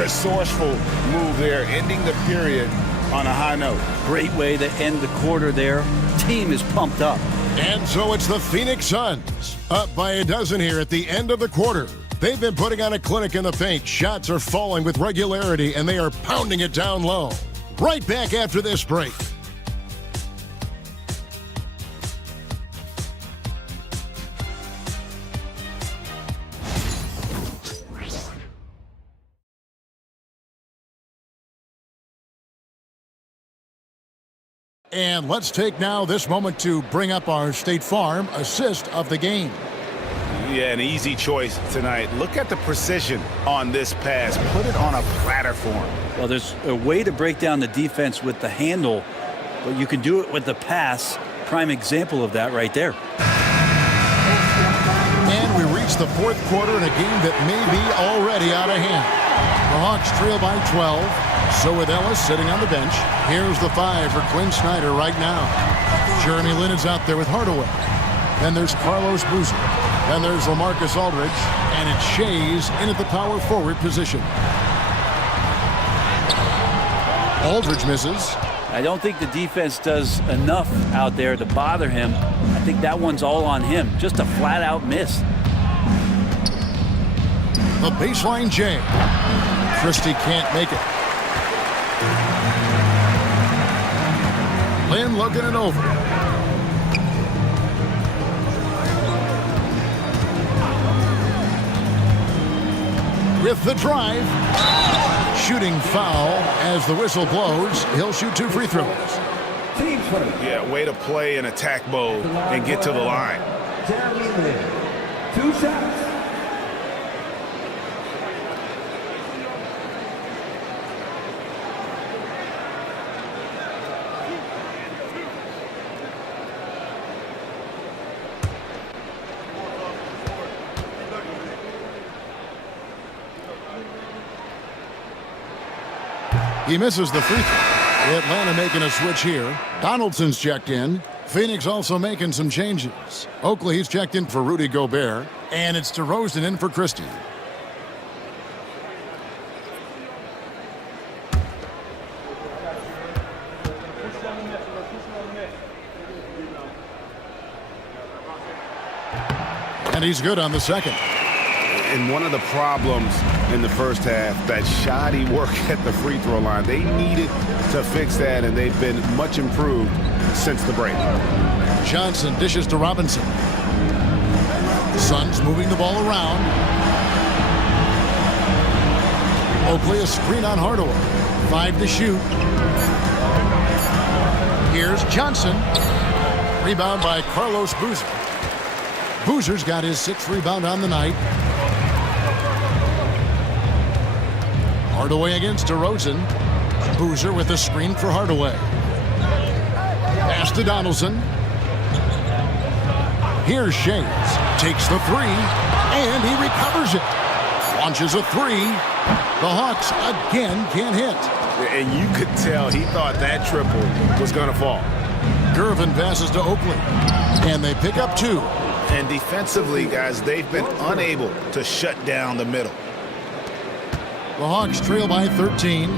Resourceful move there, ending the period on a high note. Great way to end the quarter there. Team is pumped up. And so it's the Phoenix Suns, up by a dozen here at the end of the quarter. They've been putting on a clinic in the paint. Shots are falling with regularity, and they are pounding it down low. Right back after this break. And let's take now this moment to bring up our State Farm assist of the game. Yeah, an easy choice tonight. Look at the precision on this pass. Put it on a platter for him. Well, there's a way to break down the defense with the handle, but you can do it with the pass. Prime example of that right there. And we reach the 4th quarter in a game that may be already out of hand. The Hawks trail by 12. So with Ellis sitting on the bench, here's the 5 for Quinn Snyder right now. Jeremy Lin is out there with Hardaway. Then there's Carlos Boozer. Then there's LaMarcus Aldridge. And it's Shays in at the power forward position. Aldridge misses. I don't think the defense does enough out there to bother him. I think that one's all on him. Just a flat-out miss. The baseline J. Christie can't make it. Lynn looking it over. With the drive. Shooting foul as the whistle blows. He'll shoot 2 free throws. Yeah, way to play in attack mode and get to the line. Jeremy Lin, 2 shots. He misses the free throw. Atlanta making a switch here. Donaldson's checked in. Phoenix also making some changes. Oakley's checked in for Rudy Gobert. And it's DeRozan in for Christie. And he's good on the second. And one of the problems in the first half, that shoddy work at the free throw line. They needed to fix that, and they've been much improved since the break. Johnson dishes to Robinson. Suns moving the ball around. Oakley a screen on Hardaway. 5 to shoot. Here's Johnson. Rebound by Carlos Boozer. Boozer's got his 6th rebound on the night. Hardaway against DeRozan. Boozer with a screen for Hardaway. Pass to Donaldson. Here's Shades. Takes the 3, and he recovers it. Launches a 3. The Hawks again can't hit. And you could tell he thought that triple was going to fall. Gervin passes to Oakley, and they pick up 2. And defensively, guys, they've been unable to shut down the middle. The Hawks trail by 13.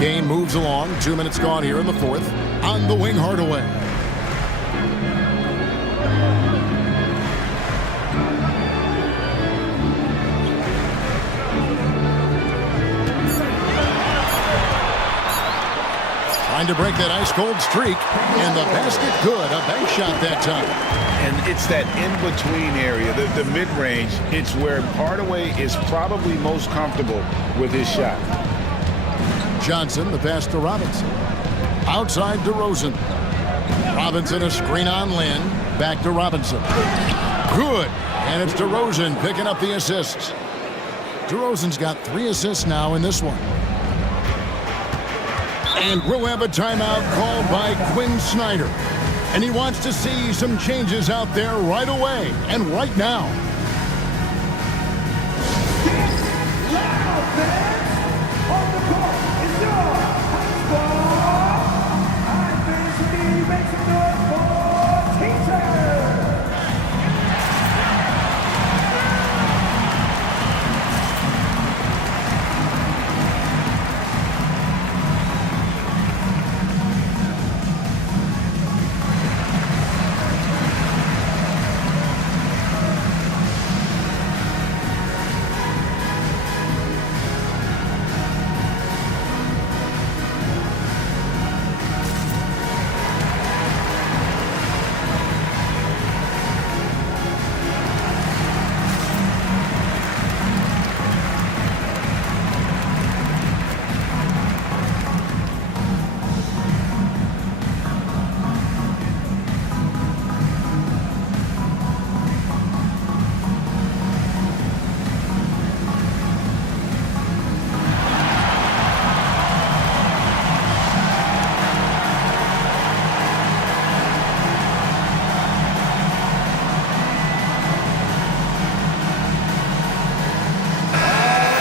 Game moves along. 2 minutes gone here in the 4th. On the wing, Hardaway. Trying to break that ice-cold streak. And the basket good. A bank shot that time. And it's that in-between area, the mid-range. It's where Hardaway is probably most comfortable with his shot. Johnson, the pass to Robinson. Outside DeRozan. Robinson a screen on Lynn. Back to Robinson. Good. And it's DeRozan picking up the assists. DeRozan's got 3 assists now in this one. And we'll have a timeout called by Quinn Snyder. And he wants to see some changes out there right away and right now.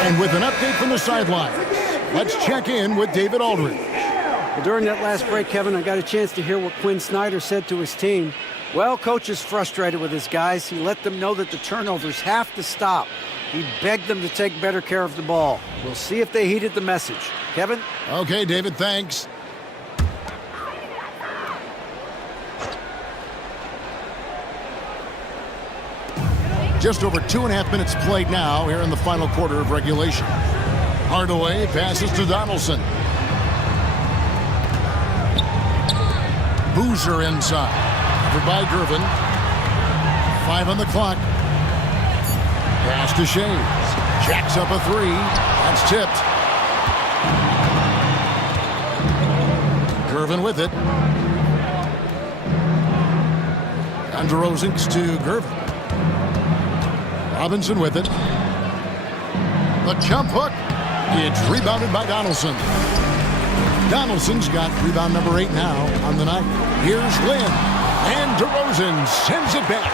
And with an update from the sideline, let's check in with David Aldridge. Well, during that last break, Kevin, I got a chance to hear what Quinn Snyder said to his team. Well, coach is frustrated with his guys. He let them know that the turnovers have to stop. He begged them to take better care of the ball. We'll see if they heeded the message. Kevin? Okay, David, thanks. Just over 2.5 minutes played now here in the final quarter of regulation. Hardaway passes to Donaldson. Boozer inside. Covered by Gervin. 5 on the clock. Pass to Shays. Jacks up a 3. That's tipped. Gervin with it. And DeRozan to Gervin. Robinson with it. The jump hook. It's rebounded by Donaldson. Donaldson's got rebound number 8 now on the night. Here's Lynn. And DeRozan sends it back.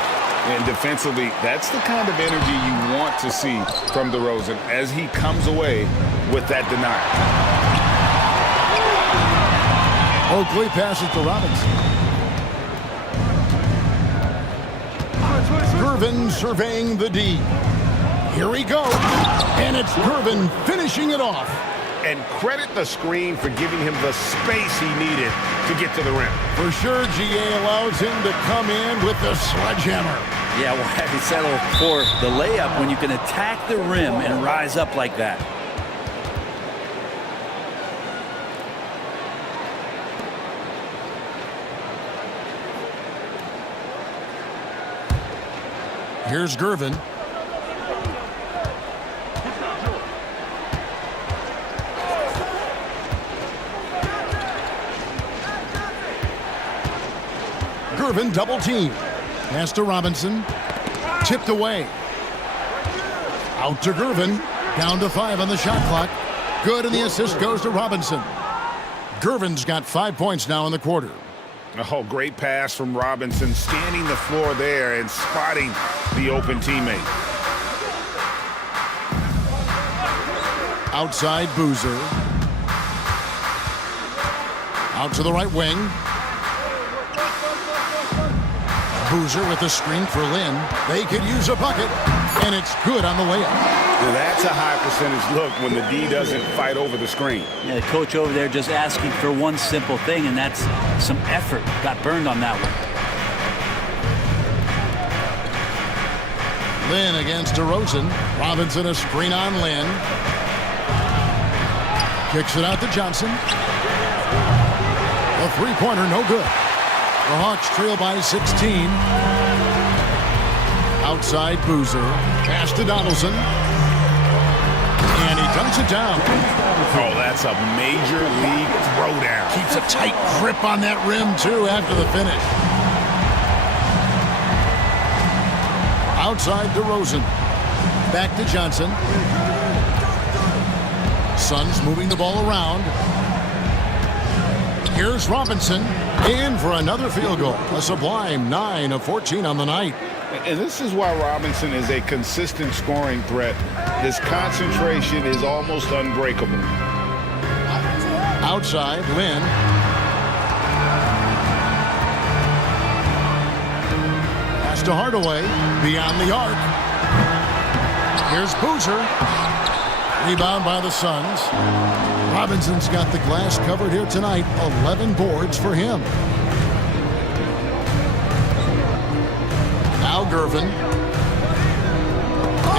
And defensively, that's the kind of energy you want to see from DeRozan as he comes away with that denial. Oakley passes to Robinson. Gervin surveying the D. Here he goes. And it's Gervin finishing it off. And credit the screen for giving him the space he needed to get to the rim. For sure, GA allows him to come in with the sledgehammer. Yeah, well, have you settle for the layup when you can attack the rim and rise up like that? Here's Gervin. Gervin double team. Pass to Robinson. Tipped away. Out to Gervin. Down to 5 on the shot clock. Good, and the assist goes to Robinson. Gervin's got 5 points now in the quarter. Oh, great pass from Robinson, scanning the floor there and spotting the open teammate. Outside Boozer. Out to the right wing. Boozer with the screen for Lynn. They could use a bucket, and it's good on the layup. Now that's a high percentage look when the D doesn't fight over the screen. Yeah, the coach over there just asking for one simple thing, and that's some effort. Got burned on that one. Lynn against DeRozan. Robinson a screen on Lynn. Kicks it out to Johnson. A three-pointer, no good. The Hawks trail by 16. Outside Boozer. Pass to Donaldson. And he dunks it down. Oh, that's a major league throwdown. Keeps a tight grip on that rim, too, after the finish. Outside DeRozan. Back to Johnson. Suns moving the ball around. Here's Robinson. In for another field goal. A sublime 9 of 14 on the night. And this is why Robinson is a consistent scoring threat. His concentration is almost unbreakable. Outside, Lynn. Pass to Hardaway. Beyond the arc. Here's Boozer. Rebound by the Suns. Robinson's got the glass covered here tonight. 11 boards for him. Now Gervin.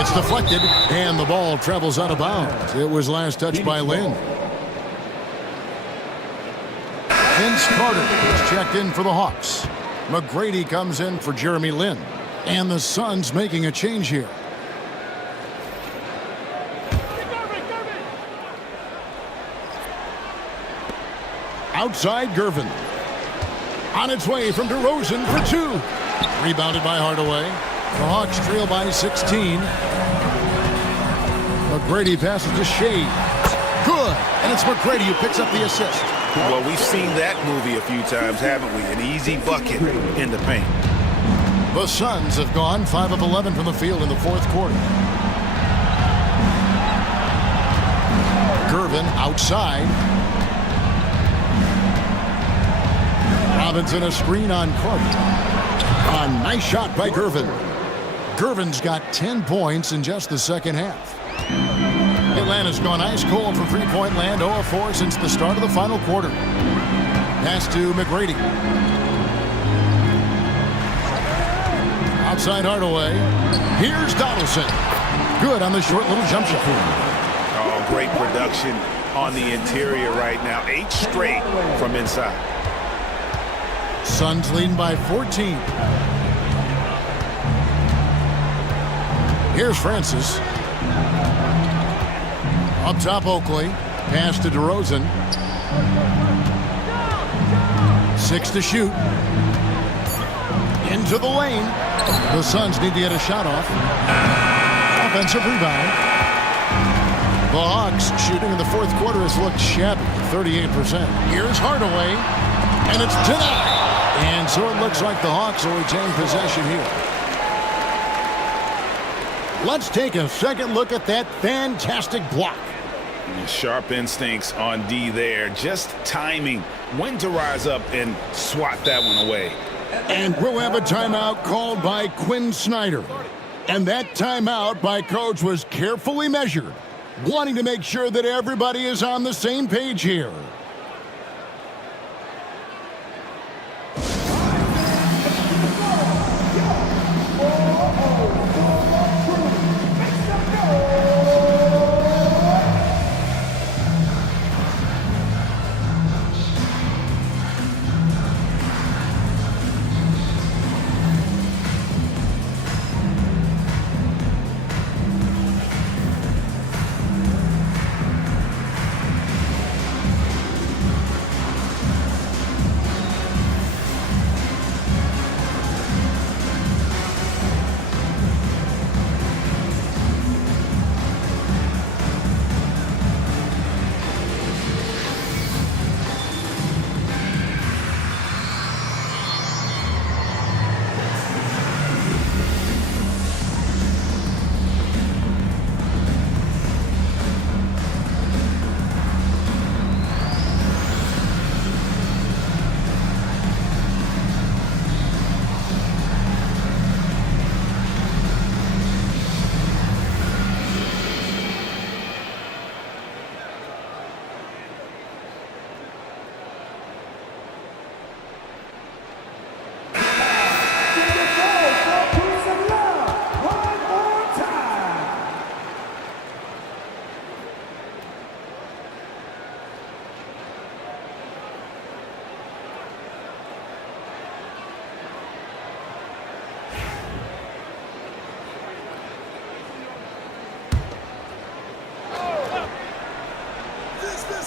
It's deflected, and the ball travels out of bounds. It was last touched by Lynn. Vince Carter is checked in for the Hawks. McGrady comes in for Jeremy Lin. And the Suns making a change here. Outside Gervin. On its way from DeRozan for 2. Rebounded by Hardaway. The Hawks trail by 16. McGrady passes to Shea. Good. And it's McGrady who picks up the assist. Well, we've seen that movie a few times, haven't we? An easy bucket in the paint. The Suns have gone 5 of 11 from the field in the fourth quarter. Gervin outside. Robinson a screen on Carter. A nice shot by Gervin. Gervin's got 10 points in just the second half. Atlanta's gone ice cold from three-point land, 0 of 4 since the start of the final quarter. Pass to McGrady. Outside Hardaway. Here's Donaldson. Good on the short little jump shot. Oh, great production on the interior right now. 8 straight from inside. Suns leading by 14. Here's Francis. Up top, Oakley. Pass to DeRozan. 6 to shoot. Into the lane. The Suns need to get a shot off. Offensive rebound. The Hawks shooting in the fourth quarter has looked shabby, 38%. Here's Hardaway, and it's denied. And so it looks like the Hawks will retain possession here. Let's take a second look at that fantastic block. Sharp instincts on D there. Just timing when to rise up and swat that one away. And we'll have a timeout called by Quinn Snyder. And that timeout by Coach was carefully measured, wanting to make sure that everybody is on the same page here.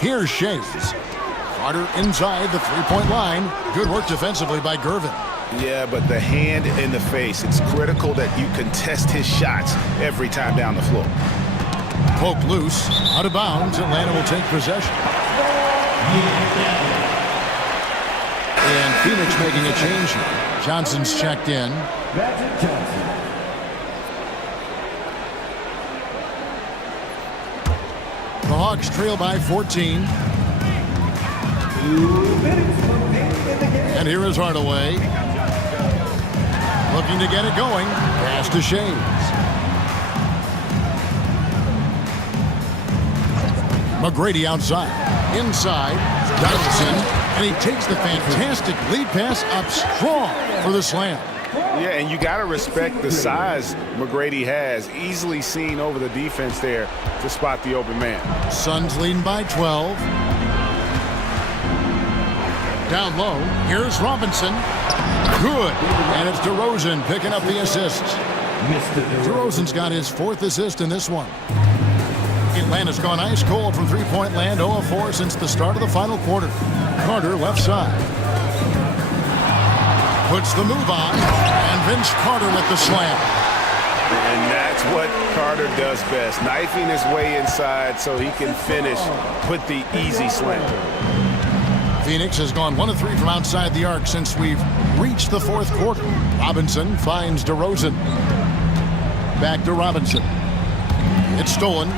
Here's Shays. Carter inside the three-point line. Good work defensively by Gervin. Yeah, but the hand in the face, it's critical that you contest his shots every time down the floor. Poke loose, out of bounds. Atlanta will take possession. And Phoenix making a change here. Johnson's checked in. The Hawks trail by 14. And here is Hardaway. Looking to get it going. Pass to Shays. McGrady outside. Inside. Donaldson. And he takes the fantastic lead pass up strong for the slam. Yeah, and you got to respect the size McGrady has. Easily seen over the defense there to spot the open man. Suns leading by 12. Down low. Here's Robinson. Good. And it's DeRozan picking up the assist. DeRozan's got his fourth assist in this one. Atlanta's gone ice cold from three-point land, 0 of 4 since the start of the final quarter. Carter left side. Puts the move on, and Vince Carter with the slam. And that's what Carter does best, knifing his way inside so he can finish, put the easy slam. Phoenix has gone 1 of 3 from outside the arc since we've reached the fourth quarter. Robinson finds DeRozan. Back to Robinson. It's stolen.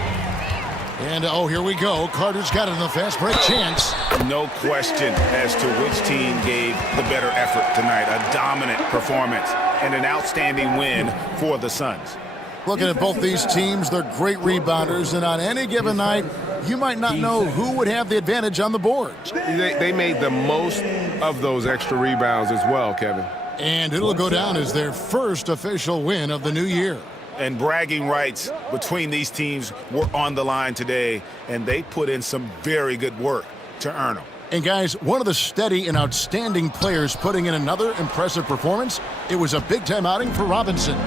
And, oh, here we go. Carter's got it in the fast break chance. No question as to which team gave the better effort tonight. A dominant performance and an outstanding win for the Suns. Looking at both these teams, they're great rebounders, and on any given night, you might not know who would have the advantage on the boards. They made the most of those extra rebounds as well, Kevin. And it'll go down as their first official win of the new year. And bragging rights between these teams were on the line today, and they put in some very good work to earn them. And guys, one of the steady and outstanding players putting in another impressive performance, it was a big-time outing for Robinson.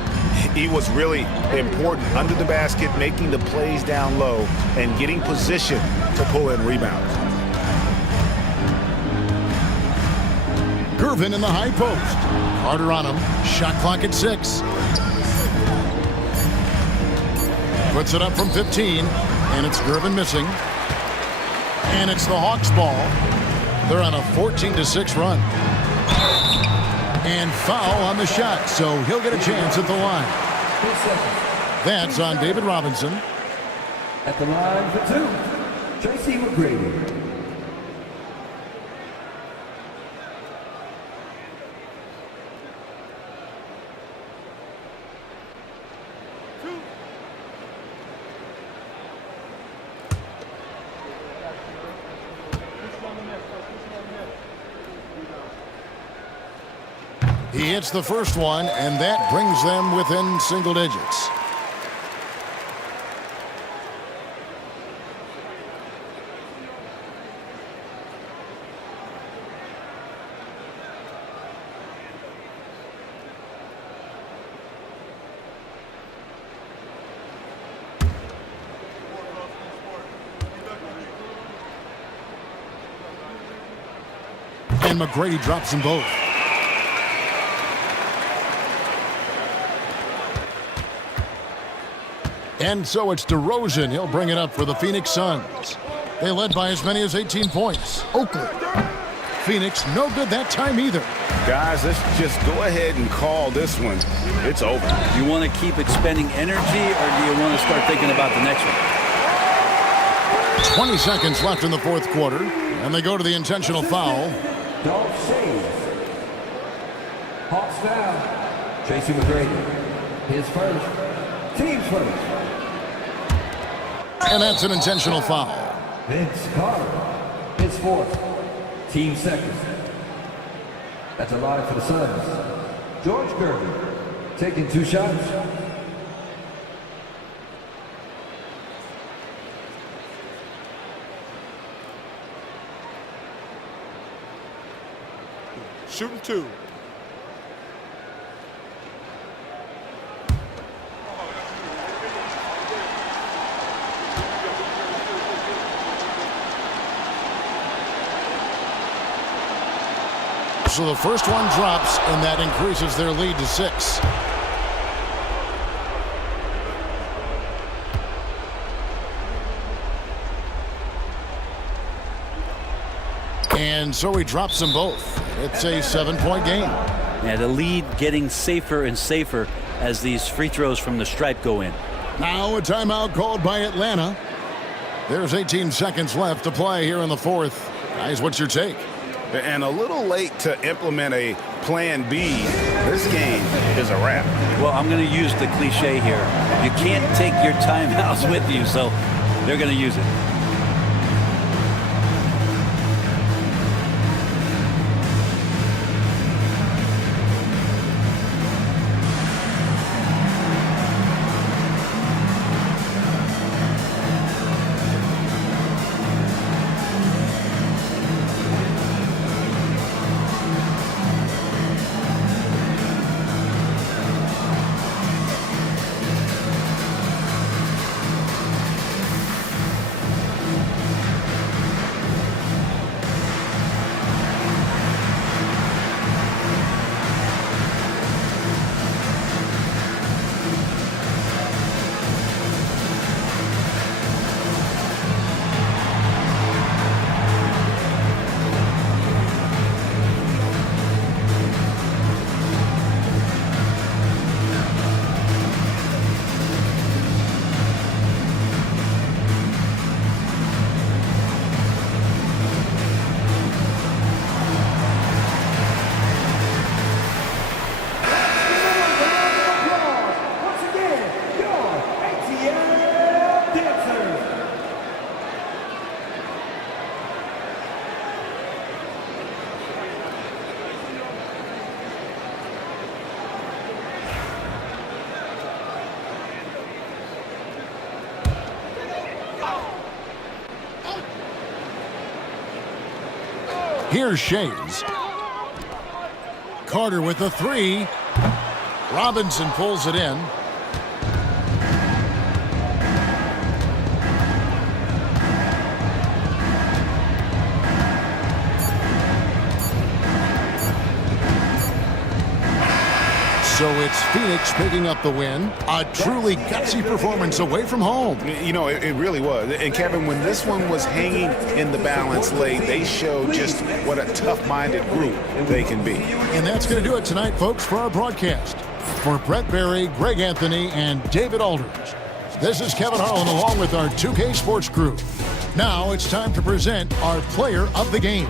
He was really important under the basket, making the plays down low and getting position to pull in rebounds. Gervin in the high post. Carter on him. Shot clock at 6. Puts it up from 15, and it's Gervin missing. And it's the Hawks ball. They're on a 14-6 run. And foul on the shot, so he'll get a chance at the line. That's on David Robinson. At the line for 2, Tracy McGrady. He hits the first one, and that brings them within single digits. And McGrady drops them both. And so it's DeRozan. He'll bring it up for the Phoenix Suns. They led by as many as 18 points. Oakland. Phoenix, no good that time either. Guys, let's just go ahead and call this one. It's over. You want to keep expending energy, or do you want to start thinking about the next one? 20 seconds left in the fourth quarter, and they go to the intentional foul. Don't save. Hawks foul. Tracy McGrady. His first. Team's first. And that's an intentional foul. Vince Carter. His fourth. Team second. That's a line for the Suns. George Gervin. Taking 2 shots. Shooting 2. So the first one drops, and that increases their lead to 6. And so he drops them both. It's a 7-point game. Yeah, the lead getting safer and safer as these free throws from the stripe go in. Now a timeout called by Atlanta. There's 18 seconds left to play here in the fourth. Guys, what's your take? And a little late to implement a plan B. This game is a wrap. Well, I'm going to use the cliche here. You can't take your timeouts with you, so they're going to use it. Here's Shays. Carter with the three. Robinson pulls it in. So it's Phoenix picking up the win. A truly gutsy performance away from home. You know, it really was. And Kevin, when this one was hanging in the balance late, they showed just what a tough-minded group they can be. And that's going to do it tonight, folks, for our broadcast. For Brett Barry, Greg Anthony, and David Aldridge, this is Kevin Harlan along with our 2K Sports crew. Now it's time to present our player of the game.